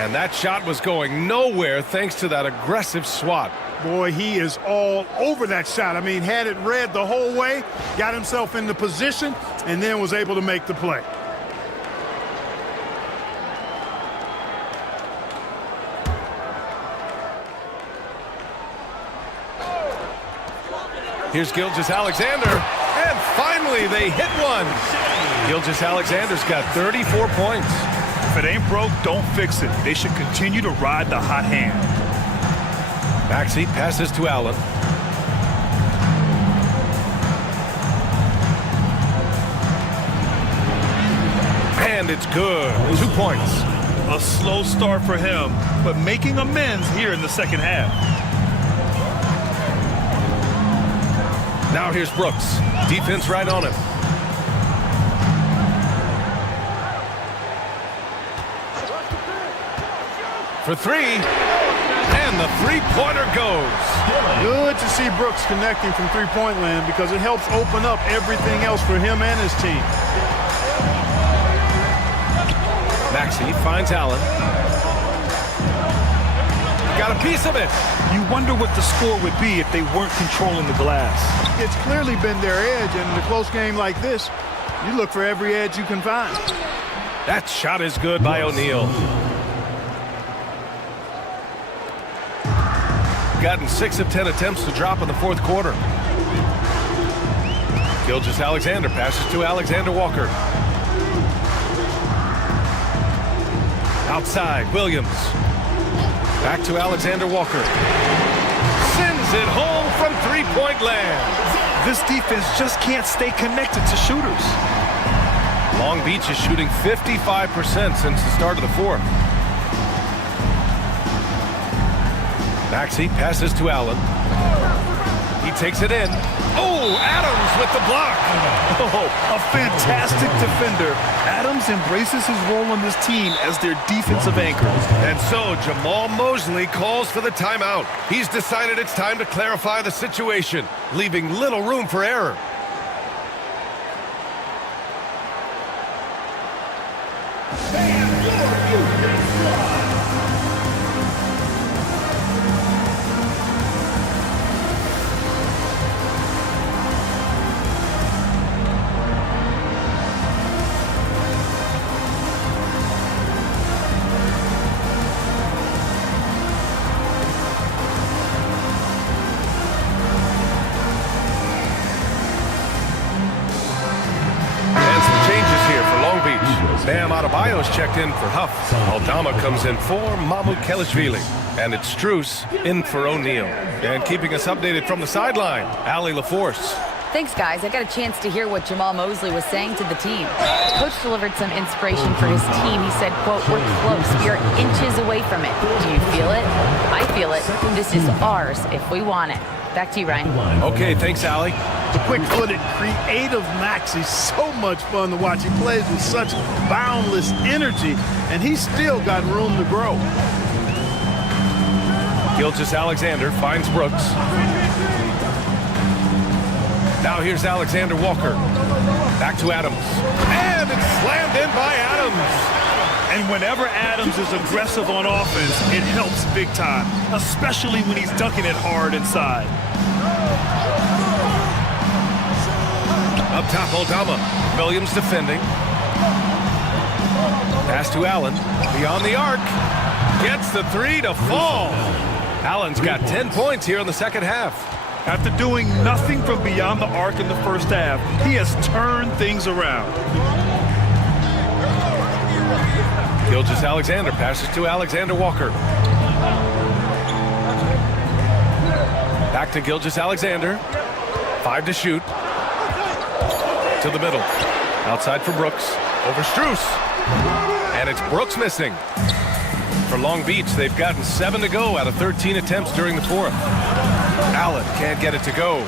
And that shot was going nowhere thanks to that aggressive swat. Boy, he is all over that shot. I mean, had it read the whole way, got himself into position, and then was able to make the play. Here's Gilgeous-Alexander, and finally they hit one. Gilgeous-Alexander's got 34 points. If it ain't broke, don't fix it. They should continue to ride the hot hand. Maxey passes to Allen. And it's good. 2 points. A slow start for him, but making amends here in the second half. Now here's Brooks. Defense right on him. For 3. And the three-pointer goes. Good to see Brooks connecting from three-point land because it helps open up everything else for him and his team. Maxey finds Allen. Got a piece of it. You wonder what the score would be if they weren't controlling the glass. It's clearly been their edge, and in a close game like this, you look for every edge you can find. That shot is good by O'Neal. Gotten 6 of 10 attempts to drop in the fourth quarter. Gilgeous-Alexander passes to Alexander Walker. Outside, Williams. Back to Alexander Walker. Sends it home from three-point land. This defense just can't stay connected to shooters. Long Beach is shooting 55% since the start of the fourth. Maxey passes to Allen. He takes it in. Oh, Adams with the block. Oh, a fantastic defender. Adams embraces his role on this team as their defensive anchor. And so Jamal Mosley calls for the timeout. He's decided it's time to clarify the situation, leaving little room for error. Bam Adebayo's checked in for Huff. Aldama comes in for Mamukelishvili. And it's Strus in for O'Neal. And keeping us updated from the sideline, Allie LaForce. Thanks, guys. I got a chance to hear what Jamal Mosley was saying to the team. Coach delivered some inspiration for his team. He said, quote, "We're close. We are inches away from it. Do you feel it? I feel it. This is ours if we want it." Back to you, Ryan. Okay, thanks, Allie. The quick-footed, creative Max is so much fun to watch. He plays with such boundless energy, and he's still got room to grow. Gilgeous-Alexander finds Brooks. Now here's Alexander Walker. Back to Adams. And it's slammed in by Adams. And whenever Adams is aggressive on offense, it helps big time, especially when he's dunking it hard inside. Up top, Aldama. Williams defending. Pass to Allen. Beyond the arc. Gets the three to fall. Allen's got 10 points here in the second half. After doing nothing from beyond the arc in the first half, he has turned things around. Gilgeous-Alexander passes to Alexander Walker. Back to Gilgeous-Alexander. 5 to shoot. To the middle. Outside for Brooks. Over Strus. And it's Brooks missing. For Long Beach, they've gotten 7 to go out of 13 attempts during the fourth. Allen can't get it to go.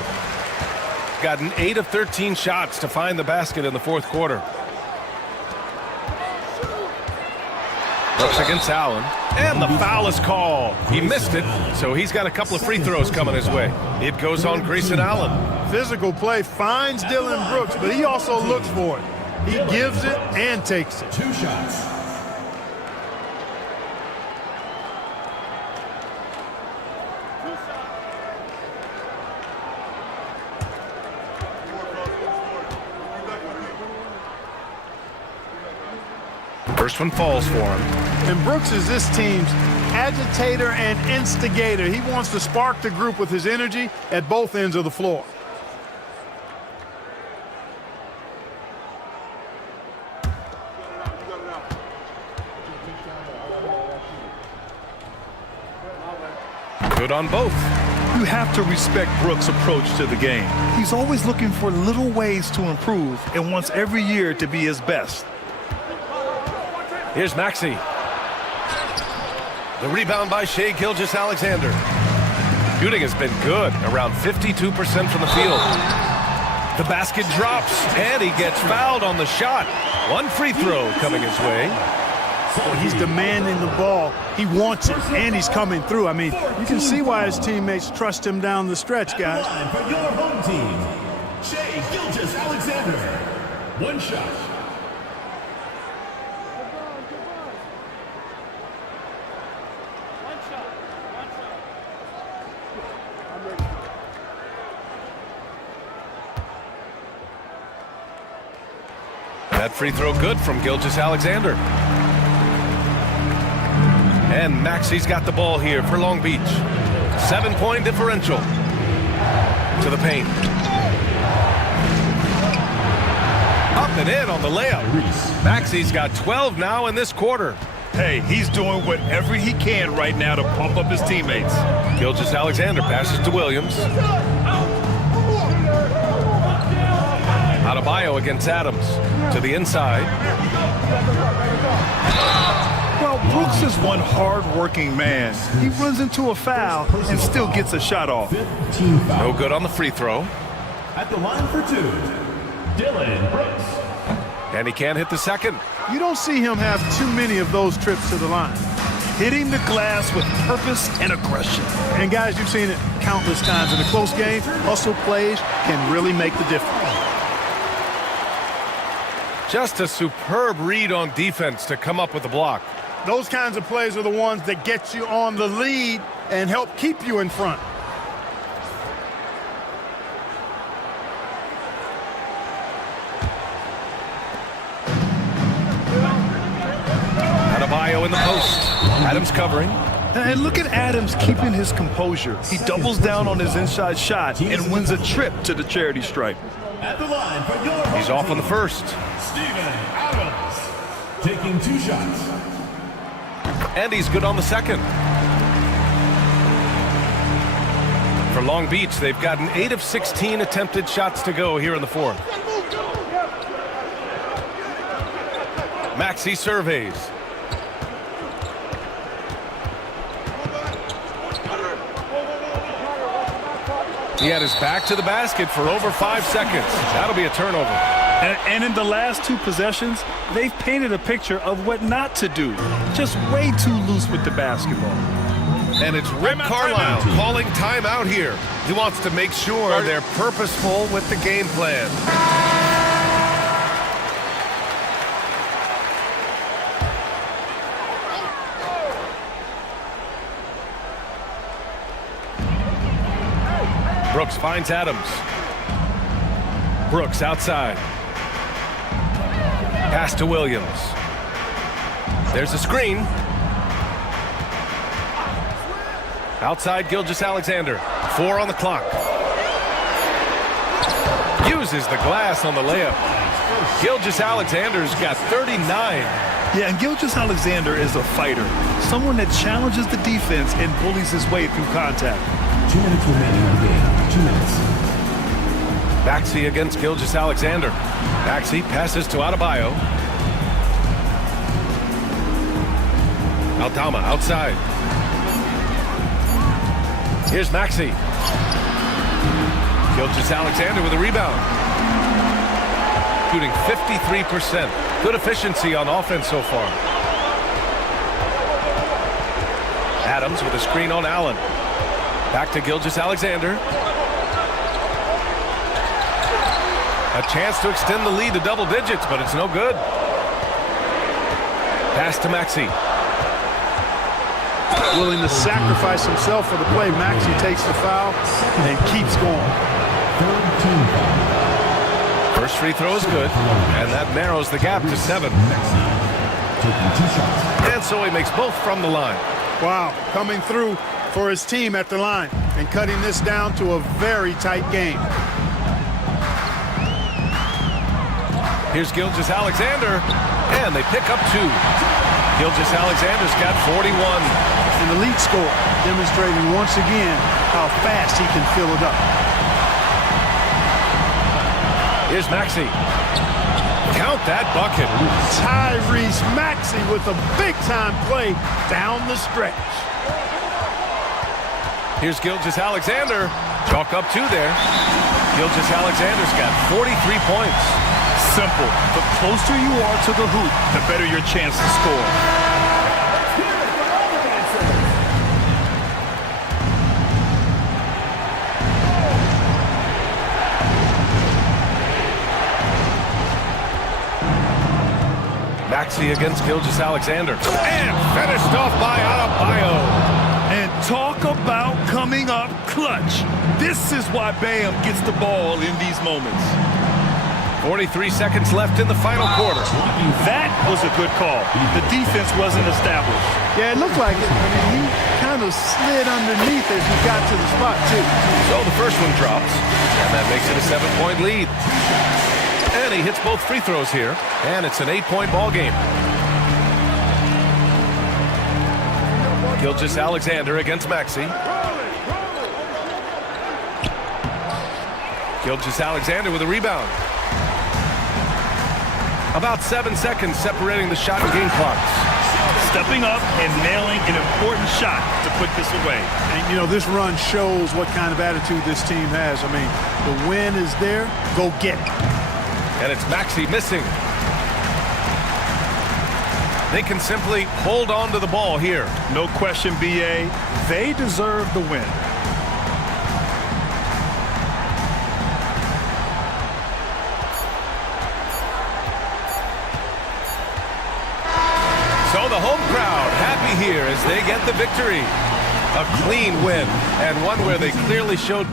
Gotten 8 of 13 shots to find the basket in the fourth quarter. Brooks against Allen. And the foul is called. He missed it, so he's got a couple of free throws coming his way. It goes on Grayson Allen. Physical play finds Dylan Brooks, but he also looks for it. He gives it and takes it. 2 shots. First one falls for him. And Brooks is this team's agitator and instigator. He wants to spark the group with his energy at both ends of the floor. Good on both. You have to respect Brooks' approach to the game. He's always looking for little ways to improve and wants every year to be his best. Here's Maxey. The rebound by Shai Gilgeous-Alexander. Shooting has been good, around 52% from the field. The basket drops, and he gets fouled on the shot. One free throw coming his way. Well, he's demanding the ball. He wants it, and he's coming through. I mean, you can see why his teammates trust him down the stretch, guys. For your home team, Shai Gilgeous-Alexander. 1 shot. That free throw good from Gilgeous-Alexander. And Maxey's got the ball here for Long Beach. 7-point differential. To the paint. Up and in on the layup. Maxey's got 12 now in this quarter. Hey, he's doing whatever he can right now to pump up his teammates. Gilgeous-Alexander passes to Williams. Adebayo against Adams. To the inside. Well, Brooks is one hard-working man. He runs into a foul and still gets a shot off. No good on the free throw. At the line for 2, Dylan Brooks. And he can't hit the second. You don't see him have too many of those trips to the line. Hitting the glass with purpose and aggression. And guys, you've seen it countless times in a close game. Hustle plays can really make the difference. Just a superb read on defense to come up with the block. Those kinds of plays are the ones that get you on the lead and help keep you in front. Adebayo in the post. Adams covering. And look at Adams keeping his composure. He doubles down on his inside shot and wins a trip to the charity stripe. At the line for your He's off on the first. Steven Adams taking 2 shots. And he's good on the second. For Long Beach, they've gotten 8 of 16 attempted shots to go here in the fourth. Maxey surveys. He had his back to the basket for over 5 seconds. That'll be a turnover. And in the last 2 possessions, they've painted a picture of what not to do. Just way too loose with the basketball. And it's Rick Carlisle calling timeout here. He wants to make sure they're purposeful with the game plan. Brooks finds Adams. Brooks outside. Pass to Williams. There's a screen. Outside Gilgeous-Alexander. 4 on the clock. Uses the glass on the layup. Gilgeous-Alexander's got 39. Yeah, and Gilgeous-Alexander is a fighter. Someone that challenges the defense and bullies his way through contact. 2 minutes remaining in the game. 2 minutes. Maxey against Gilgeous-Alexander. Maxey passes to Adebayo. Aldama outside. Here's Maxey. Gilgeous-Alexander with a rebound. Shooting 53%. Good efficiency on offense so far. Adams with a screen on Allen. Back to Gilgeous-Alexander. A chance to extend the lead to double digits, but it's no good. Pass to Maxey. Willing to sacrifice himself for the play. Maxey takes the foul and keeps going. First free throw is good, and that narrows the gap to 7. And so he makes both from the line. Wow, coming through for his team at the line and cutting this down to a very tight game. Here's Gilgeous-Alexander, and they pick up 2. Gilgeous-Alexander's got 41. And the lead score demonstrating once again how fast he can fill it up. Here's Maxey. Count that bucket. Tyrese Maxey with a big-time play down the stretch. Here's Gilgeous-Alexander. Chalk up 2 there. Gilgeous-Alexander's got 43 points. Simple. The closer you are to the hoop, the better your chance to score. Maxey against Gilgeous-Alexander. And finished off by Adebayo. And talk about coming up clutch. This is why Bam gets the ball in these moments. 43 seconds left in the final quarter. That was a good call. The defense wasn't established. Yeah, it looked like it. I mean, he kind of slid underneath as he got to the spot, too. So the first one drops, and that makes it a 7-point lead. And he hits both free throws here, and it's an 8-point ball game. Gilgeous-Alexander against Maxey. Gilgeous-Alexander with a rebound. About 7 seconds separating the shot and game clocks. Stepping up and nailing an important shot to put this away. And, you know, this run shows what kind of attitude this team has. I mean, the win is there. Go get it. And it's Maxey missing. They can simply hold on to the ball here. No question, B.A. They deserve the win. the home crowd happy here as they get the victory. A clean win, and one where they clearly showed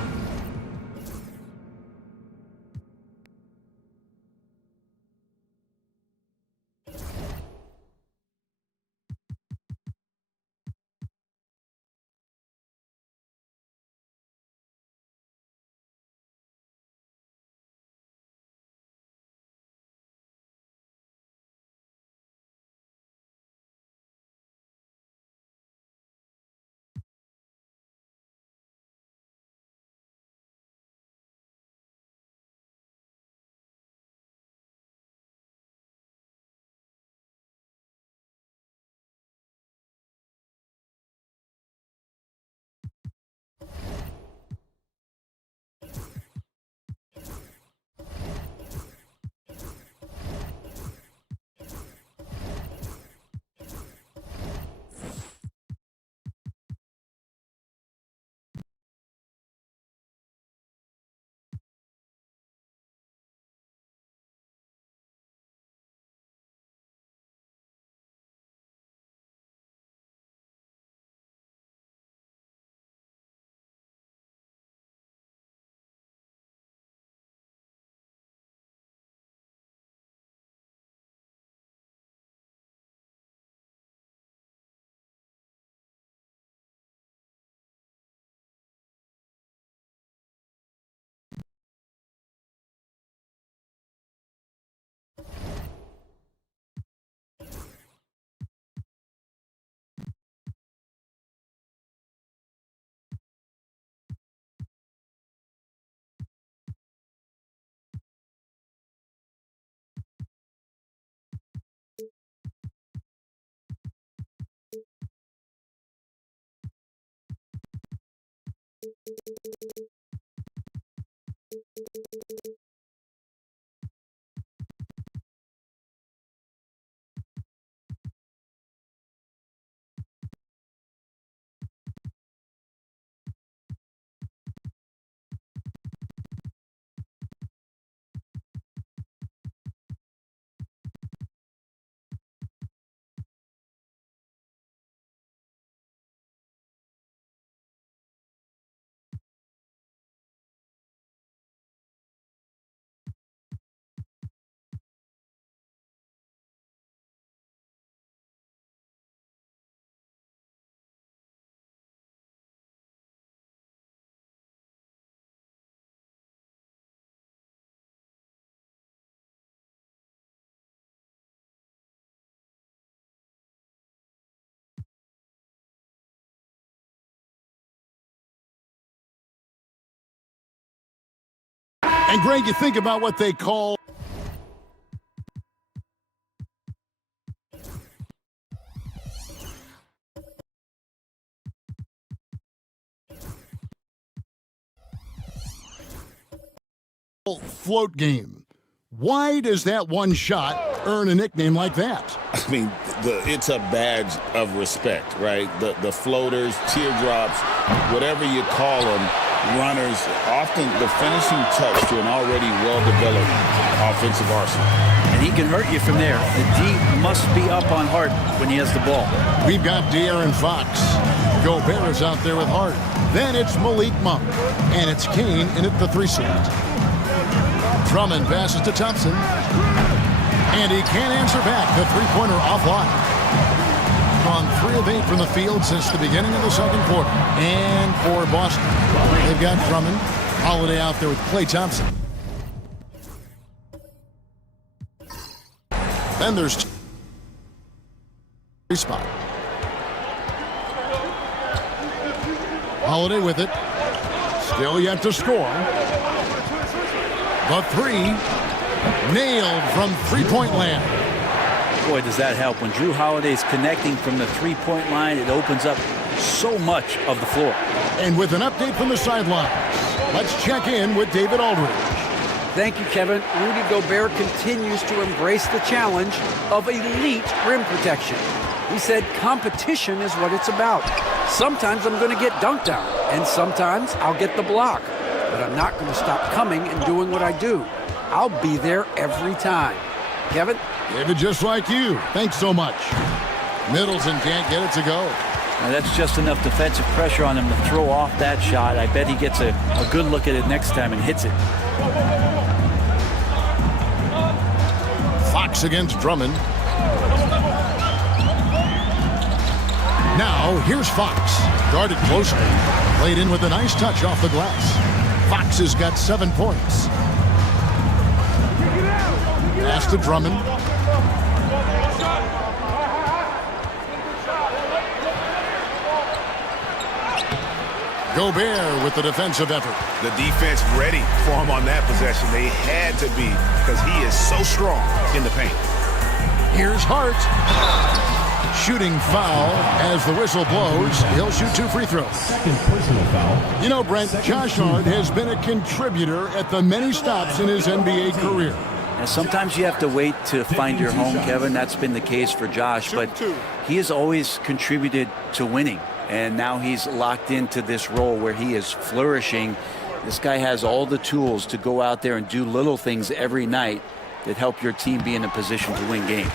And Greg, you think about what they call float game. Why does that one shot earn a nickname like that? I mean, it's a badge of respect, right? The floaters, teardrops, whatever you call them, runners, often the finishing touch to an already well-developed offensive arsenal. And he can hurt you from there. The D must be up on Hart when he has the ball. We've got De'Aaron Fox. Gobert is out there with Hart. Then it's Malik Monk. And it's Kane in at the 3 slot. Drummond passes to Thompson. And he can't answer back. The three-pointer offline. On 3 of 8 from the field since the beginning of the second quarter. And for Boston, they've got Drummond. Holiday out there with Klay Thompson. Then there's spot. Holiday with it. Still yet to score. The 3 nailed from three-point land. Boy, does that help. When Drew Holiday's connecting from the three-point line, it opens up so much of the floor. And with an update from the sidelines, let's check in with David Aldridge. Thank you, Kevin. Rudy Gobert continues to embrace the challenge of elite rim protection. He said competition is what it's about. Sometimes I'm going to get dunked on, and sometimes I'll get the block. But I'm not going to stop coming and doing what I do. I'll be there every time. Kevin? David, just like you. Thanks so much. Middleton can't get it to go. Now that's just enough defensive pressure on him to throw off that shot. I bet he gets a good look at it next time and hits it. Fox against Drummond. Now, here's Fox. Guarded closely. Played in with a nice touch off the glass. Fox has got 7 points. Pass to Drummond. Gobert with the defensive effort. The defense ready for him on that possession. They had to be because he is so strong in the paint. Here's Hart. Shooting foul as the whistle blows. He'll shoot 2 free throws. Second personal foul. You know, Brent, Josh Hart has been a contributor at the many stops in his NBA career. And sometimes you have to wait to find your home, Kevin. That's been the case for Josh, but he has always contributed to winning. And now he's locked into this role where he is flourishing. This guy has all the tools to go out there and do little things every night that help your team be in a position to win games.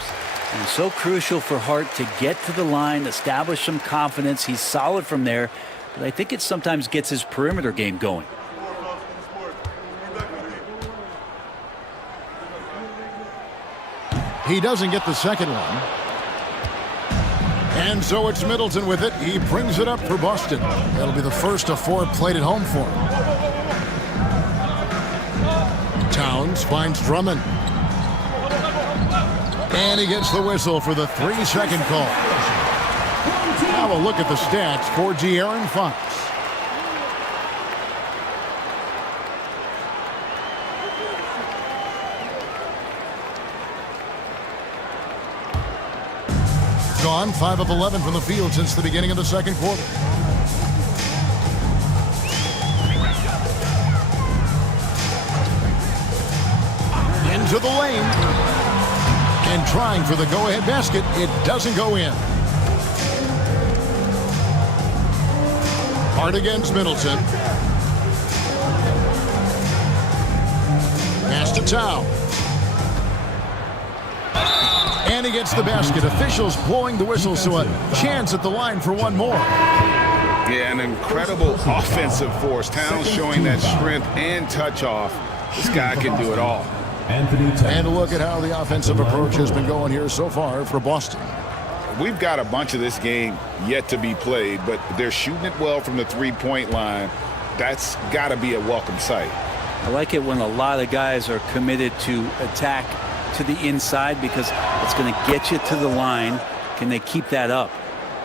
And it's so crucial for Hart to get to the line, establish some confidence. He's solid from there, but I think it sometimes gets his perimeter game going. He doesn't get the second one. And so it's Middleton with it. He brings it up for Boston. That'll be the first of 4 played at home for him. Towns finds Drummond. And he gets the whistle for the 3-second call. Now a look at the stats for De'Aaron Fox. Gone 5 of 11 from the field since the beginning of the second quarter. Into the lane. And trying for the go-ahead basket. It doesn't go in. Hart against Middleton. Pass to Towns. And he gets the basket. Officials blowing the whistle, so a chance at the line for one more. Yeah, an incredible offensive force. Towns showing that strength and touch off. This guy can do it all. And a look at how the offensive approach has been going here so far for Boston. We've got a bunch of this game yet to be played, but they're shooting it well from the three-point line. That's got to be a welcome sight. I like it when a lot of guys are committed to attack to the inside because it's going to get you to the line. Can they keep that up?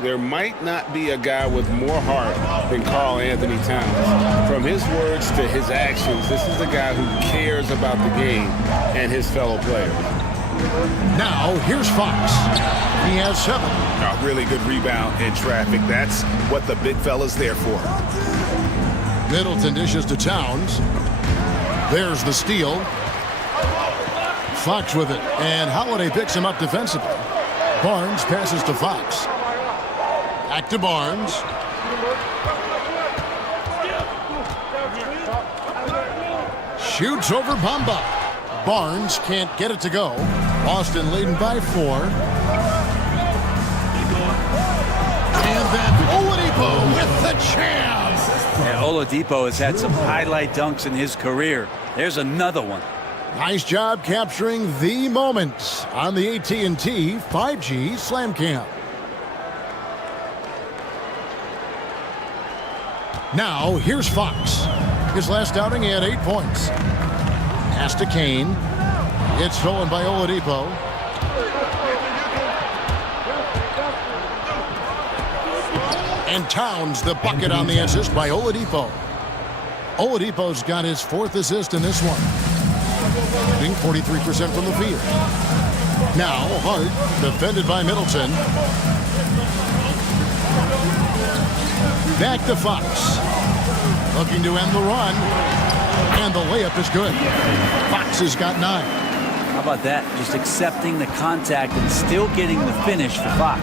There might not be a guy with more heart than Karl Anthony Towns. From his words to his actions, this is a guy who cares about the game and his fellow players. Now, here's Fox. He has 7. A really good rebound in traffic. That's what the big fella's there for. Middleton dishes to Towns. There's the steal. Fox with it, and Holiday picks him up defensively. Barnes passes to Fox. Back to Barnes. Shoots over Bamba. Barnes can't get it to go. Boston leading by 4. And then Oladipo with the chance. Yeah, Oladipo has had some highlight dunks in his career. There's another one. Nice job capturing the moments on the AT&T 5G Slam Cam. Now, here's Fox. His last outing, he had 8 points. Pass to Kane. It's stolen by Oladipo. And Towns, the bucket on the assist by Oladipo. Oladipo's got his 4th assist in this one. Shooting 43% from the field. Now, Hart, defended by Middleton. Back to Fox. Looking to end the run. And the layup is good. Fox has got 9. How about that? Just accepting the contact and still getting the finish for Fox.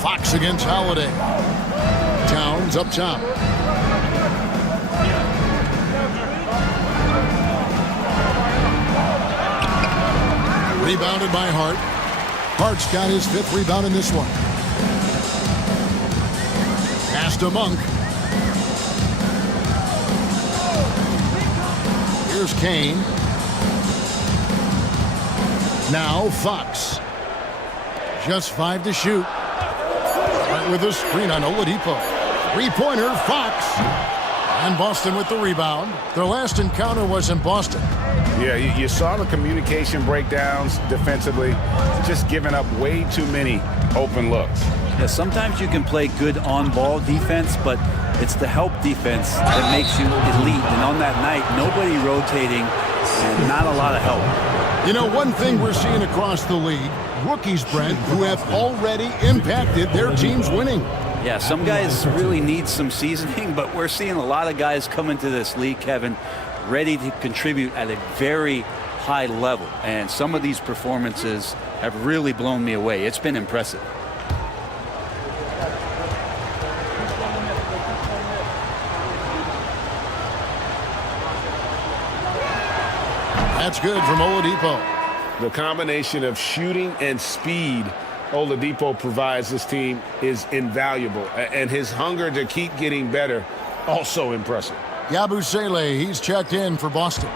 Fox against Holiday. Towns up top. Rebounded by Hart. Hart's got his 5th rebound in this one. Pass to Monk. Here's Kane. Now Fox. Just 5 to shoot. Right with a screen on Oladipo. 3-pointer, Fox. And Boston with the rebound. Their last encounter was in Boston. Yeah, you saw the communication breakdowns defensively, just giving up way too many open looks. Yeah, sometimes you can play good on-ball defense, but it's the help defense that makes you elite. And on that night, nobody rotating and not a lot of help. You know, one thing we're seeing across the league, rookies, Brent, who have already impacted their team's winning. Yeah, some guys really need some seasoning, but we're seeing a lot of guys come into this league, Kevin, ready to contribute at a very high level. And some of these performances have really blown me away. It's been impressive. That's good from Oladipo. The combination of shooting and speed Oladipo provides this team is invaluable. And his hunger to keep getting better, also impressive. Yabusele, he's checked in for Boston.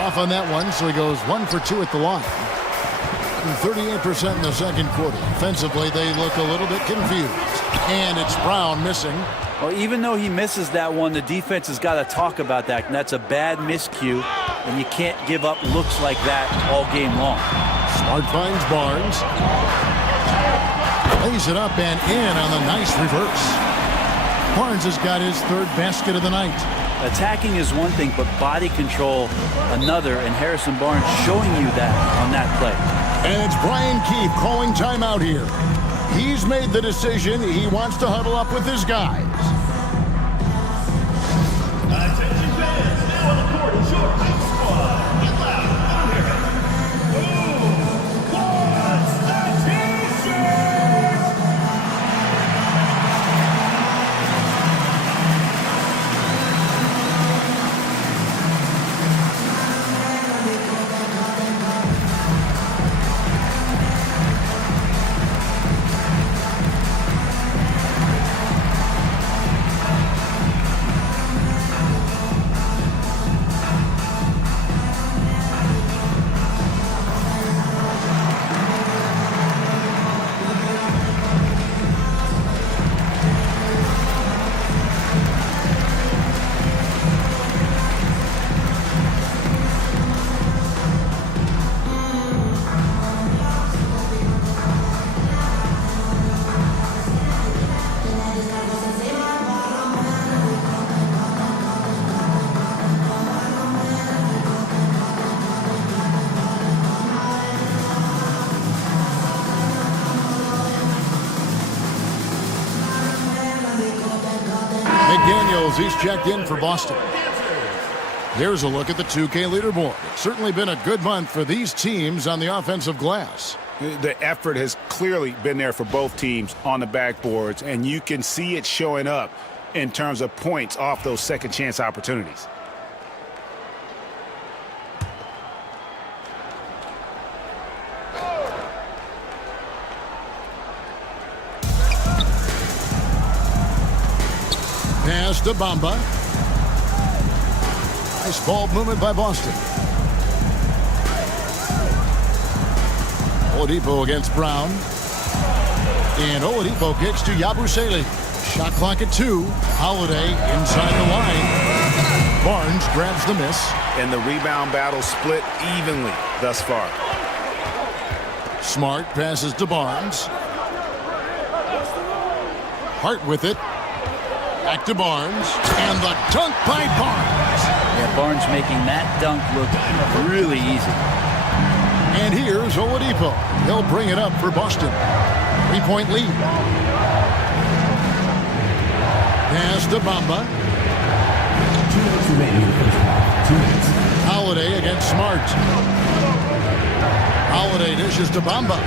Off on that one, so he goes 1 for 2 at the line. 38% in the second quarter. Offensively, they look a little bit confused. And it's Brown missing. Well, even though he misses that one, the defense has got to talk about that. And that's a bad miscue, and you can't give up looks like that all game long. Smart finds Barnes. Lays it up and in on the nice reverse. Barnes has got his 3rd basket of the night. Attacking is one thing, but body control another, and Harrison Barnes showing you that on that play. And it's Brian Keefe calling timeout here. He's made the decision. He wants to huddle up with his guys. Attention fans, now on the court is your ice squad. Get loud, let 'em hear it. Who wants the t-shirt? He's checked in for Boston. Here's a look at the 2K leaderboard. It's certainly been a good month for these teams on the offensive glass. The effort has clearly been there for both teams on the backboards, and you can see it showing up in terms of points off those second chance opportunities. Pass to Bamba. Nice ball movement by Boston. Oladipo against Brown. And Oladipo kicks to Yabusele. Shot clock at 2. Holiday inside the line. Barnes grabs the miss. And the rebound battle split evenly thus far. Smart passes to Barnes. Hart with it. Back to Barnes. And the dunk by Barnes. Yeah, Barnes making that dunk look really easy. And here's Oladipo. He'll bring it up for Boston. 3-point lead. Pass to Bamba. 2 minutes remaining in the first half. 2 minutes. Holiday against Smart. Holiday dishes to Bamba.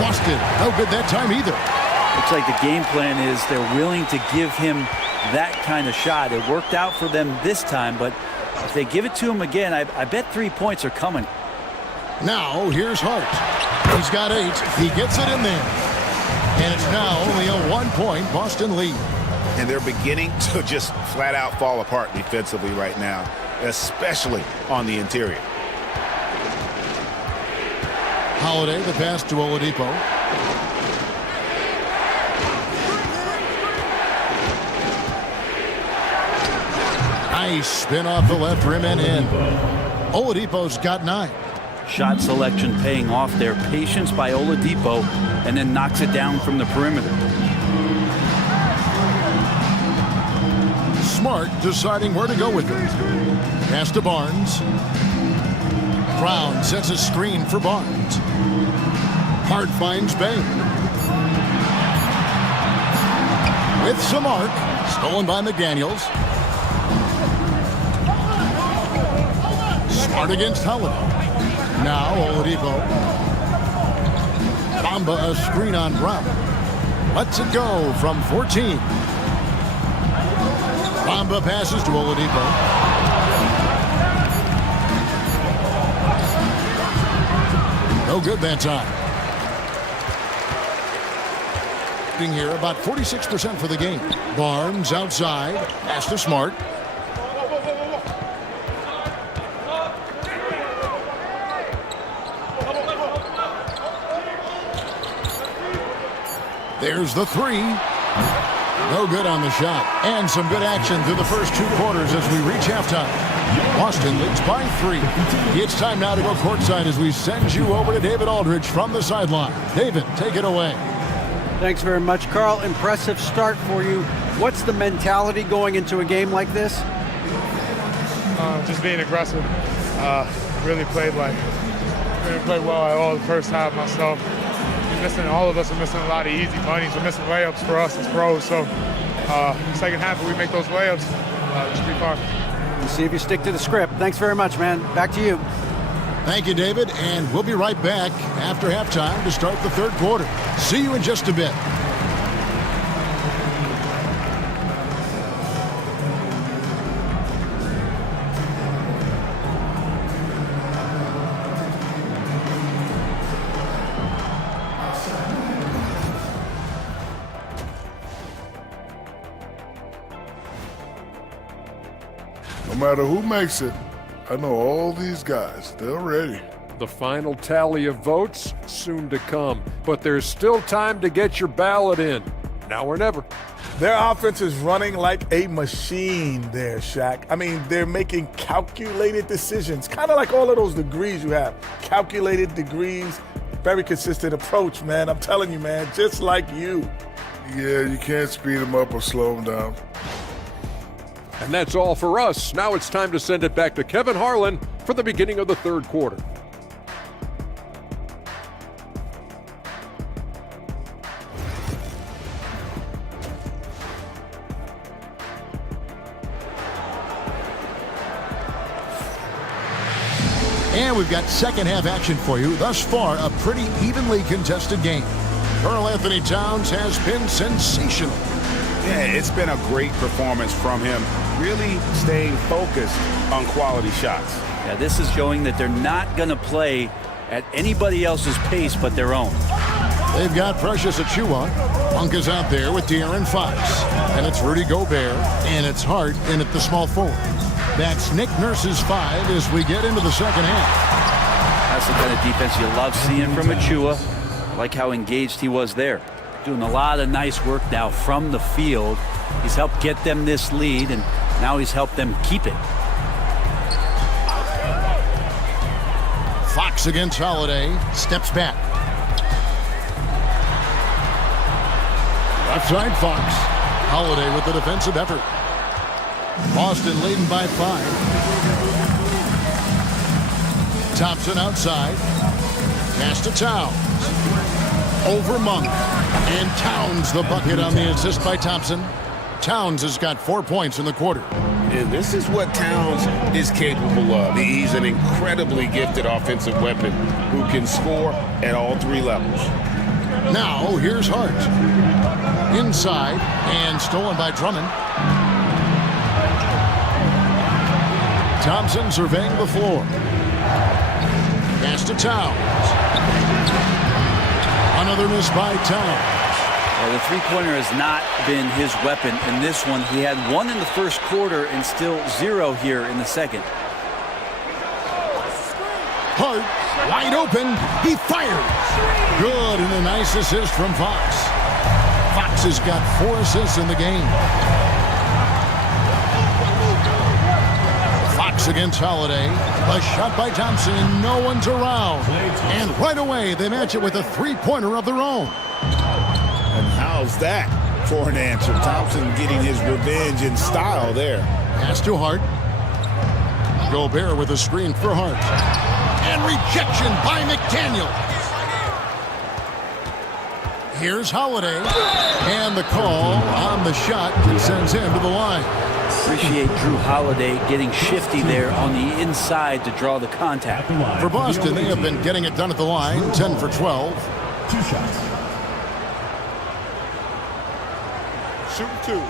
Boston, no good that time either. The looks like the game plan is they're willing to give him that kind of shot. It worked out for them this time, but if they give it to him again, I bet 3 points are coming. Now, here's Hart. He's got 8. He gets it in there. And it's now only a 1-point Boston lead. And they're beginning to just flat out fall apart defensively right now, especially on the interior. Holiday, the pass to Oladipo. Nice spin off the left rim and in. Oladipo's got 9. Shot selection paying off there. Patience by Oladipo, and then knocks it down from the perimeter. Smart deciding where to go with it. Pass to Barnes. Brown sets a screen for Barnes. Hart finds Bay. With some arc. Stolen by McDaniels. Smart against Holiday. Now Oladipo. Bamba a screen on Brown. Lets it go from 14. Bamba passes to Oladipo. No good that time. Being here about 46% for the game. Barnes outside. Pass to Smart. There's the 3. No good on the shot. And some good action through the first 2 quarters as we reach halftime. Boston leads by 3. It's time now to go courtside as we send you over to David Aldridge from the sideline. David, take it away. Thanks very much, Carl. Impressive start for you. What's the mentality going into a game like this? Just being aggressive. Really played well at all the first half myself. All of us are missing a lot of easy bunnies. We're missing layups for us as pros. So second half, if we make those layups, it should be fun. We'll see if you stick to the script. Thanks very much, man. Back to you. Thank you, David. And we'll be right back after halftime to start the third quarter. See you in just a bit. No matter who makes it, I know all these guys, they're ready. The final tally of votes soon to come, but there's still time to get your ballot in. Now or never. Their offense is running like a machine there, Shaq. I mean, they're making calculated decisions, kind of like all of those degrees you have. Calculated degrees, very consistent approach, man. I'm telling you, man, just like you. Yeah, you can't speed them up or slow them down. And that's all for us. Now it's time to send it back to Kevin Harlan for the beginning of the third quarter. And we've got second half action for you. Thus far, a pretty evenly contested game. Karl Anthony Towns has been sensational. Yeah, it's been a great performance from him, really staying focused on quality shots. Yeah, this is showing that they're not going to play at anybody else's pace but their own. They've got Precious Achiuwa. Monk is out there with De'Aaron Fox. And it's Rudy Gobert, and it's Hart in at the small forward. That's Nick Nurse's 5 as we get into the second half. That's the kind of defense you love seeing from Achiuwa. I like how engaged he was there. Doing a lot of nice work now from the field. He's helped get them this lead, and now he's helped them keep it. Fox against Holiday. Steps back. Left side Fox. Holiday with the defensive effort. Boston leading by 5. Thompson outside. Pass to Towns. Over Monk. And Towns the bucket on the assist by Thompson. Towns has got 4 points in the quarter. And this is what Towns is capable of. He's an incredibly gifted offensive weapon who can score at all 3 levels. Now, here's Hart. Inside, and stolen by Drummond. Thompson surveying the floor. Pass to Towns. Another miss by Towns. Well, the three-pointer has not been his weapon in this one. He had one in the first quarter and still 0 here in the second. Hart, wide open. He fires. Good, and a nice assist from Fox. Fox has got 4 assists in the game. Fox against Holiday. A shot by Thompson, and no one's around. And right away, they match it with a three-pointer of their own. And how's that for an answer? Thompson getting his revenge in style there. Pass to Hart. Gobert with a screen for Hart. And rejection by McDaniel. Here's Holiday. And the call on the shot that sends him to the line. Appreciate Drew Holiday getting shifty there on the inside to draw the contact. For Boston, they have been getting it done at the line, 10 for 12. 2 shots. Shoot 2.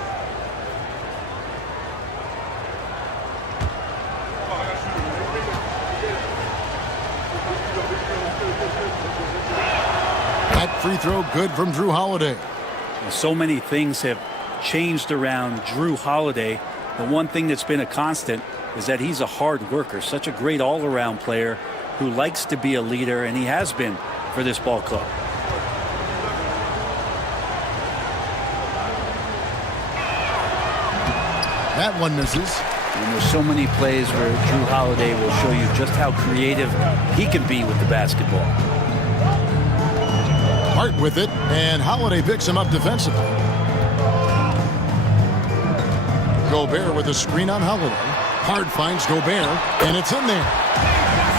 That free throw good from Drew Holiday. So many things have changed around Drew Holiday. The one thing that's been a constant is that he's a hard worker, such a great all-around player who likes to be a leader, and he has been for this ball club. That one misses. And there's so many plays where Drew Holiday will show you just how creative he can be with the basketball. Hart with it, and Holiday picks him up defensively. Gobert with a screen on Holiday. Hart finds Gobert, and it's in there.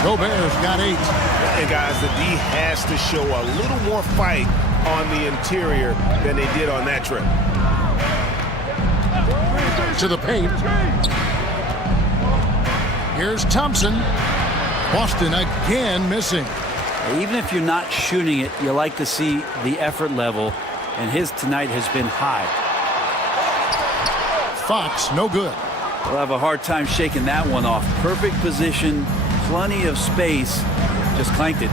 Gobert's got 8. And guys, the D has to show a little more fight on the interior than they did on that trip. To the paint. Here's Thompson. Boston again missing. Even if you're not shooting it, you like to see the effort level, and his tonight has been high. Fox, no good. We'll have a hard time shaking that one off. Perfect position, plenty of space, just clanked it.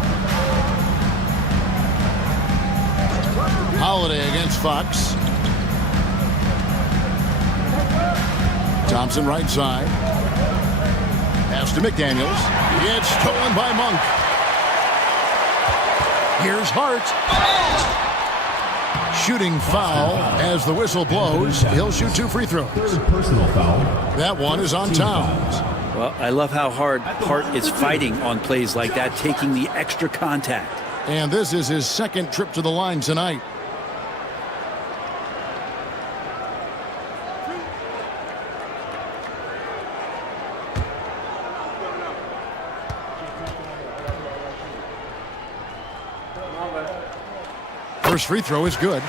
Holiday against Fox. Thompson right side. Pass to McDaniels. It's stolen by Monk. Here's Hart. Shooting foul as the whistle blows. He'll shoot 2 free throws. Personal foul. That one is on Towns. Well, I love how hard Hart is fighting on plays like that, taking the extra contact. And this is his second trip to the line tonight. First free throw is good.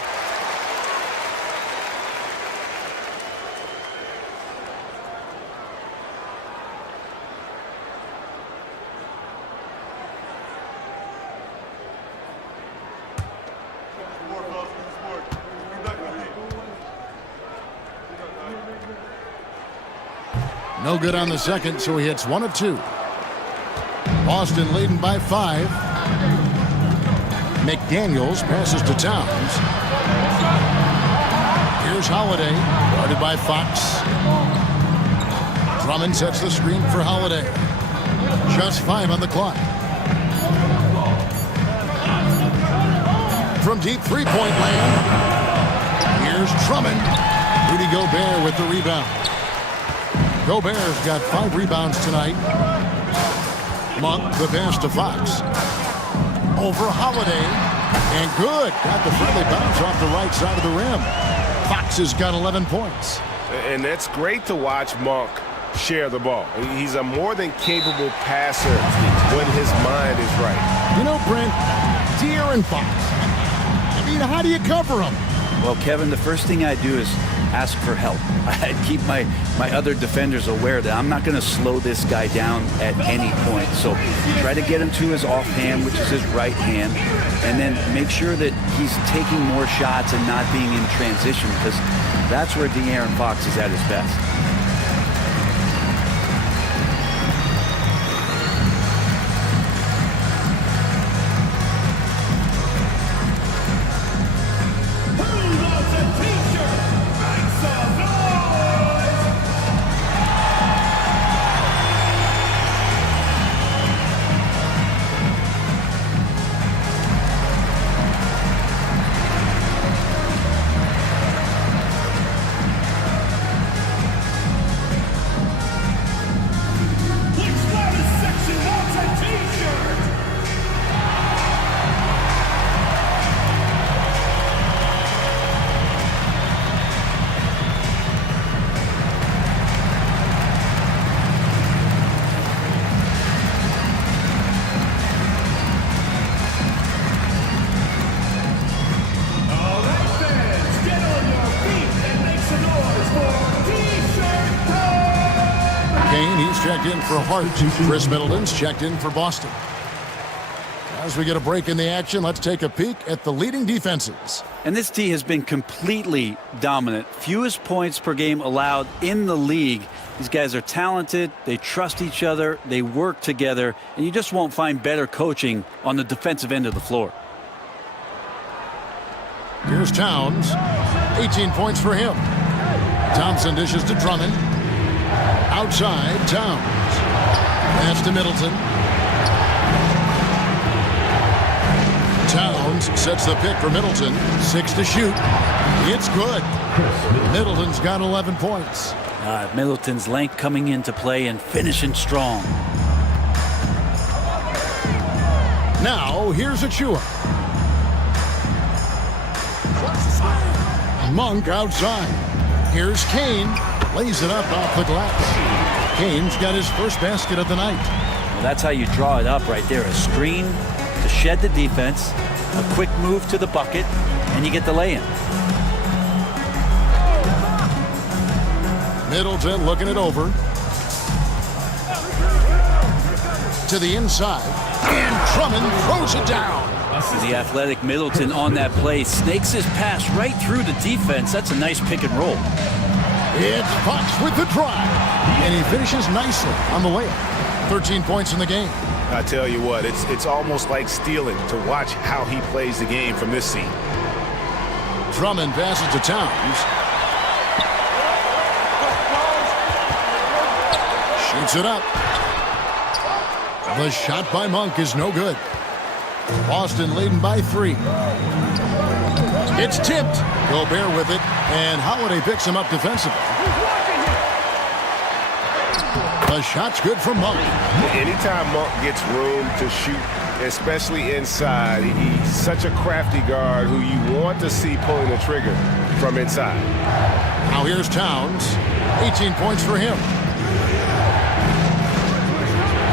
No good on the second, so he hits 1 of 2. Boston leading by 5. McDaniels passes to Towns. Here's Holiday, guarded by Fox. Drummond sets the screen for Holiday. Just 5 on the clock. From deep three-point land. Here's Drummond. Rudy Gobert with the rebound. Gobert's got 5 rebounds tonight. Monk the pass to Fox. Over Holiday, and good. Got the friendly bounce off the right side of the rim. Fox has got 11 points. And that's great to watch Monk share the ball. He's a more than capable passer when his mind is right. You know, Brent, De'Aaron Fox. I mean, how do you cover him? Well, Kevin, the first thing I do is ask for help. I keep my other defenders aware that I'm not going to slow this guy down at any point. So try to get him to his offhand, which is his right hand, and then make sure that he's taking more shots and not being in transition, because that's where De'Aaron Fox is at his best. Checked in for Hart. Chris Middleton's checked in for Boston. As we get a break in the action, let's take a peek at the leading defenses. And this D has been completely dominant. Fewest points per game allowed in the league. These guys are talented, they trust each other, they work together, and you just won't find better coaching on the defensive end of the floor. Here's Towns. 18 points for him. Thompson dishes to Drummond. Outside, Towns. Pass to Middleton. Towns sets the pick for Middleton. 6 to shoot. It's good. Middleton's got 11 points. Middleton's length coming into play and finishing strong. Now, here's Achua. Monk outside. Here's Kane. Lays it up off the glass. Kane's got his first basket of the night. Well, that's how you draw it up right there. A screen to shed the defense, a quick move to the bucket, and you get the lay-in. Middleton looking it over. To the inside. And Drummond throws it down. The athletic Middleton on that play snakes his pass right through the defense. That's a nice pick and roll. It's Fox with the drive, and he finishes nicely on the layup. 13 points in the game. I tell you what, it's almost like stealing to watch how he plays the game from this seat. Drummond passes to Towns. Shoots it up. The shot by Monk is no good. Boston leading by 3. It's tipped. Gobert with it, and Holiday picks him up defensively. The shot's good from Monk. Anytime Monk gets room to shoot, especially inside, he's such a crafty guard who you want to see pulling the trigger from inside. Now here's Towns. 18 points for him.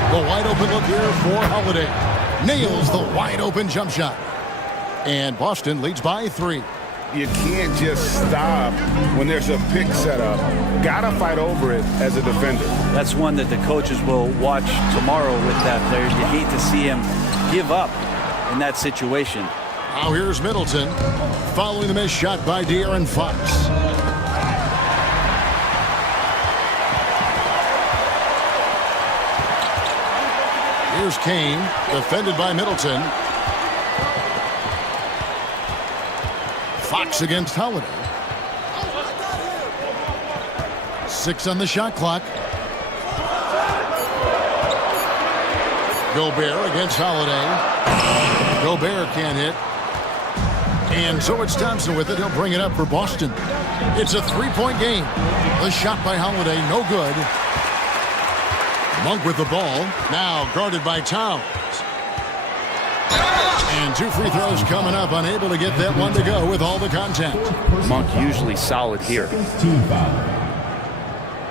The wide open look here for Holiday. Nails the wide open jump shot. And Boston leads by 3. You can't just stop when there's a pick set up. Gotta fight over it as a defender. That's one that the coaches will watch tomorrow with that player. You hate to see him give up in that situation. Now here's Middleton following the missed shot by De'Aaron Fox. Here's Kane, defended by Middleton. Fox against Holiday. 6 on the shot clock. Gobert against Holiday. Gobert can't hit. And so it's Thompson with it. He'll bring it up for Boston. It's a 3-point game. The shot by Holiday, no good. Monk with the ball. Now guarded by Towns. And 2 free throws coming up. Unable to get that one to go with all the contact. Monk usually solid here.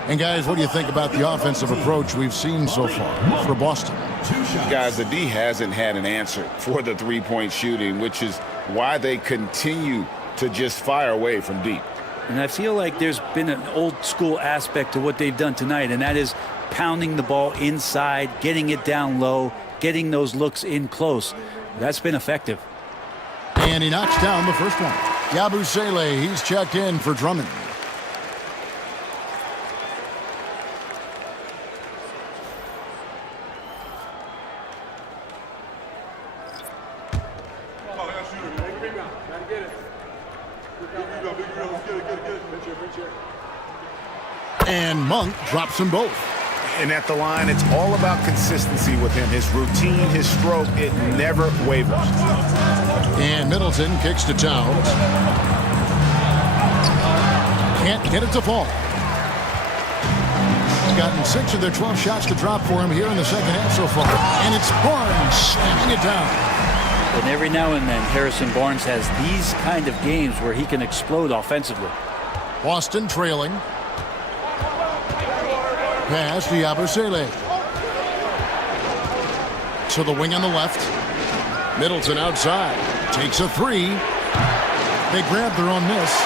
And guys, what do you think about the offensive approach we've seen so far for Boston? Guys, the D hasn't had an answer for the 3-point shooting, which is why they continue to just fire away from deep. And I feel like there's been an old school aspect to what they've done tonight, and that is pounding the ball inside, getting it down low, getting those looks in close. That's been effective. And he knocks down the first one. Yabusele, he's checked in for Drummond. And Monk drops them both. And at the line, it's all about consistency with him. His routine, his stroke, it never wavers. And Middleton kicks to Towns. Can't get it to fall. He's gotten 6 of their 12 shots to drop for him here in the second half so far. And it's Barnes slamming it down. And every now and then, Harrison Barnes has these kind of games where he can explode offensively. Boston trailing. Pass to Yabusele. To the wing on the left. Middleton outside. Takes a 3. They grab their own miss.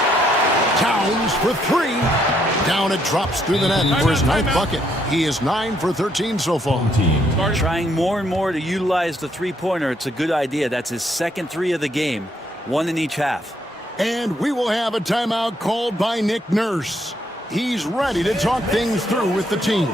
Towns for 3. Down it drops through the net for his 9th bucket. He is 9 for 13 so far. Trying more and more to utilize the three-pointer. It's a good idea. That's his second 3 of the game. 1 in each half. And we will have a timeout called by Nick Nurse. He's ready to talk things through with the team.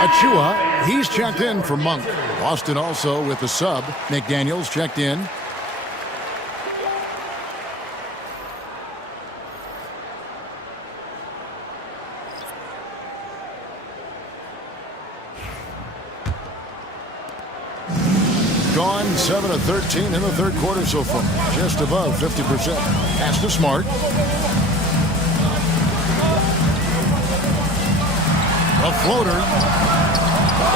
Achua, he's checked in for Monk. Boston also with the sub. McDaniels checked in. Gone 7 of 13 in the third quarter so far. Just above 50%. Pass to Smart. A floater.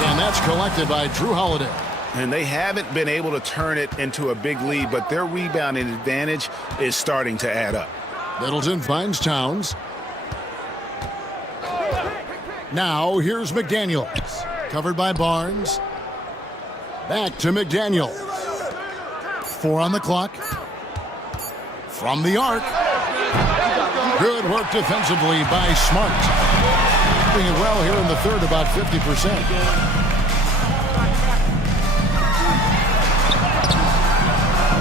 And that's collected by Drew Holiday. And they haven't been able to turn it into a big lead, but their rebounding advantage is starting to add up. Middleton finds Towns. Now here's McDaniels. Covered by Barnes. Back to McDaniels. 4 on the clock. From the arc. Good work defensively by Smart. Doing it well here in the third, about 50%.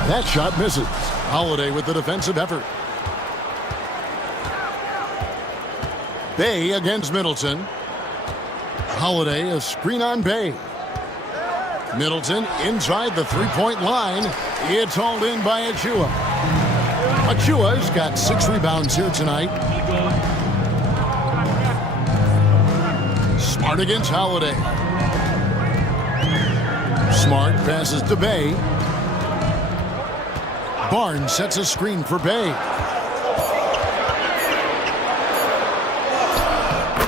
That shot misses. Holiday with the defensive effort. Bay against Middleton. Holiday, a screen on Bay. Middleton inside the three-point line. It's hauled in by Achua. Achua's got 6 rebounds here tonight. Smart against Holiday. Smart passes to Bay. Barnes sets a screen for Bay.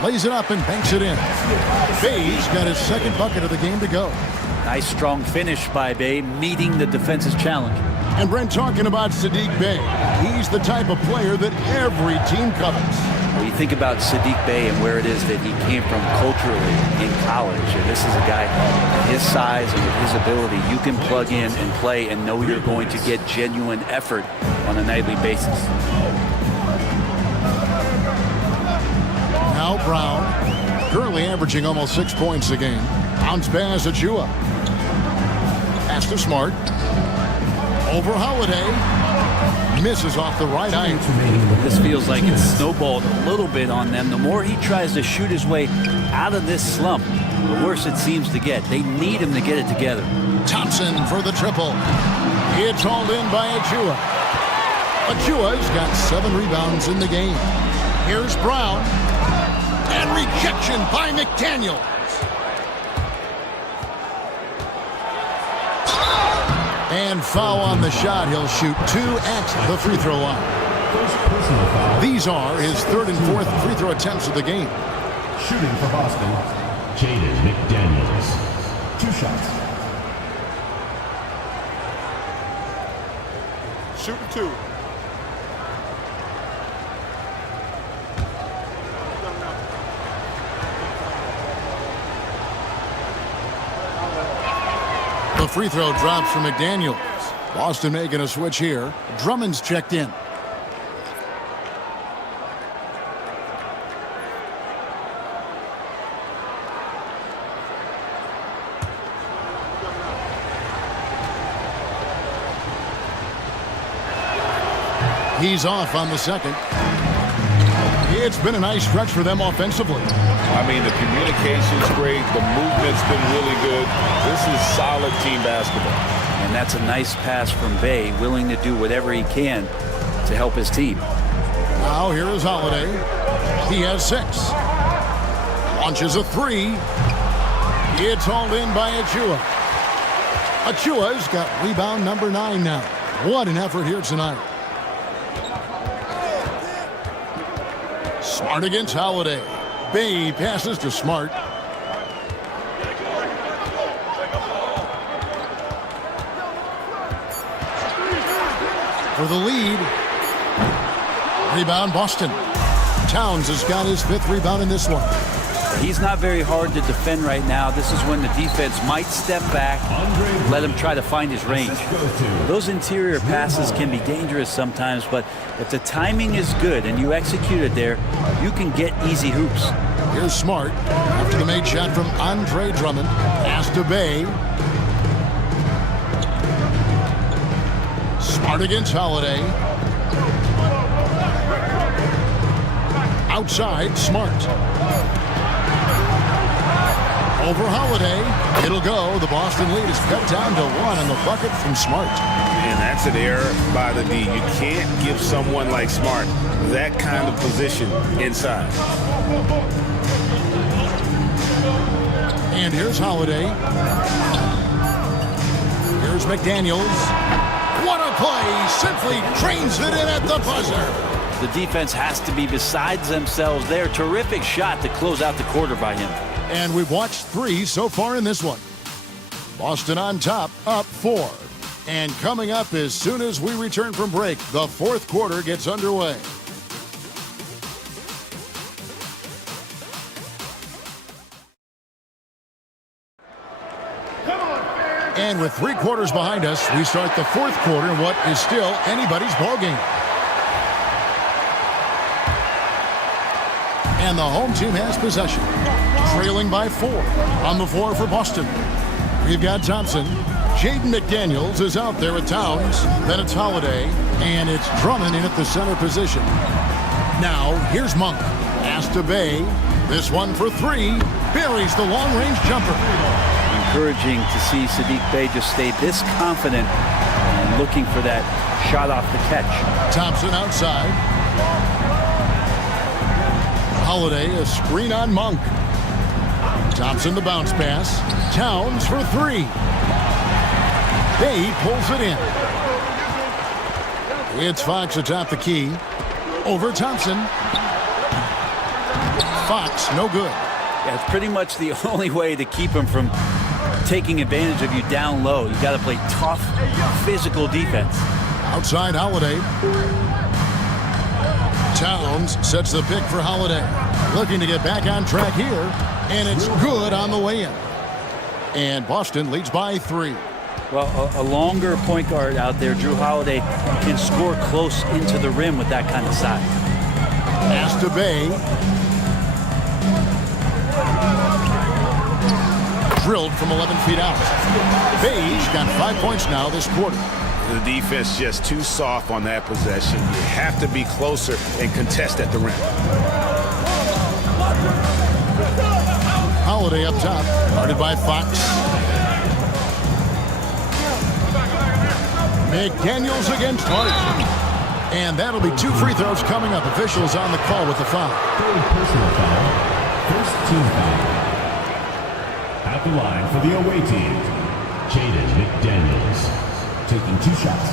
Lays it up and banks it in. Bay's got his second bucket of the game to go. Nice strong finish by Bay, meeting the defense's challenge. And Brent, talking about Saddiq Bey, he's the type of player that every team covets. When you think about Saddiq Bey and where it is that he came from culturally in college, and this is a guy at his size and with his ability, you can plug in and play and know you're going to get genuine effort on a nightly basis. Now Brown, currently averaging almost 6 points a game. Bounce pass Achua. Pass to Smart. Over Holiday. Misses off the right eye. This feels like it's snowballed a little bit on them. The more he tries to shoot his way out of this slump, the worse it seems to get. They need him to get it together. Thompson for the triple. It's hauled in by Achua. Achua's got 7 rebounds in the game. Here's Brown. And rejection by McDaniel. And foul on the shot. He'll shoot 2 at the free throw line. These are his 3rd and 4th free throw attempts of the game. Shooting for Boston, Jaden McDaniels. 2 shots. Shooting 2. The free throw drops for McDaniels. Boston making a switch here. Drummond's checked in. He's off on the second. It's been a nice stretch for them offensively. I mean, the communication's great. The movement's been really good. This is solid team basketball. And that's a nice pass from Bay, willing to do whatever he can to help his team. Now here is Holiday. He has 6. Launches a 3. It's hauled in by Achua. Achua's got rebound number 9 now. What an effort here tonight. Smart against Holiday. Bay passes to Smart. For the lead. Rebound Boston. Towns has got his 5th rebound in this one. He's not very hard to defend right now. This is when the defense might step back, let him try to find his range. Those interior passes can be dangerous sometimes, but if the timing is good and you execute it there, you can get easy hoops. Here's Smart after the made shot from Andre Drummond. Pass to Bay. Smart against Holiday. Outside, Smart. Over Holiday. It'll go. The Boston lead is cut down to 1 on the bucket from Smart. And that's an error by the D. You can't give someone like Smart that kind of position inside. And here's Holiday. Here's McDaniels. What a play! Simply trains it in at the buzzer. The defense has to be besides themselves there. Terrific shot to close out the quarter by him. And we've watched 3 so far in this one. Boston on top, up 4. And coming up as soon as we return from break, the 4th quarter gets underway. And with 3 quarters behind us, we start the 4th quarter in what is still anybody's ballgame. And the home team has possession, trailing by 4. On the floor for Boston, we've got Thompson. Jaden McDaniels is out there with Towns. Then it's Holiday, and it's Drummond in at the center position. Now, here's Monk. Pass to Bay. This one for 3. Buries the long-range jumper. Encouraging to see Saddiq Bey just stay this confident and looking for that shot off the catch. Thompson outside. Holiday, a screen on Monk. Thompson the bounce pass. Towns for 3. Bay pulls it in. It's Fox atop the key. Over Thompson. Fox, no good. Yeah, it's pretty much the only way to keep him from taking advantage of you down low. You got to play tough, physical defense. Outside Holiday. Towns sets the pick for Holiday. Looking to get back on track here, and it's good on the way in. And Boston leads by 3. Well, a longer point guard out there, Drew Holiday, can score close into the rim with that kind of size. Pass to Bay. from 11 feet out. Page got 5 points now this quarter. The defense just too soft on that possession. You have to be closer and contest at the rim. Holiday up top, guarded by Fox. McDaniels against Hart. And that'll be 2 free throws coming up. Officials on the call with the foul. Third personal foul. First team foul. At the line for the away team, Jaden McDaniels, taking 2 shots.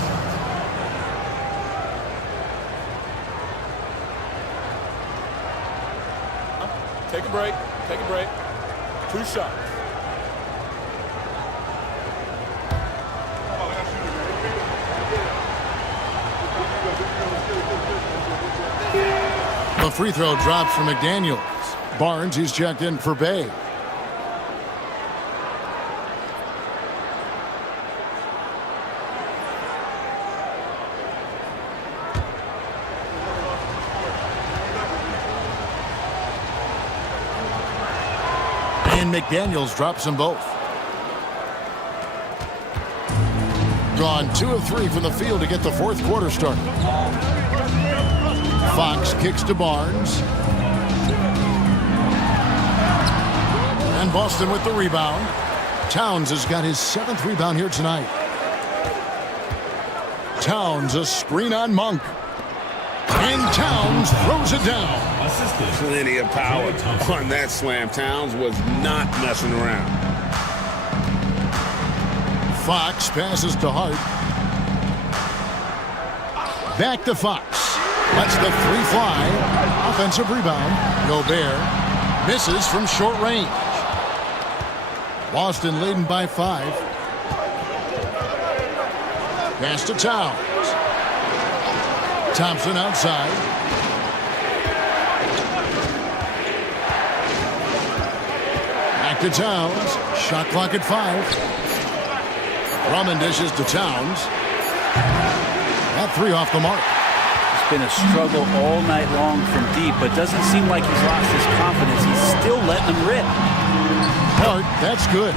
Take a break. Take a break. 2 shots. The free throw drops for McDaniels. Barnes, he's checked in for Bay. And McDaniels drops them both. Gone 2 of 3 from the field to get the fourth quarter started. Fox kicks to Barnes. And Boston with the rebound. Towns has got his 7th rebound here tonight. Towns, a screen on Monk. And Towns throws it down. Plenty of power on that slam. Towns was not messing around. Fox passes to Hart. Back to Fox. Lets the 3 fly. Offensive rebound. Gobert misses from short range. Boston leading by 5. Pass to Towns. Thompson outside. Back to Towns. Shot clock at 5. Drummond dishes to Towns. That 3 off the mark. Been a struggle all night long from deep, but doesn't seem like he's lost his confidence. He's still letting them rip. Hart, that's good.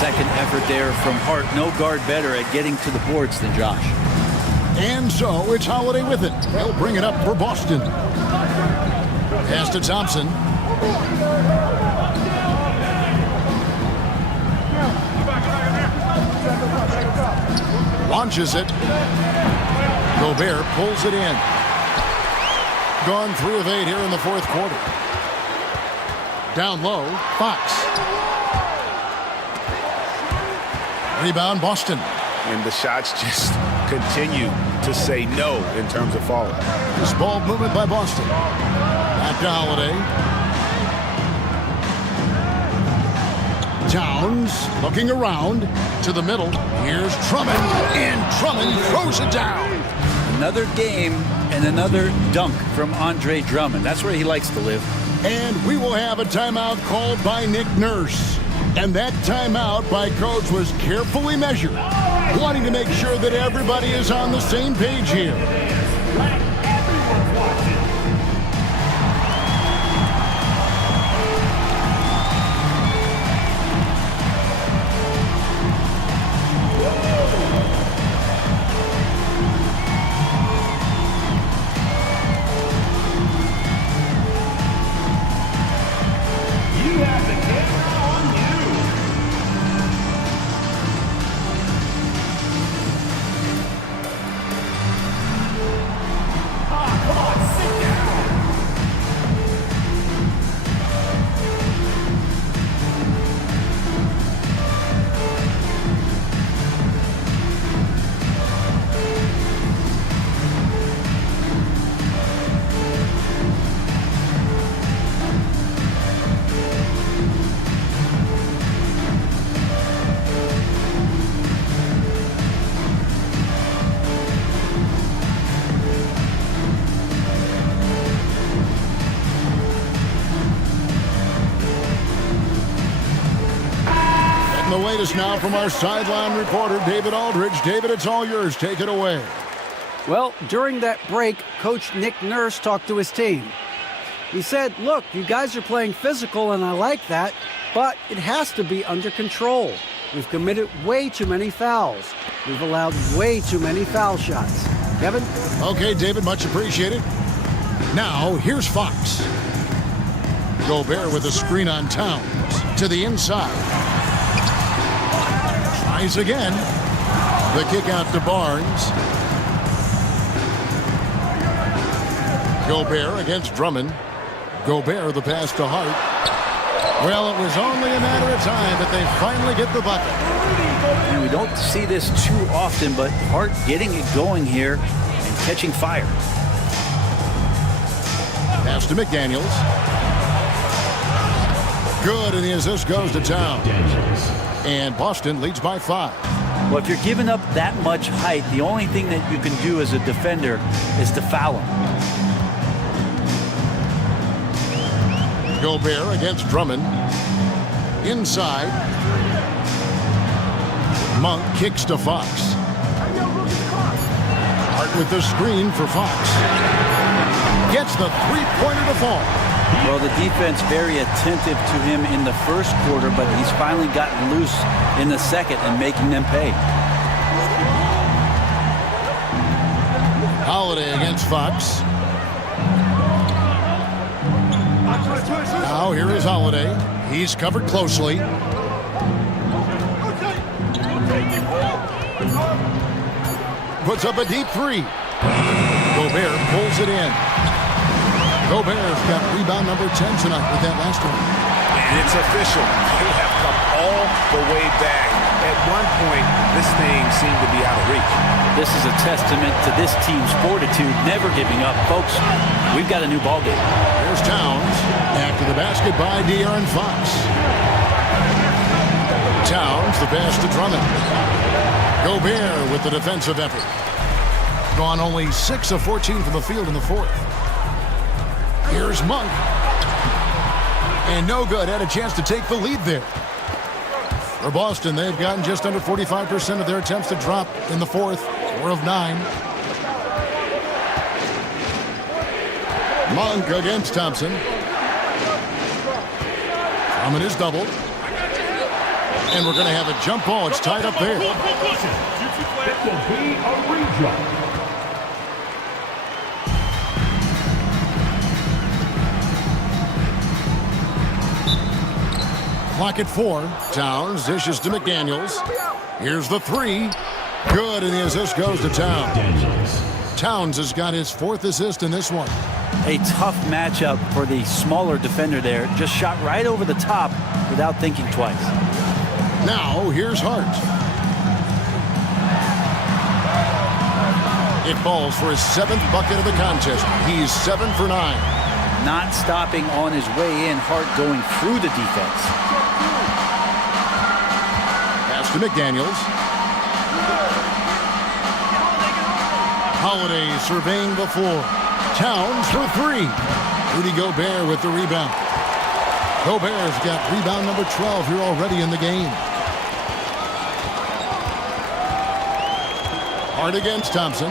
Second effort there from Hart. No guard better at getting to the boards than Josh. And so it's Holiday with it. He'll bring it up for Boston. Pass to Thompson. Launches it. Gobert pulls it in. Gone 3 of 8 here in the fourth quarter. Down low, Fox. Rebound, Boston. And the shots just continue to say no in terms of falling. This ball movement by Boston. Back to Holiday. Towns looking around to the middle. Here's Drummond, and Drummond throws it down. Another game and another dunk from Andre Drummond. That's where he likes to live. And we will have a timeout called by Nick Nurse. And that timeout by Coach was carefully measured, wanting to make sure that everybody is on the same page here. The latest now from our sideline reporter, David Aldridge. David, it's all yours. Take it away. Well, during that break, Coach Nick Nurse talked to his team. He said, look, you guys are playing physical, and I like that, but it has to be under control. We've committed way too many fouls. We've allowed way too many foul shots. Kevin? Okay, David, much appreciated. Now, here's Fox. Gobert with a screen on Towns. To the inside. Tries again. The kick out to Barnes. Gobert against Drummond. Gobert the pass to Hart. Well, it was only a matter of time, but they finally get the bucket. And we don't see this too often, but Hart getting it going here and catching fire. Pass to McDaniels. Good, and the assist goes to Towns. And Boston leads by 5. Well, if you're giving up that much height, the only thing that you can do as a defender is to foul him. Gobert against Drummond. Inside. Monk kicks to Fox. Hart with the screen for Fox. Gets the three-pointer to fall. Well, the defense very attentive to him in the first quarter, but he's finally gotten loose in the second and making them pay. Holiday against Fox. Now here is Holiday. He's covered closely. Puts up a deep 3. Gobert pulls it in. Gobert's got rebound number 10 tonight with that last one. And it's official. They have come all the way back. At one point, this thing seemed to be out of reach. This is a testament to this team's fortitude, never giving up. Folks, we've got a new ballgame. There's Towns. After the basket by De'Aaron Fox. Towns, the pass to Drummond. Gobert with the defensive effort. Gone only 6 of 14 from the field in the fourth. Here's Monk. And no good. Had a chance to take the lead there. For Boston, they've gotten just under 45% of their attempts to drop in the fourth. 4 of 9. Monk against Thompson. Drummond is doubled. And we're going to have a jump ball. It's tied up there. It will be a redraw. Clock at 4. Towns dishes to McDaniels. Here's the 3. Good, and the assist goes to Towns. Towns has got his 4th assist in this one. A tough matchup for the smaller defender there. Just shot right over the top without thinking twice. Now, here's Hart. It falls for his 7th bucket of the contest. He's 7 for 9. Not stopping on his way in. Hart going through the defense. Pass to McDaniels. Holiday surveying the floor. Towns for 3. Rudy Gobert with the rebound. Gobert's got rebound number 12 here already in the game. Hart against Thompson.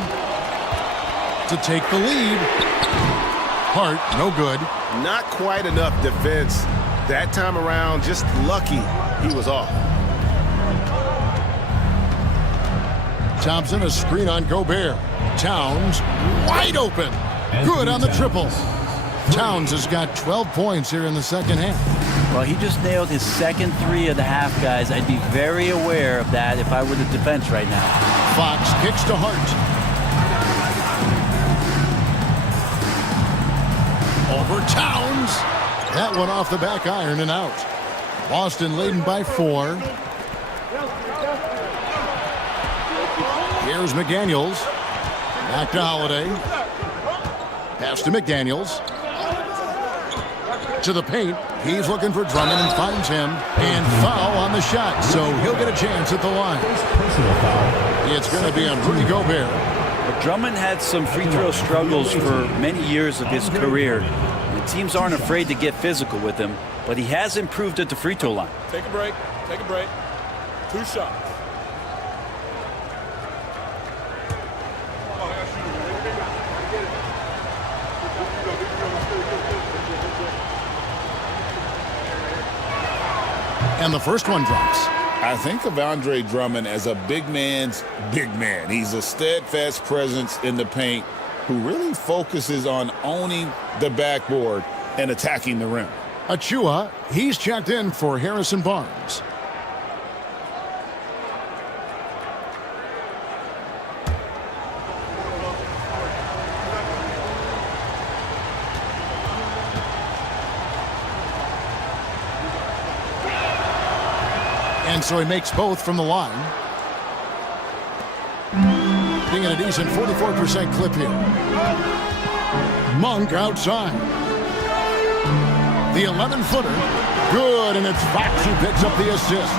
To take the lead. Hart, no good. Not quite enough defense that time around. Just lucky he was off. Thompson, a screen on Gobert. Towns, wide open. Good on the triple. Towns has got 12 points here in the second half. Well, he just nailed his second 3 of the half, guys. I'd be very aware of that if I were the defense right now. Fox kicks to Hart. Over Towns. That one off the back iron and out. Boston leading by 4. Here's McDaniels. Back to Holiday. Pass to McDaniels. To the paint. He's looking for Drummond and finds him. And foul on the shot. So he'll get a chance at the line. It's going to be on Rudy Gobert. But Drummond had some free throw struggles for many years of his career. The teams aren't afraid to get physical with him, but he has improved at the free throw line. Take a break. Take a break. 2 shots. And the first one drops. I think of Andre Drummond as a big man's big man. He's a steadfast presence in the paint who really focuses on owning the backboard and attacking the rim. Achua, he's checked in for Harrison Barnes. And so he makes both from the line. Being at a decent 44% clip here. Monk outside. The 11-footer. Good, and it's Fox who picks up the assist.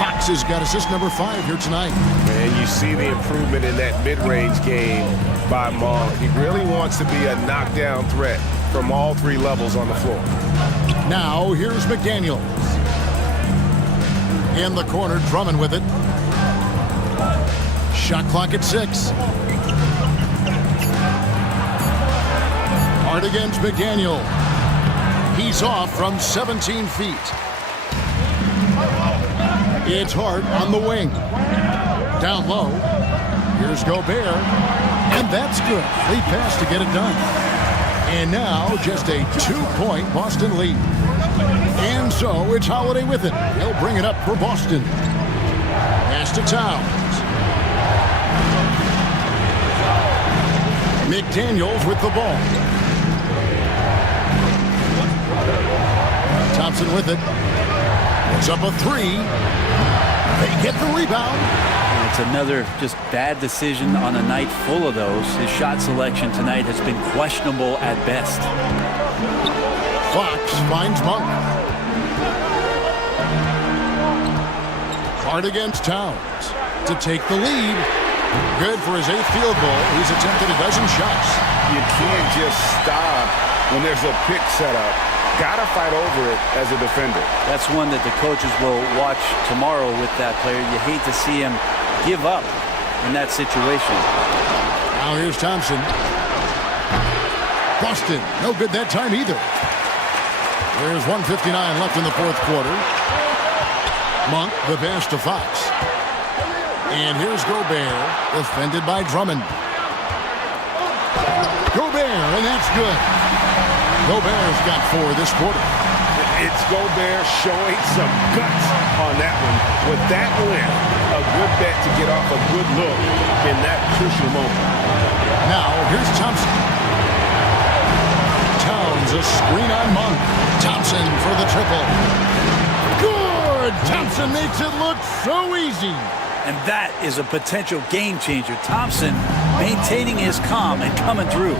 Fox has got assist number 5 here tonight. And you see the improvement in that mid-range game by Monk. He really wants to be a knockdown threat from all 3 levels on the floor. Now, here's McDaniels. In the corner, Drummond with it. Shot clock at 6. Hard against McDaniel. He's off from 17 feet. It's Hart on the wing. Down low. Here's Gobert. And that's good. Lead pass to get it done. And now just a 2-point Boston lead. And so it's Holiday with it. He'll bring it up for Boston. Pass to Towns. McDaniels with the ball. Thompson with it. It's up a 3. They get the rebound. And it's another just bad decision on a night full of those. His shot selection tonight has been questionable at best. Fox finds Monk. Hard against Towns to take the lead. Good for his 8th field goal. He's attempted a dozen shots. You can't just stop when there's a pick set up. Gotta fight over it as a defender. That's one that the coaches will watch tomorrow with that player. You hate to see him give up in that situation. Now here's Thompson. Boston, no good that time either. There's 1:59 left in the 4th quarter. Monk, the pass to Fox. And here's Gobert, defended by Drummond. Gobert, and that's good. Gobert's got 4 this quarter. It's Gobert showing some guts on that one. With that win, a good bet to get off a good look in that crucial moment. Now, here's Thompson. Towns, a screen on Monk. Thompson for the triple. Good! Thompson makes it look so easy. And that is a potential game changer. Thompson maintaining his calm and coming through.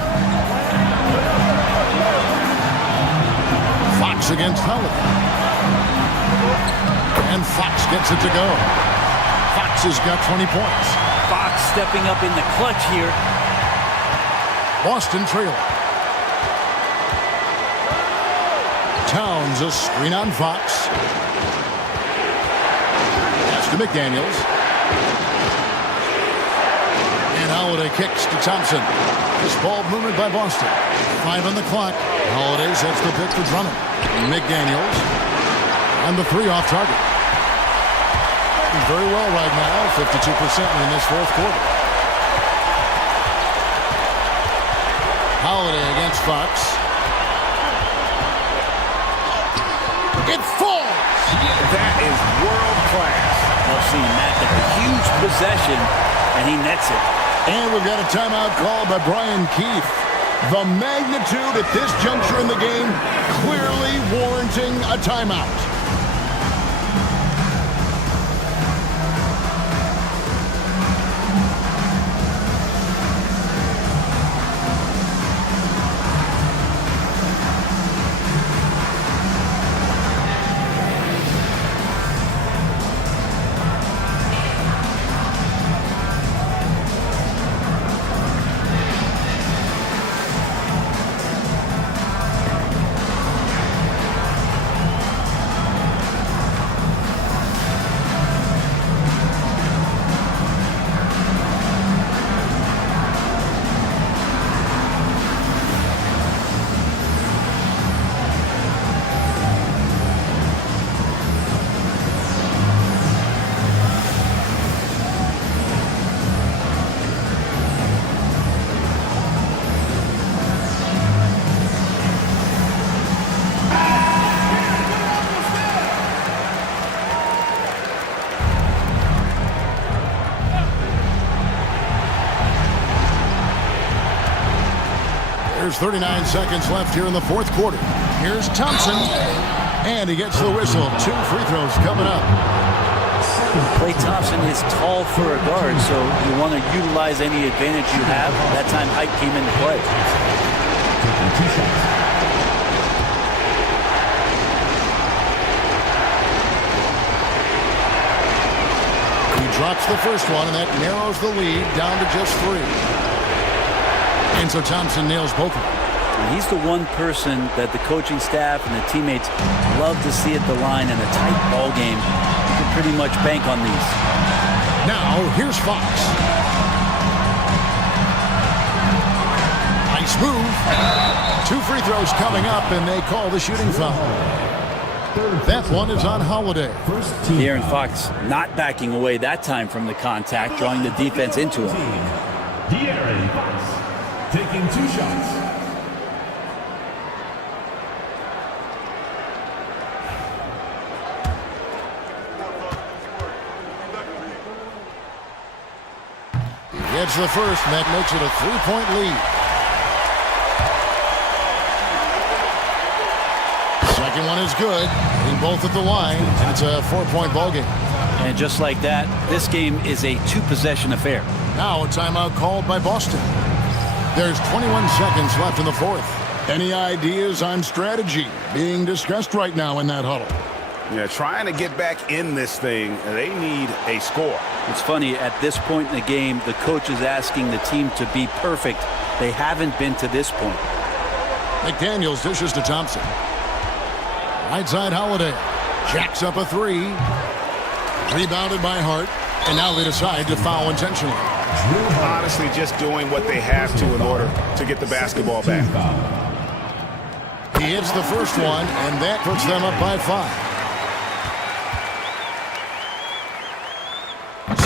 Fox against Holiday. And Fox gets it to go. Fox has got 20 points. Fox stepping up in the clutch here. Boston trailing. Towns, a screen on Fox. That's to McDaniels. And Holiday kicks to Thompson. This ball movement by Boston. 5 on the clock. Holiday sets the pick for Drummond. McDaniels. And the 3 off target. Very well right now. 52% in this 4th quarter. Holiday against Fox. It falls! That is world class. Love seeing that. A huge possession, and he nets it. And we've got a timeout called by Brian Keefe. The magnitude at this juncture in the game clearly warranting a timeout. There's 39 seconds left here in the fourth quarter. Here's Thompson, and he gets the whistle. 2 free throws coming up. Klay Thompson is tall for a guard, so you want to utilize any advantage you have. That time height came into play. He drops the first one, and that narrows the lead down to just 3. And so Thompson nails both of them. And he's the one person that the coaching staff and the teammates love to see at the line in a tight ball game. You can pretty much bank on these. Now, here's Fox. Nice move. 2 free throws coming up, and they call the shooting foul. That one is on Holiday. De'Aaron Fox not backing away that time from the contact, drawing the defense into him. De'Aaron Fox taking 2 shots. Gets the first, and that makes it a 3-point lead. Second one is good. They both at the line, and it's a 4-point ball game. And just like that, this game is a 2-possession affair. Now a timeout called by Boston. There's 21 seconds left in the fourth. Any ideas on strategy being discussed right now in that huddle? Yeah, trying to get back in this thing, they need a score. It's funny, at this point in the game, the coach is asking the team to be perfect. They haven't been to this point. McDaniels dishes to Thompson. Right side Holiday. Jacks up a 3. Rebounded by Hart. And now they decide to foul intentionally. Honestly, just doing what they have to in order to get the basketball back. He hits the first one, and that puts them up by 5.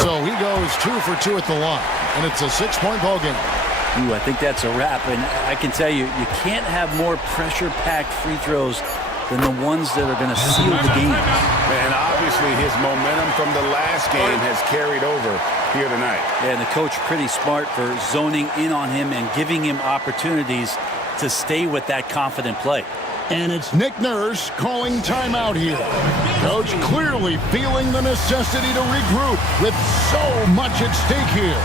So he goes 2 for 2 at the line, and it's a 6-point ball game. Ooh, I think that's a wrap, and I can tell you, you can't have more pressure-packed free throws than the ones that are going to seal the game. And obviously his momentum from the last game has carried over here tonight. Yeah, and the coach pretty smart for zoning in on him and giving him opportunities to stay with that confident play. And it's Nick Nurse calling timeout here. Coach clearly feeling the necessity to regroup with so much at stake here.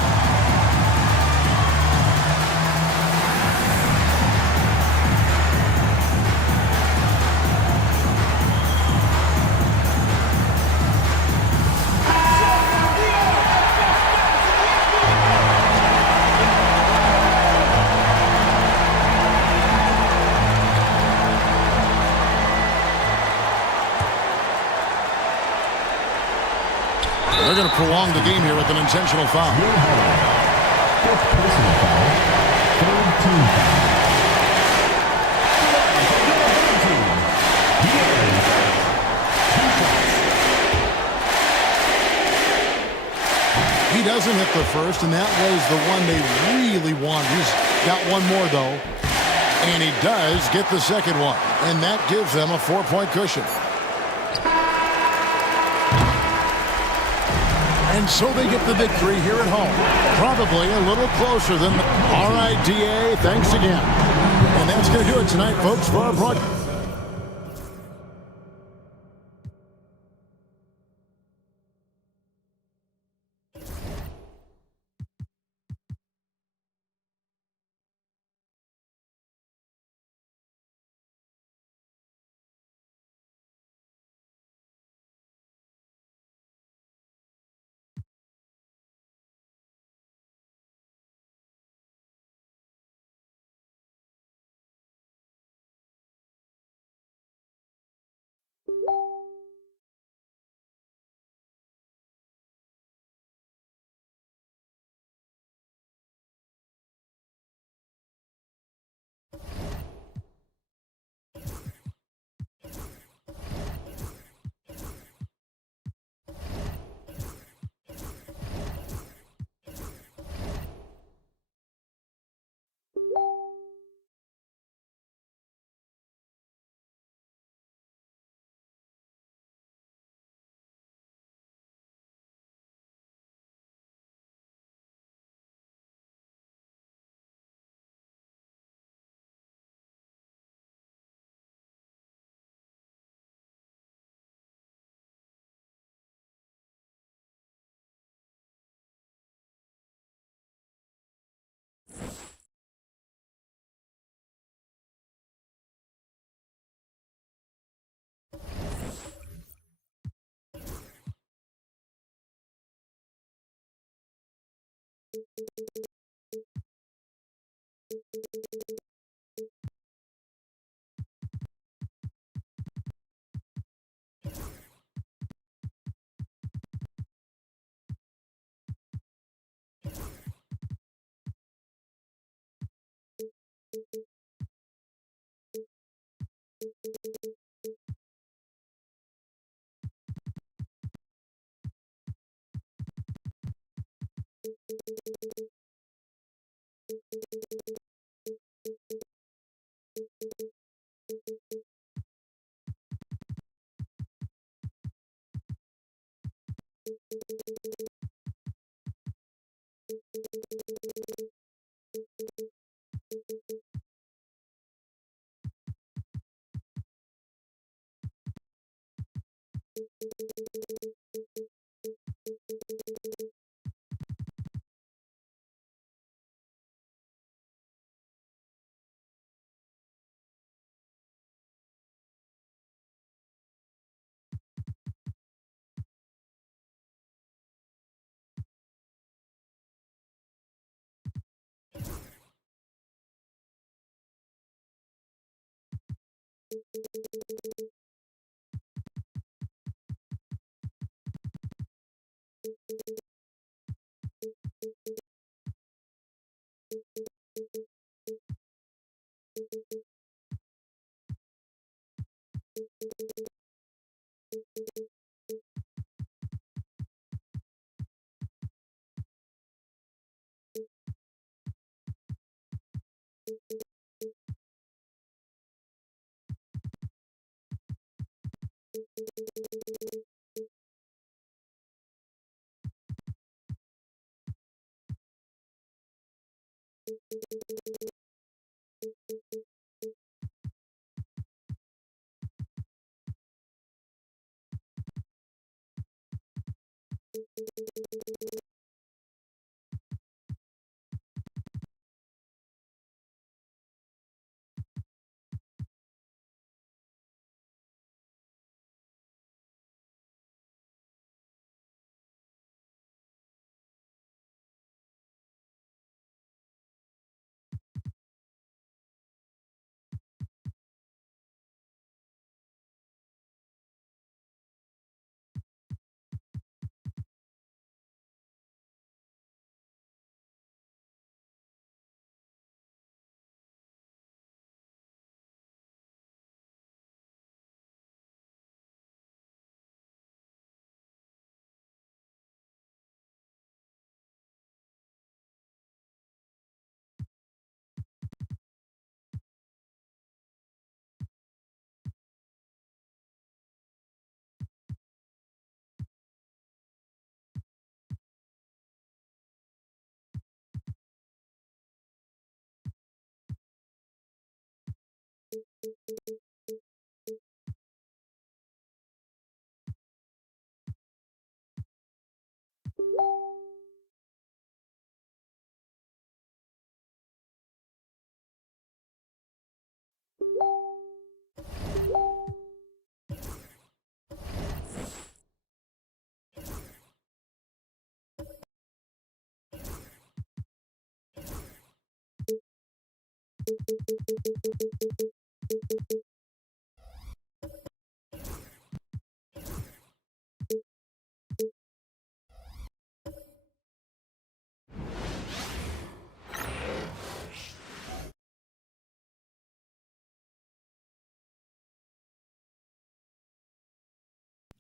They're going to prolong the game here with an intentional foul. Personal foul. Third team foul. He doesn't hit the first, and that was the one they really want. He's got one more, though. And he does get the second one. And that gives them a 4-point cushion. And so they get the victory here at home. Probably a little closer than the... All right, DA, thanks again. And that's going to do it tonight, folks, for our broadcast.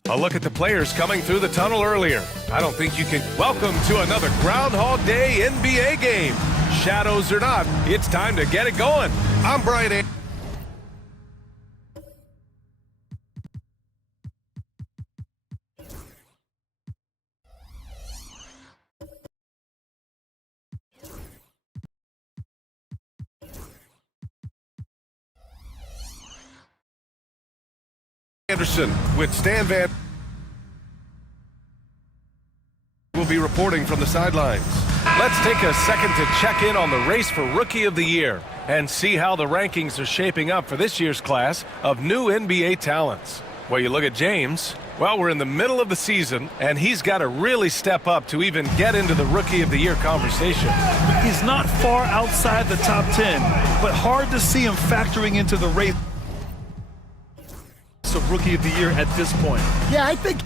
A look at the players coming through the tunnel earlier. I don't think you can. Welcome to another Groundhog Day NBA game. Shadows or not, it's time to get it going. I'm Brian. Anderson with Stan Van will be reporting from the sidelines. Let's take a second to check in on the race for Rookie of the Year and see how the rankings are shaping up for this year's class of new NBA talents. Well, you look at James. Well, we're in the middle of the season, and he's got to really step up to even get into the Rookie of the Year conversation. He's not far outside the top 10, but hard to see him factoring into the race of Rookie of the Year at this point. Yeah, I think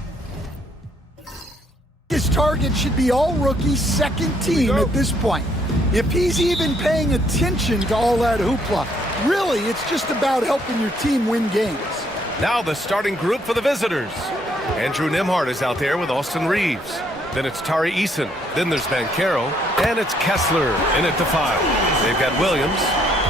His target should be all rookies, second team at this point. If he's even paying attention to all that hoopla, really, it's just about helping your team win games. Now the starting group for the visitors. Andrew Nembhard is out there with Austin Reeves. Then it's Tari Eason. Then there's Banchero. And it's Kessler in at the 5. They've got Williams.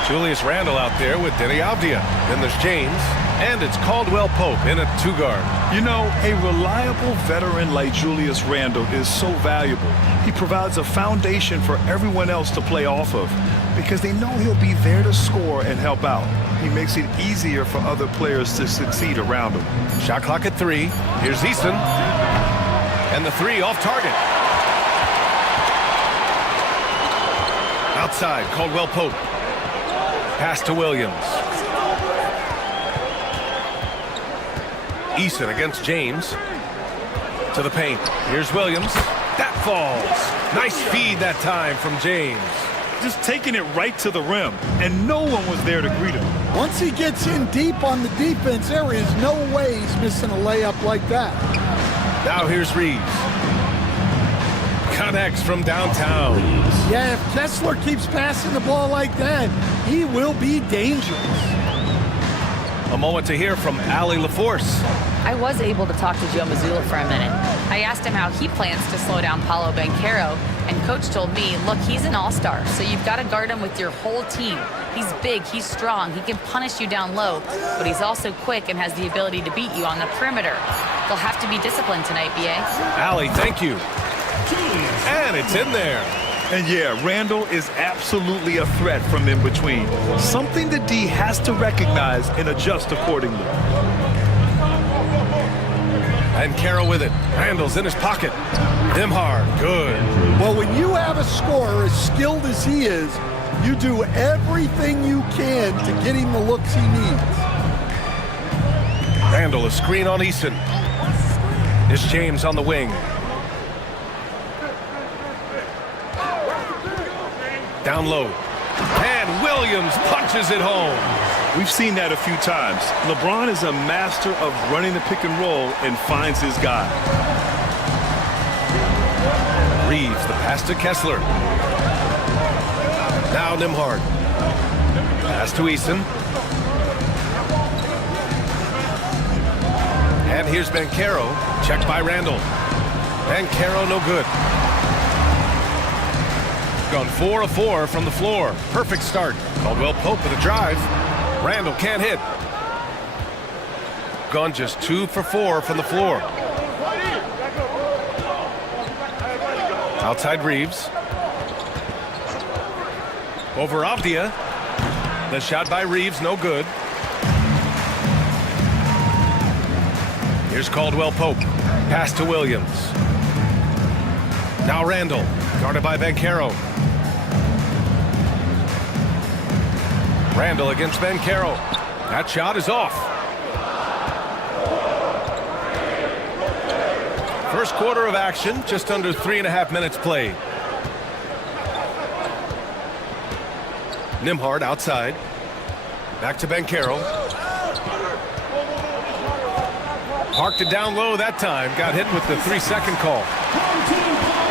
Julius Randle out there with Denny Avdia. Then there's James. And it's Caldwell Pope in at 2 guard. You know, a reliable veteran like Julius Randle is so valuable. He provides a foundation for everyone else to play off of because they know he'll be there to score and help out. He makes it easier for other players to succeed around him. Shot clock at 3. Here's Easton. And the 3 off target. Outside, Caldwell Pope. Pass to Williams. Eason against James. To the paint. Here's Williams. That falls. Nice feed that time from James. Just taking it right to the rim, and no one was there to greet him. Once he gets in deep on the defense, there is no way he's missing a layup like that. Now here's Reeves. Connects from downtown. Yeah, if Kessler keeps passing the ball like that, he will be dangerous. A moment to hear from Allie LaForce. I was able to talk to Joe Mazzulla for a minute. I asked him how he plans to slow down Paolo Banchero, and Coach told me, look, he's an all-star, so you've got to guard him with your whole team. He's big, he's strong, he can punish you down low, but he's also quick and has the ability to beat you on the perimeter. They'll have to be disciplined tonight, B.A. Allie, thank you. And it's in there. And yeah, Randle is absolutely a threat from in between. Something the D has to recognize and adjust accordingly. And Carroll with it. Randle's in his pocket. Nembhard, good. Well, when you have a scorer as skilled as he is, you do everything you can to get him the looks he needs. Randle, a screen on Eason. Is James on the wing. Down low. And Williams punches it home. We've seen that a few times. LeBron is a master of running the pick and roll and finds his guy. Reeves, the pass to Kessler. Now Nembhard. Pass to Eason. And here's Banchero. Checked by Randle. Banchero no good. Gone 4 of 4 from the floor. Perfect start. Caldwell Pope with a drive. Randle can't hit. Gone just 2 for 4 from the floor. Outside Reeves. Over Avdia. The shot by Reeves, no good. Here's Caldwell Pope. Pass to Williams. Now Randle. Guarded by Banchero. Randle against Banchero. That shot is off. First quarter of action, just under 3.5 minutes played. Nembhard outside. Back to Banchero. Parked it down low that time. Got hit with the 3-second call.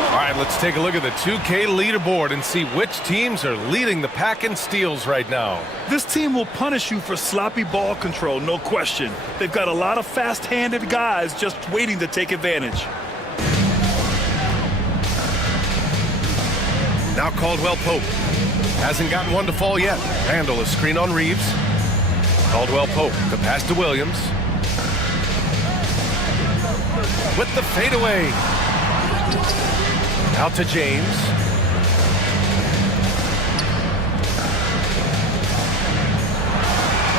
All right, let's take a look at the 2K leaderboard and see which teams are leading the pack in steals right now. This team will punish you for sloppy ball control, no question. They've got a lot of fast-handed guys just waiting to take advantage. Now Caldwell Pope. Hasn't gotten one to fall yet. Randle, a screen on Reeves. Caldwell Pope, the pass to Williams. With the fadeaway. Out to James.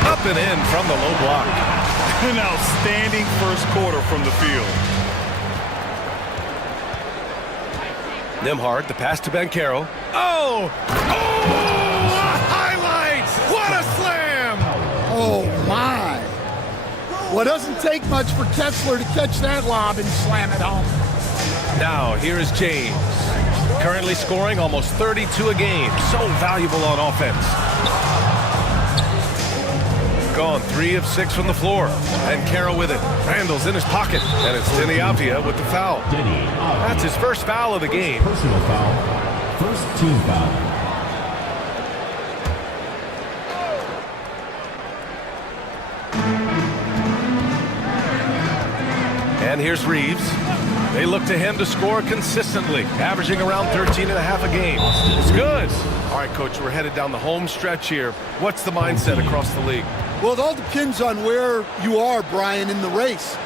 Up and in from the low block. An outstanding first quarter from the field. Nembhard, the pass to Banchero. Oh! Oh! Highlights! What a slam! Oh, my. Well, it doesn't take much for Kessler to catch that lob and slam it home. Now, here is James. Currently scoring almost 32 a game. So valuable on offense. gone 3 of 6 from the floor. And Carroll with it. Randall's in his pocket. And it's Denny Avdia with the foul. That's his first foul of the game. Personal foul. First team foul. And here's Reeves. They look to him to score consistently, averaging around 13 and a half a game. It's good. All right, Coach, we're headed down the home stretch here. What's the mindset across the league? Well, it all depends on where you are, Brian, in the race.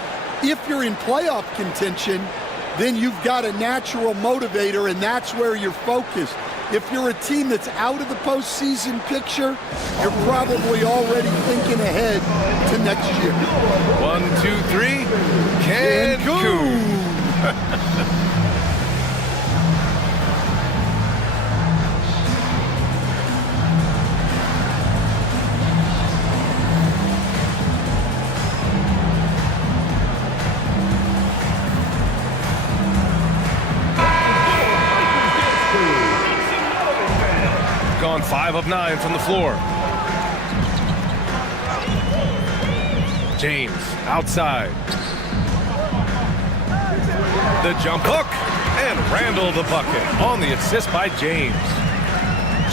If you're in playoff contention, then you've got a natural motivator, and that's where you're focused. If you're a team that's out of the postseason picture, you're probably already thinking ahead to next year. 1, 2, 3. Cancun. Gone 5 of 9 from the floor. James outside. The jump hook, and Randall the bucket on the assist by James.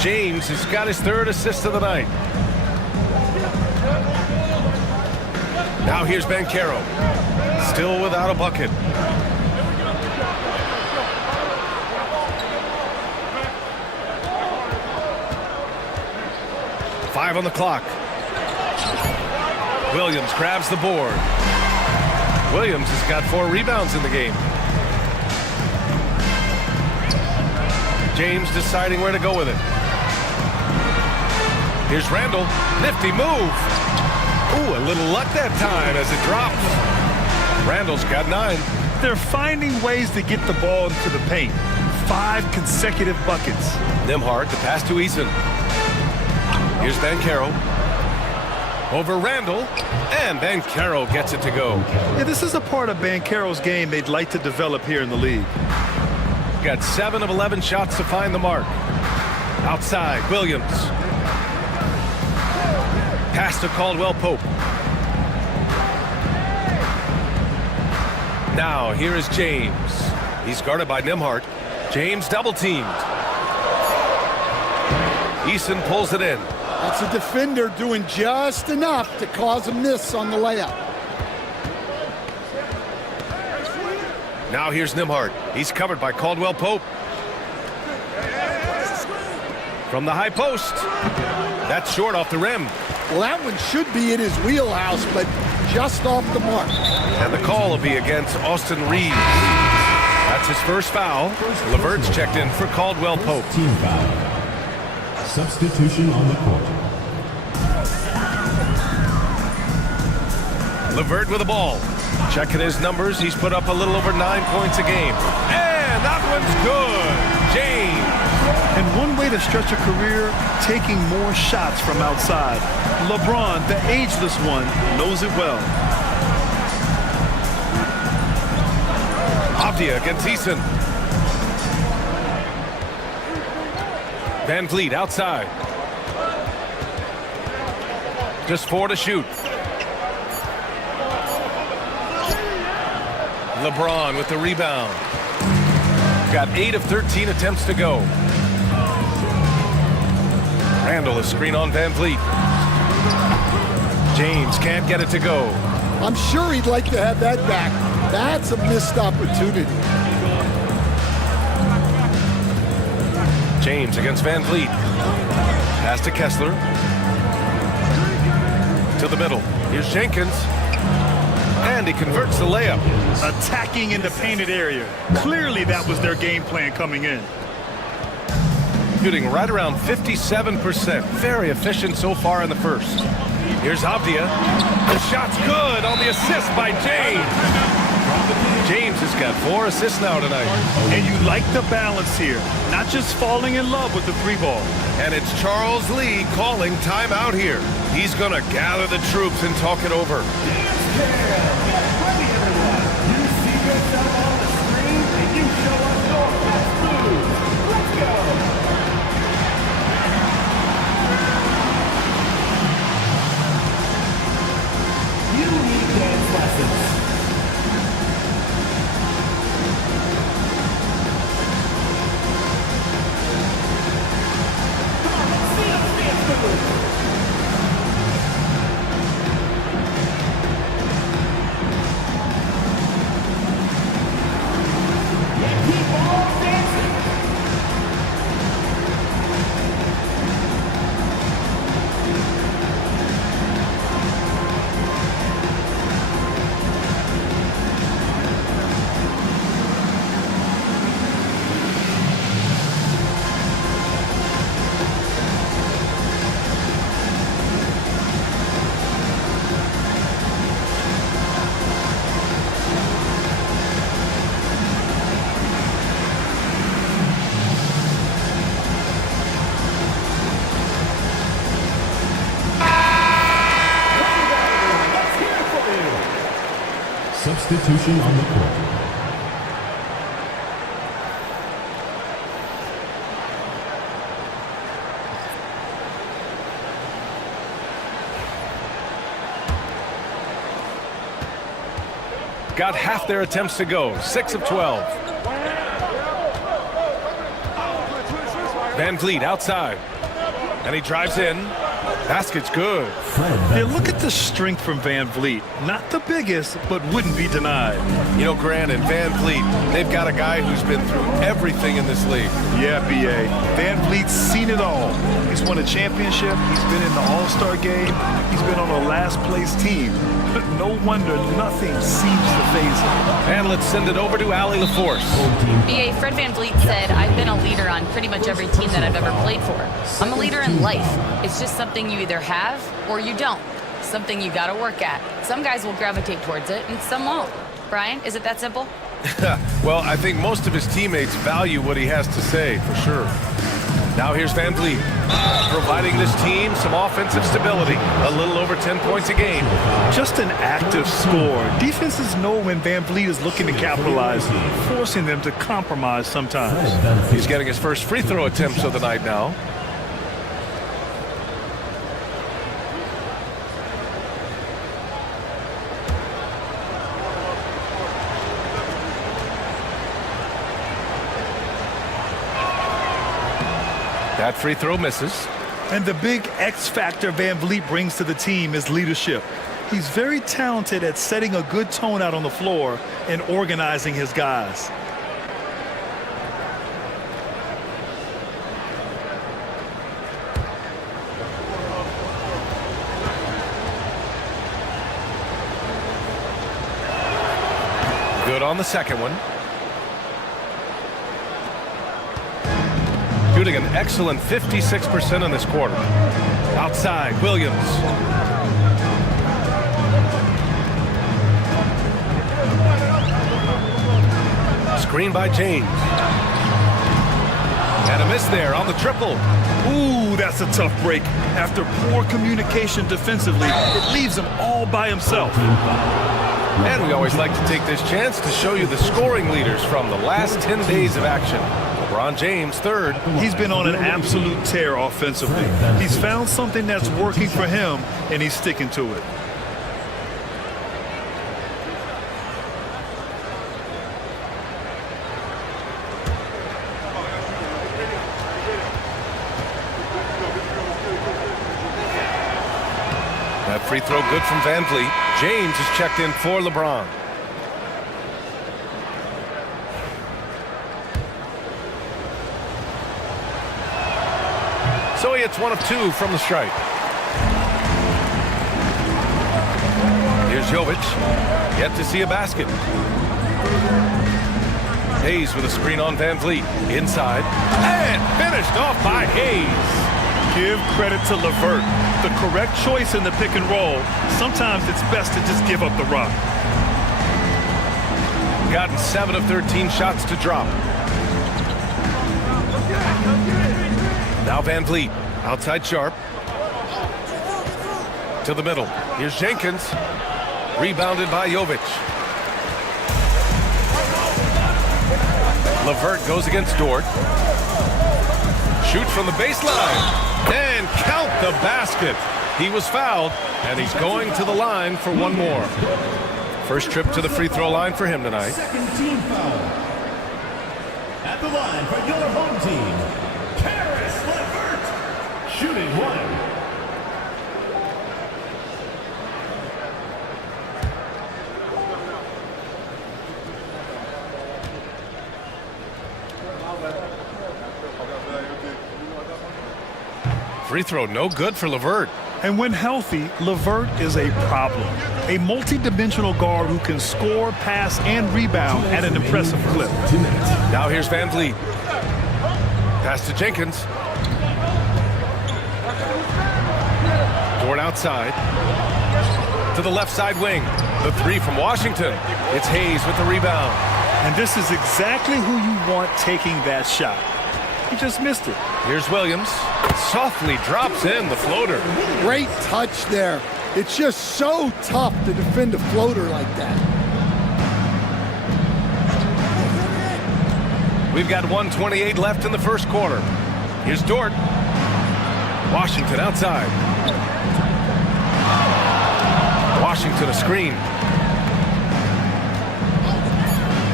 James has got his 3rd assist of the night. Now here's Banchero, still without a bucket. Five on the clock. Williams grabs the board. Williams has got 4 rebounds in the game. James deciding where to go with it. Here's Randall. Nifty move. Ooh, a little luck that time as it drops. Randall's got 9. They're finding ways to get the ball into the paint. 5 consecutive buckets. Nembhard, the pass to Eason. Here's Banchero. Over Randall, and Banchero gets it to go. Yeah, this is a part of Banchero's game they'd like to develop here in the league. Got 7 of 11 shots to find the mark. Outside, Williams. Pass to Caldwell-Pope. Now, here is James. He's guarded by Nembhard. James double-teamed. Eason pulls it in. That's a defender doing just enough to cause a miss on the layup. Now here's Nembhard. He's covered by Caldwell-Pope. From the high post. That's short off the rim. Well, that one should be in his wheelhouse, but just off the mark. And the call will be against Austin Reeves. That's his first foul. Levert's checked in for Caldwell-Pope. Team foul. Substitution on the court. Levert with the ball. Checking his numbers, he's put up a little over 9 points a game. And that one's good. James. And one way to stretch a career, taking more shots from outside. LeBron, the ageless one, knows it well. Avdia against Eason. Van Vliet outside. Just 4 to shoot. LeBron with the rebound. Got 8 of 13 attempts to go. Randall a screen on Van Vliet. James can't get it to go. I'm sure he'd like to have that back. That's a missed opportunity. James against Van Vliet. Pass to Kessler. To the middle. Here's Jenkins. And he converts the layup. Attacking in the painted area. Clearly that was their game plan coming in. Shooting right around 57%. Very efficient so far in the first. Here's Avdia. The shot's good on the assist by James. James has got 4 assists now tonight. And you like the balance here. Not just falling in love with the 3 ball. And it's Charles Lee calling timeout here. He's going to gather the troops and talk it over. Substitution on the court. Got half their attempts to go. 6 of 12. Van Vliet outside. And he drives in. Basket's good. Yeah, look at the strength from Van Vliet. Not the biggest, but wouldn't be denied. You know, Grant and Van Vliet, they've got a guy who's been through everything in this league. Yeah, B.A. Van Vliet's seen it all. He's won a championship. He's been in the All-Star game. He's been on a last-place team. But no wonder nothing seems to faze him. And let's send it over to Allie LaForce. B.A. Fred Van Vliet said, I've been a leader on pretty much every team that I've ever played for. I'm a leader in life. It's just something you either have or you don't. Something you got to work at. Some guys will gravitate towards it and some won't. Brian, is it that simple? Well, I think most of his teammates value what he has to say, for sure. Now here's Van Vliet, providing this team some offensive stability. A little over 10 points a game. Just an active score. Defenses know when Van Vliet is looking to capitalize, forcing them to compromise sometimes. He's getting his first free throw attempts of the night now. That free throw misses. And the big X factor Van Vliet brings to the team is leadership. He's very talented at setting a good tone out on the floor and organizing his guys. Good on the second one. Shooting an excellent 56% in this quarter. Outside, Williams. Screen by James. And a miss there on the triple. Ooh, that's a tough break. After poor communication defensively, it leaves him all by himself. And we always like to take this chance to show you the scoring leaders from the last 10 days of action. LeBron James, third. He's been on an absolute tear offensively. He's found something that's working for him, and he's sticking to it. That free throw good from Van Vliet. James is checked in for LeBron. So he hits 1 of 2 from the stripe. Here's Jovic. Yet to see a basket. Hayes with a screen on Van Vliet. Inside. And finished off by Hayes. Give credit to LeVert. The correct choice in the pick and roll. Sometimes it's best to just give up the rock. Gotten 7 of 13 shots to drop. Now Van Vliet, outside Sharp. To the middle. Here's Jenkins. Rebounded by Jovic. LeVert goes against Dort. Shoots from the baseline. And count the basket. He was fouled, and he's going to the line for one more. First trip to the free throw line for him tonight. Second team foul. At the line for your home team, LeVert, shooting 1. Free throw no good for LeVert. And when healthy, LeVert is a problem. A multi-dimensional guard who can score, pass, and rebound at an impressive clip. Now here's Van Vliet. Pass to Jenkins. Dort outside. To the left side wing. The three from Washington. It's Hayes with the rebound. And this is exactly who you want taking that shot. He just missed it. Here's Williams. Softly drops in the floater. Great touch there. It's just so tough to defend a floater like that. We've got 1:28 left in the first quarter. Here's Dort. Washington outside. Washington a screen.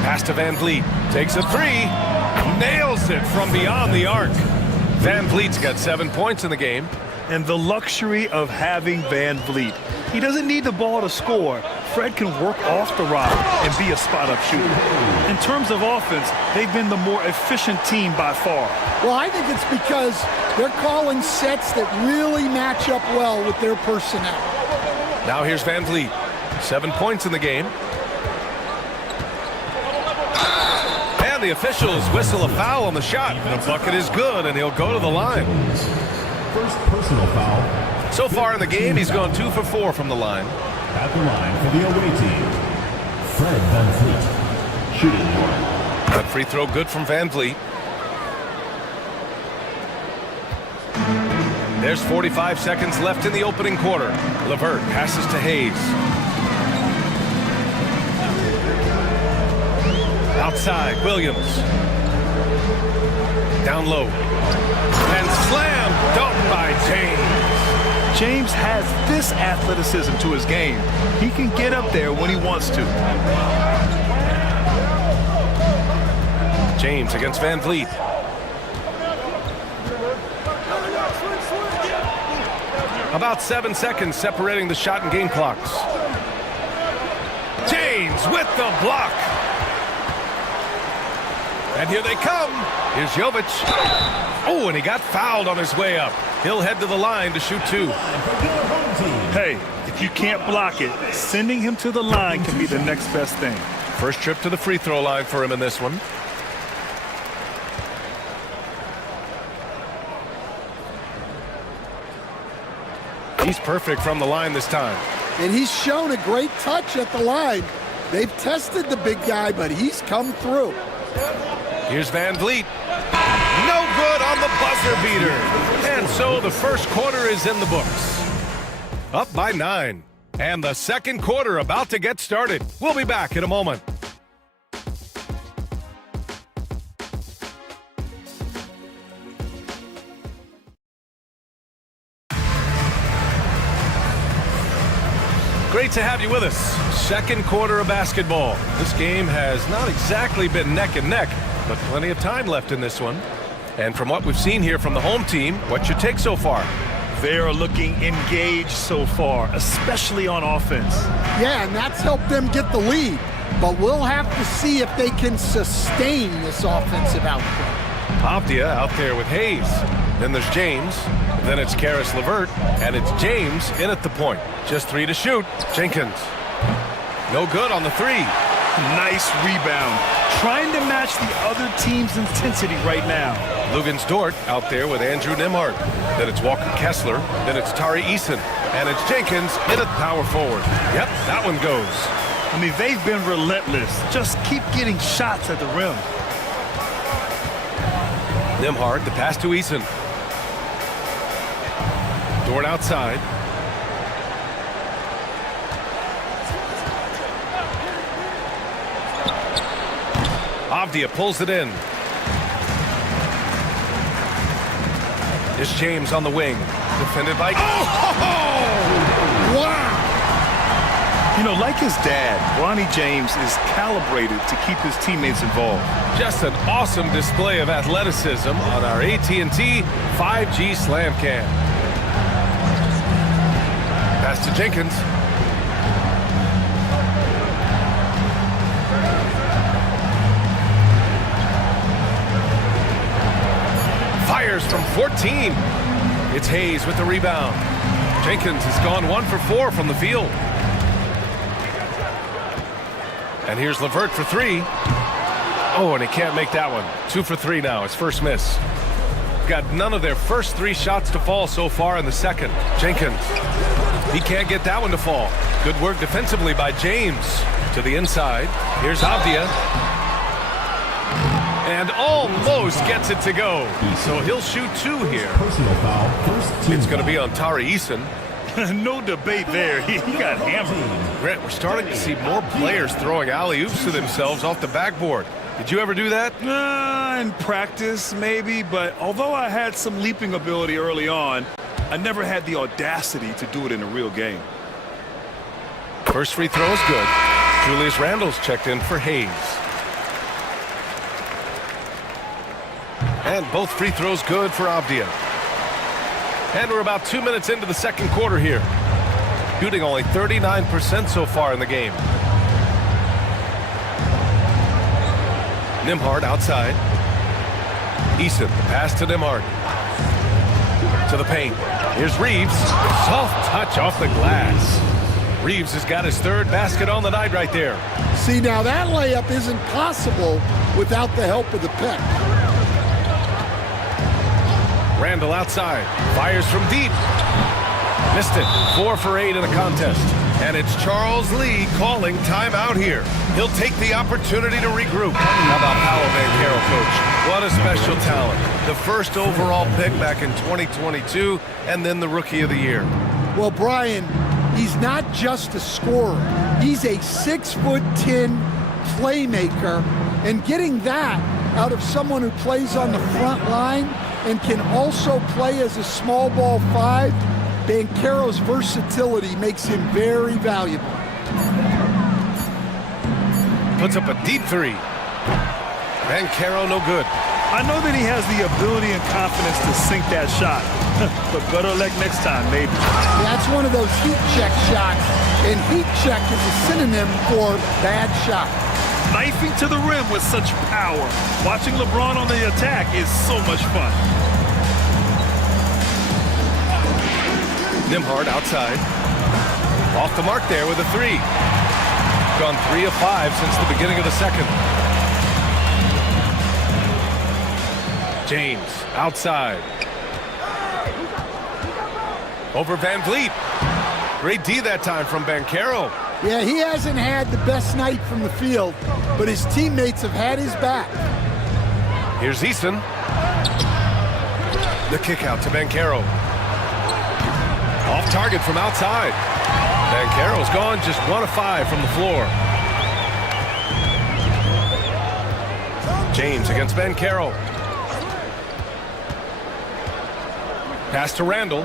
Pass to Van Vliet. Takes a three. Nails it from beyond the arc. Van Vliet's got 7 points in the game. And the luxury of having Van Vliet. He doesn't need the ball to score. Fred can work off the rock and be a spot-up shooter. In terms of offense, they've been the more efficient team by far. Well, I think it's because they're calling sets that really match up well with their personnel. Now here's Van Vliet. 7 points in the game. And the officials whistle a foul on the shot. The bucket is good, and he'll go to the line. First personal foul. So far in the game, he's gone 2 for 4 from the line. At the line for the away team, Fred Van Vliet. Shooting. That free throw good from Van Vliet. There's 45 seconds left in the opening quarter. LeVert passes to Hayes. Outside, Williams. Down low. And slam dunked by James. James has this athleticism to his game. He can get up there when he wants to. James against Van Vliet. About 7 seconds separating the shot and game clocks. James with the block. And here they come. Here's Jovic. Oh, and he got fouled on his way up. He'll head to the line to shoot 2. Hey, if you can't block it, sending him to the line can be the next best thing. First trip to the free throw line for him in this one. He's perfect from the line this time. And he's shown a great touch at the line. They've tested the big guy, but he's come through. Here's Van Vliet. No good on the buzzer beater. And so the first quarter is in the books. Up by 9. And the second quarter about to get started. We'll be back in a moment. Great to have you with us. Second quarter of basketball. This game has not exactly been neck and neck, but plenty of time left in this one. And from what we've seen here from the home team, what's your take so far? They are looking engaged so far, especially on offense. Yeah, and that's helped them get the lead. But we'll have to see if they can sustain this offensive output. Avdia out there with Hayes. Then there's James. Then it's Karis LeVert. And it's James in at the point. Just 3 to shoot. Jenkins. No good on the 3. Nice rebound. Trying to match the other team's intensity right now. Lugens Dort out there with Andrew Nembhard. Then it's Walker Kessler. Then it's Tari Eason. And it's Jenkins in at power forward. Yep, that one goes. I mean, they've been relentless. Just keep getting shots at the rim. Nembhard, the pass to Eason. Dort outside. Avdia pulls it in. It's James on the wing. Defended by... Wow! You know, like his dad, Ronnie James is calibrated to keep his teammates involved. Just an awesome display of athleticism on our AT&T 5G Slam Cam. Pass to Jenkins. Fires from 14. It's Hayes with the rebound. Jenkins has gone 1 for 4 from the field. And here's LeVert for 3. Oh, and he can't make that one. 2 for 3 now. His first miss. Got none of their first 3 shots to fall so far in the second. Jenkins. He can't get that one to fall. Good work defensively by James. To the inside. Here's Avdia. And almost gets it to go. So he'll shoot 2 here. Personal foul. First team It's going to be on Tari Eason. No debate there. He got hammered. Grant, we're starting to see more players throwing alley-oops to themselves off the backboard. Did you ever do that? In practice, maybe, but although I had some leaping ability early on, I never had the audacity to do it in a real game. First free throw is good. Julius Randle's checked in for Hayes. And both free throws good for Avdia. And we're about 2 minutes into the second quarter here. Shooting only 39% so far in the game. Nembhard outside. Eason, pass to Nembhard. To the paint. Here's Reeves. Soft touch off the glass. Reeves has got his third basket on the night right there. See, now that layup isn't possible without the help of the pick. Randle outside. Fires from deep. Missed it. 4 for 8 in the contest. And it's Charles Lee calling timeout here. He'll take the opportunity to regroup. How about Paolo Banchero, coach? What a special talent. The first overall pick back in 2022, and then the Rookie of the Year. Well, Brian, he's not just a scorer. He's a 6'10" playmaker, and getting that out of someone who plays on the front line and can also play as a small ball 5, Banchero's versatility makes him very valuable. Puts up a deep three. Banchero no good. I know that he has the ability and confidence to sink that shot, but better luck next time, maybe. That's one of those heat check shots, and heat check is a synonym for bad shot. Knifing to the rim with such power. Watching LeBron on the attack is so much fun. Nembhard outside. Off the mark there with a 3. Gone 3 of 5 since the beginning of the second. James outside. Over Van Vliet. Great D that time from Banchero. Yeah, he hasn't had the best night from the field, but his teammates have had his back. Here's Eason. The kick out to Banchero. Off target from outside. Banchero's gone just 1 of 5 from the floor. James against Banchero. Pass to Randle.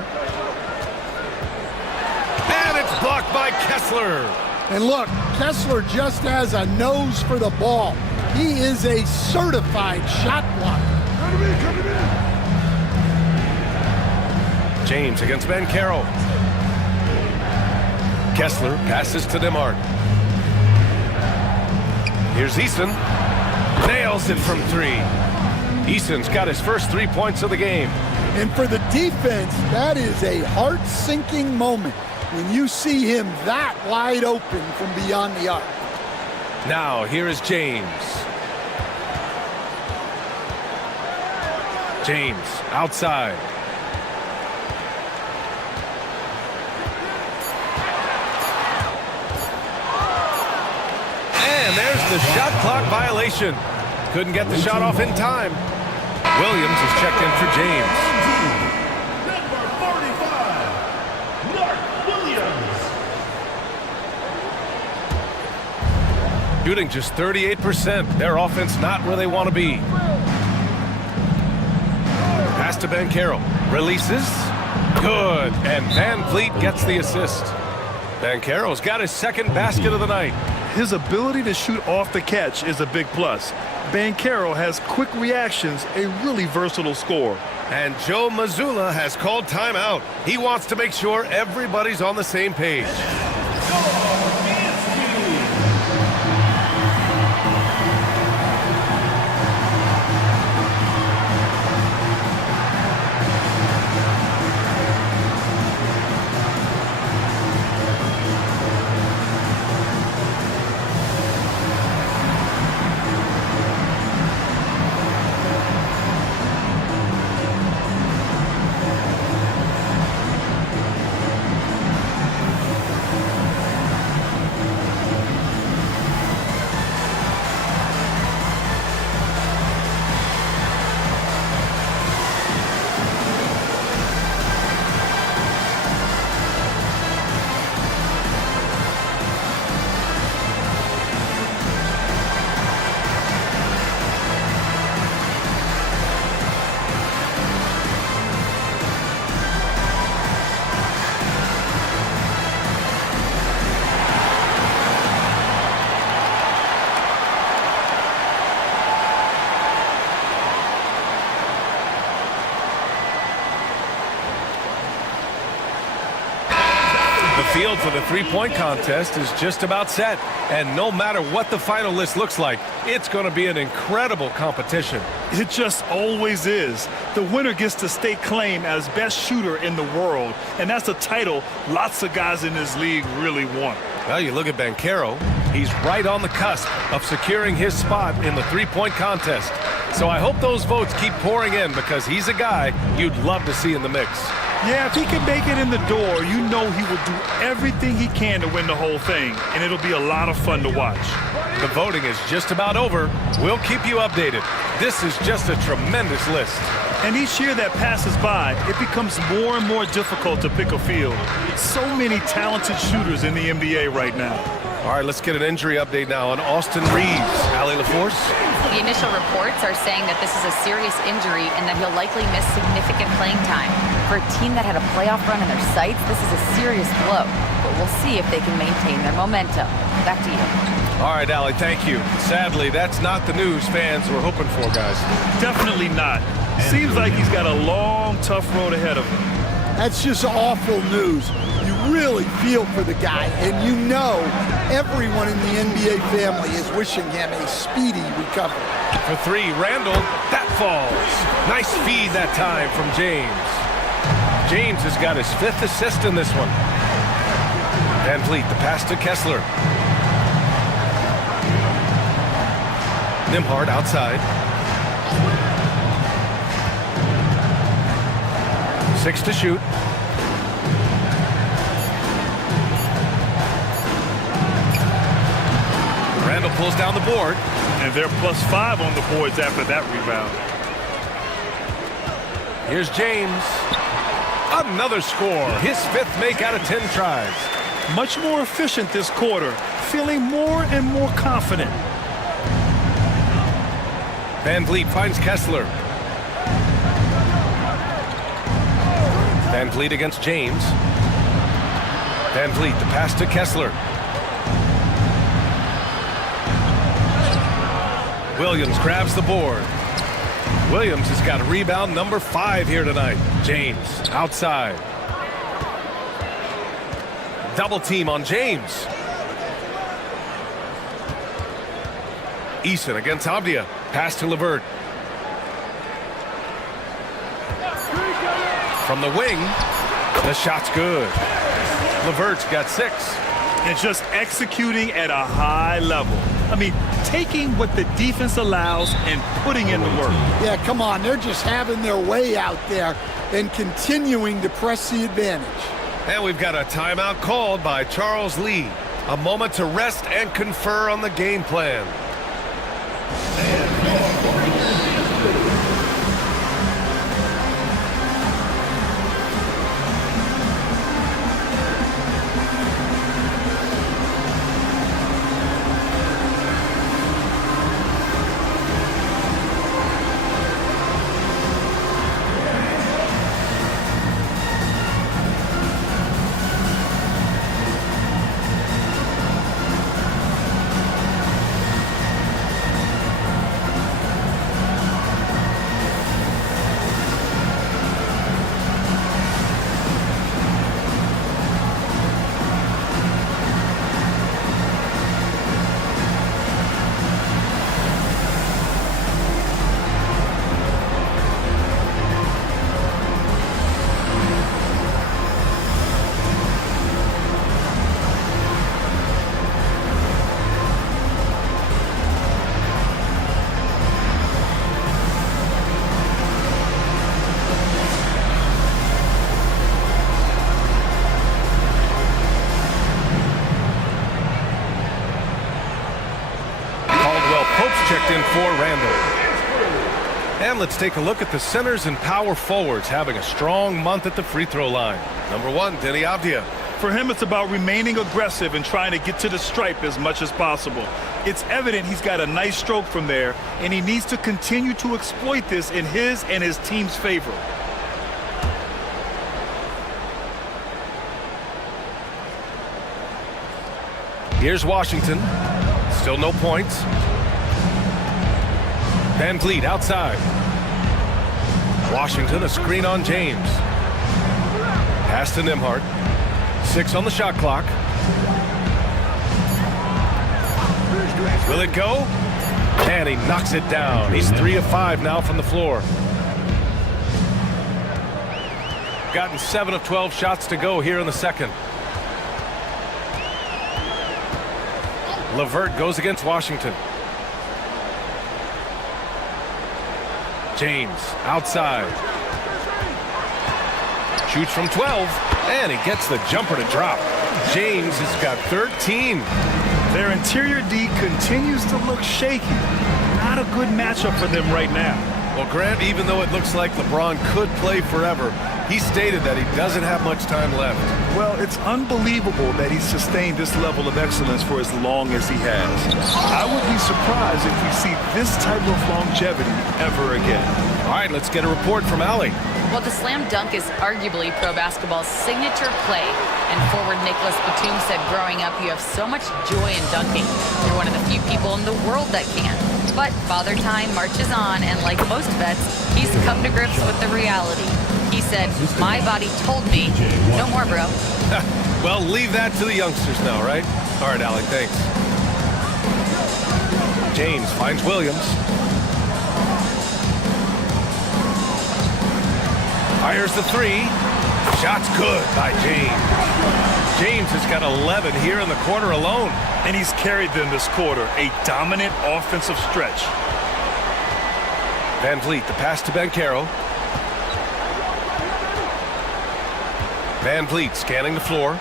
And it's blocked by Kessler. And look, Kessler just has a nose for the ball. He is a certified shot blocker. James against Banchero. Kessler passes to Nembhard. Here's Eason. Nails it from 3. Eason's got his first 3 points of the game. And for the defense, that is a heart-sinking moment when you see him that wide open from beyond the arc. Now, here is James. James outside. And there's the shot clock violation. Couldn't get the shot off in time. Williams is checked in for James. Number 45, Mark Williams. Shooting just 38%. Their offense not where they want to be. Pass to Banchero. Releases. Good. And Van Vliet gets the assist. Banchero's got his second basket of the night. His ability to shoot off the catch is a big plus. Banchero has quick reactions, a really versatile scorer. And Joe Mazzulla has called timeout. He wants to make sure everybody's on the same page. field for the three-point contest is just about set. And no matter what the final list looks like, it's going to be an incredible competition. It just always is. The winner gets to stake claim as best shooter in the world, and that's a title lots of guys in this league really want. Well, you look at Banchero. He's right on the cusp of securing his spot in the three-point contest. So I hope those votes keep pouring in because he's a guy you'd love to see in the mix. Yeah, if he can make it in the door, you know he will do everything he can to win the whole thing, and it'll be a lot of fun to watch. The voting is just about over. We'll keep you updated. This is just a tremendous list. And each year that passes by, it becomes more and more difficult to pick a field. So many talented shooters in the NBA right now. All right, let's get an injury update now on Austin Reeves. Allie LaForce? The initial reports are saying that this is a serious injury and that he'll likely miss significant playing time. For a team that had a playoff run in their sights, this is a serious blow. But we'll see if they can maintain their momentum. Back to you. All right, Allie, thank you. Sadly, that's not the news fans were hoping for, guys. Definitely not. Seems like he's got a long, tough road ahead of him. That's just awful news. You really feel for the guy, and you know everyone in the NBA family is wishing him a speedy recovery. For three, Randall, that falls. Nice feed that time from James. James has got his 5th assist in this one. Van Vliet, the pass to Kessler. Nembhard outside. 6 to shoot. Randall pulls down the board. And they're +5 on the boards after that rebound. Here's James. Another score. His 5th make out of 10 tries. Much more efficient this quarter. Feeling more and more confident. Van Vliet finds Kessler. Van Vliet against James. Van Vliet, the pass to Kessler. Williams grabs the board. Williams has got rebound number 5 here tonight. James outside. Double team on James. Eason against Avdia. Pass to LeVert. From the wing, the shot's good. LeVert's got 6. And just executing at a high level. I mean, taking what the defense allows and putting in the work. Yeah, come on. They're just having their way out there and continuing to press the advantage. And we've got a timeout called by Charles Lee. A moment to rest and confer on the game plan. Checked in for Randall. And let's take a look at the centers and power forwards having a strong month at the free throw line. Number 1, Denny Avdia. For him, it's about remaining aggressive and trying to get to the stripe as much as possible. It's evident he's got a nice stroke from there, and he needs to continue to exploit this in his and his team's favor. Here's Washington. Still no points. Van Vliet outside. Washington, a screen on James. Pass to Nembhard. 6 on the shot clock. Will it go? And he knocks it down. He's 3 of 5 now from the floor. Gotten 7 of 12 shots to go here in the second. LeVert goes against Washington. James outside. Shoots from 12, and he gets the jumper to drop. James has got 13. Their interior D continues to look shaky. Not a good matchup for them right now. Well, Grant, even though it looks like LeBron could play forever, he stated that he doesn't have much time left. Well, it's unbelievable that he's sustained this level of excellence for as long as he has. I would be surprised if we see this type of longevity ever again. All right, let's get a report from Allie. Well, the slam dunk is arguably pro basketball's signature play. And forward Nicholas Batum said growing up, you have so much joy in dunking. You're one of the few people in the world that can. But Father Time marches on, and like most vets, he's come to grips with the reality. He said, my body told me, no more, bro. Well, leave that to the youngsters now, right? All right, Allie, thanks. James finds Williams. Fires the 3. Shot's good by James. James has got 11 here in the quarter alone. And he's carried them this quarter, a dominant offensive stretch. Van Vliet, the pass to Banchero. Van Vliet scanning the floor.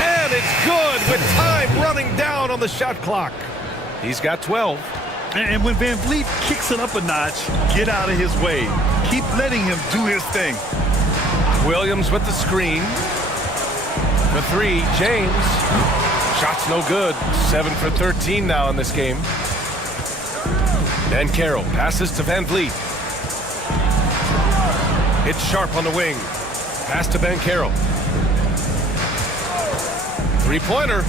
And it's good with time running down on the shot clock. He's got 12. And when Van Vliet kicks it up a notch, get out of his way. Keep letting him do his thing. Williams with the screen. The 3, James. Shot's no good. 7 for 13 now in this game. Banchero passes to Van Vliet. It's Sharp on the wing. Pass to Banchero. 3-pointer.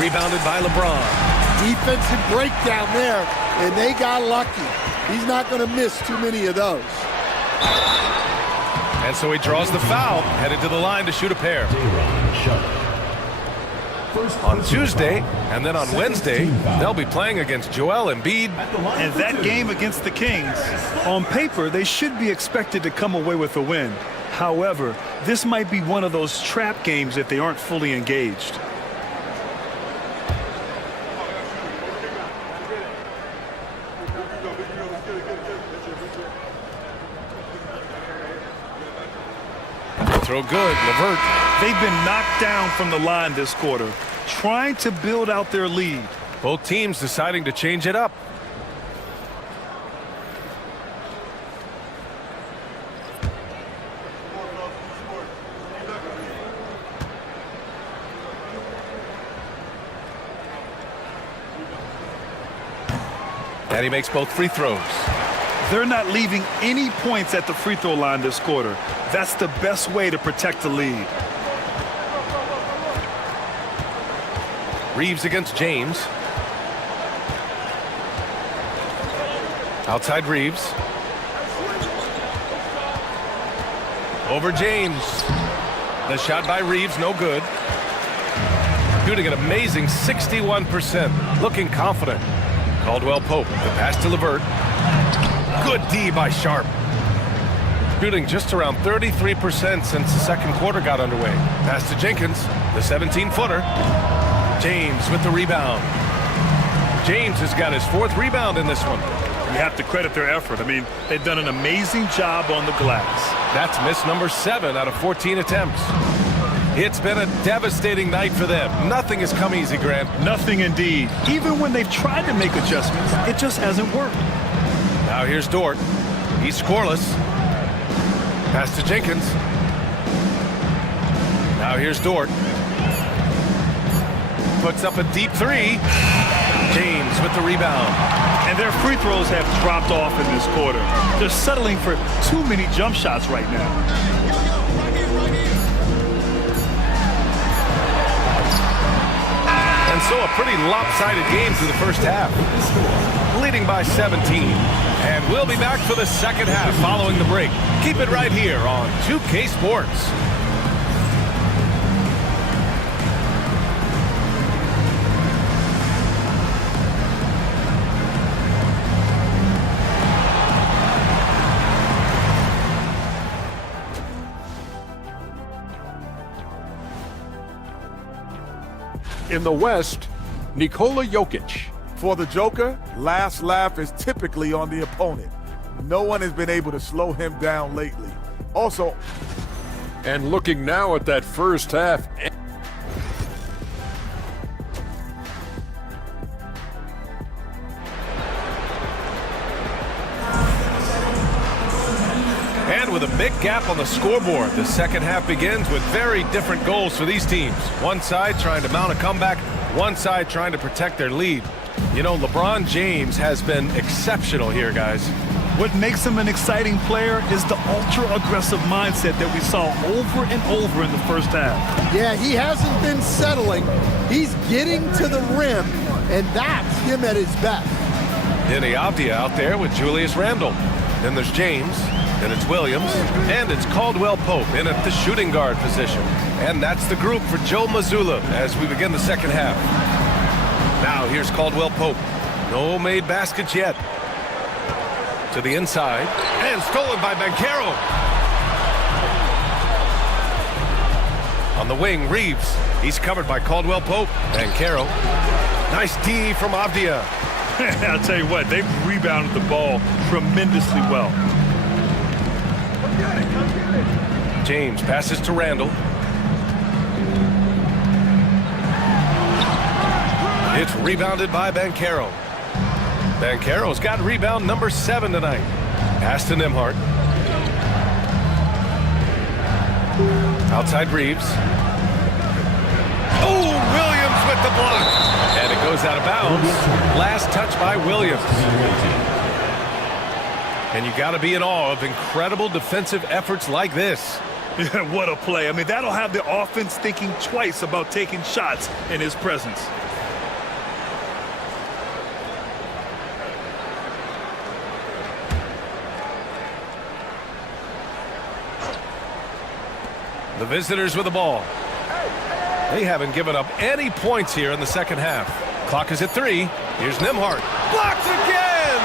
Rebounded by LeBron. Defensive breakdown there, and they got lucky. He's not going to miss too many of those. And so he draws the foul, headed to the line to shoot a pair. On Tuesday, and then on Wednesday, they'll be playing against Joel Embiid. And that game against the Kings, on paper, they should be expected to come away with a win. However, this might be one of those trap games if they aren't fully engaged. Throw good, LeVert. They've been knocked down from the line this quarter, trying to build out their lead. Both teams deciding to change it up. And he makes both free throws. They're not leaving any points at the free throw line this quarter. That's the best way to protect the lead. Reeves against James. Outside Reeves. Over James. The shot by Reeves, no good. Shooting an amazing 61%. Looking confident. Caldwell Pope, the pass to LeVert. Good D by Sharp. Shooting just around 33% since the second quarter got underway. Pass to Jenkins, the 17-footer. James with the rebound. James has got his 4th rebound in this one. You have to credit their effort. I mean, they've done an amazing job on the glass. That's miss number 7 out of 14 attempts. It's been a devastating night for them. Nothing has come easy, Grant. Nothing indeed. Even when they've tried to make adjustments, it just hasn't worked. Now here's Dort. He's scoreless. Pass to Jenkins. Now here's Dort. Puts up a deep 3. James with the rebound. And their free throws have dropped off in this quarter. They're settling for too many jump shots right now. And So a pretty lopsided game through the first half. Leading by 17. And we'll be back for the second half following the break. Keep it right here on 2K Sports. In the West, Nikola Jokic. For the Joker, last laugh is typically on the opponent. No one has been able to slow him down lately. Also, and looking now at that first half. And with a big gap on the scoreboard, the second half begins with very different goals for these teams. One side trying to mount a comeback, one side trying to protect their lead. You know, LeBron James has been exceptional here, guys. What makes him an exciting player is the ultra-aggressive mindset that we saw over and over in the first half. Yeah, he hasn't been settling. He's getting to the rim, and that's him at his best. Denny Avdia out there with Julius Randle. Then there's James, then it's Williams, and it's Caldwell Pope in at the shooting guard position. And that's the group for Joe Mazzulla as we begin the second half. Now here's Caldwell Pope. No made baskets yet. To the inside, and stolen by Banchero. On the wing, Reeves. He's covered by Caldwell Pope. Banchero. Nice D from Avdia. I'll tell you what, they've rebounded the ball tremendously well. James passes to Randle. It's rebounded by Banchero. Banchero's got rebound number 7 tonight. Pass to Nembhard. Outside Reeves. Oh, Williams with the block. And it goes out of bounds. Last touch by Williams. And you got to be in awe of incredible defensive efforts like this. Yeah, what a play. I mean, that'll have the offense thinking twice about taking shots in his presence. The visitors with the ball. They haven't given up any points here in the second half. Clock is at 3. Here's Nembhard. Blocked again!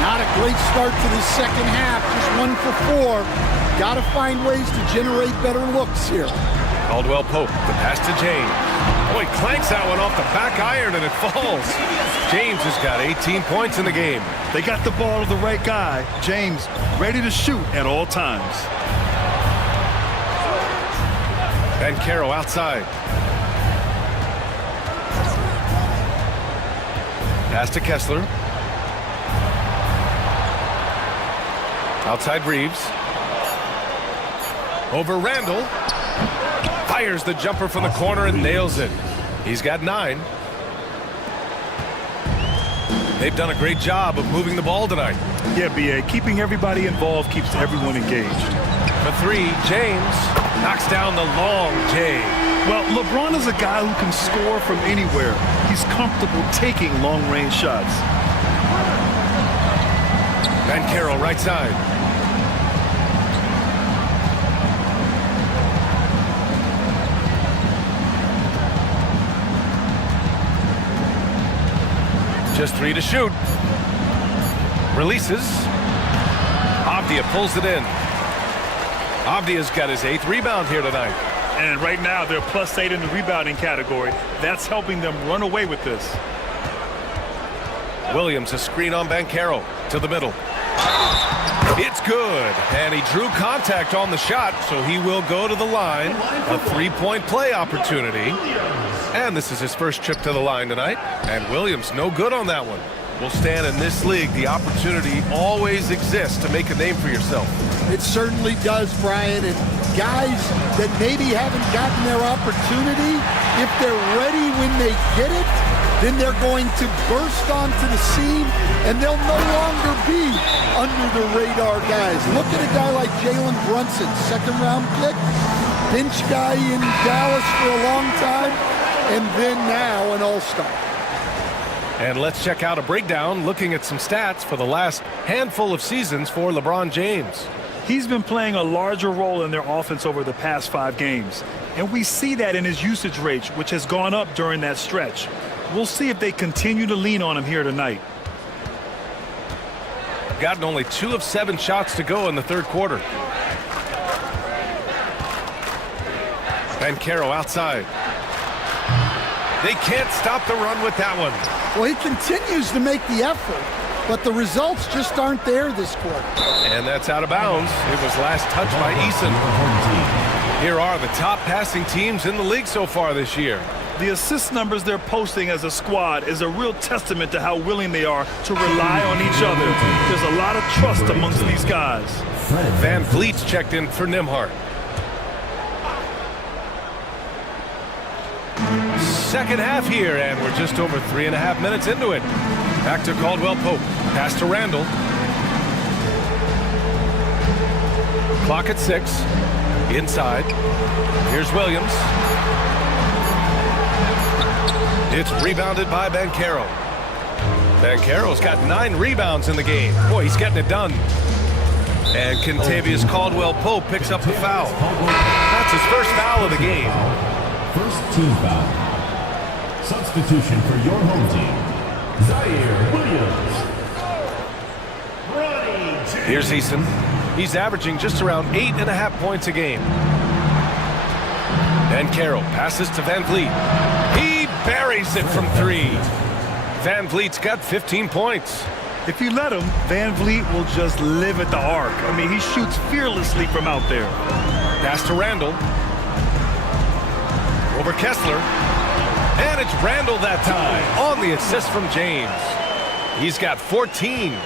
Not a great start to the second half. Just 1 for 4. Got to find ways to generate better looks here. Caldwell Pope, the pass to James. Oh, he clanks that one off the back iron and it falls. James has got 18 points in the game. They got the ball to the right guy. James ready to shoot at all times. Banchero outside. Pass to Kessler. Outside Reeves. Over Randle. Fires the jumper from the corner and nails it. He's got 9. They've done a great job of moving the ball tonight. Yeah, B.A. Keeping everybody involved keeps everyone engaged. For 3, James knocks down the long J. Well, LeBron is a guy who can score from anywhere. He's comfortable taking long-range shots. Banchero right side. Just 3 to shoot. Releases. Avdia pulls it in. Avdia's got his 8th rebound here tonight. And right now, they're +8 in the rebounding category. That's helping them run away with this. Williams, a screen on Banchero to the middle. It's good. And he drew contact on the shot, so he will go to the line. A 3-point play opportunity. And this is his first trip to the line tonight. And Williams, no good on that one. Will stand in this league. The opportunity always exists to make a name for yourself. It certainly does, Brian. And guys that maybe haven't gotten their opportunity, if they're ready when they get it, then they're going to burst onto the scene, and they'll no longer be under the radar guys. Look at a guy like Jalen Brunson, 2nd-round pick, bench guy in Dallas for a long time. and then now an all-star. And let's check out a breakdown looking at some stats for the last handful of seasons for LeBron James. He's been playing a larger role in their offense over the past 5 games. And we see that in his usage rate, which has gone up during that stretch. We'll see if they continue to lean on him here tonight. Gotten only 2 of 7 shots to go in the third quarter. Banchero outside. They can't stop the run with that one. Well, he continues to make the effort, but the results just aren't there this quarter. And that's out of bounds. It was last touched by Eason. Here are the top passing teams in the league so far this year. The assist numbers they're posting as a squad is a real testament to how willing they are to rely on each other. There's a lot of trust amongst these guys. Van Vliet's checked in for Nembhard. Second half here, and we're just over 3.5 minutes into it. Back to Caldwell Pope. Pass to Randall. Clock at 6. Inside. Here's Williams. It's rebounded by Banchero. Banchero's got 9 rebounds in the game. Boy, he's getting it done. And Kentavious Caldwell-Pope picks up the foul. That's his first foul of the game. First team foul. Substitution for your home team, Zaire Williams. Here's Eason. He's averaging just around 8.5 points a game. Banchero passes to Van Vliet. He buries it from 3. Van Vliet's got 15 points. If you let him, Van Vliet will just live at the arc. I mean, he shoots fearlessly from out there. Pass to Randall. Over Kessler. And it's Randall that time on the assist from James. He's got 14.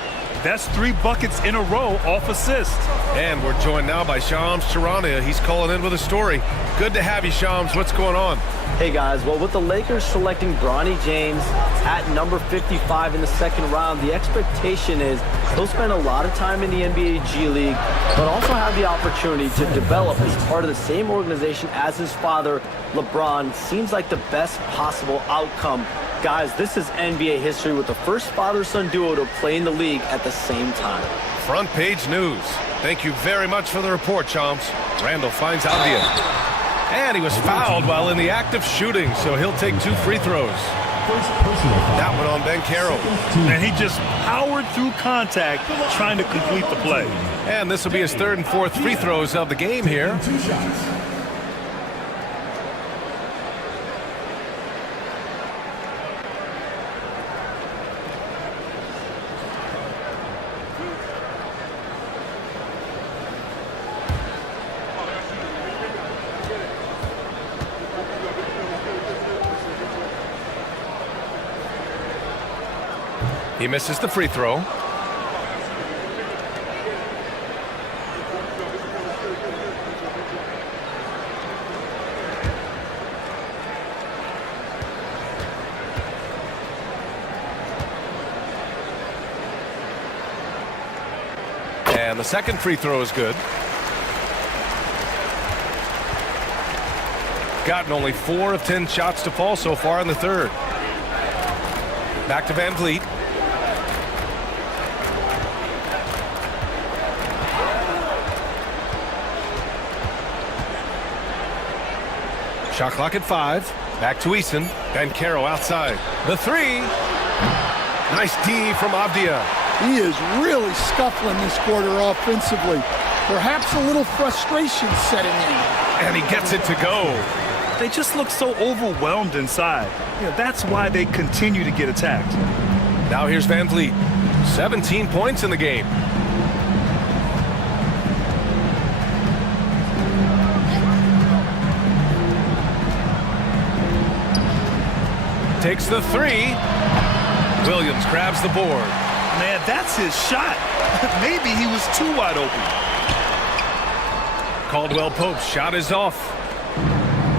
That's 3 buckets in a row off assist. And we're joined now by Shams Charania. He's calling in with a story. Good to have you, Shams. What's going on? Hey, guys. Well, with the Lakers selecting Bronny James at number 55 in the second round, the expectation is he'll spend a lot of time in the NBA G League, but also have the opportunity to develop as part of the same organization as his father, LeBron. Seems like the best possible outcome. Guys, this is NBA history with the first father-son duo to play in the league at the same time. Front page news. Thank you very much for the report, Shams. Randall finds Avdia. And he was fouled while in the act of shooting, so he'll take 2 free throws. That one on Banchero. And he just powered through contact trying to complete the play. And this will be his 3rd and 4th free throws of the game here. 2 shots. He misses the free throw. And the second free throw is good. Gotten only 4 of 10 shots to fall so far in the third. Back to Van Vliet. Shot clock at 5. Back to Eason. Banchero outside. The 3. Nice D from Avdia. He is really scuffling this quarter offensively. Perhaps a little frustration setting in. And he gets it to go. They just look so overwhelmed inside. That's why they continue to get attacked. Now here's Van Vliet. 17 points in the game. Takes the 3. Williams grabs the board. Man, that's his shot. Maybe he was too wide open. Caldwell-Pope's shot is off.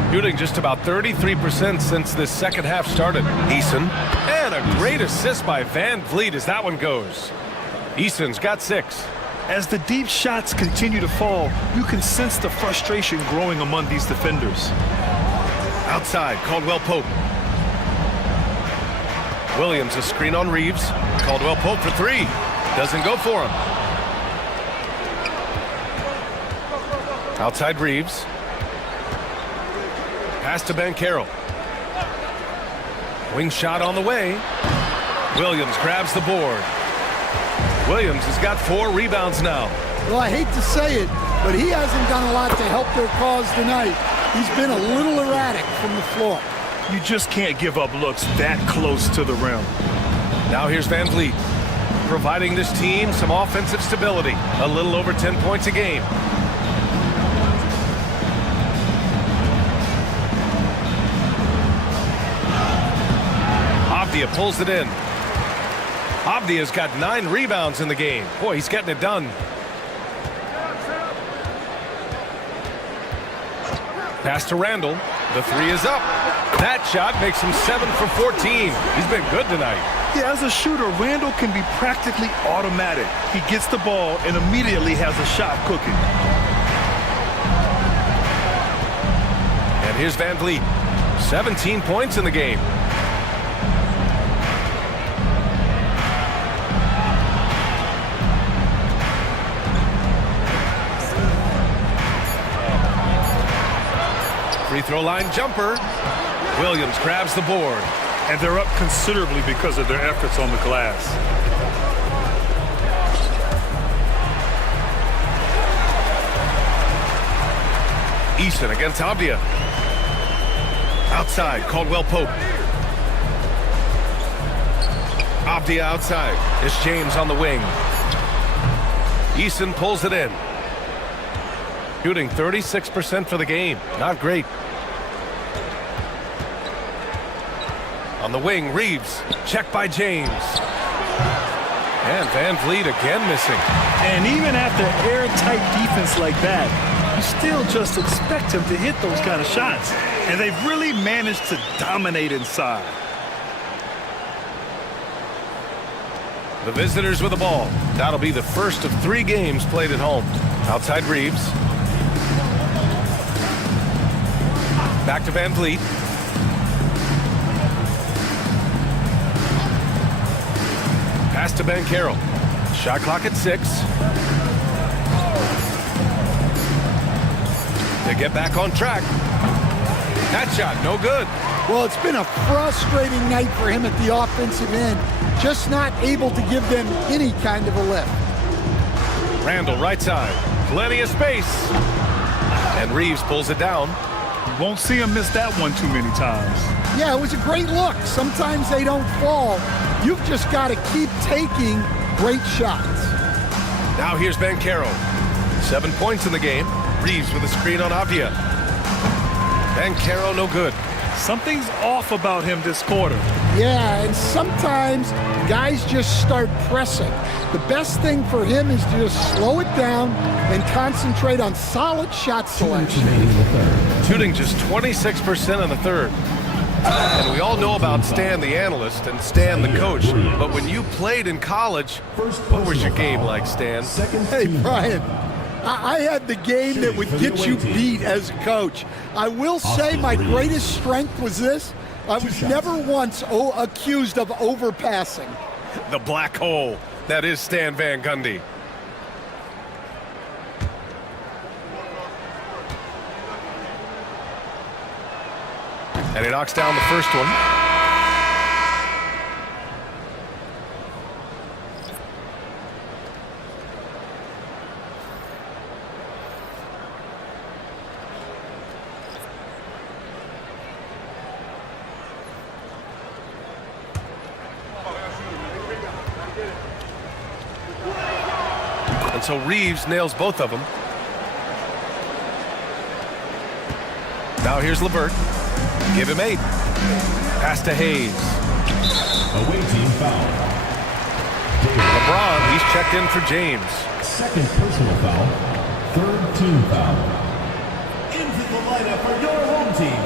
Shooting just about 33% since this second half started. Eason. And a great assist by Van Vliet as that one goes. Eason's got 6. As the deep shots continue to fall, you can sense the frustration growing among these defenders. Outside, Caldwell Pope. Williams, a screen on Reeves. Caldwell Pope for three. Doesn't go for him. Outside Reeves. Pass to Banchero. Wing shot on the way. Williams grabs the board. Williams has got 4 rebounds now. Well, I hate to say it, but he hasn't done a lot to help their cause tonight. He's been a little erratic from the floor. You just can't give up looks that close to the rim. Now here's Van Vliet, providing this team some offensive stability. A little over 10 points a game. Avdia pulls it in. Avdia's got 9 rebounds in the game. Boy, he's getting it done. Pass to Randall. The 3 is up. That shot makes him 7 for 14. He's been good tonight. Yeah, as a shooter, Randall can be practically automatic. He gets the ball and immediately has a shot cooking. And here's Van Vliet. 17 points in the game. Free throw line jumper. Williams grabs the board. And they're up considerably because of their efforts on the glass. Easton against Avdia. Outside, Caldwell Pope. Avdia outside. It's James on the wing. Easton pulls it in. Shooting 36% for the game. Not great. On the wing, Reeves. Check by James. And Van Vliet again missing. And even after airtight defense like that, you still just expect him to hit those kind of shots. And they've really managed to dominate inside. The visitors with the ball. That'll be the first of 3 games played at home. Outside Reeves. Back to Van Vliet. Pass to Banchero. Shot clock at 6. They get back on track. That shot, no good. Well, it's been a frustrating night for him at the offensive end. Just not able to give them any kind of a lift. Randall, right side. Plenty of space. And Reeves pulls it down. You won't see him miss that one too many times. Yeah, it was a great look. Sometimes they don't fall. You've just got to keep taking great shots. Now here's Banchero. 7 points in the game. Reeves with a screen on Avdia. Banchero no good. Something's off about him this quarter. Yeah, and sometimes guys just start pressing. The best thing for him is to just slow it down and concentrate on solid shot selection. Shooting just 26% in the third. And we all know about Stan the analyst and Stan the coach. But when you played in college, what was your game like, Stan? Hey, Brian, I had the game that would get you beat as a coach. I will say my greatest strength was this. I was never once accused of overpassing. The black hole. That is Stan Van Gundy. And he knocks down the first one. And so Reeves nails both of them. Now here's LeVert. Give him 8. Pass to Hayes. Away team foul. LeBron, he's checked in for James. Second personal foul. Third team foul. Into the lineup for your home team.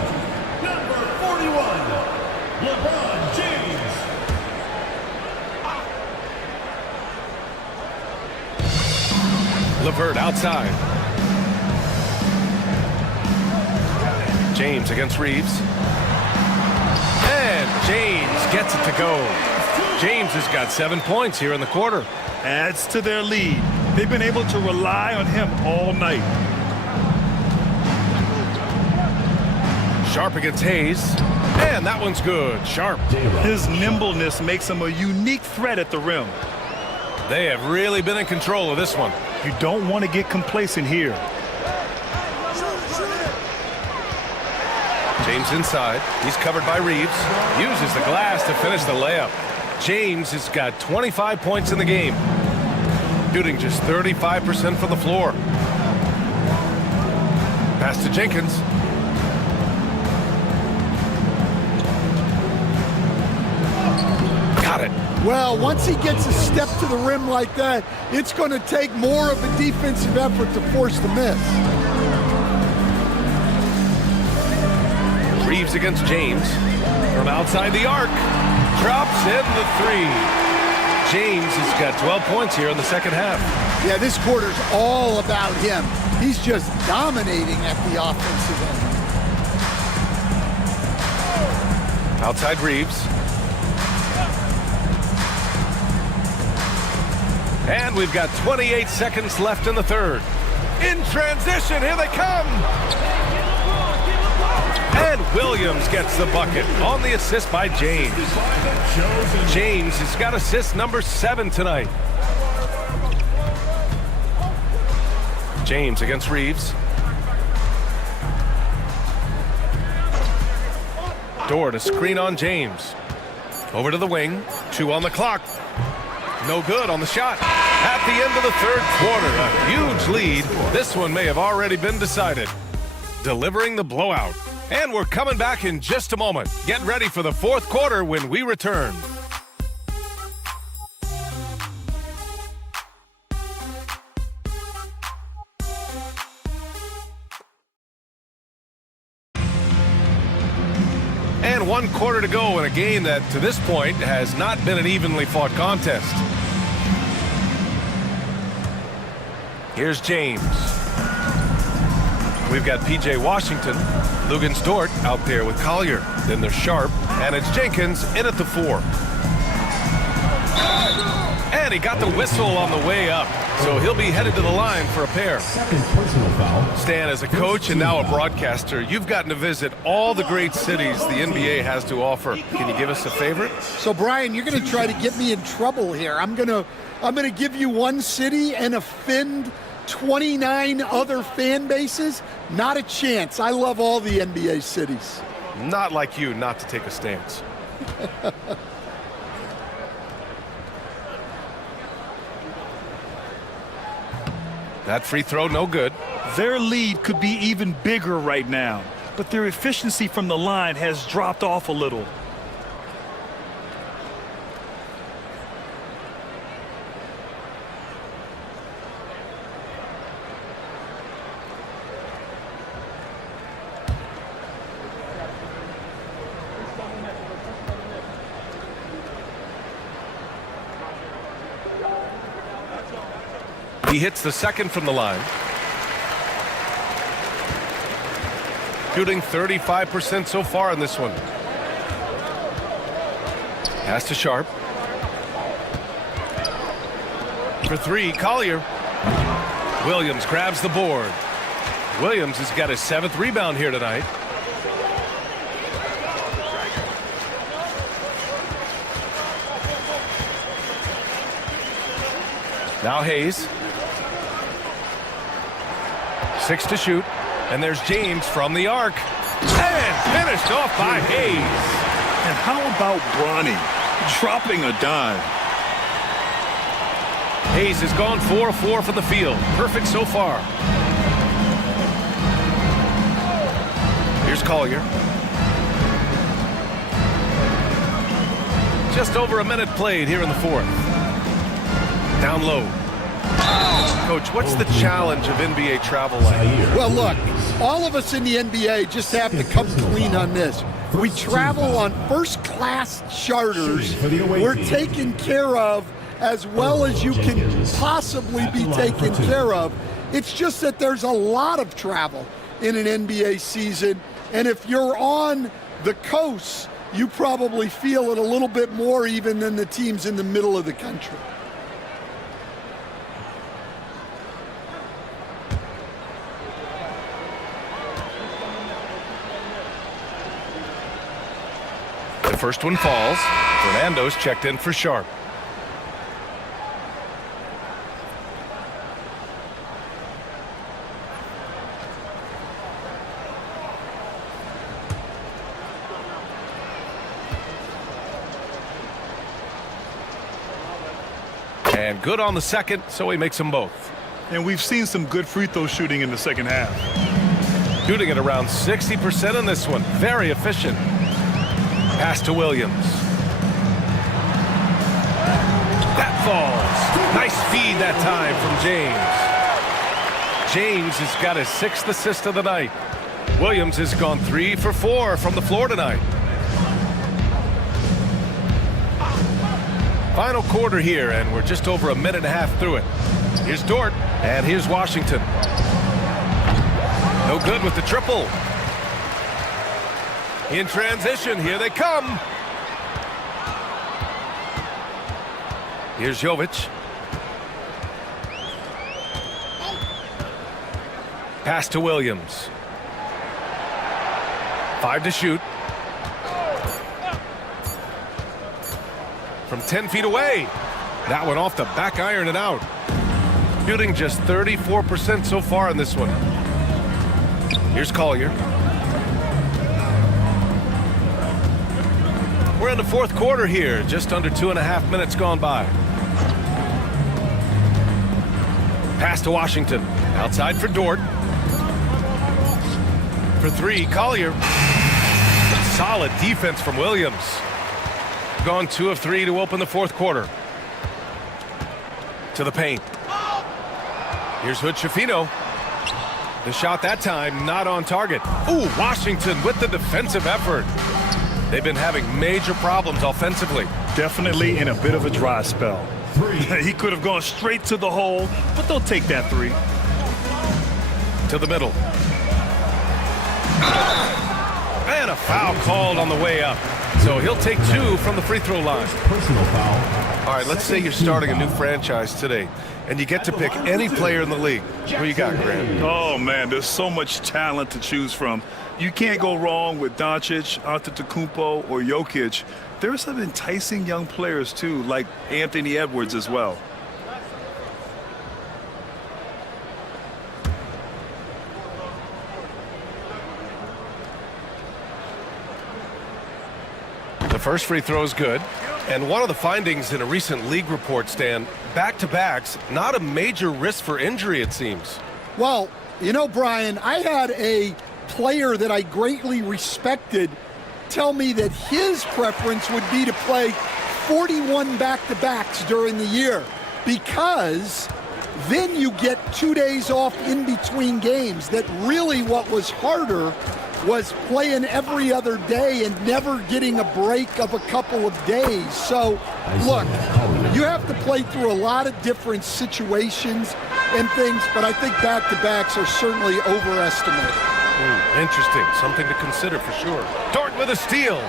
Number 41, LeBron James. LeVert outside. James against Reeves. And James gets it to go. James has got 7 points here in the quarter. Adds to their lead. They've been able to rely on him all night. Sharp against Hayes. And that one's good. Sharp. His nimbleness makes him a unique threat at the rim. They have really been in control of this one. You don't want to get complacent here. James inside. He's covered by Reeves. Uses the glass to finish the layup. James has got 25 points in the game. Shooting just 35% from the floor. Pass to Jenkins. Got it. Well, once he gets a step to the rim like that, it's going to take more of a defensive effort to force the miss. Reeves against James. From outside the arc. Drops in the three. James has got 12 points here in the second half. Yeah, this quarter's all about him. He's just dominating at the offensive end. Outside Reeves. And we've got 28 seconds left in the third. In transition, here they come. And Williams gets the bucket on the assist by James. James has got assist number 7 tonight. James against Reeves. Door to screen on James. Over to the wing. 2 on the clock. No good on the shot. At the end of the third quarter, a huge lead. This one may have already been decided. Delivering the blowout. And we're coming back in just a moment. Get ready for the fourth quarter when we return. And 1 quarter to go in a game that, to this point, has not been an evenly fought contest. Here's James. We've got P.J. Washington, Lugans Dort out there with Collier. Then there's Sharp, and it's Jenkins in at the 4. And he got the whistle on the way up, so he'll be headed to the line for a pair. Second personal foul. Stan, as a coach and now a broadcaster, you've gotten to visit all the great cities the NBA has to offer. Can you give us a favorite? So, Brian, you're going to try to get me in trouble here. I'm going to give you one city and offend 29 other fan bases? Not a chance. I love all the NBA cities. Not like you not to take a stance. That free throw, no good. Their lead could be even bigger right now, but their efficiency from the line has dropped off a little. He hits the second from the line. Shooting 35% so far in this one. Pass to Sharp. For 3, Collier. Williams grabs the board. Williams has got his 7th rebound here tonight. Now Hayes. 6 to shoot. And there's James from the arc. And finished off by Hayes. And how about Bronny dropping a dime? Hayes has gone 4 of 4 from the field. Perfect so far. Here's Collier. Just over a minute played here in the fourth. Down low. Coach, what's the challenge of NBA travel like? Well, look, all of us in the NBA just have to come clean on this. We travel on first-class charters. We're taken care of as well as you can possibly be taken care of. It's just that there's a lot of travel in an NBA season, And if you're on the coast, you probably feel it a little bit more even than the teams in the middle of the country. The first one falls. Fernando's checked in for Sharp. And good on the second, so he makes them both. And we've seen some good free throw shooting in the second half. Shooting at around 60% in this one. Very efficient. Pass to Williams. That falls. Nice feed that time from James. James has got his 6th assist of the night. Williams has gone 3 for 4 from the floor tonight. Final quarter here, and we're just over a minute and a half through it. Here's Dort, and here's Washington. No good with the triple. In transition, here they come. Here's Jovic. Pass to Williams. 5 to shoot. From 10 feet away. That one off the back iron and out. Shooting just 34% so far in this one. Here's Collier. We're in the fourth quarter here. Just under 2.5 minutes gone by. Pass to Washington. Outside for Dort. For 3, Collier. Solid defense from Williams. Gone 2 of 3 to open the fourth quarter. To the paint. Here's Hood-Schifino. The shot that time not on target. Ooh, Washington with the defensive effort. They've been having major problems offensively. Definitely in a bit of a dry spell. He could have gone straight to the hole, but they'll take that 3. To the middle. And a foul called on the way up. So he'll take 2 from the free throw line. Personal foul. All right, let's say you're starting a new franchise today, and you get to pick any player in the league. Who you got, Grant? Oh, man, there's so much talent to choose from. You can't go wrong with Doncic, Antetokounmpo, or Jokic. There are some enticing young players, too, like Anthony Edwards as well. The first free throw is good. And one of the findings in a recent league report, Stan, back-to-backs, not a major risk for injury, it seems. Well, you know, Brian, I had a player that I greatly respected tell me that his preference would be to play 41 back-to-backs during the year because then you get 2 days off in between games. That really what was harder was playing every other day and never getting a break of a couple of days. So, look, you have to play through a lot of different situations and things, but I think back-to-backs are certainly overestimated. Interesting. Something to consider for sure. Dort with a steal.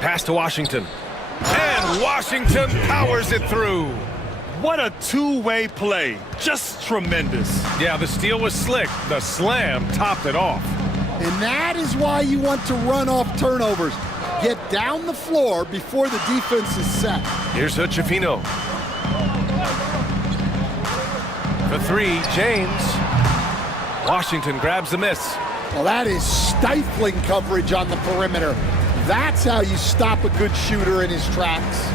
Pass to Washington. And Washington powers it through. What a two-way play. Just tremendous. Yeah, the steal was slick. The slam topped it off. And that is why you want to run off turnovers. Get down the floor before the defense is set. Here's Hood-Schifino. For 3, James. Washington grabs the miss. Well, that is stifling coverage on the perimeter. That's how you stop a good shooter in his tracks.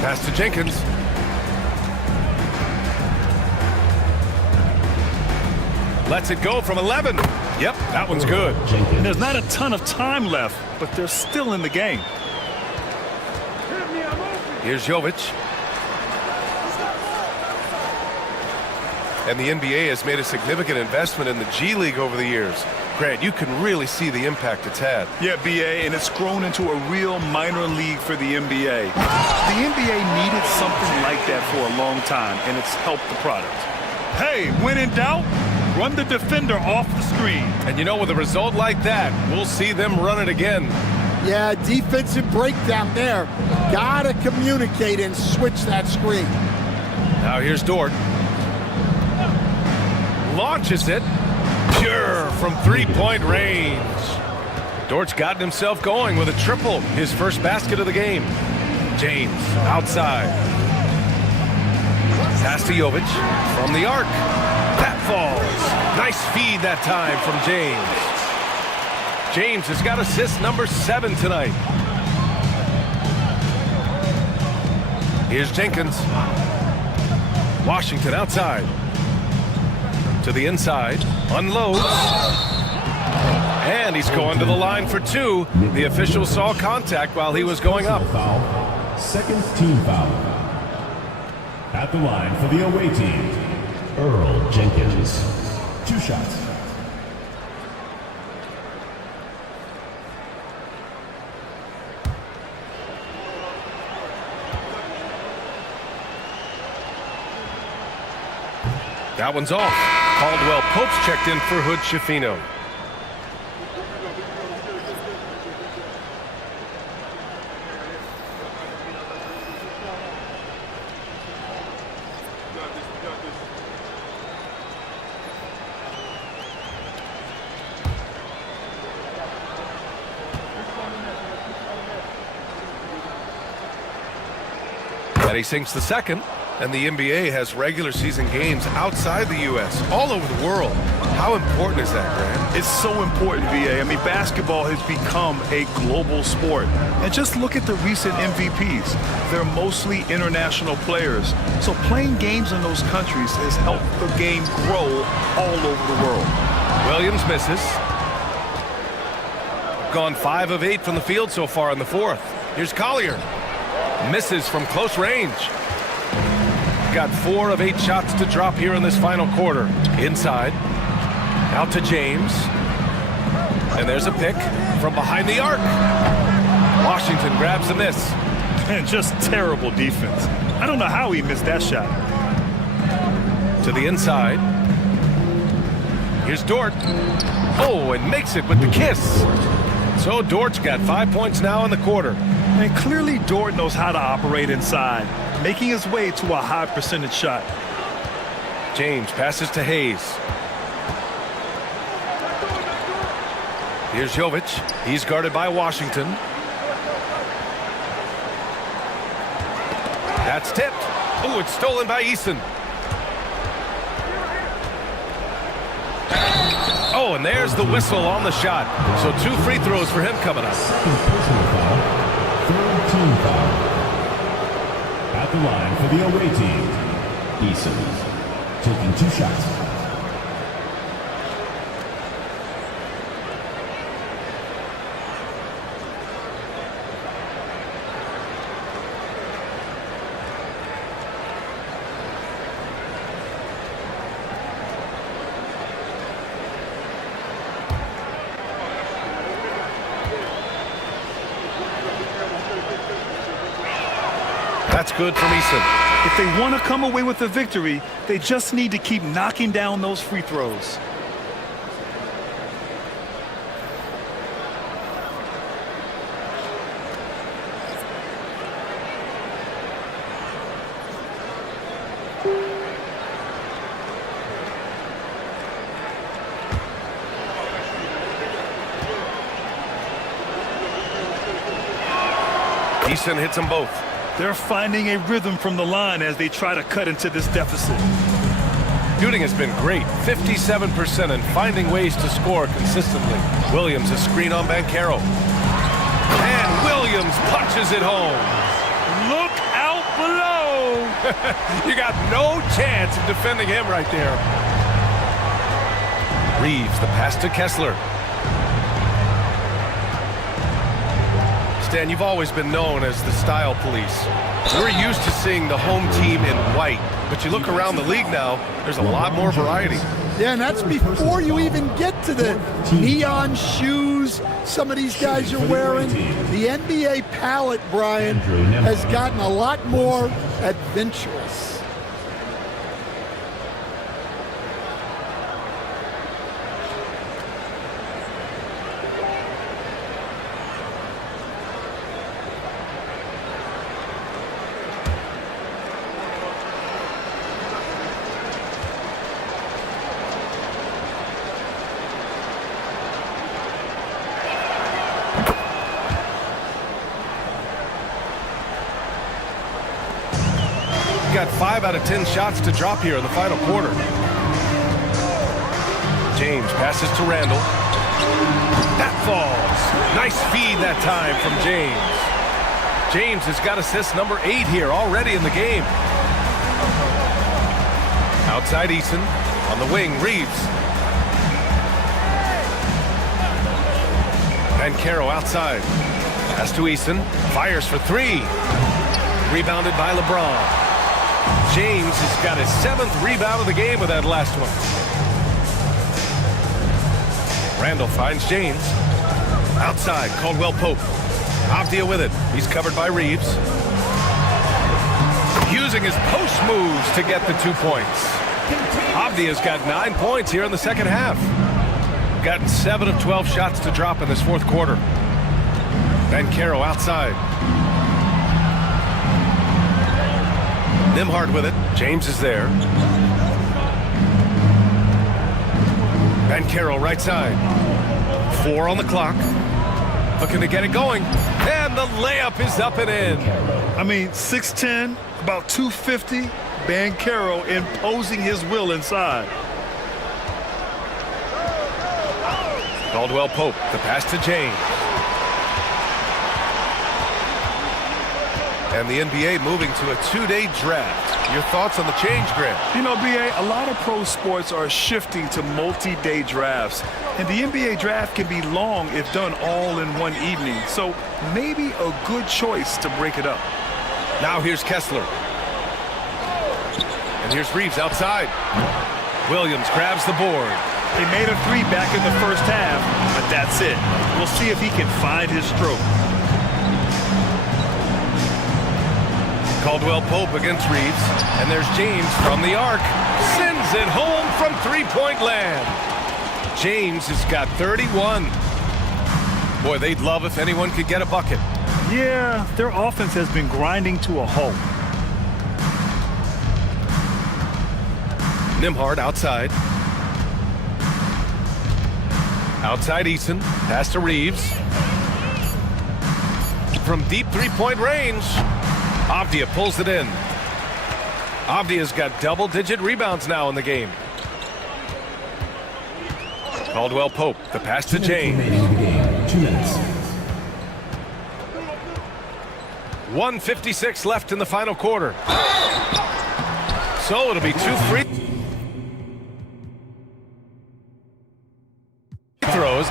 Pass to Jenkins. Lets it go from 11. Yep, that one's good. And there's not a ton of time left, but they're still in the game. Here's Jovic. And the NBA has made a significant investment in the G League over the years. Grant, you can really see the impact it's had. Yeah, BA, and it's grown into a real minor league for the NBA. The NBA needed something like that for a long time, and it's helped the product. Hey, when in doubt, run the defender off the screen. And you know, with a result like that, we'll see them run it again. Yeah, defensive breakdown there. Gotta communicate and switch that screen. Now here's Dort. Launches it. Pure from three-point range. Dort's gotten himself going with a triple, his first basket of the game. James outside. Pass to Jovic from the arc. That falls. Nice feed that time from James. James has got assist number 7 tonight. Here's Jenkins. Washington outside. To the inside. Unloads. And he's going to the line for 2. The official saw contact while he was going up. Second team foul. At the line for the away team, Earl Jenkins. 2 shots. That one's off. Caldwell Pope's checked in for Hood Schifino. And he sinks the second. And the NBA has regular season games outside the U.S., all over the world. How important is that, Grant? It's so important, VA. I mean, basketball has become a global sport. And just look at the recent MVPs. They're mostly international players. So playing games in those countries has helped the game grow all over the world. Williams misses. Gone 5 of 8 from the field so far in the fourth. Here's Collier. Misses from close range. Got 4 of 8 shots to drop here in this final quarter. Inside. Out to James. And there's a pick from behind the arc. Washington grabs the miss. And just terrible defense. I don't know how he missed that shot. To the inside. Here's Dort. Oh, and makes it with the kiss. So Dort's got 5 points now in the quarter. And clearly Dort knows how to operate inside, making his way to a high percentage shot. James passes to Hayes. Here's Jovic. He's guarded by Washington. That's tipped. Oh, it's stolen by Eason. Oh, and there's the whistle on the shot. So 2 free throws for him coming up. Second personal foul. Third team foul. At the line for the away team, Eason taking 2 shots. That's good from Eason. If they want to come away with a victory, they just need to keep knocking down those free throws. Eason hits them both. They're finding a rhythm from the line as they try to cut into this deficit. Shooting has been great, 57%, and finding ways to score consistently. Williams a screen on Banchero. And Williams punches it home. Look out below! You got no chance of defending him right there. Reeves the pass to Kessler. Stan, you've always been known as the style police. We're used to seeing the home team in white, but you look around the league now, there's a lot more variety. Yeah, and that's before you even get to the neon shoes some of these guys are wearing. The NBA palette, Brian, has gotten a lot more adventurous. got 5 out of 10 shots to drop here in the final quarter. James passes to Randall. That falls. Nice feed that time from James. James has got assist number 8 here already in the game. Outside Eason. On the wing, Reeves. Bancaro outside. Pass to Eason. Fires for 3. Rebounded by LeBron. James has got his 7th rebound of the game with that last one. Randall finds James. Outside, Caldwell Pope. Avdia with it. He's covered by Reeves. Using his post moves to get the 2 points. Avdia's got 9 points here in the second half. Gotten 7 of 12 shots to drop in this fourth quarter. Bancaro outside. Nembhard with it. James is there. Bancaro right side. 4 on the clock. Looking to get it going. And the layup is up and in. I mean, 6'10", about 250. Bancaro imposing his will inside. Caldwell Pope, the pass to James. And the NBA moving to a 2-day draft. Your thoughts on the change, Grant? You know, B.A., a lot of pro sports are shifting to multi-day drafts. And the NBA draft can be long if done all in one evening. So maybe a good choice to break it up. Now here's Kessler. And here's Reeves outside. Williams grabs the board. He made a 3 back in the first half, but that's it. We'll see if he can find his stroke. Caldwell Pope against Reeves. And there's James from the arc. Sends it home from three-point land. James has got 31. Boy, they'd love if anyone could get a bucket. Yeah, their offense has been grinding to a halt. Nembhard outside. Outside Eason. Pass to Reeves. From deep three-point range. Avdia pulls it in. Avdia's got double-digit rebounds now in the game. Caldwell Pope, the pass to James. 2 minutes. 1:56 left in the final quarter. So it'll be 2 free throws.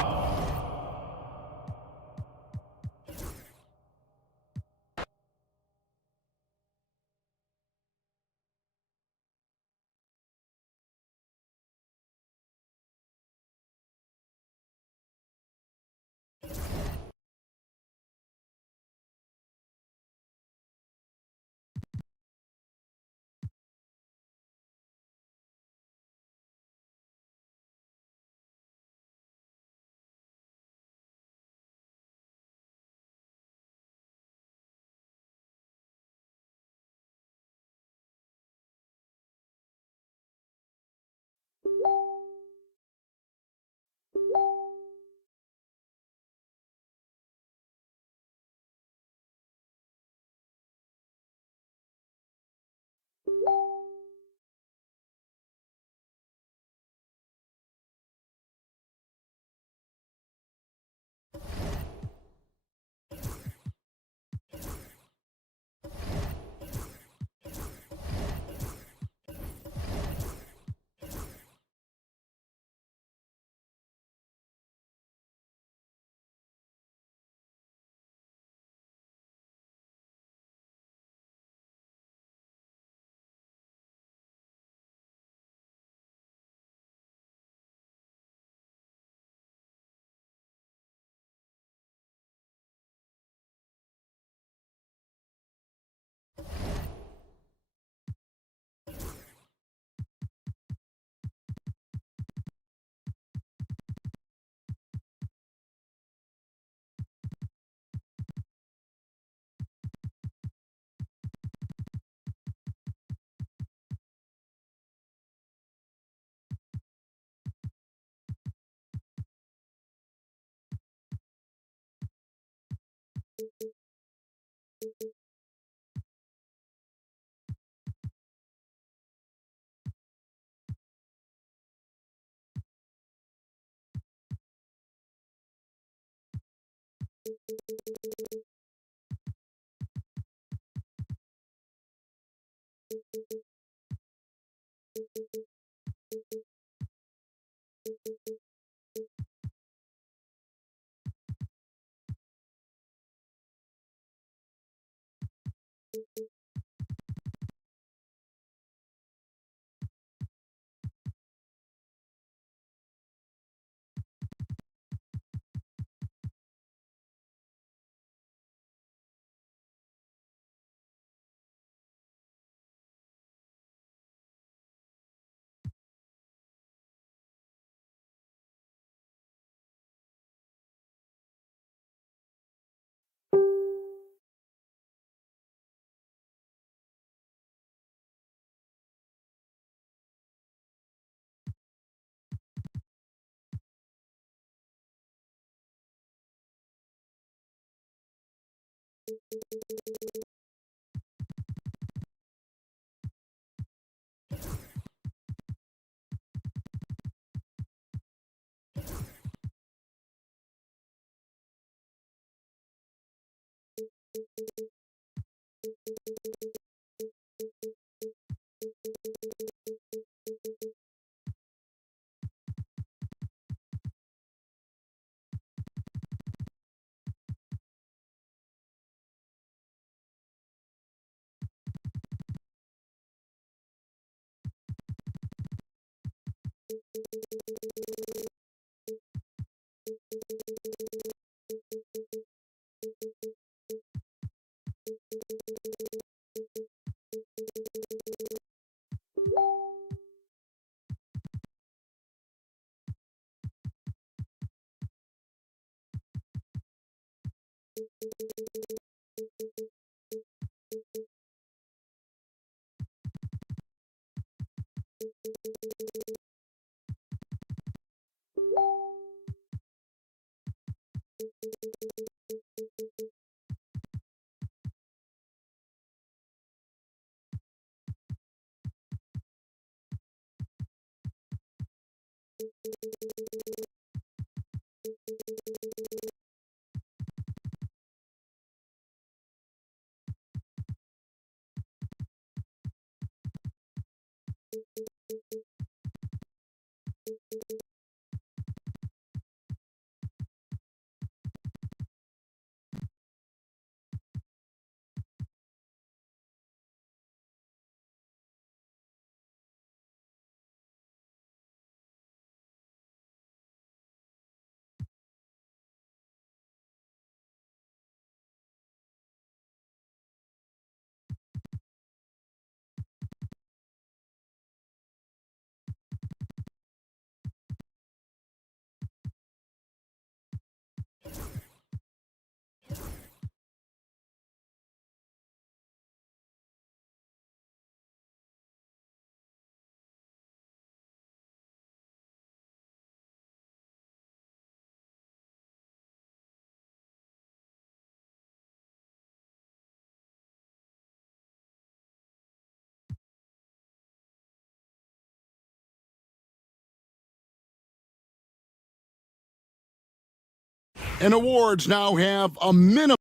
And awards now have a minimum.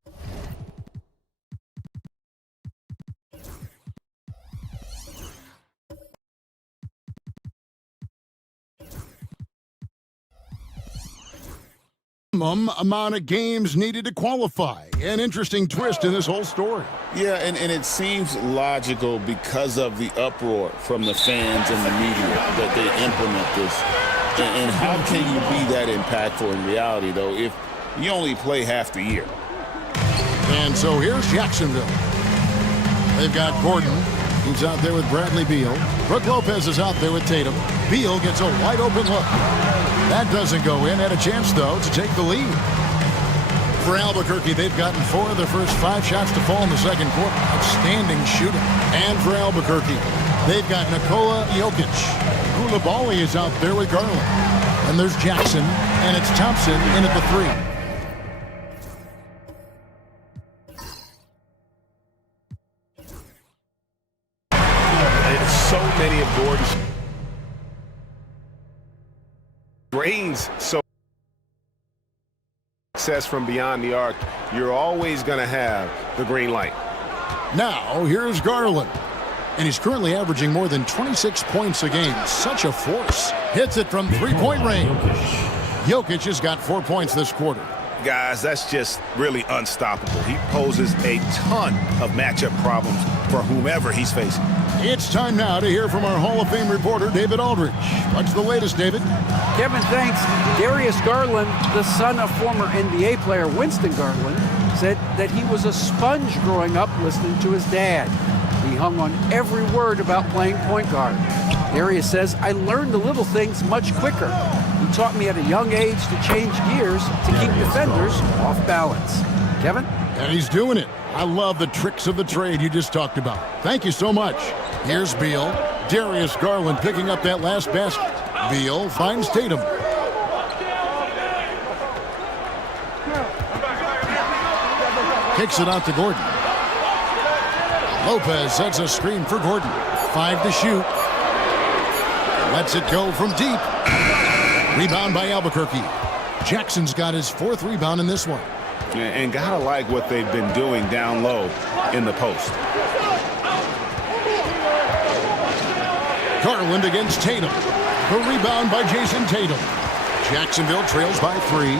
Amount of games needed to qualify. An interesting twist in this whole story. Yeah, and it seems logical because of the uproar from the fans and the media that they implement this. And how can you be that impactful in reality, though, if you only play half the year? And so here's Jacksonville. They've got Gordon. He's out there with Bradley Beal. Brook Lopez is out there with Tatum. Beal gets a wide open look. That doesn't go in. Had a chance, though, to take the lead. For Albuquerque, they've gotten 4 of their first 5 shots to fall in the second quarter. Outstanding shooting. And for Albuquerque, they've got Nikola Jokic. Koulibaly is out there with Garland. And there's Jackson, and it's Thompson in at the 3. So many of Gordon's drains so success from beyond the arc, you're always going to have the green light. Now, here's Garland. And he's currently averaging more than 26 points a game. Such a force. Hits it from three-point range. Jokic has got 4 points this quarter. Guys, that's just really unstoppable. He poses a ton of matchup problems for whomever he's facing. It's time now to hear from our Hall of Fame reporter, David Aldridge. What's the latest, David? Kevin, thanks. Darius Garland, the son of former NBA player Winston Garland, said that he was a sponge growing up listening to his dad. He hung on every word about playing point guard. Darius says, I learned the little things much quicker. He taught me at a young age to change gears to keep defenders off balance. Kevin? And he's doing it. I love the tricks of the trade you just talked about. Thank you so much. Here's Beal. Darius Garland picking up that last basket. Beal finds Tatum. Kicks it out to Gordon. Lopez sets a screen for Gordon. 5 to shoot. Lets it go from deep. Rebound by Albuquerque. Jackson's got his 4th rebound in this one. And gotta like what they've been doing down low in the post. Garland against Tatum. The rebound by Jason Tatum. Jacksonville trails by 3.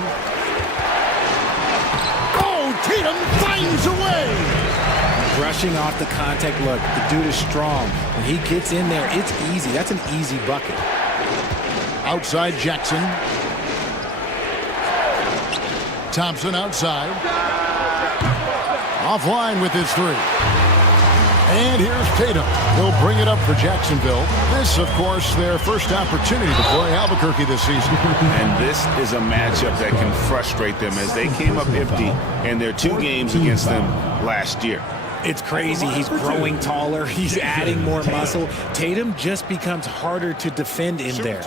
Oh, Tatum finds a way. Brushing off the contact. Look, the dude is strong. When he gets in there, it's easy. That's an easy bucket. Outside Jackson. Thompson outside. Offline with his 3. And here's Tatum. He'll bring it up for Jacksonville. This, of course, their first opportunity to play Albuquerque this season. And this is a matchup that can frustrate them as they came up empty in their 2 games against them last year. It's crazy. He's growing taller. He's adding more muscle. Tatum just becomes harder to defend in there.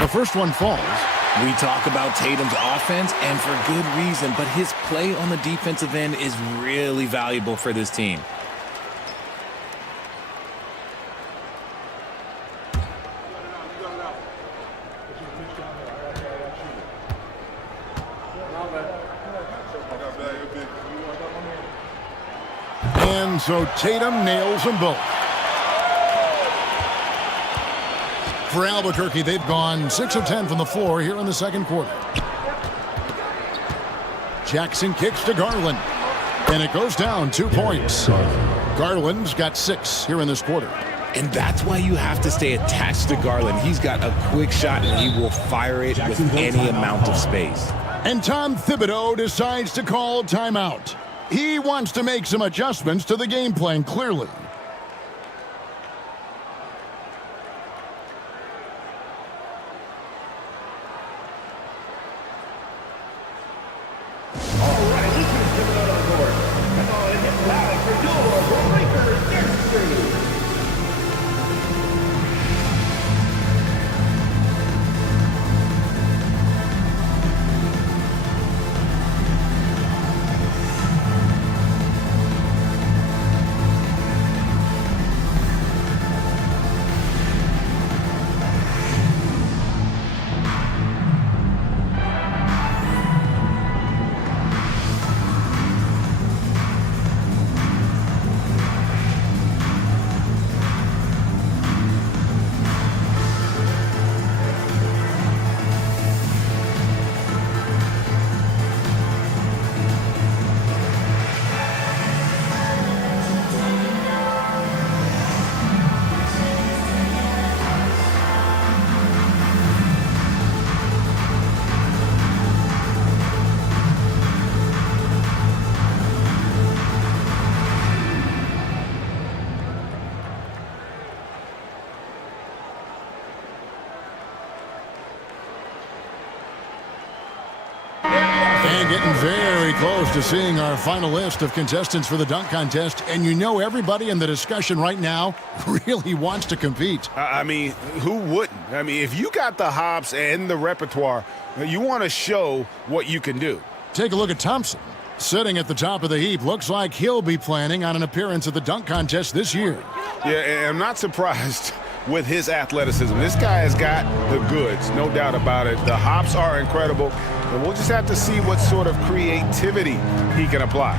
The first one falls. We talk about Tatum's offense, and for good reason, but his play on the defensive end is really valuable for this team. And so Tatum nails them both. For Albuquerque, they've gone 6 of 10 from the floor here in the second quarter. Jackson kicks to Garland. And it goes down 2 points. Garland's got 6 here in this quarter. And that's why you have to stay attached to Garland. He's got a quick shot, and he will fire it with any amount of space. And Tom Thibodeau decides to call timeout. He wants to make some adjustments to the game plan, clearly. And getting very close to seeing our final list of contestants for the dunk contest. And you know everybody in the discussion right now really wants to compete. I mean, who wouldn't? I mean, if you got the hops and the repertoire, you want to show what you can do. Take a look at Thompson. Sitting at the top of the heap, looks like he'll be planning on an appearance at the dunk contest this year. Yeah, and I'm not surprised with his athleticism. This guy has got the goods, no doubt about it. The hops are incredible, and we'll just have to see what sort of creativity he can apply.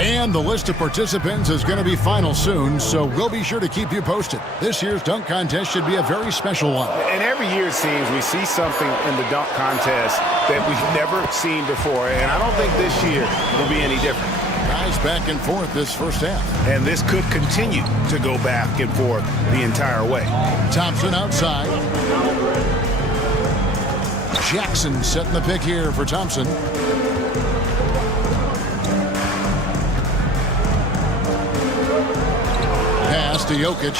And the list of participants is going to be final soon, so we'll be sure to keep you posted. This year's dunk contest should be a very special one. And every year it seems we see something in the dunk contest that we've never seen before, and I don't think this year will be any different. Guys back and forth this first half. And this could continue to go back and forth the entire way. Thompson outside. Jackson setting the pick here for Thompson. Pass to Jokic.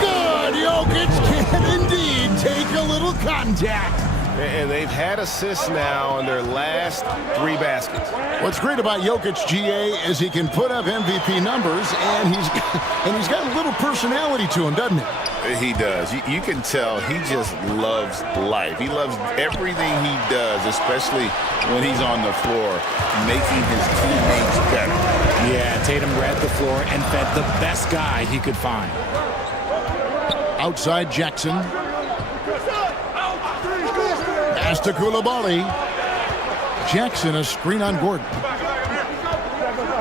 Good! Jokic can indeed take a little contact. And they've had assists now in their last 3 baskets. What's great about Jokic, GA, is he can put up MVP numbers, and he's got a little personality to him, doesn't he? He does. You can tell he just loves life. He loves everything he does, especially when he's on the floor, making his teammates better. Yeah, Tatum read the floor and fed the best guy he could find. Outside Jackson. Pass to Coulibaly. Jackson, a screen on Gordon.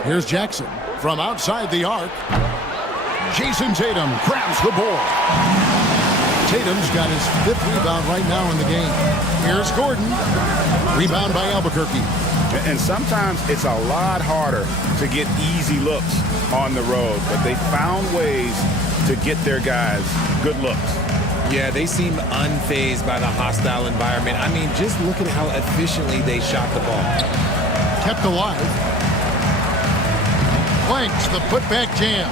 Here's Jackson from outside the arc. Jason Tatum grabs the ball. Tatum's got his 5th rebound right now in the game. Here's Gordon. Rebound by Albuquerque. And sometimes it's a lot harder to get easy looks on the road, but they found ways to get their guys good looks. Yeah, they seem unfazed by the hostile environment. I mean, just look at how efficiently they shot the ball. Kept alive. Blanks the putback jam.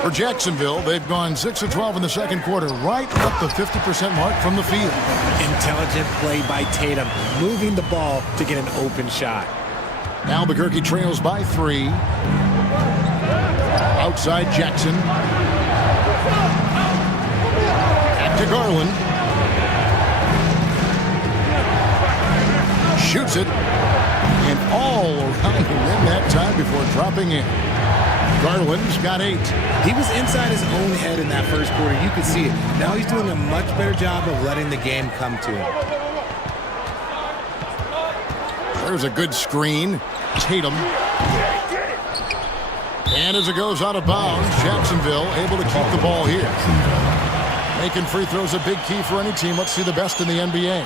For Jacksonville, they've gone 6 of 12 in the second quarter, right up the 50% mark from the field. Intelligent play by Tatum, moving the ball to get an open shot. Albuquerque trails by 3. Outside Jackson. Back to Garland. Shoots it. And all around him in that time before dropping in. Garland's got 8. He was inside his own head in that first quarter. You could see it. Now he's doing a much better job of letting the game come to him. There's a good screen. Tatum. And as it goes out of bounds, Jacksonville able to keep the ball here. Making free throws a big key for any team. Let's see the best in the NBA.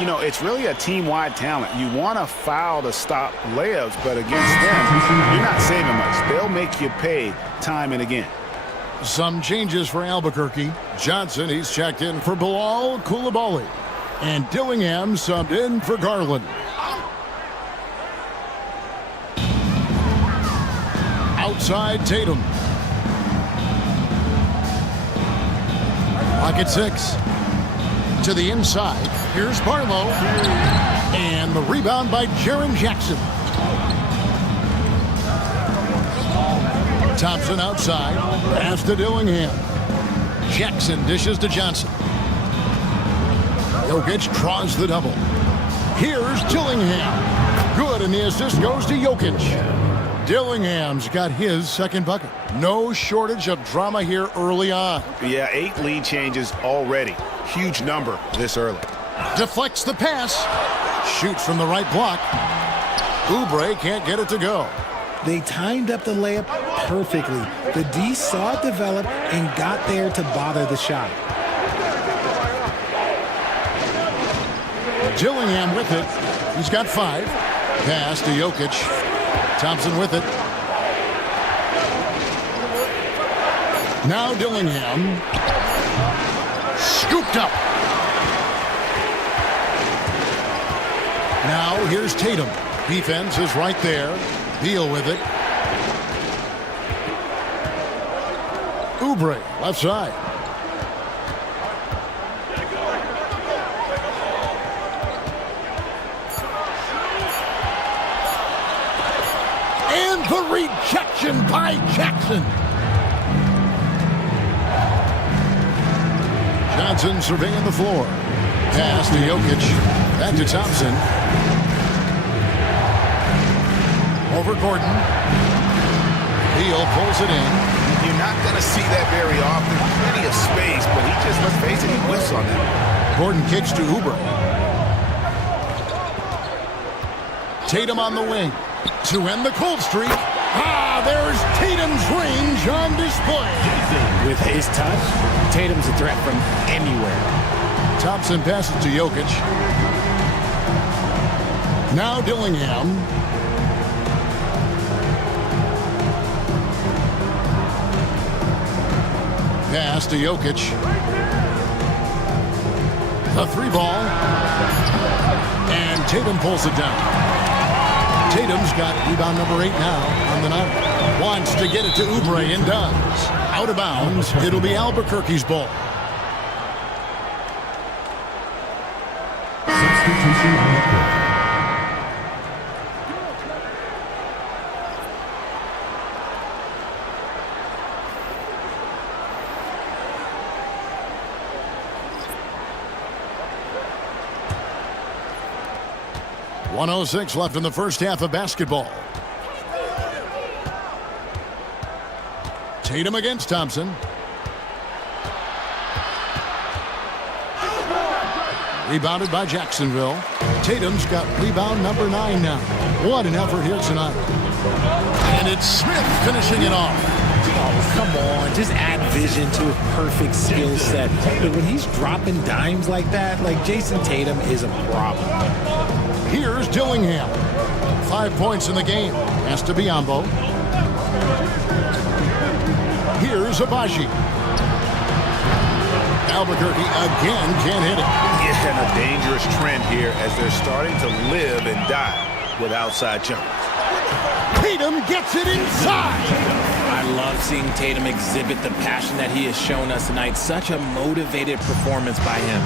You know, it's really a team-wide talent. You want to foul to stop layups, but against them, you're not saving much. They'll make you pay time and again. Some changes for Albuquerque. Johnson, he's checked in for Bilal Coulibaly. And Dillingham subbed in for Garland. Outside Tatum. Pocket 6. To the inside. Here's Barlow. And the rebound by Jaren Jackson. Thompson outside. Pass to Dillingham. Jackson dishes to Johnson. Jokic draws the double. Here's Dillingham. Good, and the assist goes to Jokic. Dillingham's got his second bucket. No shortage of drama here early on. Yeah, 8 lead changes already. Huge number this early. Deflects the pass. Shoots from the right block. Oubre can't get it to go. They timed up the layup perfectly. The D saw it develop and got there to bother the shot. Dillingham with it. He's got 5. Pass to Jokic. Thompson with it. Now Dillingham. Scooped up. Now here's Tatum. Defense is right there. Beal with it. Oubre, left side. And the rejection by Jackson. Johnson surveying the floor. Pass to Jokic. Back to Thompson. Over Gordon. Beal pulls it in. You're not going to see that very often. Plenty of space, but he just, let's face it, he whiffs on that. Gordon kicks to Oubre. Tatum on the wing to end the cold streak. There's Tatum's range on display. With his touch, Tatum's a threat from anywhere. Thompson passes to Jokic. Now Dillingham. Pass to Jokic. The 3-ball. And Tatum pulls it down. Tatum's got rebound number 8 now on the night. Wants to get it to Oubre and does. Out of bounds. It'll be Albuquerque's ball. Substitution on the court. .106 left in the first half of basketball. Tatum against Thompson. Rebounded by Jacksonville. Tatum's got rebound number 9 now. What an effort here tonight. And it's Smith finishing it off. Oh, come on. Just add vision to his perfect skill set. But when he's dropping dimes like that, like Jason Tatum is a problem. Here's Dillingham. 5 points in the game. Has to be Biombo. Here's Abaji. Albuquerque again can't hit it. Yeah, and a dangerous trend here as they're starting to live and die with outside jumpers. Tatum gets it inside. I love seeing Tatum exhibit the passion that he has shown us tonight. Such a motivated performance by him.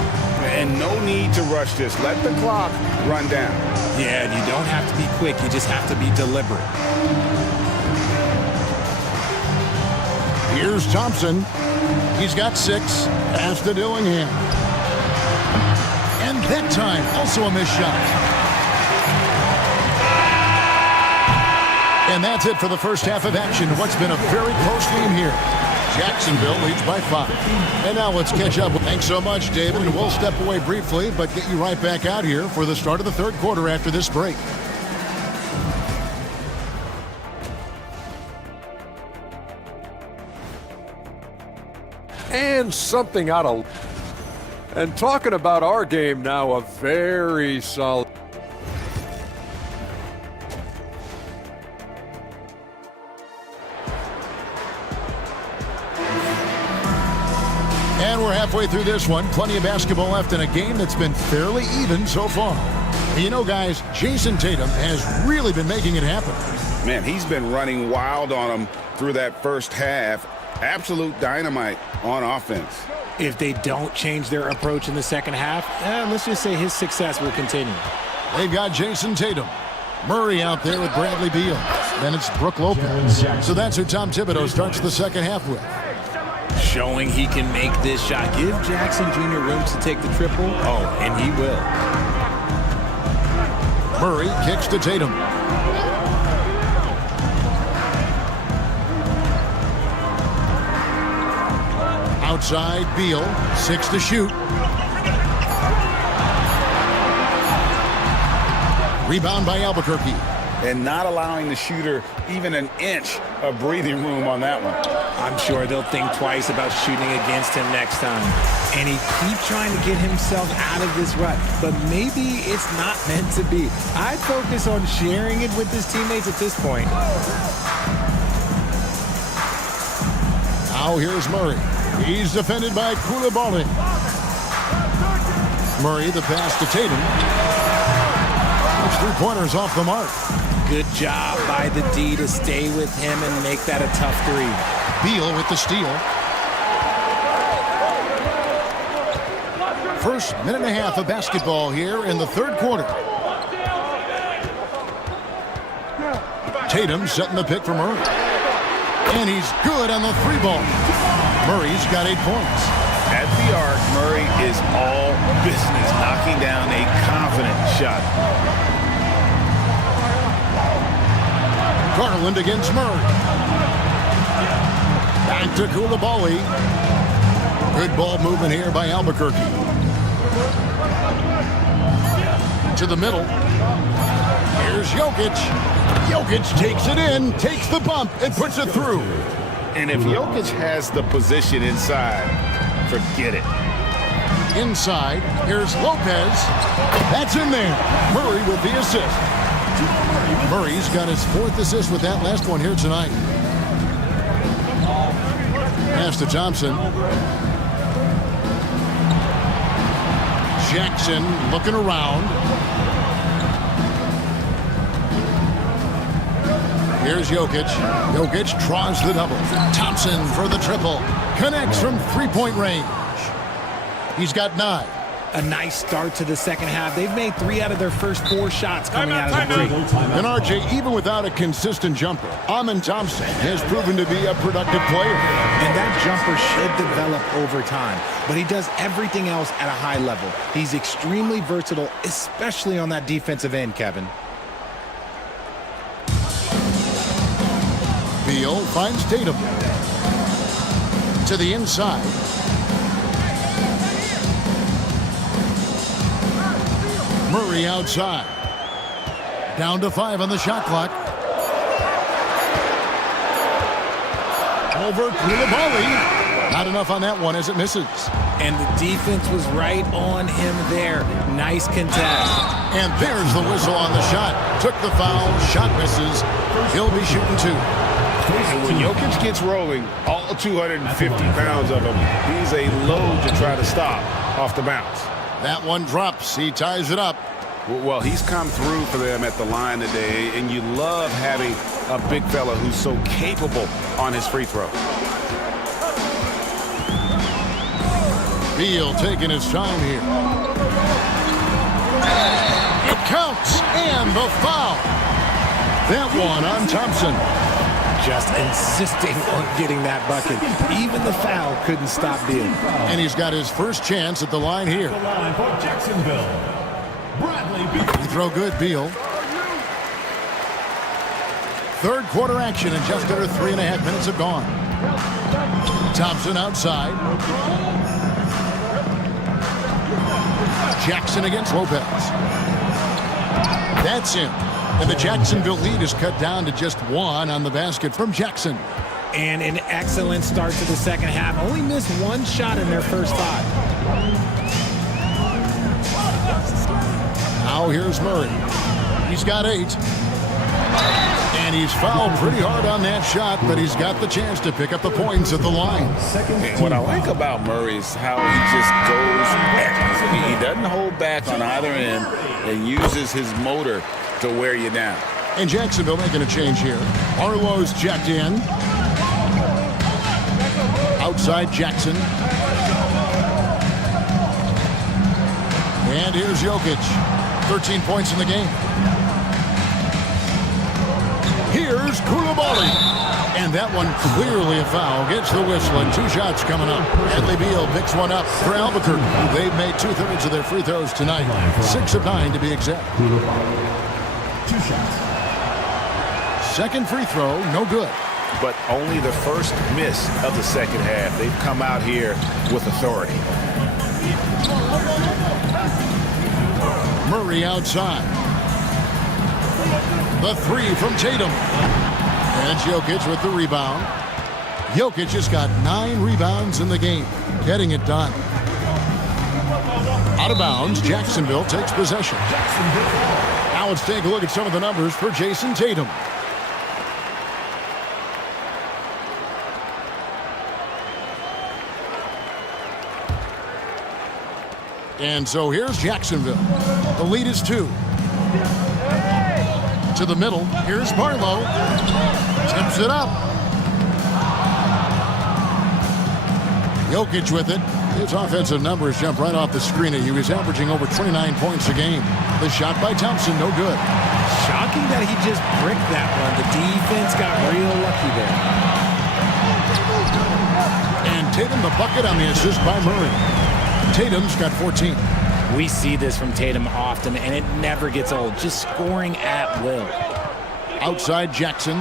And no need to rush this. Let the clock run down. Yeah, you don't have to be quick. You just have to be deliberate. Here's Thompson. He's got 6. Pass to Dillingham. And that time, also a missed shot. And that's it for the first half of action. What's been a very close game here. Jacksonville leads by 5. And now let's catch up. Thanks so much, David. And we'll step away briefly, but get you right back out here for the start of the third quarter after this break. And something out of... And talking about our game now, a very solid... And we're halfway through this one. Plenty of basketball left in a game that's been fairly even so far. You know, guys, Jason Tatum has really been making it happen. Man, he's been running wild on them through that first half. Absolute dynamite on offense. If they don't change their approach in the second half, let's just say his success will continue. They've got Jason Tatum. Murray out there with Bradley Beal. Then it's Brook Lopez. So that's who Tom Thibodeau starts the second half with. Showing he can make this shot. Give Jackson Jr. room to take the triple. Oh, and he will. Murray kicks to Tatum. Outside, Beal. 6 to shoot. Rebound by Albuquerque. And not allowing the shooter even an inch of breathing room on that one. I'm sure they'll think twice about shooting against him next time. And he keeps trying to get himself out of this rut. But maybe it's not meant to be. I'd focus on sharing it with his teammates at this point. Now here's Murray. He's defended by Coulibaly. Murray, the pass to Tatum. It's 3-pointers off the mark. Good job by the D to stay with him and make that a tough 3. Beal with the steal. First minute and a half of basketball here in the third quarter. Tatum setting the pick for Murray. And he's good on the 3-ball. Murray's got 8 points. At the arc, Murray is all business, knocking down a confident shot. Garland against Murray. Back to Koulibaly. Good ball movement here by Albuquerque. To the middle. Here's Jokic. Jokic takes it in, takes the bump, and puts it through. And if Jokic has the position inside, forget it. Inside, here's Lopez. That's in there. Murray with the assist. Murray's got his 4th assist with that last one here tonight. Pass to Thompson. Jackson looking around. Here's Jokic. Jokic draws the double. Thompson for the triple. Connects from three-point range. He's got 9. A nice start to the second half. They've made 3 out of their first 4 shots coming out of the break. And RJ, even without a consistent jumper, Amen Thompson has proven to be a productive player. And that jumper should develop over time. But he does everything else at a high level. He's extremely versatile, especially on that defensive end, Kevin. Beal finds Tatum. To the inside. Murray outside. Down to 5 on the shot clock. Over Koulibaly. Not enough on that one as it misses. And the defense was right on him there. Nice contest. And there's the whistle on the shot. Took the foul. Shot misses. He'll be shooting 2. And when Jokic gets rolling, all 250 pounds of him, he's a load to try to stop off the bounce. That one drops. He ties it up. Well, he's come through for them at the line today, and you love having a big fella who's so capable on his free throw. Beal taking his time here. It counts, and the foul. That one on Thompson. Just insisting on getting that bucket. Even the foul couldn't stop Beal. And he's got his first chance at the line here. The line for Jacksonville. Bradley Beal. Free throw good, Beal. Third quarter action, and just under 3.5 minutes have gone. Thompson outside. Jackson against Lopez. That's in. And the Jacksonville lead is cut down to just 1 on the basket from Jackson. And an excellent start to the second half. Only missed 1 shot in their first 5. Now here's Murray. He's got 8. And he's fouled pretty hard on that shot, but he's got the chance to pick up the points at the line. And what I like about Murray is how he just goes back. He doesn't hold back on either end and uses his motor to wear you down. And Jacksonville making a change here. Arlo's checked in. Outside Jackson. And here's Jokic. 13 points in the game. Here's Koulibaly. And that one clearly a foul. Gets the whistle, and 2 shots coming up. Bradley Beal picks one up for Albuquerque. They've made 2/3 of their free throws tonight. 6 of 9 to be exact. 2 shots. Second free throw, no good. But only the first miss of the second half. They've come out here with authority. Murray outside. The 3 from Tatum. And Jokic with the rebound. Jokic has got 9 rebounds in the game, getting it done. Out of bounds, Jacksonville takes possession. Now let's take a look at some of the numbers for Jason Tatum. And so here's Jacksonville. The lead is 2. To the middle, here's Barlow. Tips it up. Jokic with it. His offensive numbers jump right off the screen. He was averaging over 29 points a game. The shot by Thompson, no good. Shocking that he just bricked that one. The defense got real lucky there. And Tatum the bucket on the assist by Murray. Tatum's got 14. We see this from Tatum often, and it never gets old. Just scoring at will. Outside Jackson.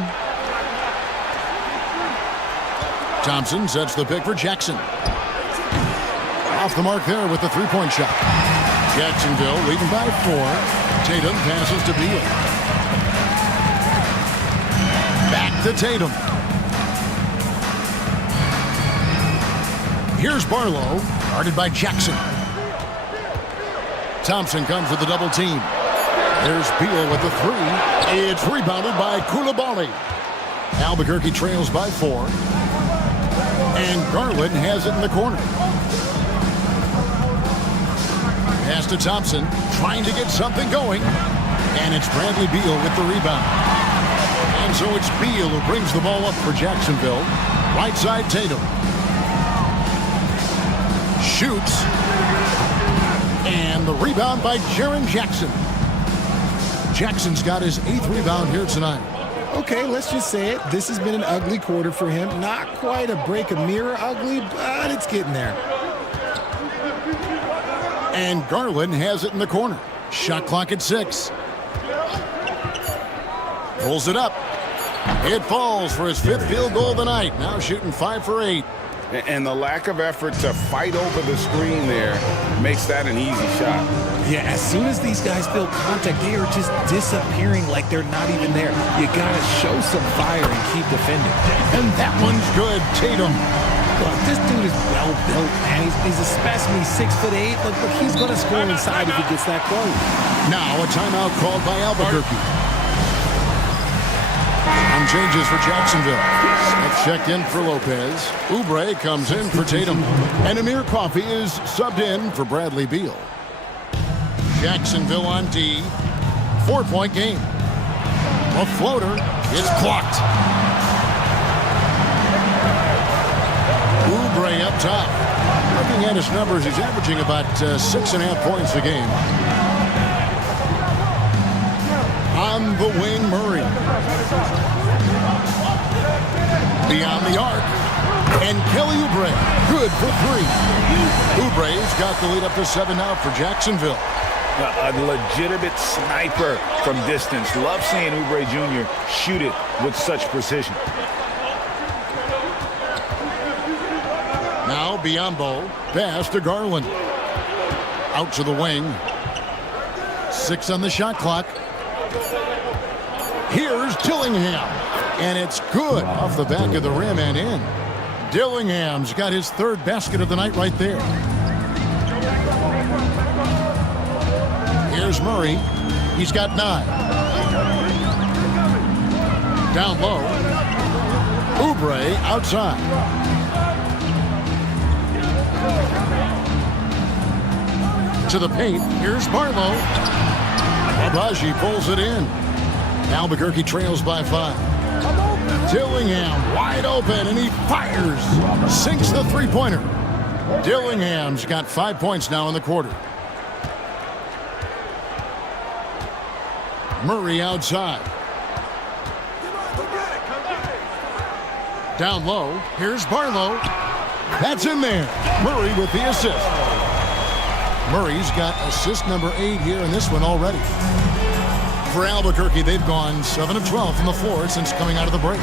Thompson sets the pick for Jackson. Off the mark there with the three-point shot. Jacksonville leading by 4. Tatum passes to Beal. Back to Tatum. Here's Barlow, guarded by Jackson. Thompson comes with the double team. There's Beal with the 3. It's rebounded by Coulibaly. Albuquerque trails by 4. And Garland has it in the corner. Pass to Thompson, trying to get something going. And it's Bradley Beal with the rebound. And so it's Beal who brings the ball up for Jacksonville. Right side Tatum. Shoots. And the rebound by Jaren Jackson. Jackson's got his 8th rebound here tonight. Okay, let's just say it. This has been an ugly quarter for him. Not quite a break a mirror ugly, but it's getting there. And Garland has it in the corner. Shot clock at 6. Pulls it up. It falls for his 5th field goal of the night. Now shooting 5 for 8. And the lack of effort to fight over the screen there makes that an easy shot. Yeah, as soon as these guys feel contact, they are just disappearing like they're not even there. You got to show some fire and keep defending. And that one's good. Tatum. Look, this dude is well built, man. He's a specimen. He's 6'8". Look, he's going to score inside if he gets that close. Now a timeout called by Albuquerque. Some changes for Jacksonville. Smith checked in for Lopez. Oubre comes in for Tatum. And Amir Coffey is subbed in for Bradley Beal. Jacksonville on D. 4-point game. A floater is blocked. Oubre up top. Looking at his numbers, he's averaging about 6.5 points a game. On the wing, Murray. Beyond the arc. And Kelly Oubre, good for 3. Oubre's got the lead up to 7 now for Jacksonville. A legitimate sniper from distance. Love seeing Oubre Jr. shoot it with such precision. Now Biombo, pass to Garland. Out to the wing. 6 on the shot clock. Here's Dillingham. And it's good off the back of the rim and in. Dillingham's got his 3rd basket of the night right there. Here's Murray. He's got 9. Down low. Oubre outside. To the paint. Here's Barlow. Abaji pulls it in. Albuquerque trails by 5. Dillingham wide open, and he fires. Sinks the three-pointer. Dillingham's got 5 points now in the quarter. Murray outside. Down low. Here's Barlow. That's in there. Murray with the assist. Murray's got assist number 8 here in this one already. For Albuquerque, they've gone 7 of 12 from the floor since coming out of the break.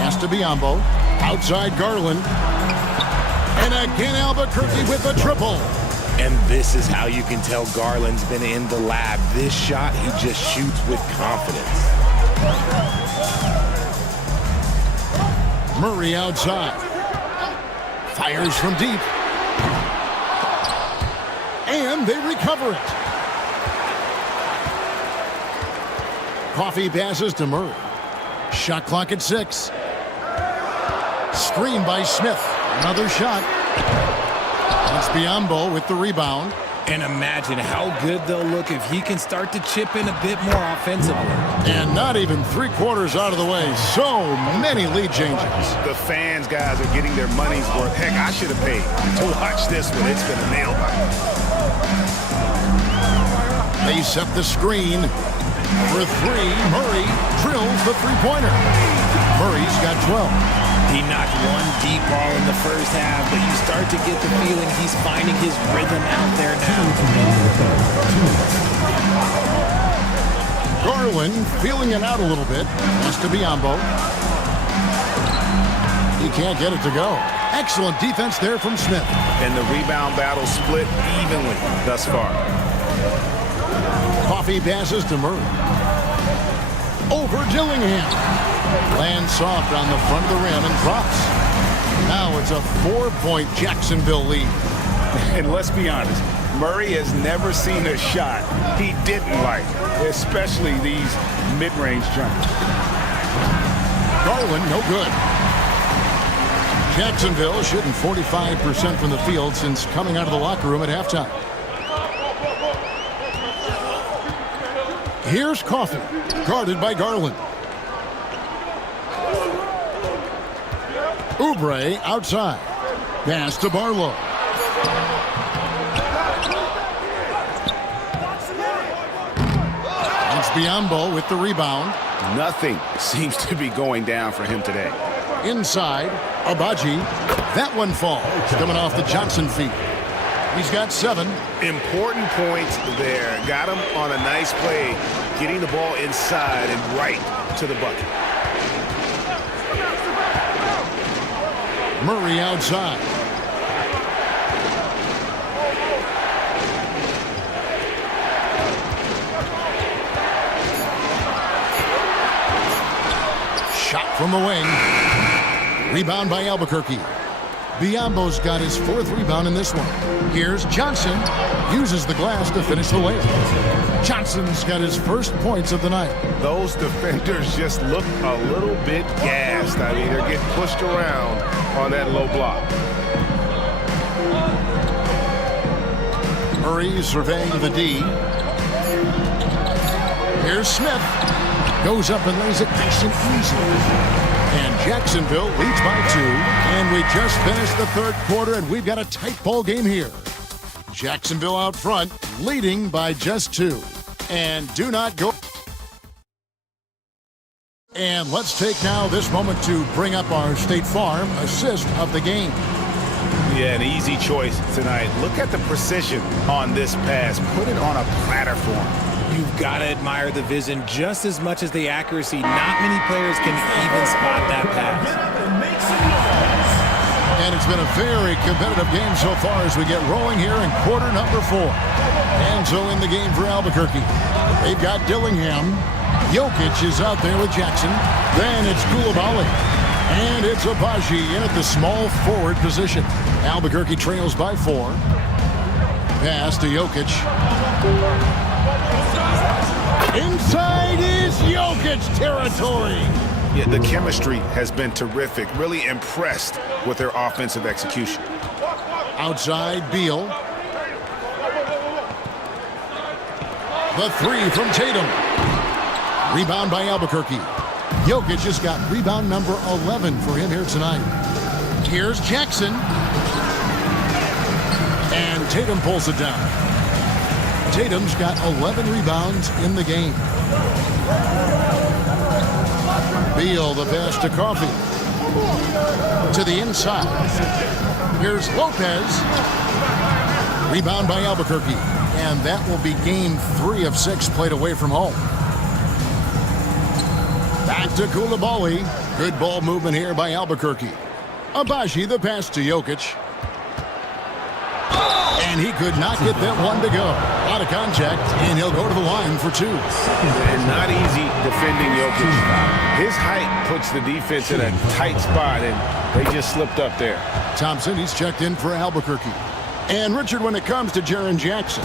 Pass to Biombo. Outside Garland. And again Albuquerque with a triple. And this is how you can tell Garland's been in the lab. This shot, he just shoots with confidence. Murray outside. Fires from deep. And they recover it. Coffey passes to Murray. Shot clock at 6. Screen by Smith. Another shot. It's Biombo with the rebound. And imagine how good they'll look if he can start to chip in a bit more offensively. And not even 3/4 out of the way. So many lead changes. The fans, guys, are getting their money's worth. Heck, I should have paid to watch this one. It's been a nail biter. They set the screen. For 3, Murray drills the three-pointer. Murray's got 12. He knocked one deep great ball in the first half, but you start to get the feeling he's finding his rhythm out there now. Garland feeling it out a little bit. Has to Biombo. He can't get it to go. Excellent defense there from Smith. And the rebound battle split evenly thus far. Coffee passes to Murray. Over Dillingham. Lands soft on the front of the rim and drops. Now it's a 4-point Jacksonville lead. And let's be honest, Murray has never seen a shot he didn't like, especially these mid-range jumpers. Garland, no good. Jacksonville shooting 45% from the field since coming out of the locker room at halftime. Here's Coffee, guarded by Garland. Oubre outside. Pass to Barlow. It's Biombo with the rebound. Nothing seems to be going down for him today. Inside, Abaji. That one falls, coming off the Johnson feet. He's got 7. Important points there. Got him on a nice play, getting the ball inside and right to the bucket. Murray outside. Shot from the wing. Rebound by Albuquerque. Biombo's got his 4th rebound in this one. Here's Johnson. Uses the glass to finish the layup. Johnson's got his first points of the night. Those defenders just look a little bit gassed. I mean, they're getting pushed around on that low block. Murray surveying the D. Here's Smith. Goes up and lays it nice and easy. And Jacksonville leads by 2. And we just finished the 3rd quarter, and we've got a tight ball game here. Jacksonville out front, leading by just 2. And do not go. And let's take now this moment to bring up our State Farm assist of the game. Yeah, an easy choice tonight. Look at the precision on this pass. Put it on a platter for him. You've got to admire the vision just as much as the accuracy. Not many players can even spot that pass. And it's been a very competitive game so far as we get rolling here in quarter number 4. Enzo in the game for Albuquerque. They've got Dillingham. Jokic is out there with Jackson. Then it's Koulibaly. And it's Abaji in at the small forward position. Albuquerque trails by 4. Pass to Jokic. Inside is Jokic territory. Yeah, the chemistry has been terrific. Really impressed with their offensive execution. Outside, Beal. The 3 from Tatum. Rebound by Albuquerque. Jokic just got rebound number 11 for him here tonight. Here's Jackson. And Tatum pulls it down. Tatum's got 11 rebounds in the game. Beal, the pass to Coffee. To the inside. Here's Lopez. Rebound by Albuquerque. And that will be game 3 of 6 played away from home. Back to Koulibaly. Good ball movement here by Albuquerque. Abaji, the pass to Jokic. And he could not get that one to go. Out of contact, and he'll go to the line for 2. And not easy defending Jokic. His height puts the defense in a tight spot, and they just slipped up there. Thompson, he's checked in for Albuquerque. And Richard, when it comes to Jaren Jackson,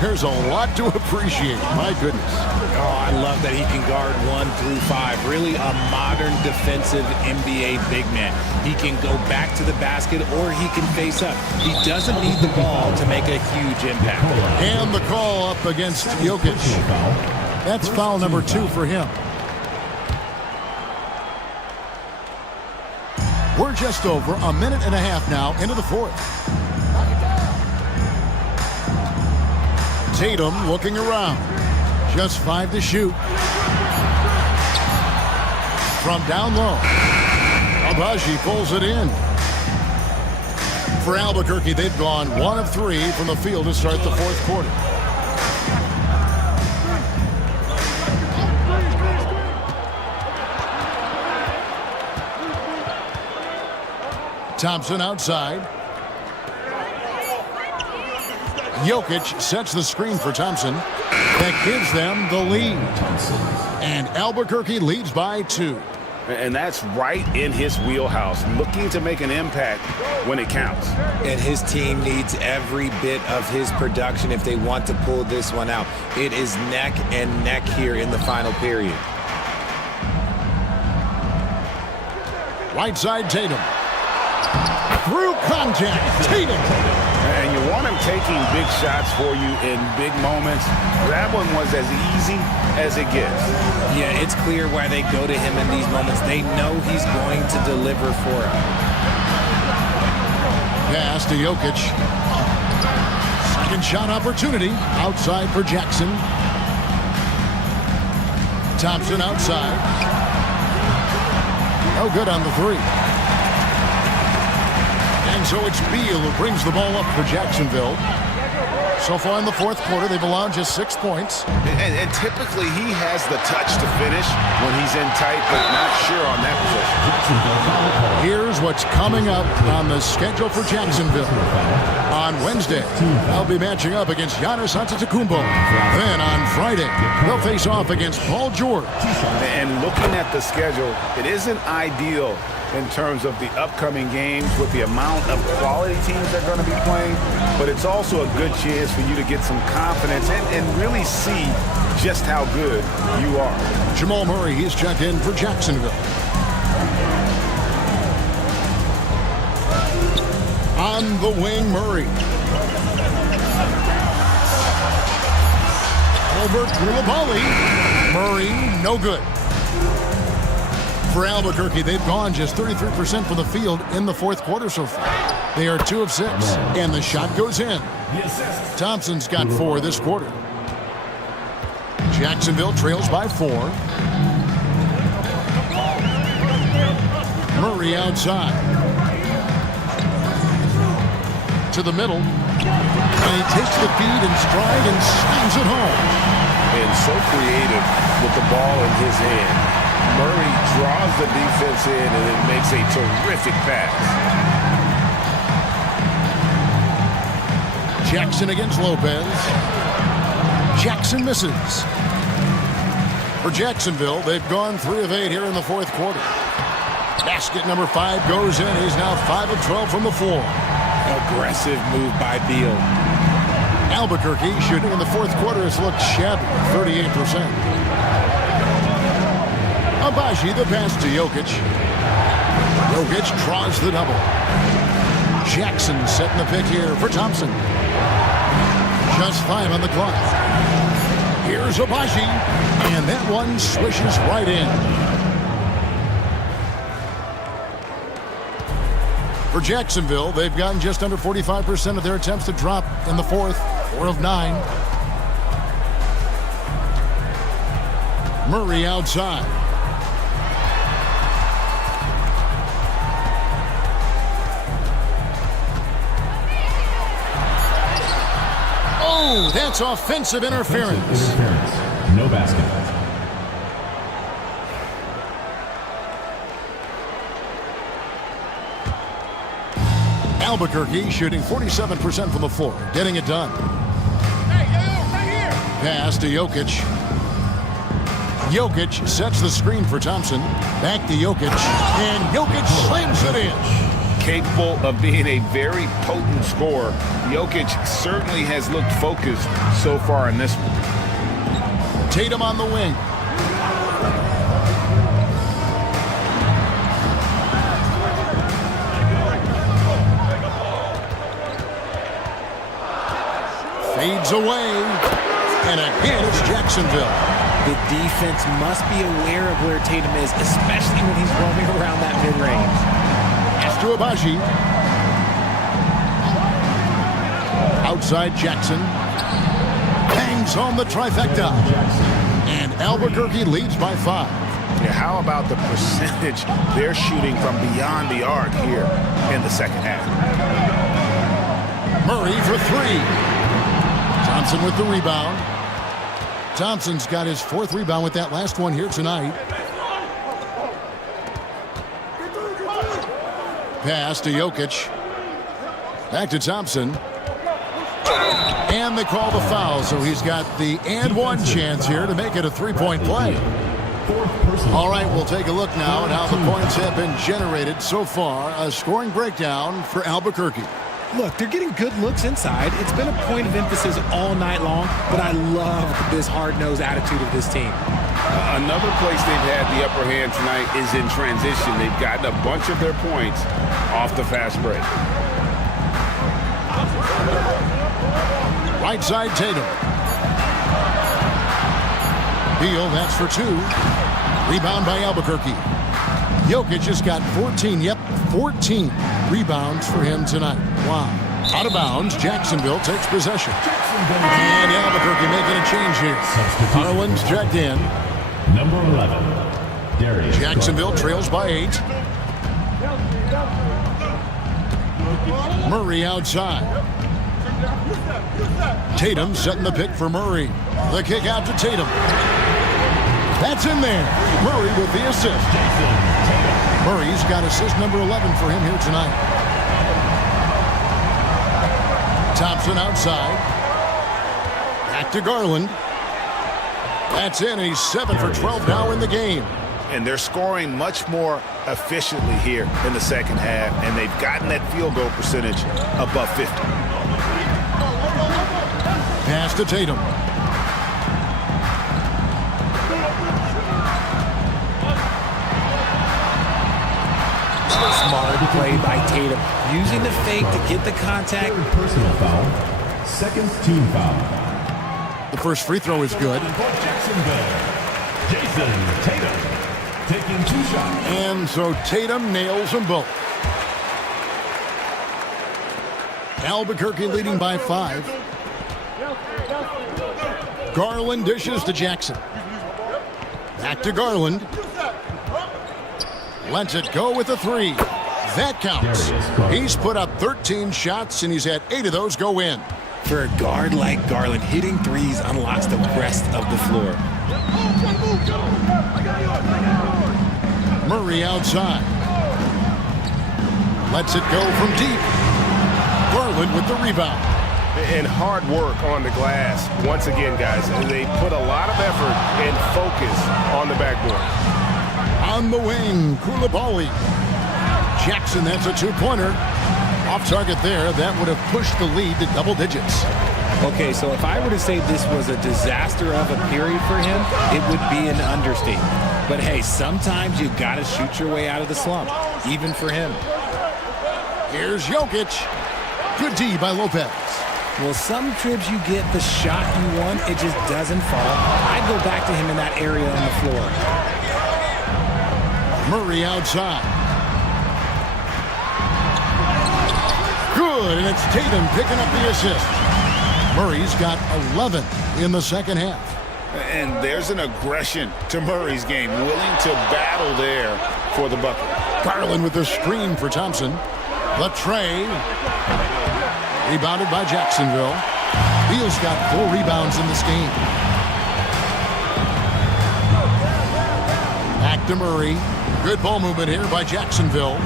there's a lot to appreciate. My goodness. Oh, I love that he can guard 1 through 5. Really a modern defensive NBA big man. He can go back to the basket or he can face up. He doesn't need the ball to make a huge impact. And the call up against Jokic. That's foul number 2 for him. We're just over a minute and a half now into the 4th. Tatum looking around. Just 5 to shoot. From down low. Abaji pulls it in. For Albuquerque, they've gone 1 of 3 from the field to start the fourth quarter. Thompson outside. Jokic sets the screen for Thompson. That gives them the lead. And Albuquerque leads by 2. And that's right in his wheelhouse, looking to make an impact when it counts. And his team needs every bit of his production if they want to pull this one out. It is neck and neck here in the final period. Right side, Tatum. Through contact, Tatum. And you want him taking big shots for you in big moments. That one was as easy as it gets. Yeah, it's clear why they go to him in these moments. They know he's going to deliver for them. Pass to Jokic. Second shot opportunity. Outside for Jackson. Thompson outside. No good on the 3. And so it's Beal who brings the ball up for Jacksonville. So far in the fourth quarter, they've allowed just 6 points. And typically he has the touch to finish when he's in tight, but not sure on that position. Here's what's coming up on the schedule for Jacksonville. On Wednesday, they'll be matching up against Giannis Antetokounmpo. Then on Friday, they'll face off against Paul George. And looking at the schedule, it isn't ideal in terms of the upcoming games with the amount of quality teams they're going to be playing, but it's also a good chance for you to get some confidence and really see just how good you are. Jamal Murray, he's checked in for Jacksonville. On the wing, Murray. Albert Coulibaly. Murray, no good. For Albuquerque, they've gone just 33% from the field in the fourth quarter so far. They are 2 of 6, and the shot goes in. Thompson's got 4 this quarter. Jacksonville trails by 4. Murray outside. To the middle. And he takes the feed in stride and slams it home. And so creative with the ball in his hand. Murray draws the defense in and then makes a terrific pass. Jackson against Lopez. Jackson misses. For Jacksonville, they've gone 3 of 8 here in the fourth quarter. Basket number 5 goes in. He's now 5 of 12 from the floor. Aggressive move by Beal. Albuquerque shooting in the fourth quarter has looked shabby, 38%. Abaji, the pass to Jokic. Jokic draws the double. Jackson setting the pick here for Thompson. Just 5 on the clock. Here's Abaji, and that one swishes right in. For Jacksonville, they've gotten just under 45% of their attempts to drop in the fourth, 4 of 9. Murray outside. Oh, that's offensive interference. No basket. Albuquerque shooting 47% from the floor, getting it done. Pass to Jokic. Jokic sets the screen for Thompson. Back to Jokic, and Jokic slams it in. Capable of being a very potent scorer. Jokic certainly has looked focused so far in this one. Tatum on the wing. Fades away. And again, it's Jacksonville. The defense must be aware of where Tatum is, especially when he's roaming around that mid-range. To Abaji. Outside Jackson. Bangs home the trifecta. And Albuquerque leads by 5. Yeah, how about the percentage they're shooting from beyond the arc here in the second half? Murray for three. Thompson with the rebound. Thompson's got his 4th rebound with that last one here tonight. Pass to Jokic. Back to Thompson. And they call the foul, so he's got the and one chance here to make it a 3-point play. All right, we'll take a look now at how the points have been generated so far. A scoring breakdown for Albuquerque. Look, they're getting good looks inside. It's been a point of emphasis all night long, but I love this hard-nosed attitude of this team. Another place they've had the upper hand tonight is in transition. They've gotten a bunch of their points off the fast break. Right side, Tatum. Beal, that's for 2. Rebound by Albuquerque. Jokic just got 14. Yep, 14 rebounds for him tonight. Wow. Out of bounds, Jacksonville takes possession. And Albuquerque making a change here. Garland's checked in. Number 11, Darius. Jacksonville trails by 8. Murray outside. Tatum setting the pick for Murray. The kick out to Tatum. That's in there. Murray with the assist. Murray's got assist number 11 for him here tonight. Thompson outside. Back to Garland. That's in, and he's 7 for 12 now in the game. And they're scoring much more efficiently here in the second half, and they've gotten that field goal percentage above 50. Pass to Tatum. Smart play by Tatum. Using the fake to get the contact. Personal foul. 2nd team foul. The first free throw is good. Jacksonville. Jason Tatum taking 2 shots. And so Tatum nails them both. Albuquerque leading by 5. Garland dishes to Jackson. Back to Garland. Lets it go with a 3. That counts. He's put up 13 shots, and he's had 8 of those go in. For a guard like Garland, hitting threes unlocks the rest of the floor. Murray outside. Lets it go from deep. Garland with the rebound. And hard work on the glass. Once again, guys, they put a lot of effort and focus on the backboard. On the wing, Koulibaly. Jackson, that's a 2-pointer. Off target there. That would have pushed the lead to double digits. Okay, so if I were to say this was a disaster of a period for him, it would be an understatement. But hey, sometimes you got to shoot your way out of the slump, even for him. Here's Jokic. Good D by Lopez. Well, some trips you get the shot you want, it just doesn't fall. I'd go back to him in that area on the floor. Murray outside. Good, and it's Tatum picking up the assist. Murray's got 11 in the second half. And there's an aggression to Murray's game, willing to battle there for the bucket. Garland with the screen for Thompson. The tray. Rebounded by Jacksonville. Beal's got 4 rebounds in this game. Back to Murray. Good ball movement here by Jacksonville.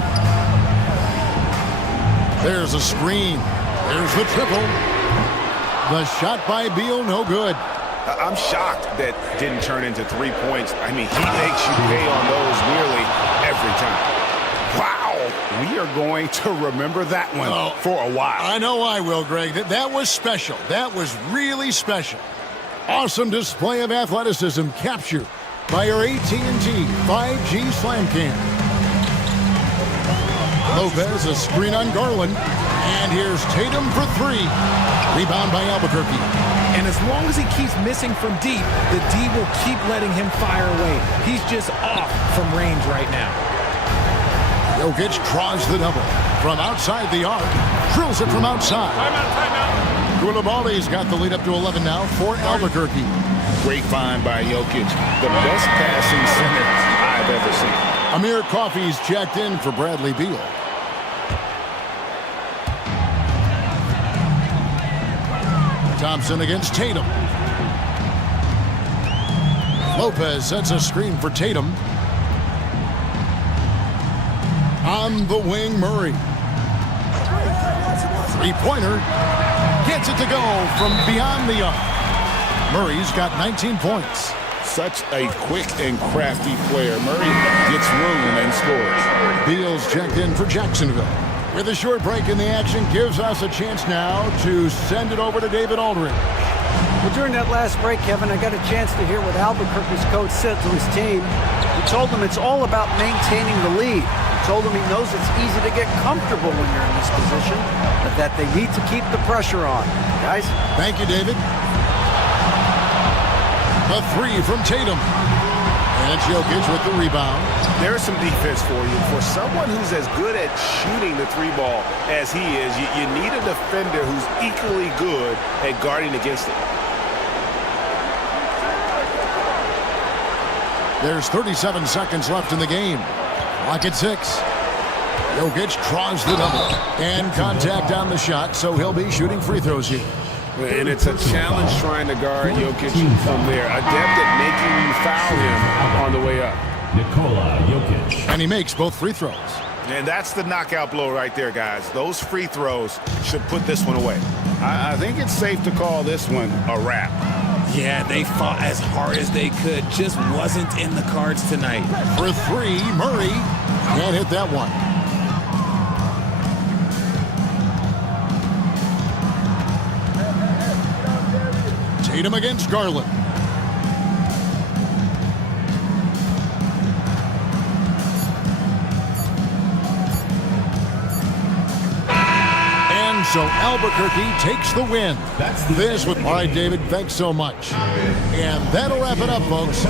There's a screen. There's the triple. The shot by Beal, no good. I'm shocked that didn't turn into 3 points. I mean, he makes you pay on those nearly every time. Wow. We are going to remember that one for a while. I know I will, Greg. That was special. That was really special. Awesome display of athleticism captured by our AT&T 5G Slam Cam. Lopez, a screen on Garland. And here's Tatum for 3. Rebound by Albuquerque. And as long as he keeps missing from deep, the D will keep letting him fire away. He's just off from range right now. Jokic draws the double. From outside the arc, drills it from outside. Timeout. Koulibaly's got the lead up to 11 now for Albuquerque. Great find by Jokic. The best passing center I've ever seen. Amir Coffey's checked in for Bradley Beal. Thompson against Tatum. Lopez sets a screen for Tatum. On the wing, Murray. Three-pointer. Gets it to go from beyond the arc. Murray's got 19 points. Such a quick and crafty player. Murray gets room and scores. Beal's checked in for Jacksonville. With a short break in the action, gives us a chance now to send it over to David Aldridge. Well, during that last break, Kevin, I got a chance to hear what Albuquerque's coach said to his team. He told them it's all about maintaining the lead. He told them he knows it's easy to get comfortable when you're in this position, but that they need to keep the pressure on. Guys? Thank you, David. A three from Tatum. And it's Jokic with the rebound. There's some defense for you. For someone who's as good at shooting the three ball as he is, you need a defender who's equally good at guarding against it. There's 37 seconds left in the game. Clock at 6. Jokic draws the double. And contact on the shot, so he'll be shooting free throws here. And it's a challenge trying to guard Jokic from there. Adept at making you foul him on the way up. Nikola Jokic. And he makes both free throws. And that's the knockout blow right there, guys. Those free throws should put this one away. I think it's safe to call this one a wrap. Yeah, they fought as hard as they could. Just wasn't in the cards tonight. For three, Murray can't hit that one. Tatum against Garland. And so Albuquerque takes the win. This with, all right, David, thanks so much. And that'll wrap it up, folks.